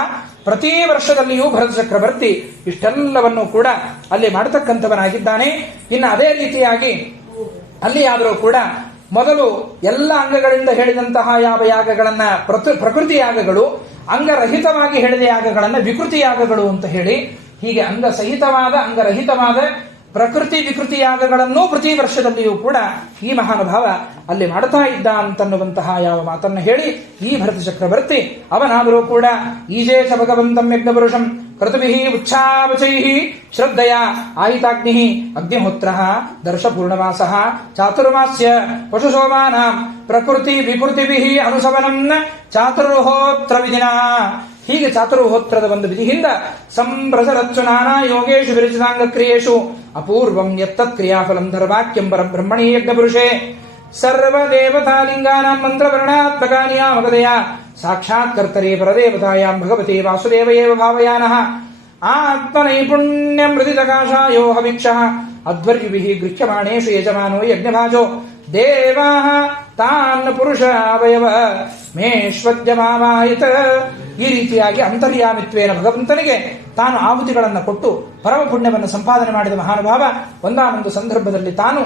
ಪ್ರತಿ ವರ್ಷದಲ್ಲಿಯೂ ಭರತ ಚಕ್ರವರ್ತಿ ಇಷ್ಟೆಲ್ಲವನ್ನು ಕೂಡ ಅಲ್ಲಿ ಮಾಡತಕ್ಕಂಥವನಾಗಿದ್ದಾನೆ. ಇನ್ನು ಅದೇ ರೀತಿಯಾಗಿ ಅಲ್ಲಿ ಆದರೂ ಕೂಡ ಮೊದಲು ಎಲ್ಲ ಅಂಗಗಳಿಂದ ಹೇಳಿದಂತಹ ಯಾವ ಯಾಗಗಳನ್ನ ಪ್ರಕೃತಿ ಯಾಗಗಳು, ಅಂಗರಹಿತವಾಗಿ ಹೇಳಿದ ಯಾಗಗಳನ್ನ ವಿಕೃತಿ ಯಾಗಗಳು ಅಂತ ಹೇಳಿ, ಹೀಗೆ ಅಂಗಸಹಿತವಾದ, ಅಂಗರಹಿತವಾದ ಪ್ರಕೃತಿ ವಿಕೃತಿ ಯಾಗಗಳನ್ನೂ ಪ್ರತಿ ವರ್ಷದಲ್ಲಿಯೂ ಕೂಡ ಈ ಮಹಾನುಭಾವ ಅಲ್ಲಿ ಮಾಡ್ತಾ ಇದ್ದ ಅಂತನ್ನುವಂತಹ ಯಾವ ಮಾತನ್ನು ಹೇಳಿ ಈ ಭರತ ಚಕ್ರವರ್ತಿ ಅವನಾದರೂ ಕೂಡ ಈಜೇ ಸ ಭಗವಂತಂ ಯಜ್ಞಪುರುಷಂ ಕೃತುಭಿಃ ಉಚ್ಛಾವಚೈಃ ಶ್ರದ್ಧಯ ಆಹಿತಾಗ್ನಿಃ ಅಗ್ನಿಹೋತ್ರಃ ದರ್ಶ ಪೂರ್ಣಮಾಸಃ ಚಾತುರ್ಮಾಸ್ಯ ಪಶುಸೋಮಾನಾಂ ಪ್ರಕೃತಿ ವಿಕೃತಿಭಿಃ ಅನುಸವನಂ ಚಾತುರ್ಹೋತ್ರ ವಿಧಿನಾ. ಹೀಗೆ ಚಾತುರ್ಹೋತ್ರದ ಒಂದು ವಿಧಿಯಿಂದ ಸಂಪ್ರಸರತ್ಸು ನಾನಾ ಯೋಗೇಶು ವಿರಚಿತಾಂಗ ಕ್ರಿಯೇಶು ಅಪೂರ್ವಂ ಯತ್ತತ್ ಕ್ರಿಯಾಫಲಂ ಧರ್ವಾಕ್ಯಂ ಬ್ರಹ್ಮಣಿ ಯಜ್ಞಪುರುಷೇ ಸರ್ವದೇವತಾಲಿಂಗಾನಾಂ ಮಂತ್ರವರ್ಣಾತ್ಮಕಾನಿಯಾಮಗದಯ ಸಾಕ್ಷಾತ್ ಕರ್ತರೇ ಪರದೇವತಾಯಾಂ ಭಗವತೆ ವಾಸುದೇವ ಏವ ಭಾವಯಾನಃ ಆತ್ಮನೈಪುಣ್ಯಂ ಹೃದಿತಕಾಶಾಯೋ ಹವಿಕ್ಷಃ ಅಧ್ವರ್ಯುಭಿಃ ಗೃಹ್ಯಮಾಣೇಷು ಯಜಮಾನೋ ಯಜ್ಞಭಾಜೋ ದೇವಾಃ ತಾನ್ ಪುರುಷ ಅವಯವ ಮೇಶ್ವದ್ಯಮಾವಾಯಿತ. ಈ ರೀತಿಯಾಗಿ ಅಂತರ್ಯಾಮಿತ್ವೇನ ಭಗವಂತನಿಗೆ ತಾನು ಆಹುತಿಗಳನ್ನು ಕೊಟ್ಟು ಪರಮ ಪುಣ್ಯವನ್ನು ಸಂಪಾದನೆ ಮಾಡಿದ ಮಹಾನುಭಾವ ಒಂದಾನೊಂದು ಸಂದರ್ಭದಲ್ಲಿ ತಾನು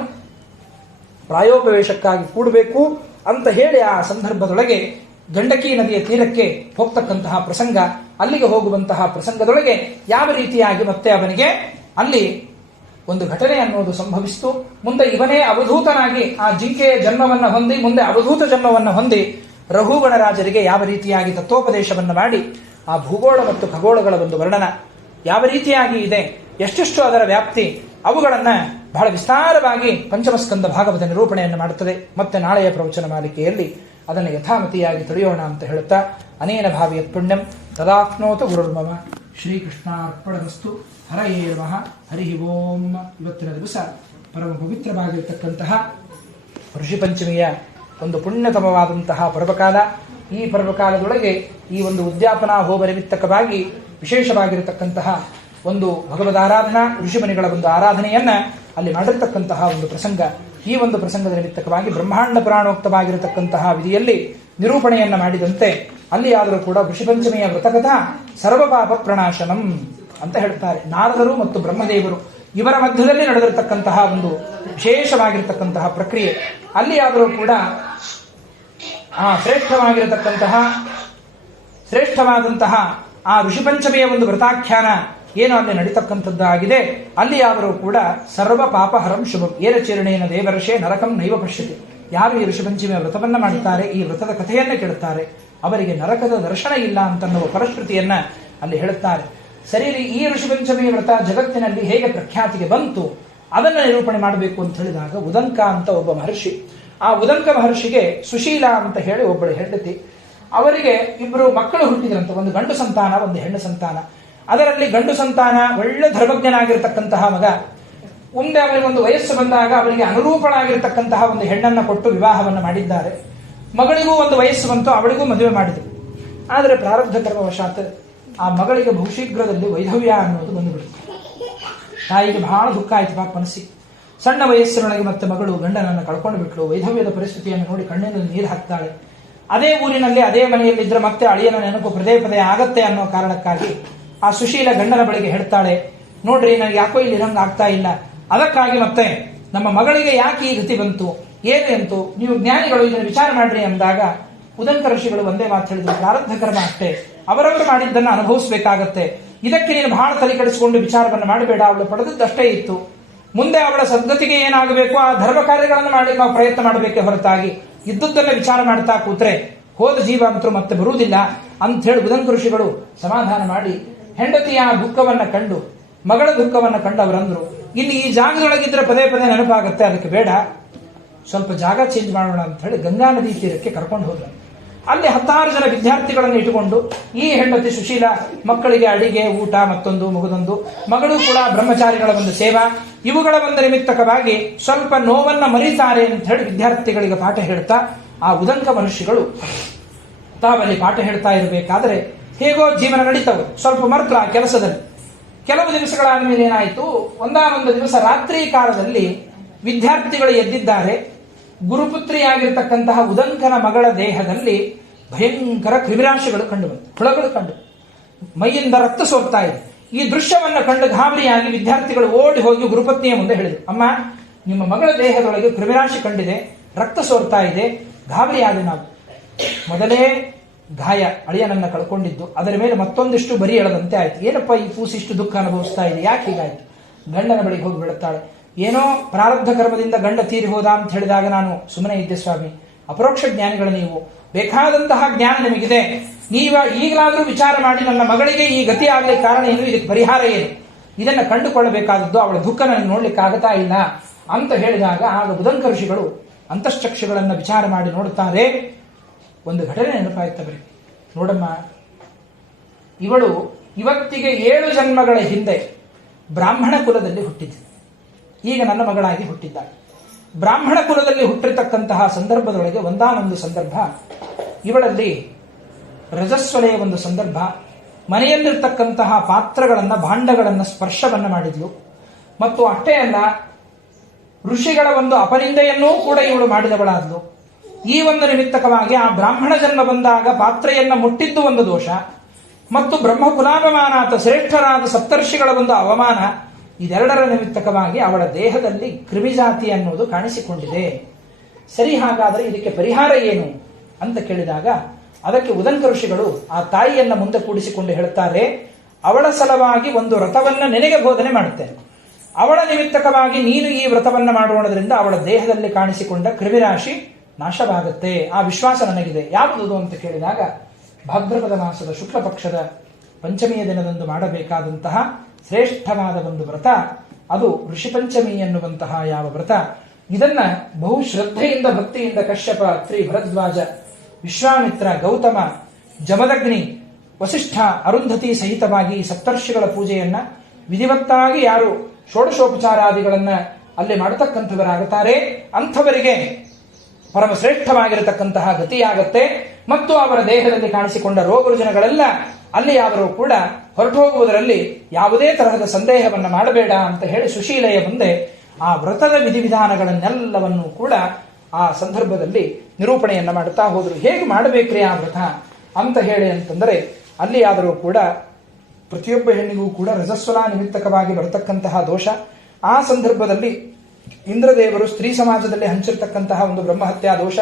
ಪ್ರಾಯೋಪವೇಶಕ್ಕಾಗಿ ಕೂಡಬೇಕು ಅಂತ ಹೇಳಿ ಆ ಸಂದರ್ಭದೊಳಗೆ ಗಂಡಕಿ ನದಿಯ ತೀರಕ್ಕೆ ಹೋಗ್ತಕ್ಕಂತಹ ಪ್ರಸಂಗ, ಅಲ್ಲಿಗೆ ಹೋಗುವಂತಹ ಪ್ರಸಂಗದೊಳಗೆ ಯಾವ ರೀತಿಯಾಗಿ ಮತ್ತೆ ಅವನಿಗೆ ಅಲ್ಲಿ ಒಂದು ಘಟನೆ ಅನ್ನೋದು ಸಂಭವಿಸಿತು. ಮುಂದೆ ಇವನೇ ಅವಧೂತನಾಗಿ ಆ ಜಿಂಕೆಯ ಜನ್ಮವನ್ನು ಹೊಂದಿ ಮುಂದೆ ಅವಧೂತ ಜನ್ಮವನ್ನು ಹೊಂದಿ ರಘುಗಣರಾಜರಿಗೆ ಯಾವ ರೀತಿಯಾಗಿ ತತ್ವೋಪದೇಶವನ್ನು ಮಾಡಿ ಆ ಭೂಗೋಳ ಮತ್ತು ಖಗೋಳಗಳ ಒಂದು ವರ್ಣನ ಯಾವ ರೀತಿಯಾಗಿ ಇದೆ, ಎಷ್ಟೆಷ್ಟು ಅದರ ವ್ಯಾಪ್ತಿ, ಅವುಗಳನ್ನ ಬಹಳ ವಿಸ್ತಾರವಾಗಿ ಪಂಚಮಸ್ಕಂದ ಭಾಗವತ ನಿರೂಪಣೆಯನ್ನು ಮಾಡುತ್ತದೆ. ಮತ್ತೆ ನಾಳೆಯ ಪ್ರವಚನ ಮಾಲಿಕೆಯಲ್ಲಿ ಅದನ್ನು ಯಥಾಮತಿಯಾಗಿ ತಿಳಿಯೋಣ ಅಂತ ಹೇಳುತ್ತಾ ಅನೇನ ಭಾವಿಯತ್ ಪುಣ್ಯಂ ತದಾಪ್ನೋತು ಗುರುರ್ಮಮ. ಶ್ರೀಕೃಷ್ಣಾರ್ಪಣಮಸ್ತು. ಹರಯೇ ನಮಃ. ಹರಿ ಓಂ. ಇವತ್ತಿನ ದಿವಸ ಪರಮ ಪವಿತ್ರವಾಗಿರತಕ್ಕಂತಹ ಋಷಿ ಪಂಚಮಿಯ ಒಂದು ಪುಣ್ಯತಮವಾದಂತಹ ಪರ್ವಕಾಲ. ಈ ಪರ್ವಕಾಲದೊಳಗೆ ಈ ಒಂದು ಉದ್ಯಾಪನಾ ಹೋಮ ನಿಮಿತ್ತಕವಾಗಿ ವಿಶೇಷವಾಗಿರತಕ್ಕಂತಹ ಒಂದು ಭಗವದಾರಾಧನಾ ಋಷಿಮನಿಗಳ ಒಂದು ಆರಾಧನೆಯನ್ನ ಅಲ್ಲಿ ಮಾಡಿರ್ತಕ್ಕಂತಹ ಒಂದು ಪ್ರಸಂಗ. ಈ ಒಂದು ಪ್ರಸಂಗದ ನಿಮಿತ್ತಕವಾಗಿ ಬ್ರಹ್ಮಾಂಡ ಪುರಾಣೋಕ್ತವಾಗಿರತಕ್ಕಂತಹ ವಿಧಿಯಲ್ಲಿ ನಿರೂಪಣೆಯನ್ನ ಮಾಡಿದಂತೆ ಅಲ್ಲಿ ಆದರೂ ಕೂಡ ಋಷಿಪಂಚಮಿಯ ವ್ರತಕಥಾ ಸರ್ವಪಾಪ ಪ್ರಣಾಶನಂ ಅಂತ ಹೇಳ್ತಾರೆ. ನಾರದರು ಮತ್ತು ಬ್ರಹ್ಮದೇವರು ಇವರ ಮಧ್ಯದಲ್ಲಿ ನಡೆದಿರತಕ್ಕಂತಹ ಒಂದು ವಿಶೇಷವಾಗಿರತಕ್ಕಂತಹ ಪ್ರಕ್ರಿಯೆ. ಅಲ್ಲಿ ಆದರೂ ಕೂಡ ಆ ಶ್ರೇಷ್ಠವಾದಂತಹ ಆ ಋಷಿಪಂಚಮಿಯ ಒಂದು ವ್ರತಾಖ್ಯಾನ ಏನು ಅಲ್ಲಿ ನಡೀತಕ್ಕಂಥದ್ದಾಗಿದೆ. ಅಲ್ಲಿ ಆದರೂ ಕೂಡ ಸರ್ವ ಪಾಪಹರಂ ಶುಭಂ ಏರಚೇರಣೇನ ದೇವರ್ಷೇ ನರಕಂ ನೈವ ಪಶ್ಯತಿ. ಯಾರು ಈ ಋಷಿಪಂಚಮಿಯ ವ್ರತವನ್ನ ಮಾಡುತ್ತಾರೆ, ಈ ವ್ರತದ ಕಥೆಯನ್ನ ಕೇಳುತ್ತಾರೆ, ಅವರಿಗೆ ನರಕದ ದರ್ಶನ ಇಲ್ಲ ಅಂತನ್ನುವ ಫಲಶ್ರುತಿಯನ್ನ ಅಲ್ಲಿ ಹೇಳುತ್ತಾರೆ. ಸರಿ, ಈ ಋಷಿಪಂಚಮಿಯ ವ್ರತ ಜಗತ್ತಿನಲ್ಲಿ ಹೇಗೆ ಪ್ರಖ್ಯಾತಿಗೆ ಬಂತು ಅದನ್ನು ನಿರೂಪಣೆ ಮಾಡಬೇಕು ಅಂತ ಹೇಳಿದಾಗ ಉದಂಕ ಅಂತ ಒಬ್ಬ ಮಹರ್ಷಿ, ಆ ಉದಂಕ ಮಹರ್ಷಿಗೆ ಸುಶೀಲ ಅಂತ ಹೇಳಿ ಒಬ್ಬಳು ಹೆಂಡತಿ, ಅವರಿಗೆ 2 ಮಕ್ಕಳು ಹುಟ್ಟಿದ್ರಂತೆ. ಒಂದು ಗಂಡು ಸಂತಾನ, ಒಂದು ಹೆಣ್ಣು ಸಂತಾನ. ಅದರಲ್ಲಿ ಗಂಡು ಸಂತಾನ ಒಳ್ಳೆ ಧರ್ಮಜ್ಞನಾಗಿರ್ತಕ್ಕಂತಹ ಮಗ. ಮುಂದೆ ಅವನಿಗೆ ಒಂದು ವಯಸ್ಸು ಬಂದಾಗ ಅವನಿಗೆ ಅನುರೂಪಳಾಗಿರ್ತಕ್ಕಂತಹ ಒಂದು ಹೆಣ್ಣನ್ನು ಕೊಟ್ಟು ವಿವಾಹವನ್ನು ಮಾಡಿದ್ದಾರೆ. ಮಗಳಿಗೂ ಒಂದು ವಯಸ್ಸು ಬಂತು, ಅವಳಿಗೂ ಮದುವೆ ಮಾಡಿದರು. ಆದರೆ ಪ್ರಾರಬ್ಧ ಕರ್ಮವಶಾತ್ ಆ ಮಗಳಿಗೆ ಬಹುಶೀಘ್ರದಲ್ಲಿ ವೈಧವ್ಯ ಅನ್ನೋದು ಬಂದುಬಿಡುತ್ತೆ. ತಾಯಿಗೆ ಬಹಳ ದುಃಖ ಆಯ್ತು ಪಾಪ ಮನಸ್ಸಿಗೆ. ಸಣ್ಣ ವಯಸ್ಸಿನೊಳಗೆ ಮತ್ತೆ ಮಗಳು ಗಂಡನನ್ನು ಕಳ್ಕೊಂಡು ಬಿಟ್ಲು. ವೈಧವ್ಯದ ಪರಿಸ್ಥಿತಿಯನ್ನು ನೋಡಿ ಕಣ್ಣಿನಲ್ಲಿ ನೀರು ಹಾಕ್ತಾಳೆ. ಅದೇ ಊರಿನಲ್ಲಿ ಅದೇ ಮನೆಯಲ್ಲಿದ್ದರೆ ಮತ್ತೆ ಅಳಿಯನ ನೆನಪು ಪದೇ ಪದೇ ಆಗತ್ತೆ ಅನ್ನೋ ಕಾರಣಕ್ಕಾಗಿ ಆ ಸುಶೀಲ ಗಂಡನ ಬಳಿಗೆ ಹೇಳ್ತಾಳೆ, ನೋಡ್ರಿ ನನಗೆ ಯಾಕೋ ಇಲ್ಲಿ ಇರಂಗ್ ಆಗ್ತಾ ಇಲ್ಲ, ಅದಕ್ಕಾಗಿ ಮತ್ತೆ ನಮ್ಮ ಮಗಳಿಗೆ ಯಾಕೆ ಈ ಗತಿ ಬಂತು, ಏನು ಎಂತು, ನೀವು ಜ್ಞಾನಿಗಳು ಇದನ್ನು ವಿಚಾರ ಮಾಡ್ರಿ ಅಂದಾಗ ಉದಂಕ ಋಷಿಗಳು ಒಂದೇ ಮಾತು ಹೇಳಿದ್ರು, ಪ್ರಾರಬ್ಧ ಕರ್ಮ ಅಷ್ಟೇ, ಅವರವರು ಮಾಡಿದ್ದನ್ನು ಅನುಭವಿಸಬೇಕಾಗತ್ತೆ. ಇದಕ್ಕೆ ನೀನು ಬಹಳ ತಲೆ ಕೆಡಿಸಿಕೊಂಡು ವಿಚಾರವನ್ನು ಮಾಡಬೇಡ. ಅವಳು ಪಡೆದದ್ದಷ್ಟೇ ಇತ್ತು. ಮುಂದೆ ಅವಳ ಸದ್ಗತಿಗೆ ಏನಾಗಬೇಕು ಆ ಧರ್ಮ ಕಾರ್ಯಗಳನ್ನು ಮಾಡಿ ನಾವು ಪ್ರಯತ್ನ ಮಾಡಬೇಕೆ ಹೊರತಾಗಿ ಇದ್ದುದನ್ನ ವಿಚಾರ ಮಾಡ್ತಾ ಕೂತ್ರೆ ಹೋದ ಜೀವ ಅಂತರೂ ಮತ್ತೆ ಬರುವುದಿಲ್ಲ ಅಂತ ಹೇಳಿ ಉದಂಕ ಋಷಿಗಳು ಸಮಾಧಾನ ಮಾಡಿ ಹೆಂಡತಿಯ ದುಃಖವನ್ನ ಕಂಡು ಮಗಳ ದುಃಖವನ್ನ ಕಂಡು ಅವರಂದ್ರು, ಇಲ್ಲಿ ಈ ಜಾಗದೊಳಗಿದ್ರೆ ಪದೇ ಪದೇ ನೆನಪಾಗುತ್ತೆ, ಅದಕ್ಕೆ ಬೇಡ, ಸ್ವಲ್ಪ ಜಾಗ ಚೇಂಜ್ ಮಾಡೋಣ ಅಂತ ಹೇಳಿ ಗಂಗಾ ನದಿ ತೀರಕ್ಕೆ ಕರ್ಕೊಂಡು ಹೋದ್ರು. ಅಲ್ಲಿ 10 ಜನ ವಿದ್ಯಾರ್ಥಿಗಳನ್ನು ಇಟ್ಟುಕೊಂಡು ಈ ಹೆಂಡತಿ ಸುಶೀಲ ಮಕ್ಕಳಿಗೆ ಅಡಿಗೆ, ಊಟ, ಮತ್ತೊಂದು ಮಗದೊಂದು, ಮಗಳು ಕೂಡ ಬ್ರಹ್ಮಚಾರಿಗಳ ಒಂದು ಸೇವಾ, ಇವುಗಳ ಒಂದು ನಿಮಿತ್ತಕವಾಗಿ ಸ್ವಲ್ಪ ನೋವನ್ನ ಮರೀತಾರೆ ಅಂತ ಹೇಳಿ ವಿದ್ಯಾರ್ಥಿಗಳಿಗೆ ಪಾಠ ಹೇಳ್ತಾ ಆ ಉದಂಕ ಮಹರ್ಷಿಗಳು ತಾವಲ್ಲಿ ಪಾಠ ಹೇಳ್ತಾ ಇರಬೇಕಾದ್ರೆ ಹೇಗೋ ಜೀವನ ನಡೀತವೆ. ಸ್ವಲ್ಪ ಮರ್ತ್ರ ಆ ಕೆಲಸದಲ್ಲಿ. ಕೆಲವು ದಿವಸಗಳಾದ ಮೇಲೆ ಏನಾಯಿತು, ಒಂದಾನೊಂದು ದಿವಸ ರಾತ್ರಿ ಕಾಲದಲ್ಲಿ ವಿದ್ಯಾರ್ಥಿಗಳು ಎದ್ದಿದ್ದಾರೆ. ಗುರುಪುತ್ರಿಯಾಗಿರ್ತಕ್ಕಂತಹ ಉದಂಕನ ಮಗಳ ದೇಹದಲ್ಲಿ ಭಯಂಕರ ಕ್ರಿಮಿರಾಶಿಗಳು ಕಂಡು ಬಂತು, ಹುಳಗಳು ಕಂಡು ಮೈಯಿಂದ ರಕ್ತ ಸೋರ್ತಾ ಇದೆ. ಈ ದೃಶ್ಯವನ್ನು ಕಂಡು ಗಾಬರಿಯಾಗಿ ವಿದ್ಯಾರ್ಥಿಗಳು ಓಡಿ ಹೋಗಿ ಗುರುಪತ್ನಿಯ ಮುಂದೆ ಹೇಳಿದರು, ಅಮ್ಮ, ನಿಮ್ಮ ಮಗಳ ದೇಹದೊಳಗೆ ಕ್ರಿಮಿರಾಶಿ ಕಂಡಿದೆ, ರಕ್ತ ಸೋರ್ತಾ ಇದೆ, ಗಾಬರಿಯಾಗಿ ನಾವು. ಮೊದಲೇ ಗಾಯ, ಅಳಿಯನನ್ನ ಕಳ್ಕೊಂಡಿದ್ದು, ಅದರ ಮೇಲೆ ಮತ್ತೊಂದಿಷ್ಟು ಬರಿ ಎಳದಂತೆ ಆಯ್ತು. ಏನಪ್ಪ ಈ ಕೂಸಿಷ್ಟು ದುಃಖ ಅನುಭವಿಸ್ತಾ ಇದೆ, ಯಾಕೆ ಹೀಗಾಯ್ತು? ಗಂಡನ ಬಳಿಗೆ ಹೋಗಿ ಬಿಡುತ್ತಾಳೆ. ಏನೋ ಪ್ರಾರಬ್ಧ ಕರ್ಮದಿಂದ ಗಂಡ ತೀರಿ ಹೋದ ಅಂತ ಹೇಳಿದಾಗ ನಾನು ಸುಮ್ಮನೆ ಇದ್ದೆ ಸ್ವಾಮಿ, ಅಪರೋಕ್ಷ ಜ್ಞಾನಿಗಳು ನೀವು, ಬೇಕಾದಂತಹ ಜ್ಞಾನ ನಿಮಗಿದೆ, ನೀವ ಈಗಲಾದರೂ ವಿಚಾರ ಮಾಡಿ ನನ್ನ ಮಗಳಿಗೆ ಈ ಗತಿ ಆಗಲಿಕ್ಕೆ ಕಾರಣ ಏನು, ಇದಕ್ಕೆ ಪರಿಹಾರ ಏನು, ಇದನ್ನು ಕಂಡುಕೊಳ್ಳಬೇಕಾದದ್ದು, ಅವಳ ದುಃಖ ನನಗೆ ನೋಡ್ಲಿಕ್ಕೆ ಆಗತಾ ಇಲ್ಲ ಅಂತ ಹೇಳಿದಾಗ ಆಗ ಉದಂಕ ಋಷಿಗಳು ಅಂತಶ್ಚಕ್ಷುಗಳನ್ನು ವಿಚಾರ ಮಾಡಿ ನೋಡುತ್ತಾರೆ. ಒಂದು ಘಟನೆ ನೆನಪಾಯ್ತವರಿಗೆ. ನೋಡಮ್ಮ, ಇವಳು ಇವತ್ತಿಗೆ 7 ಜನ್ಮಗಳ ಹಿಂದೆ ಬ್ರಾಹ್ಮಣ ಕುಲದಲ್ಲಿ ಹುಟ್ಟಿದ್ಲು. ಈಗ ನನ್ನ ಮಗಳಾಗಿ ಹುಟ್ಟಿದ್ದಾಳೆ. ಬ್ರಾಹ್ಮಣ ಕುಲದಲ್ಲಿ ಹುಟ್ಟಿರ್ತಕ್ಕಂತಹ ಸಂದರ್ಭದೊಳಗೆ ಒಂದಾನೊಂದು ಸಂದರ್ಭ ಇವಳಲ್ಲಿ ರಜಸ್ವಲೆಯ ಒಂದು ಸಂದರ್ಭ. ಮನೆಯಲ್ಲಿರ್ತಕ್ಕಂತಹ ಪಾತ್ರಗಳನ್ನ, ಭಾಂಡಗಳನ್ನ ಸ್ಪರ್ಶವನ್ನ ಮಾಡಿದ್ಲು. ಮತ್ತು ಅಷ್ಟೇ ಅಲ್ಲ, ಋಷಿಗಳ ಒಂದು ಅಪನಿಂದೆಯನ್ನೂ ಕೂಡ ಇವಳು ಮಾಡಿದವಳಾದ್ಲು. ಈ ಒಂದು ನಿಮಿತ್ತಕವಾಗಿ ಆ ಬ್ರಾಹ್ಮಣ ಜನ್ಮ ಬಂದಾಗ ಪಾತ್ರೆಯನ್ನ ಮುಟ್ಟಿದ್ದು ಒಂದು ದೋಷ, ಮತ್ತು ಬ್ರಹ್ಮ ಕುಲಾಪಮಾನಾಥ ಶ್ರೇಷ್ಠರಾದ ಸಪ್ತರ್ಷಿಗಳ ಒಂದು ಅವಮಾನ, ಇದೆರಡರ ನಿಮಿತ್ತಕವಾಗಿ ಅವಳ ದೇಹದಲ್ಲಿ ಕ್ರಿಮಿಜಾತಿ ಅನ್ನೋದು ಕಾಣಿಸಿಕೊಂಡಿದೆ. ಸರಿ, ಹಾಗಾದರೆ ಇದಕ್ಕೆ ಪರಿಹಾರ ಏನು ಅಂತ ಕೇಳಿದಾಗ ಅದಕ್ಕೆ ಉದಂಕ ಋಷಿಗಳು ಆ ತಾಯಿಯನ್ನ ಮುಂದೆ ಕೂಡಿಸಿಕೊಂಡು ಹೇಳುತ್ತಾರೆ, ಅವಳ ಸಲವಾಗಿ ಒಂದು ವ್ರತವನ್ನ ನಿನಗೆ ಬೋಧನೆ ಮಾಡುತ್ತೇನೆ. ಅವಳ ನಿಮಿತ್ತಕವಾಗಿ ನೀನು ಈ ವ್ರತವನ್ನ ಮಾಡೋಣದ್ರಿಂದ ಅವಳ ದೇಹದಲ್ಲಿ ಕಾಣಿಸಿಕೊಂಡ ಕ್ರಿಮಿರಾಶಿ ನಾಶವಾಗುತ್ತೆ. ಆ ವಿಶ್ವಾಸ ನನಗಿದೆ. ಯಾವುದು ಅಂತ ಕೇಳಿದಾಗ ಭಾದ್ರಪದ ಮಾಸದ ಶುಕ್ಲ ಪಕ್ಷದ ಪಂಚಮಿಯ ದಿನದಂದು ಮಾಡಬೇಕಾದಂತಹ ಶ್ರೇಷ್ಠವಾದ ಒಂದು ವ್ರತ, ಅದು ಋಷಿಪಂಚಮಿ ಎನ್ನುವಂತಹ ಯಾವ ವ್ರತ, ಇದನ್ನ ಬಹು ಶ್ರದ್ಧೆಯಿಂದ ಭಕ್ತಿಯಿಂದ ಕಶ್ಯಪ, ಅತ್ರಿ, ಭರದ್ವಾಜ, ವಿಶ್ವಾಮಿತ್ರ, ಗೌತಮ, ಜಮದಗ್ನಿ, ವಸಿಷ್ಠ, ಅರುಂಧತಿ ಸಹಿತವಾಗಿ ಸಪ್ತರ್ಷಿಗಳ ಪೂಜೆಯನ್ನ ವಿಧಿವತ್ತಾಗಿ ಯಾರು ಷೋಡಶೋಪಚಾರಾದಿಗಳನ್ನ ಅಲ್ಲಿ ಮಾಡತಕ್ಕಂಥವರಾಗುತ್ತಾರೆ ಅಂಥವರಿಗೆ ಪರಮ ಶ್ರೇಷ್ಠವಾಗಿರತಕ್ಕಂತಹ ಗತಿಯಾಗತ್ತೆ. ಮತ್ತು ಅವರ ದೇಹದಲ್ಲಿ ಕಾಣಿಸಿಕೊಂಡ ರೋಗ ರುಜಿನಗಳೆಲ್ಲ ಅಲ್ಲಿ ಯಾದರೂ ಕೂಡ ಹೊರಟು ಹೋಗುವುದರಲ್ಲಿ ಯಾವುದೇ ತರಹದ ಸಂದೇಹವನ್ನು ಮಾಡಬೇಡ ಅಂತ ಹೇಳಿ ಸುಶೀಲೆಯ ಮುಂದೆ ಆ ವ್ರತದ ವಿಧಿವಿಧಾನಗಳನ್ನೆಲ್ಲವನ್ನೂ ಕೂಡ ಆ ಸಂದರ್ಭದಲ್ಲಿ ನಿರೂಪಣೆಯನ್ನ ಮಾಡುತ್ತಾ ಹೋದರು. ಹೇಗೆ ಮಾಡಬೇಕ್ರಿ ಆ ವ್ರತ ಅಂತ ಹೇಳಿ ಅಂತಂದರೆ, ಅಲ್ಲಿ ಆದರೂ ಕೂಡ ಪ್ರತಿಯೊಬ್ಬ ಹೆಣ್ಣಿಗೂ ಕೂಡ ರಜಸ್ವಲ ನಿಮಿತ್ತಕವಾಗಿ ಬರತಕ್ಕಂತಹ ದೋಷ. ಆ ಸಂದರ್ಭದಲ್ಲಿ ಇಂದ್ರದೇವರು ಸ್ತ್ರೀ ಸಮಾಜದಲ್ಲಿ ಹಂಚಿರತಕ್ಕಂತಹ ಒಂದು ಬ್ರಹ್ಮಹತ್ಯಾ ದೋಷ.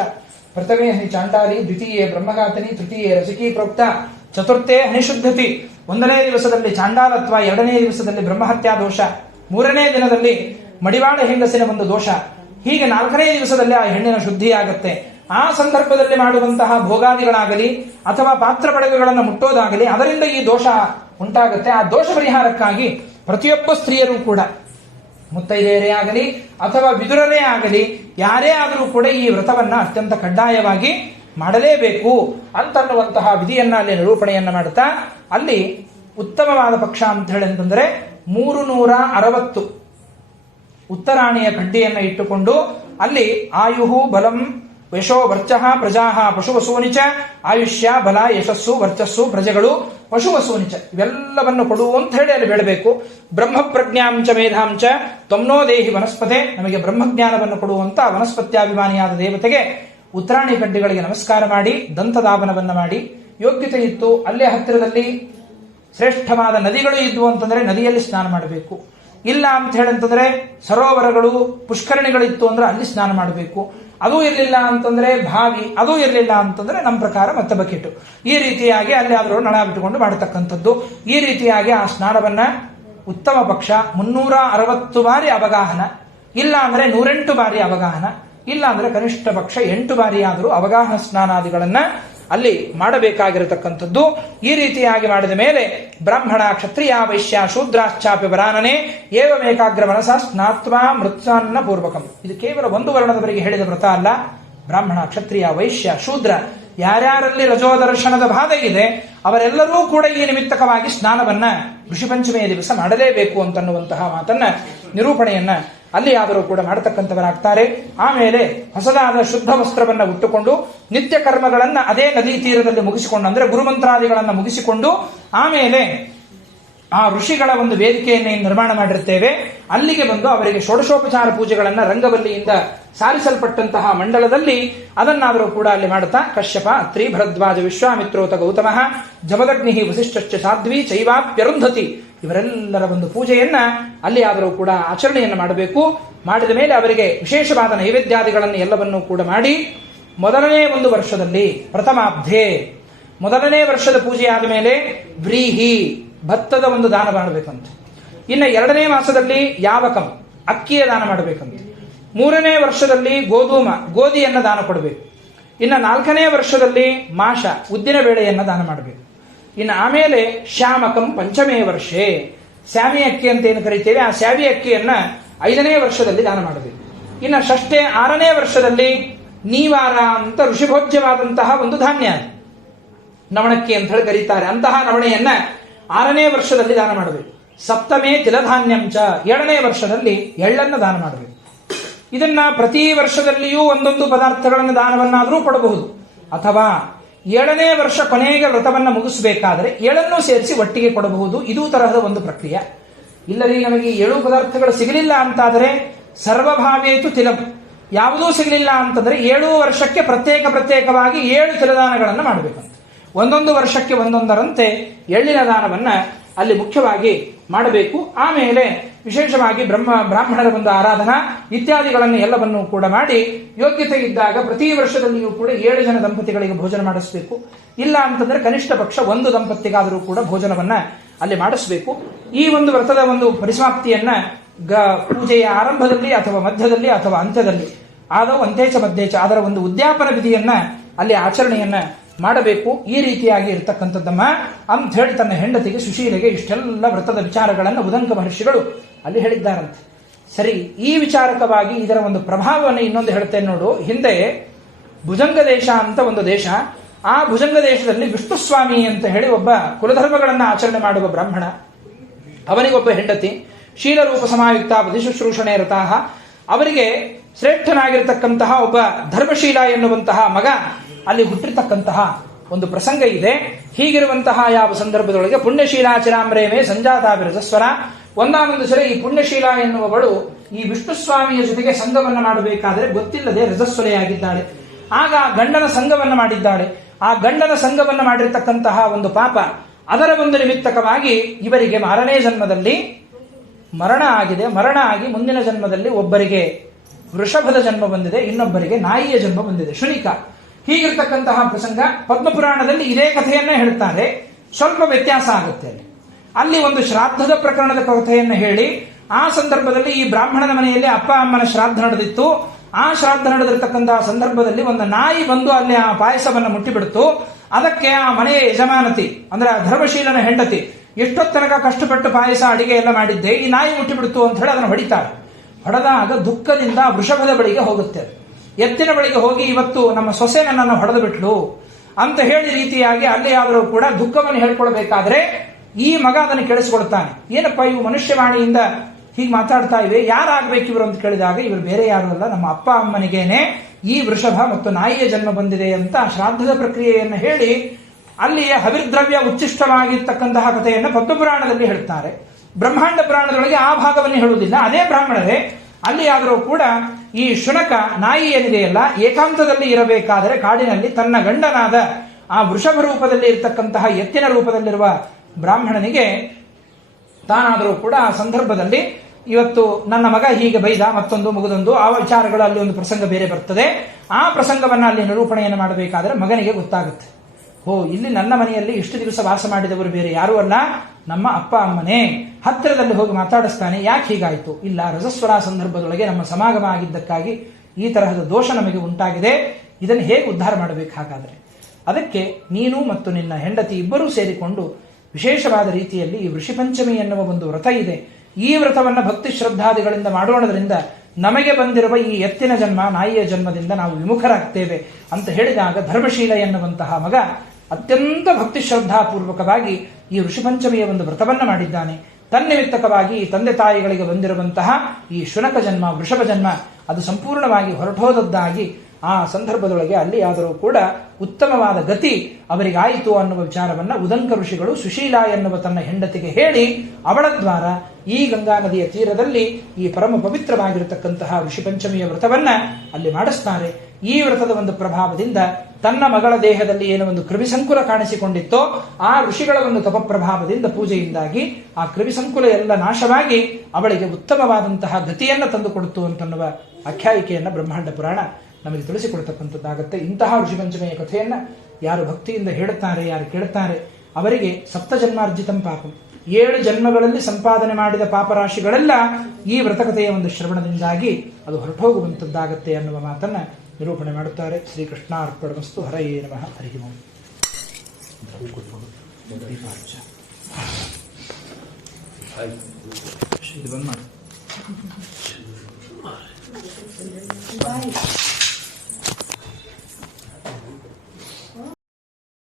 ಪ್ರಥಮೇ ಹನಿ ಚಾಂಡಾಲಿ, ದ್ವಿತೀಯೇ ಬ್ರಹ್ಮಘಾತನಿ, ತೃತೀಯೇ ರಜಕೀ ಪ್ರೋಕ್ತ, ಚತುರ್ಥೇ ಹನಿಶುದ್ಧತಿ. 1ನೇ ದಿವಸದಲ್ಲಿ ಚಾಂಡಾಲತ್ವ, 2ನೇ ದಿವಸದಲ್ಲಿ ಬ್ರಹ್ಮಹತ್ಯಾ ದೋಷ, 3ನೇ ದಿನದಲ್ಲಿ ಮಡಿವಾಳ ಹೆಂಗಸಿನ ಒಂದು ದೋಷ, ಹೀಗೆ 4ನೇ ದಿವಸದಲ್ಲಿ ಆ ಹೆಣ್ಣಿನ ಶುದ್ಧಿಯಾಗತ್ತೆ. ಆ ಸಂದರ್ಭದಲ್ಲಿ ಮಾಡುವಂತಹ ಭೋಗಾದಿಗಳಾಗಲಿ ಅಥವಾ ಪಾತ್ರ ಬಡಗುಗಳನ್ನು ಮುಟ್ಟೋದಾಗಲಿ ಅದರಿಂದ ಈ ದೋಷ ಉಂಟಾಗುತ್ತೆ. ಆ ದೋಷ ಪರಿಹಾರಕ್ಕಾಗಿ ಪ್ರತಿಯೊಬ್ಬ ಸ್ತ್ರೀಯರು ಕೂಡ, ಮುತ್ತೈದೆಯರೇ ಆಗಲಿ ಅಥವಾ ವಿದುರರೇ ಆಗಲಿ, ಯಾರೇ ಆದರೂ ಕೂಡ ಈ ವ್ರತವನ್ನ ಅತ್ಯಂತ ಕಡ್ಡಾಯವಾಗಿ ಮಾಡಲೇಬೇಕು ಅಂತನ್ನುವಂತಹ ವಿಧಿಯನ್ನ ಅಲ್ಲಿ ನಿರೂಪಣೆಯನ್ನ ಮಾಡುತ್ತಾ ಅಲ್ಲಿ ಉತ್ತಮವಾದ ಪಕ್ಷ ಅಂತ ಹೇಳಿ ಅಂತಂದ್ರೆ 360 ಉತ್ತರಾಣಿಯ ಕಡ್ಡಿಯನ್ನು ಇಟ್ಟುಕೊಂಡು ಅಲ್ಲಿ ಆಯುಹು ಬಲಂ ಯಶೋ ವರ್ಚಃ ಪ್ರಜಾ ಪಶುವಸೂನಿಚ ಆಯುಷ್ಯ ಬಲ ಯಶಸ್ಸು ವರ್ಚಸ್ಸು ಪ್ರಜೆಗಳು ಪಶುವಸೂನಿಚ ಇವೆಲ್ಲವನ್ನು ಕೊಡು ಅಂತ ಹೇಳಿ ಅಲ್ಲಿ ಬೇಡಬೇಕು. ಬ್ರಹ್ಮ ಪ್ರಜ್ಞಾಂಚ ಮೇಧಾಂಚ ತ್ವಮ್ನೋ ದೇಹಿ ವನಸ್ಪತೆ, ನಮಗೆ ಬ್ರಹ್ಮಜ್ಞಾನವನ್ನು ಕೊಡುವಂತ ವನಸ್ಪತ್ಯಾಭಿಮಾನಿಯಾದ ದೇವತೆಗೆ ಉತ್ತರಾಣಿ ಕಡ್ಡಿಗಳಿಗೆ ನಮಸ್ಕಾರ ಮಾಡಿ ದಂತದಾಪನವನ್ನು ಮಾಡಿ, ಯೋಗ್ಯತೆ ಇತ್ತು ಅಲ್ಲೇ ಹತ್ತಿರದಲ್ಲಿ ಶ್ರೇಷ್ಠವಾದ ನದಿಗಳು ಇದ್ವು ಅಂತಂದ್ರೆ ನದಿಯಲ್ಲಿ ಸ್ನಾನ ಮಾಡಬೇಕು. ಇಲ್ಲ ಅಂತ ಹೇಳಂತಂದ್ರೆ ಸರೋವರಗಳು ಪುಷ್ಕರಣಿಗಳಿತ್ತು ಅಂದ್ರೆ ಅಲ್ಲಿ ಸ್ನಾನ ಮಾಡಬೇಕು. ಅದೂ ಇರಲಿಲ್ಲ ಅಂತಂದ್ರೆ ಬಾವಿ, ಅದೂ ಇರಲಿಲ್ಲ ಅಂತಂದ್ರೆ ನಮ್ಮ ಪ್ರಕಾರ ಮತ್ತೆ ಬಕೆಟು. ಈ ರೀತಿಯಾಗಿ ಅಲ್ಲಿ ಆದರೂ ನಳ ಬಿಟ್ಟುಕೊಂಡು ಮಾಡತಕ್ಕಂಥದ್ದು. ಈ ರೀತಿಯಾಗಿ ಆ ಸ್ನಾನವನ್ನ ಉತ್ತಮ ಪಕ್ಷ 360 ಬಾರಿ ಅವಗಾಹನ, ಇಲ್ಲ ಅಂದ್ರೆ 108 ಬಾರಿ ಅವಗಾಹನ, ಇಲ್ಲ ಅಂದ್ರೆ ಕನಿಷ್ಠ ಪಕ್ಷ 8 ಬಾರಿ ಆದರೂ ಅವಗಾಹನ ಸ್ನಾನಾದಿಗಳನ್ನ ಅಲ್ಲಿ ಮಾಡಬೇಕಾಗಿರತಕ್ಕಂಥದ್ದು. ಈ ರೀತಿಯಾಗಿ ಮಾಡಿದ ಮೇಲೆ ಬ್ರಾಹ್ಮಣ ಕ್ಷತ್ರಿಯ ವೈಶ್ಯ ಶೂದ್ರಾಶ್ಚಾಪಿ ವರಾನನೆ ಏವಮೇಕಾಗ್ರ ಮನಸ ಸ್ನಾತ್ವಾ ಮೃತ್ಸಾನ್ನ ಪೂರ್ವಕಂ. ಇದು ಕೇವಲ ಒಂದು ವರ್ಣದವರಿಗೆ ಹೇಳಿದ ವ್ರತ ಅಲ್ಲ. ಬ್ರಾಹ್ಮಣ ಕ್ಷತ್ರಿಯ ವೈಶ್ಯ ಶೂದ್ರ ಯಾರ್ಯಾರಲ್ಲಿ ರಜೋದರ್ಶನದ ಬಾಧೆ ಇದೆ ಅವರೆಲ್ಲರೂ ಕೂಡ ಈ ನಿಮಿತ್ತಕವಾಗಿ ಸ್ನಾನವನ್ನ ಋಷಿಪಂಚಮಿಯ ದಿವಸ ಮಾಡಲೇಬೇಕು ಅಂತನ್ನುವಂತಹ ಮಾತನ್ನ ನಿರೂಪಣೆಯನ್ನ ಅಲ್ಲಿ ಆದರೂ ಕೂಡ ಮಾಡತಕ್ಕಂಥವರಾಗ್ತಾರೆ. ಆಮೇಲೆ ಹೊಸದಾದ ಶುದ್ಧ ವಸ್ತ್ರವನ್ನ ಉಟ್ಟುಕೊಂಡು ನಿತ್ಯ ಕರ್ಮಗಳನ್ನ ಅದೇ ನದಿ ತೀರದಲ್ಲಿ ಮುಗಿಸಿಕೊಂಡು, ಅಂದ್ರೆ ಗುರುಮಂತ್ರಾದಿಗಳನ್ನ ಮುಗಿಸಿಕೊಂಡು ಆಮೇಲೆ ಆ ಋಷಿಗಳ ಒಂದು ವೇದಿಕೆಯನ್ನೇ ನಿರ್ಮಾಣ ಮಾಡಿರುತ್ತೇವೆ. ಅಲ್ಲಿಗೆ ಬಂದು ಅವರಿಗೆ ಷೋಡಶೋಪಚಾರ ಪೂಜೆಗಳನ್ನ ರಂಗವಲ್ಲಿಯಿಂದ ಸಾರಿಸಲ್ಪಟ್ಟಂತಹ ಮಂಡಲದಲ್ಲಿ ಅದನ್ನಾದರೂ ಕೂಡ ಅಲ್ಲಿ ಮಾಡುತ್ತಾ ಕಶ್ಯಪ ಅತ್ರಿ ಭರದ್ವಾಜ ವಿಶ್ವಾಮಿತ್ರೋತ ಗೌತಮಃ ಜಮದಗ್ನಿ ವಸಿಷ್ಠಶ್ಚ ಸಾಧ್ವಿ ಚೈವಾಪ್ಯರುಂಧತಿ ಇವರೆಲ್ಲರ ಒಂದು ಪೂಜೆಯನ್ನ ಅಲ್ಲಿ ಆದರೂ ಕೂಡ ಆಚರಣೆಯನ್ನು ಮಾಡಬೇಕು. ಮಾಡಿದ ಮೇಲೆ ಅವರಿಗೆ ವಿಶೇಷವಾದ ನೈವೇದ್ಯಾದಿಗಳನ್ನು ಎಲ್ಲವನ್ನೂ ಕೂಡ ಮಾಡಿ ಮೊದಲನೇ ಒಂದು ವರ್ಷದಲ್ಲಿ ಪ್ರಥಮಾಬ್ಧೆ ಮೊದಲನೇ ವರ್ಷದ ಪೂಜೆ ಆದ ಮೇಲೆ ವ್ರೀಹಿ ಭತ್ತದ ಒಂದು ದಾನ ಮಾಡಬೇಕಂತ. ಇನ್ನು 2ನೇ ಮಾಸದಲ್ಲಿ ಯಾವಕಂ ಅಕ್ಕಿಯ ದಾನ ಮಾಡಬೇಕಂತ. 3ನೇ ವರ್ಷದಲ್ಲಿ ಗೋಧಿಯನ್ನ ದಾನ ಕೊಡಬೇಕು. ಇನ್ನು 4ನೇ ವರ್ಷದಲ್ಲಿ ಮಾಷ ಉದ್ದಿನ ಬೇಳೆಯನ್ನ ದಾನ ಮಾಡಬೇಕು. ಇನ್ನು ಆಮೇಲೆ ಶ್ಯಾಮಕಂ 5ಮೇ ವರ್ಷೆ ಸ್ಯಾಮಿ ಅಕ್ಕಿ ಅಂತ ಏನು ಕರಿತೇವೆ ಆ ಸ್ಯಾವಿ ಅಕ್ಕಿಯನ್ನ 5ನೇ ವರ್ಷದಲ್ಲಿ ದಾನ ಮಾಡಬೇಕು. ಇನ್ನು ಷಷ್ಠೆ 6ನೇ ವರ್ಷದಲ್ಲಿ ನೀವಾರ ಅಂತ ಋಷಿಭೋಜ್ಯವಾದಂತಹ ಒಂದು ಧಾನ್ಯ ನವಣಕ್ಕಿ ಅಂತ ಹೇಳಿ ಕರೀತಾರೆ. ಅಂತಹ ನವಣೆಯನ್ನ 6ನೇ ವರ್ಷದಲ್ಲಿ ದಾನ ಮಾಡಬೇಕು. ಸಪ್ತಮೇ ತಿಲಧಾನ್ಯಂಚ 7ನೇ ವರ್ಷದಲ್ಲಿ ಎಳ್ಳನ್ನು ದಾನ ಮಾಡಬೇಕು. ಇದನ್ನ ಪ್ರತಿ ವರ್ಷದಲ್ಲಿಯೂ ಒಂದೊಂದು ಪದಾರ್ಥಗಳನ್ನು ದಾನವನ್ನಾದರೂ ಕೊಡಬಹುದು. ಅಥವಾ 7ನೇ ವರ್ಷ ಕೊನೆಗೆ ವ್ರತವನ್ನ ಮುಗಿಸಬೇಕಾದರೆ ಎಳನ್ನು ಸೇರಿಸಿ ಒಟ್ಟಿಗೆ ಕೊಡಬಹುದು. ಇದೂ ತರಹದ ಒಂದು ಪ್ರಕ್ರಿಯೆ. ಇಲ್ಲರಿ ನಮಗೆ 7 ಪದಾರ್ಥಗಳು ಸಿಗಲಿಲ್ಲ ಅಂತಾದರೆ ಸರ್ವಭಾವೇತು ತಿಲಂ ಯಾವುದೂ ಸಿಗಲಿಲ್ಲ ಅಂತಂದ್ರೆ 7 ವರ್ಷಕ್ಕೆ ಪ್ರತ್ಯೇಕವಾಗಿ 7 ತಿಲದಾನಗಳನ್ನು ಮಾಡಬೇಕಂತ. ಒಂದೊಂದು ವರ್ಷಕ್ಕೆ ಒಂದೊಂದರಂತೆ ಎಳ್ಳಿನ ದಾನವನ್ನ ಅಲ್ಲಿ ಮುಖ್ಯವಾಗಿ ಮಾಡಬೇಕು. ಆಮೇಲೆ ವಿಶೇಷವಾಗಿ ಬ್ರಾಹ್ಮಣರ ಒಂದು ಆರಾಧನಾ ಇತ್ಯಾದಿಗಳನ್ನು ಎಲ್ಲವನ್ನೂ ಕೂಡ ಮಾಡಿ ಯೋಗ್ಯತೆ ಇದ್ದಾಗ ಪ್ರತಿ ವರ್ಷದಲ್ಲಿಯೂ ಕೂಡ 7 ಜನ ದಂಪತಿಗಳಿಗೆ ಭೋಜನ ಮಾಡಿಸಬೇಕು. ಇಲ್ಲ ಅಂತಂದ್ರೆ ಕನಿಷ್ಠ ಪಕ್ಷ 1 ದಂಪತಿಗಾದರೂ ಕೂಡ ಭೋಜನವನ್ನ ಅಲ್ಲಿ ಮಾಡಿಸಬೇಕು. ಈ ಒಂದು ವ್ರತದ ಒಂದು ಪರಿಸಮಾಪ್ತಿಯನ್ನ ಪೂಜೆಯ ಆರಂಭದಲ್ಲಿ ಅಥವಾ ಮಧ್ಯದಲ್ಲಿ ಅಥವಾ ಅಂತ್ಯದಲ್ಲಿ ಆದವು ಅಂತ್ಯೇಚ ಮಧ್ಯೇಚ ಅದರ ಒಂದು ಉದ್ಯಾಪನ ವಿಧಿಯನ್ನ ಅಲ್ಲಿ ಆಚರಣೆಯನ್ನ ಮಾಡಬೇಕು. ಈ ರೀತಿಯಾಗಿ ಇರತಕ್ಕಂಥದ್ದಮ್ಮ ಅಂತ ಹೇಳಿ ತನ್ನ ಹೆಂಡತಿಗೆ ಸುಶೀಲೆಗೆ ಇಷ್ಟೆಲ್ಲ ವ್ರತದ ವಿಚಾರಗಳನ್ನು ಉದಂಕ ಮಹರ್ಷಿಗಳು ಅಲ್ಲಿ ಹೇಳಿದ್ದಾರಂತೆ. ಸರಿ, ಈ ವಿಚಾರಕವಾಗಿ ಇದರ ಒಂದು ಪ್ರಭಾವವನ್ನು ಇನ್ನೊಂದು ಹೇಳ್ತೇನೆ ನೋಡು. ಹಿಂದೆ ಭುಜಂಗ ದೇಶ ಅಂತ ಒಂದು ದೇಶ, ಆ ಭುಜಂಗ ದೇಶದಲ್ಲಿ ವಿಷ್ಣುಸ್ವಾಮಿ ಅಂತ ಹೇಳಿ ಒಬ್ಬ ಕುಲಧರ್ಮಗಳನ್ನು ಆಚರಣೆ ಮಾಡುವ ಬ್ರಾಹ್ಮಣ, ಅವನಿಗೊಬ್ಬ ಹೆಂಡತಿ, ಶೀಲರೂಪ ಸಮಾಯುಕ್ತ ಬದಿಶುಶ್ರೂಷಣೆ ರತಾಹ, ಅವರಿಗೆ ಶ್ರೇಷ್ಠನಾಗಿರತಕ್ಕಂತಹ ಒಬ್ಬ ಧರ್ಮಶೀಲ ಎನ್ನುವಂತಹ ಮಗ ಅಲ್ಲಿ ಹುಟ್ಟಿರ್ತಕ್ಕಂತಹ ಒಂದು ಪ್ರಸಂಗ ಇದೆ. ಹೀಗಿರುವಂತಹ ಯಾವ ಸಂದರ್ಭದೊಳಗೆ ಪುಣ್ಯಶೀಲಾಚಿರಾಮ್ರೇಮೆ ಸಂಜಾತಾಭಿರಜಸ್ವರ, ಒಂದಾನೊಂದು ಸಲ ಈ ಪುಣ್ಯಶೀಲ ಎನ್ನುವವಳು ಈ ವಿಷ್ಣುಸ್ವಾಮಿಯ ಜೊತೆಗೆ ಸಂಘವನ್ನು ಮಾಡಬೇಕಾದರೆ ಗೊತ್ತಿಲ್ಲದೆ ರಜಸ್ವಲೆಯಾಗಿದ್ದಾಳೆ. ಆಗ ಗಂಡನ ಸಂಘವನ್ನು ಮಾಡಿದ್ದಾಳೆ. ಆ ಗಂಡನ ಸಂಘವನ್ನು ಮಾಡಿರ್ತಕ್ಕಂತಹ ಒಂದು ಪಾಪ, ಅದರ ಒಂದು ನಿಮಿತ್ತಕವಾಗಿ ಇವರಿಗೆ 6ನೇ ಜನ್ಮದಲ್ಲಿ ಮರಣ ಆಗಿದೆ. ಮರಣ ಆಗಿ ಮುಂದಿನ ಜನ್ಮದಲ್ಲಿ ಒಬ್ಬರಿಗೆ ವೃಷಭದ ಜನ್ಮ ಬಂದಿದೆ, ಇನ್ನೊಬ್ಬರಿಗೆ ನಾಯಿಯ ಜನ್ಮ ಬಂದಿದೆ, ಶುನಿಕ. ಹೀಗಿರ್ತಕ್ಕಂತಹ ಪ್ರಸಂಗ ಪದ್ಮಪುರಾಣದಲ್ಲಿ ಇದೇ ಕಥೆಯನ್ನ ಹೇಳ್ತಾರೆ. ಸ್ವಲ್ಪ ವ್ಯತ್ಯಾಸ ಆಗುತ್ತೆ. ಅಲ್ಲಿ ಒಂದು ಶ್ರಾದ್ದದ ಪ್ರಕರಣದ ಕಥೆಯನ್ನು ಹೇಳಿ, ಆ ಸಂದರ್ಭದಲ್ಲಿ ಈ ಬ್ರಾಹ್ಮಣನ ಮನೆಯಲ್ಲಿ ಅಪ್ಪ ಅಮ್ಮನ ಶ್ರಾದ್ದ ನಡೆದಿತ್ತು. ಆ ಶ್ರಾದ್ದ ನಡೆದಿರ್ತಕ್ಕಂತಹ ಸಂದರ್ಭದಲ್ಲಿ ಒಂದು ನಾಯಿ ಬಂದು ಅಲ್ಲಿ ಆ ಪಾಯಸವನ್ನು ಮುಟ್ಟಿಬಿಡ್ತು. ಅದಕ್ಕೆ ಆ ಮನೆಯ ಯಜಮಾನತಿ ಅಂದ್ರೆ ಆ ಧರ್ಮಶೀಲನ ಹೆಂಡತಿ, ಎಷ್ಟೊತ್ತನಕ ಕಷ್ಟಪಟ್ಟು ಪಾಯಸ ಅಡಿಗೆ ಎಲ್ಲ ಮಾಡಿದ್ದೆ, ಈ ನಾಯಿ ಮುಟ್ಟಿಬಿಡ್ತು ಅಂತ ಹೇಳಿ ಅದನ್ನು ಹೊಡಿತಾರೆ. ಹೊಡೆದಾಗ ದುಃಖದಿಂದ ವೃಷಭದ ಬಳಿಗೆ ಹೋಗುತ್ತೆ. ಎತ್ತಿನ ಬಳಿಗೆ ಹೋಗಿ ಇವತ್ತು ನಮ್ಮ ಸೊಸೆ ನನ್ನನ್ನು ಹೊಡೆದು ಬಿಟ್ಲು ಅಂತ ಹೇಳಿ ರೀತಿಯಾಗಿ ಅಲ್ಲಿ ಆದರೂ ಕೂಡ ದುಃಖವನ್ನು ಹೇಳ್ಕೊಳ್ಬೇಕಾದ್ರೆ ಈ ಮಗ ಅದನ್ನು ಕೇಳಿಸಿಕೊಳ್ತಾನೆ. ಏನಪ್ಪ ಇವು ಮನುಷ್ಯವಾಣಿಯಿಂದ ಹೀಗೆ ಮಾತಾಡ್ತಾ ಇವೆ, ಯಾರಾಗಬೇಕು ಇವರು ಅಂತ ಕೇಳಿದಾಗ ಇವರು ಬೇರೆ ಯಾರು ಅಲ್ಲ, ನಮ್ಮ ಅಪ್ಪ ಅಮ್ಮನಿಗೇನೆ ಈ ವೃಷಭ ಮತ್ತು ನಾಯಿಯ ಜನ್ಮ ಬಂದಿದೆ ಅಂತ ಶ್ರಾದ್ದದ ಪ್ರಕ್ರಿಯೆಯನ್ನು ಹೇಳಿ ಅಲ್ಲಿಯೇ ಹವಿರ್ದ್ರವ್ಯ ಉಚ್ಚಿಷ್ಟವಾಗಿರ್ತಕ್ಕಂತಹ ಕಥೆಯನ್ನು ಪದ್ಮಪುರಾಣದಲ್ಲಿ ಹೇಳ್ತಾರೆ. ಬ್ರಹ್ಮಾಂಡ ಪುರಾಣದೊಳಗೆ ಆ ಭಾಗವನ್ನು ಹೇಳುವುದಿಲ್ಲ. ಅದೇ ಬ್ರಾಹ್ಮಣರೇ ಅಲ್ಲಿ ಆದರೂ ಕೂಡ ಈ ಶುನಕ ನಾಯಿ ಏನಿದೆಯಲ್ಲ, ಏಕಾಂತದಲ್ಲಿ ಇರಬೇಕಾದರೆ ಕಾಡಿನಲ್ಲಿ ತನ್ನ ಗಂಡನಾದ ಆ ವೃಷಭ ರೂಪದಲ್ಲಿ ಇರತಕ್ಕಂತಹ ಎತ್ತಿನ ರೂಪದಲ್ಲಿರುವ ಬ್ರಾಹ್ಮಣನಿಗೆ ತಾನಾದರೂ ಕೂಡ ಆ ಸಂದರ್ಭದಲ್ಲಿ ಇವತ್ತು ನನ್ನ ಮಗ ಹೀಗೆ ಬೈದ, ಮತ್ತೊಂದು ಮಗದೊಂದು, ಆ ವಿಚಾರಗಳು ಅಲ್ಲಿ ಒಂದು ಪ್ರಸಂಗ ಬೇರೆ ಬರ್ತದೆ. ಆ ಪ್ರಸಂಗವನ್ನು ಅಲ್ಲಿ ನಿರೂಪಣೆಯನ್ನು ಮಾಡಬೇಕಾದ್ರೆ ಮಗನಿಗೆ ಗೊತ್ತಾಗುತ್ತೆ, ಓ ಇಲ್ಲಿ ನನ್ನ ಮನೆಯಲ್ಲಿ ಇಷ್ಟು ದಿವಸ ವಾಸ ಮಾಡಿದವರು ಬೇರೆ ಯಾರೂ ಅಲ್ಲ, ನಮ್ಮ ಅಪ್ಪ ಅಮ್ಮನೇ. ಹತ್ತಿರದಲ್ಲಿ ಹೋಗಿ ಮಾತಾಡಿಸ್ತಾನೆ, ಯಾಕೆ ಹೀಗಾಯಿತು? ಇಲ್ಲ, ರಜಸ್ವರ ಸಂದರ್ಭದೊಳಗೆ ನಮ್ಮ ಸಮಾಗಮ ಆಗಿದ್ದಕ್ಕಾಗಿ ಈ ತರಹದ ದೋಷ ನಮಗೆ ಉಂಟಾಗಿದೆ, ಇದನ್ನು ಹೇಗೆ ಉದ್ಧಾರ ಮಾಡಬೇಕು? ಹಾಗಾದರೆ ಅದಕ್ಕೆ ನೀನು ಮತ್ತು ನಿನ್ನ ಹೆಂಡತಿ ಇಬ್ಬರೂ ಸೇರಿಕೊಂಡು ವಿಶೇಷವಾದ ರೀತಿಯಲ್ಲಿ ಈ ಋಷಿಪಂಚಮಿ ಎನ್ನುವ ಒಂದು ವ್ರತ ಇದೆ, ಈ ವ್ರತವನ್ನು ಭಕ್ತಿ ಶ್ರದ್ಧಾದಿಗಳಿಂದ ಮಾಡೋಣದ್ರಿಂದ ನಮಗೆ ಬಂದಿರುವ ಈ ಎತ್ತಿನ ಜನ್ಮ ನಾಯಿಯ ಜನ್ಮದಿಂದ ನಾವು ವಿಮುಖರಾಗ್ತೇವೆ ಅಂತ ಹೇಳಿದಾಗ ಧರ್ಮಶೀಲ ಎನ್ನುವಂತಹ ಮಗ ಅತ್ಯಂತ ಭಕ್ತಿ ಶ್ರದ್ಧಾಪೂರ್ವಕವಾಗಿ ಈ ಋಷಿಪಂಚಮಿಯ ಒಂದು ವ್ರತವನ್ನು ಮಾಡಿದ್ದಾನೆ. ತನ್ನಿಮಿತ್ತಕವಾಗಿ ಈ ತಂದೆ ತಾಯಿಗಳಿಗೆ ಬಂದಿರುವಂತಹ ಈ ಶುನಕ ಜನ್ಮ ವೃಷಭ ಜನ್ಮ ಅದು ಸಂಪೂರ್ಣವಾಗಿ ಹೊರಟೋದದ್ದಾಗಿ ಆ ಸಂದರ್ಭದೊಳಗೆ ಅಲ್ಲಿ ಆದರೂ ಕೂಡ ಉತ್ತಮವಾದ ಗತಿ ಅವರಿಗಾಯಿತು ಅನ್ನುವ ವಿಚಾರವನ್ನ ಉದಂಕ ಋಷಿಗಳು ಸುಶೀಲ ಎನ್ನುವ ತನ್ನ ಹೆಂಡತಿಗೆ ಹೇಳಿ ಅವಳ ದ್ವಾರ ಈ ಗಂಗಾ ನದಿಯ ತೀರದಲ್ಲಿ ಈ ಪರಮ ಪವಿತ್ರವಾಗಿರತಕ್ಕಂತಹ ಋಷಿಪಂಚಮಿಯ ವ್ರತವನ್ನ ಅಲ್ಲಿ ಮಾಡಿಸ್ತಾರೆ. ಈ ವ್ರತದ ಒಂದು ಪ್ರಭಾವದಿಂದ ತನ್ನ ಮಗಳ ದೇಹದಲ್ಲಿ ಏನೋ ಒಂದು ಕೃಮಿಸಂಕುಲ ಕಾಣಿಸಿಕೊಂಡಿತ್ತೋ ಆ ಋಷಿಗಳ ಒಂದು ತಪಪ್ರಭಾವದಿಂದ ಪೂಜೆಯಿಂದಾಗಿ ಆ ಕೃಮಿಸಂಕುಲ ಎಲ್ಲ ನಾಶವಾಗಿ ಅವಳಿಗೆ ಉತ್ತಮವಾದಂತಹ ಗತಿಯನ್ನು ತಂದುಕೊಡುತ್ತು ಅಂತನ್ನುವ ಆಖ್ಯಾಯಿಕೆಯನ್ನು ಬ್ರಹ್ಮಾಂಡ ಪುರಾಣ ನಮಗೆ ತಿಳಿಸಿಕೊಡ್ತಕ್ಕಂಥದ್ದಾಗುತ್ತೆ. ಇಂತಹ ಋಷಿಪಂಚಮಿಯ ಕಥೆಯನ್ನ ಯಾರು ಭಕ್ತಿಯಿಂದ ಹೇಳುತ್ತಾರೆ, ಯಾರು ಕೇಳುತ್ತಾರೆ, ಅವರಿಗೆ ಸಪ್ತಜನ್ಮಾರ್ಜಿತಂ ಪಾಪಂ, 7 ಜನ್ಮಗಳಲ್ಲಿ ಸಂಪಾದನೆ ಮಾಡಿದ ಪಾಪರಾಶಿಗಳೆಲ್ಲ ಈ ವ್ರತಕಥೆಯ ಒಂದು ಶ್ರವಣದಿಂದಾಗಿ ಅದು ಹೊರಟೋಗುವಂಥದ್ದಾಗತ್ತೆ ಅನ್ನುವ ಮಾತನ್ನ ನಿರೂಪಣೆ ಮಾಡುತ್ತಾರೆ. ಶ್ರೀಕೃಷ್ಣಾರ್ಪಣಮಸ್ತು. ಹರಯೇ ನಮಃ. ಹರಿ ಓಂ. ಇದು ಬಂದ್ ಮಾಡಿ.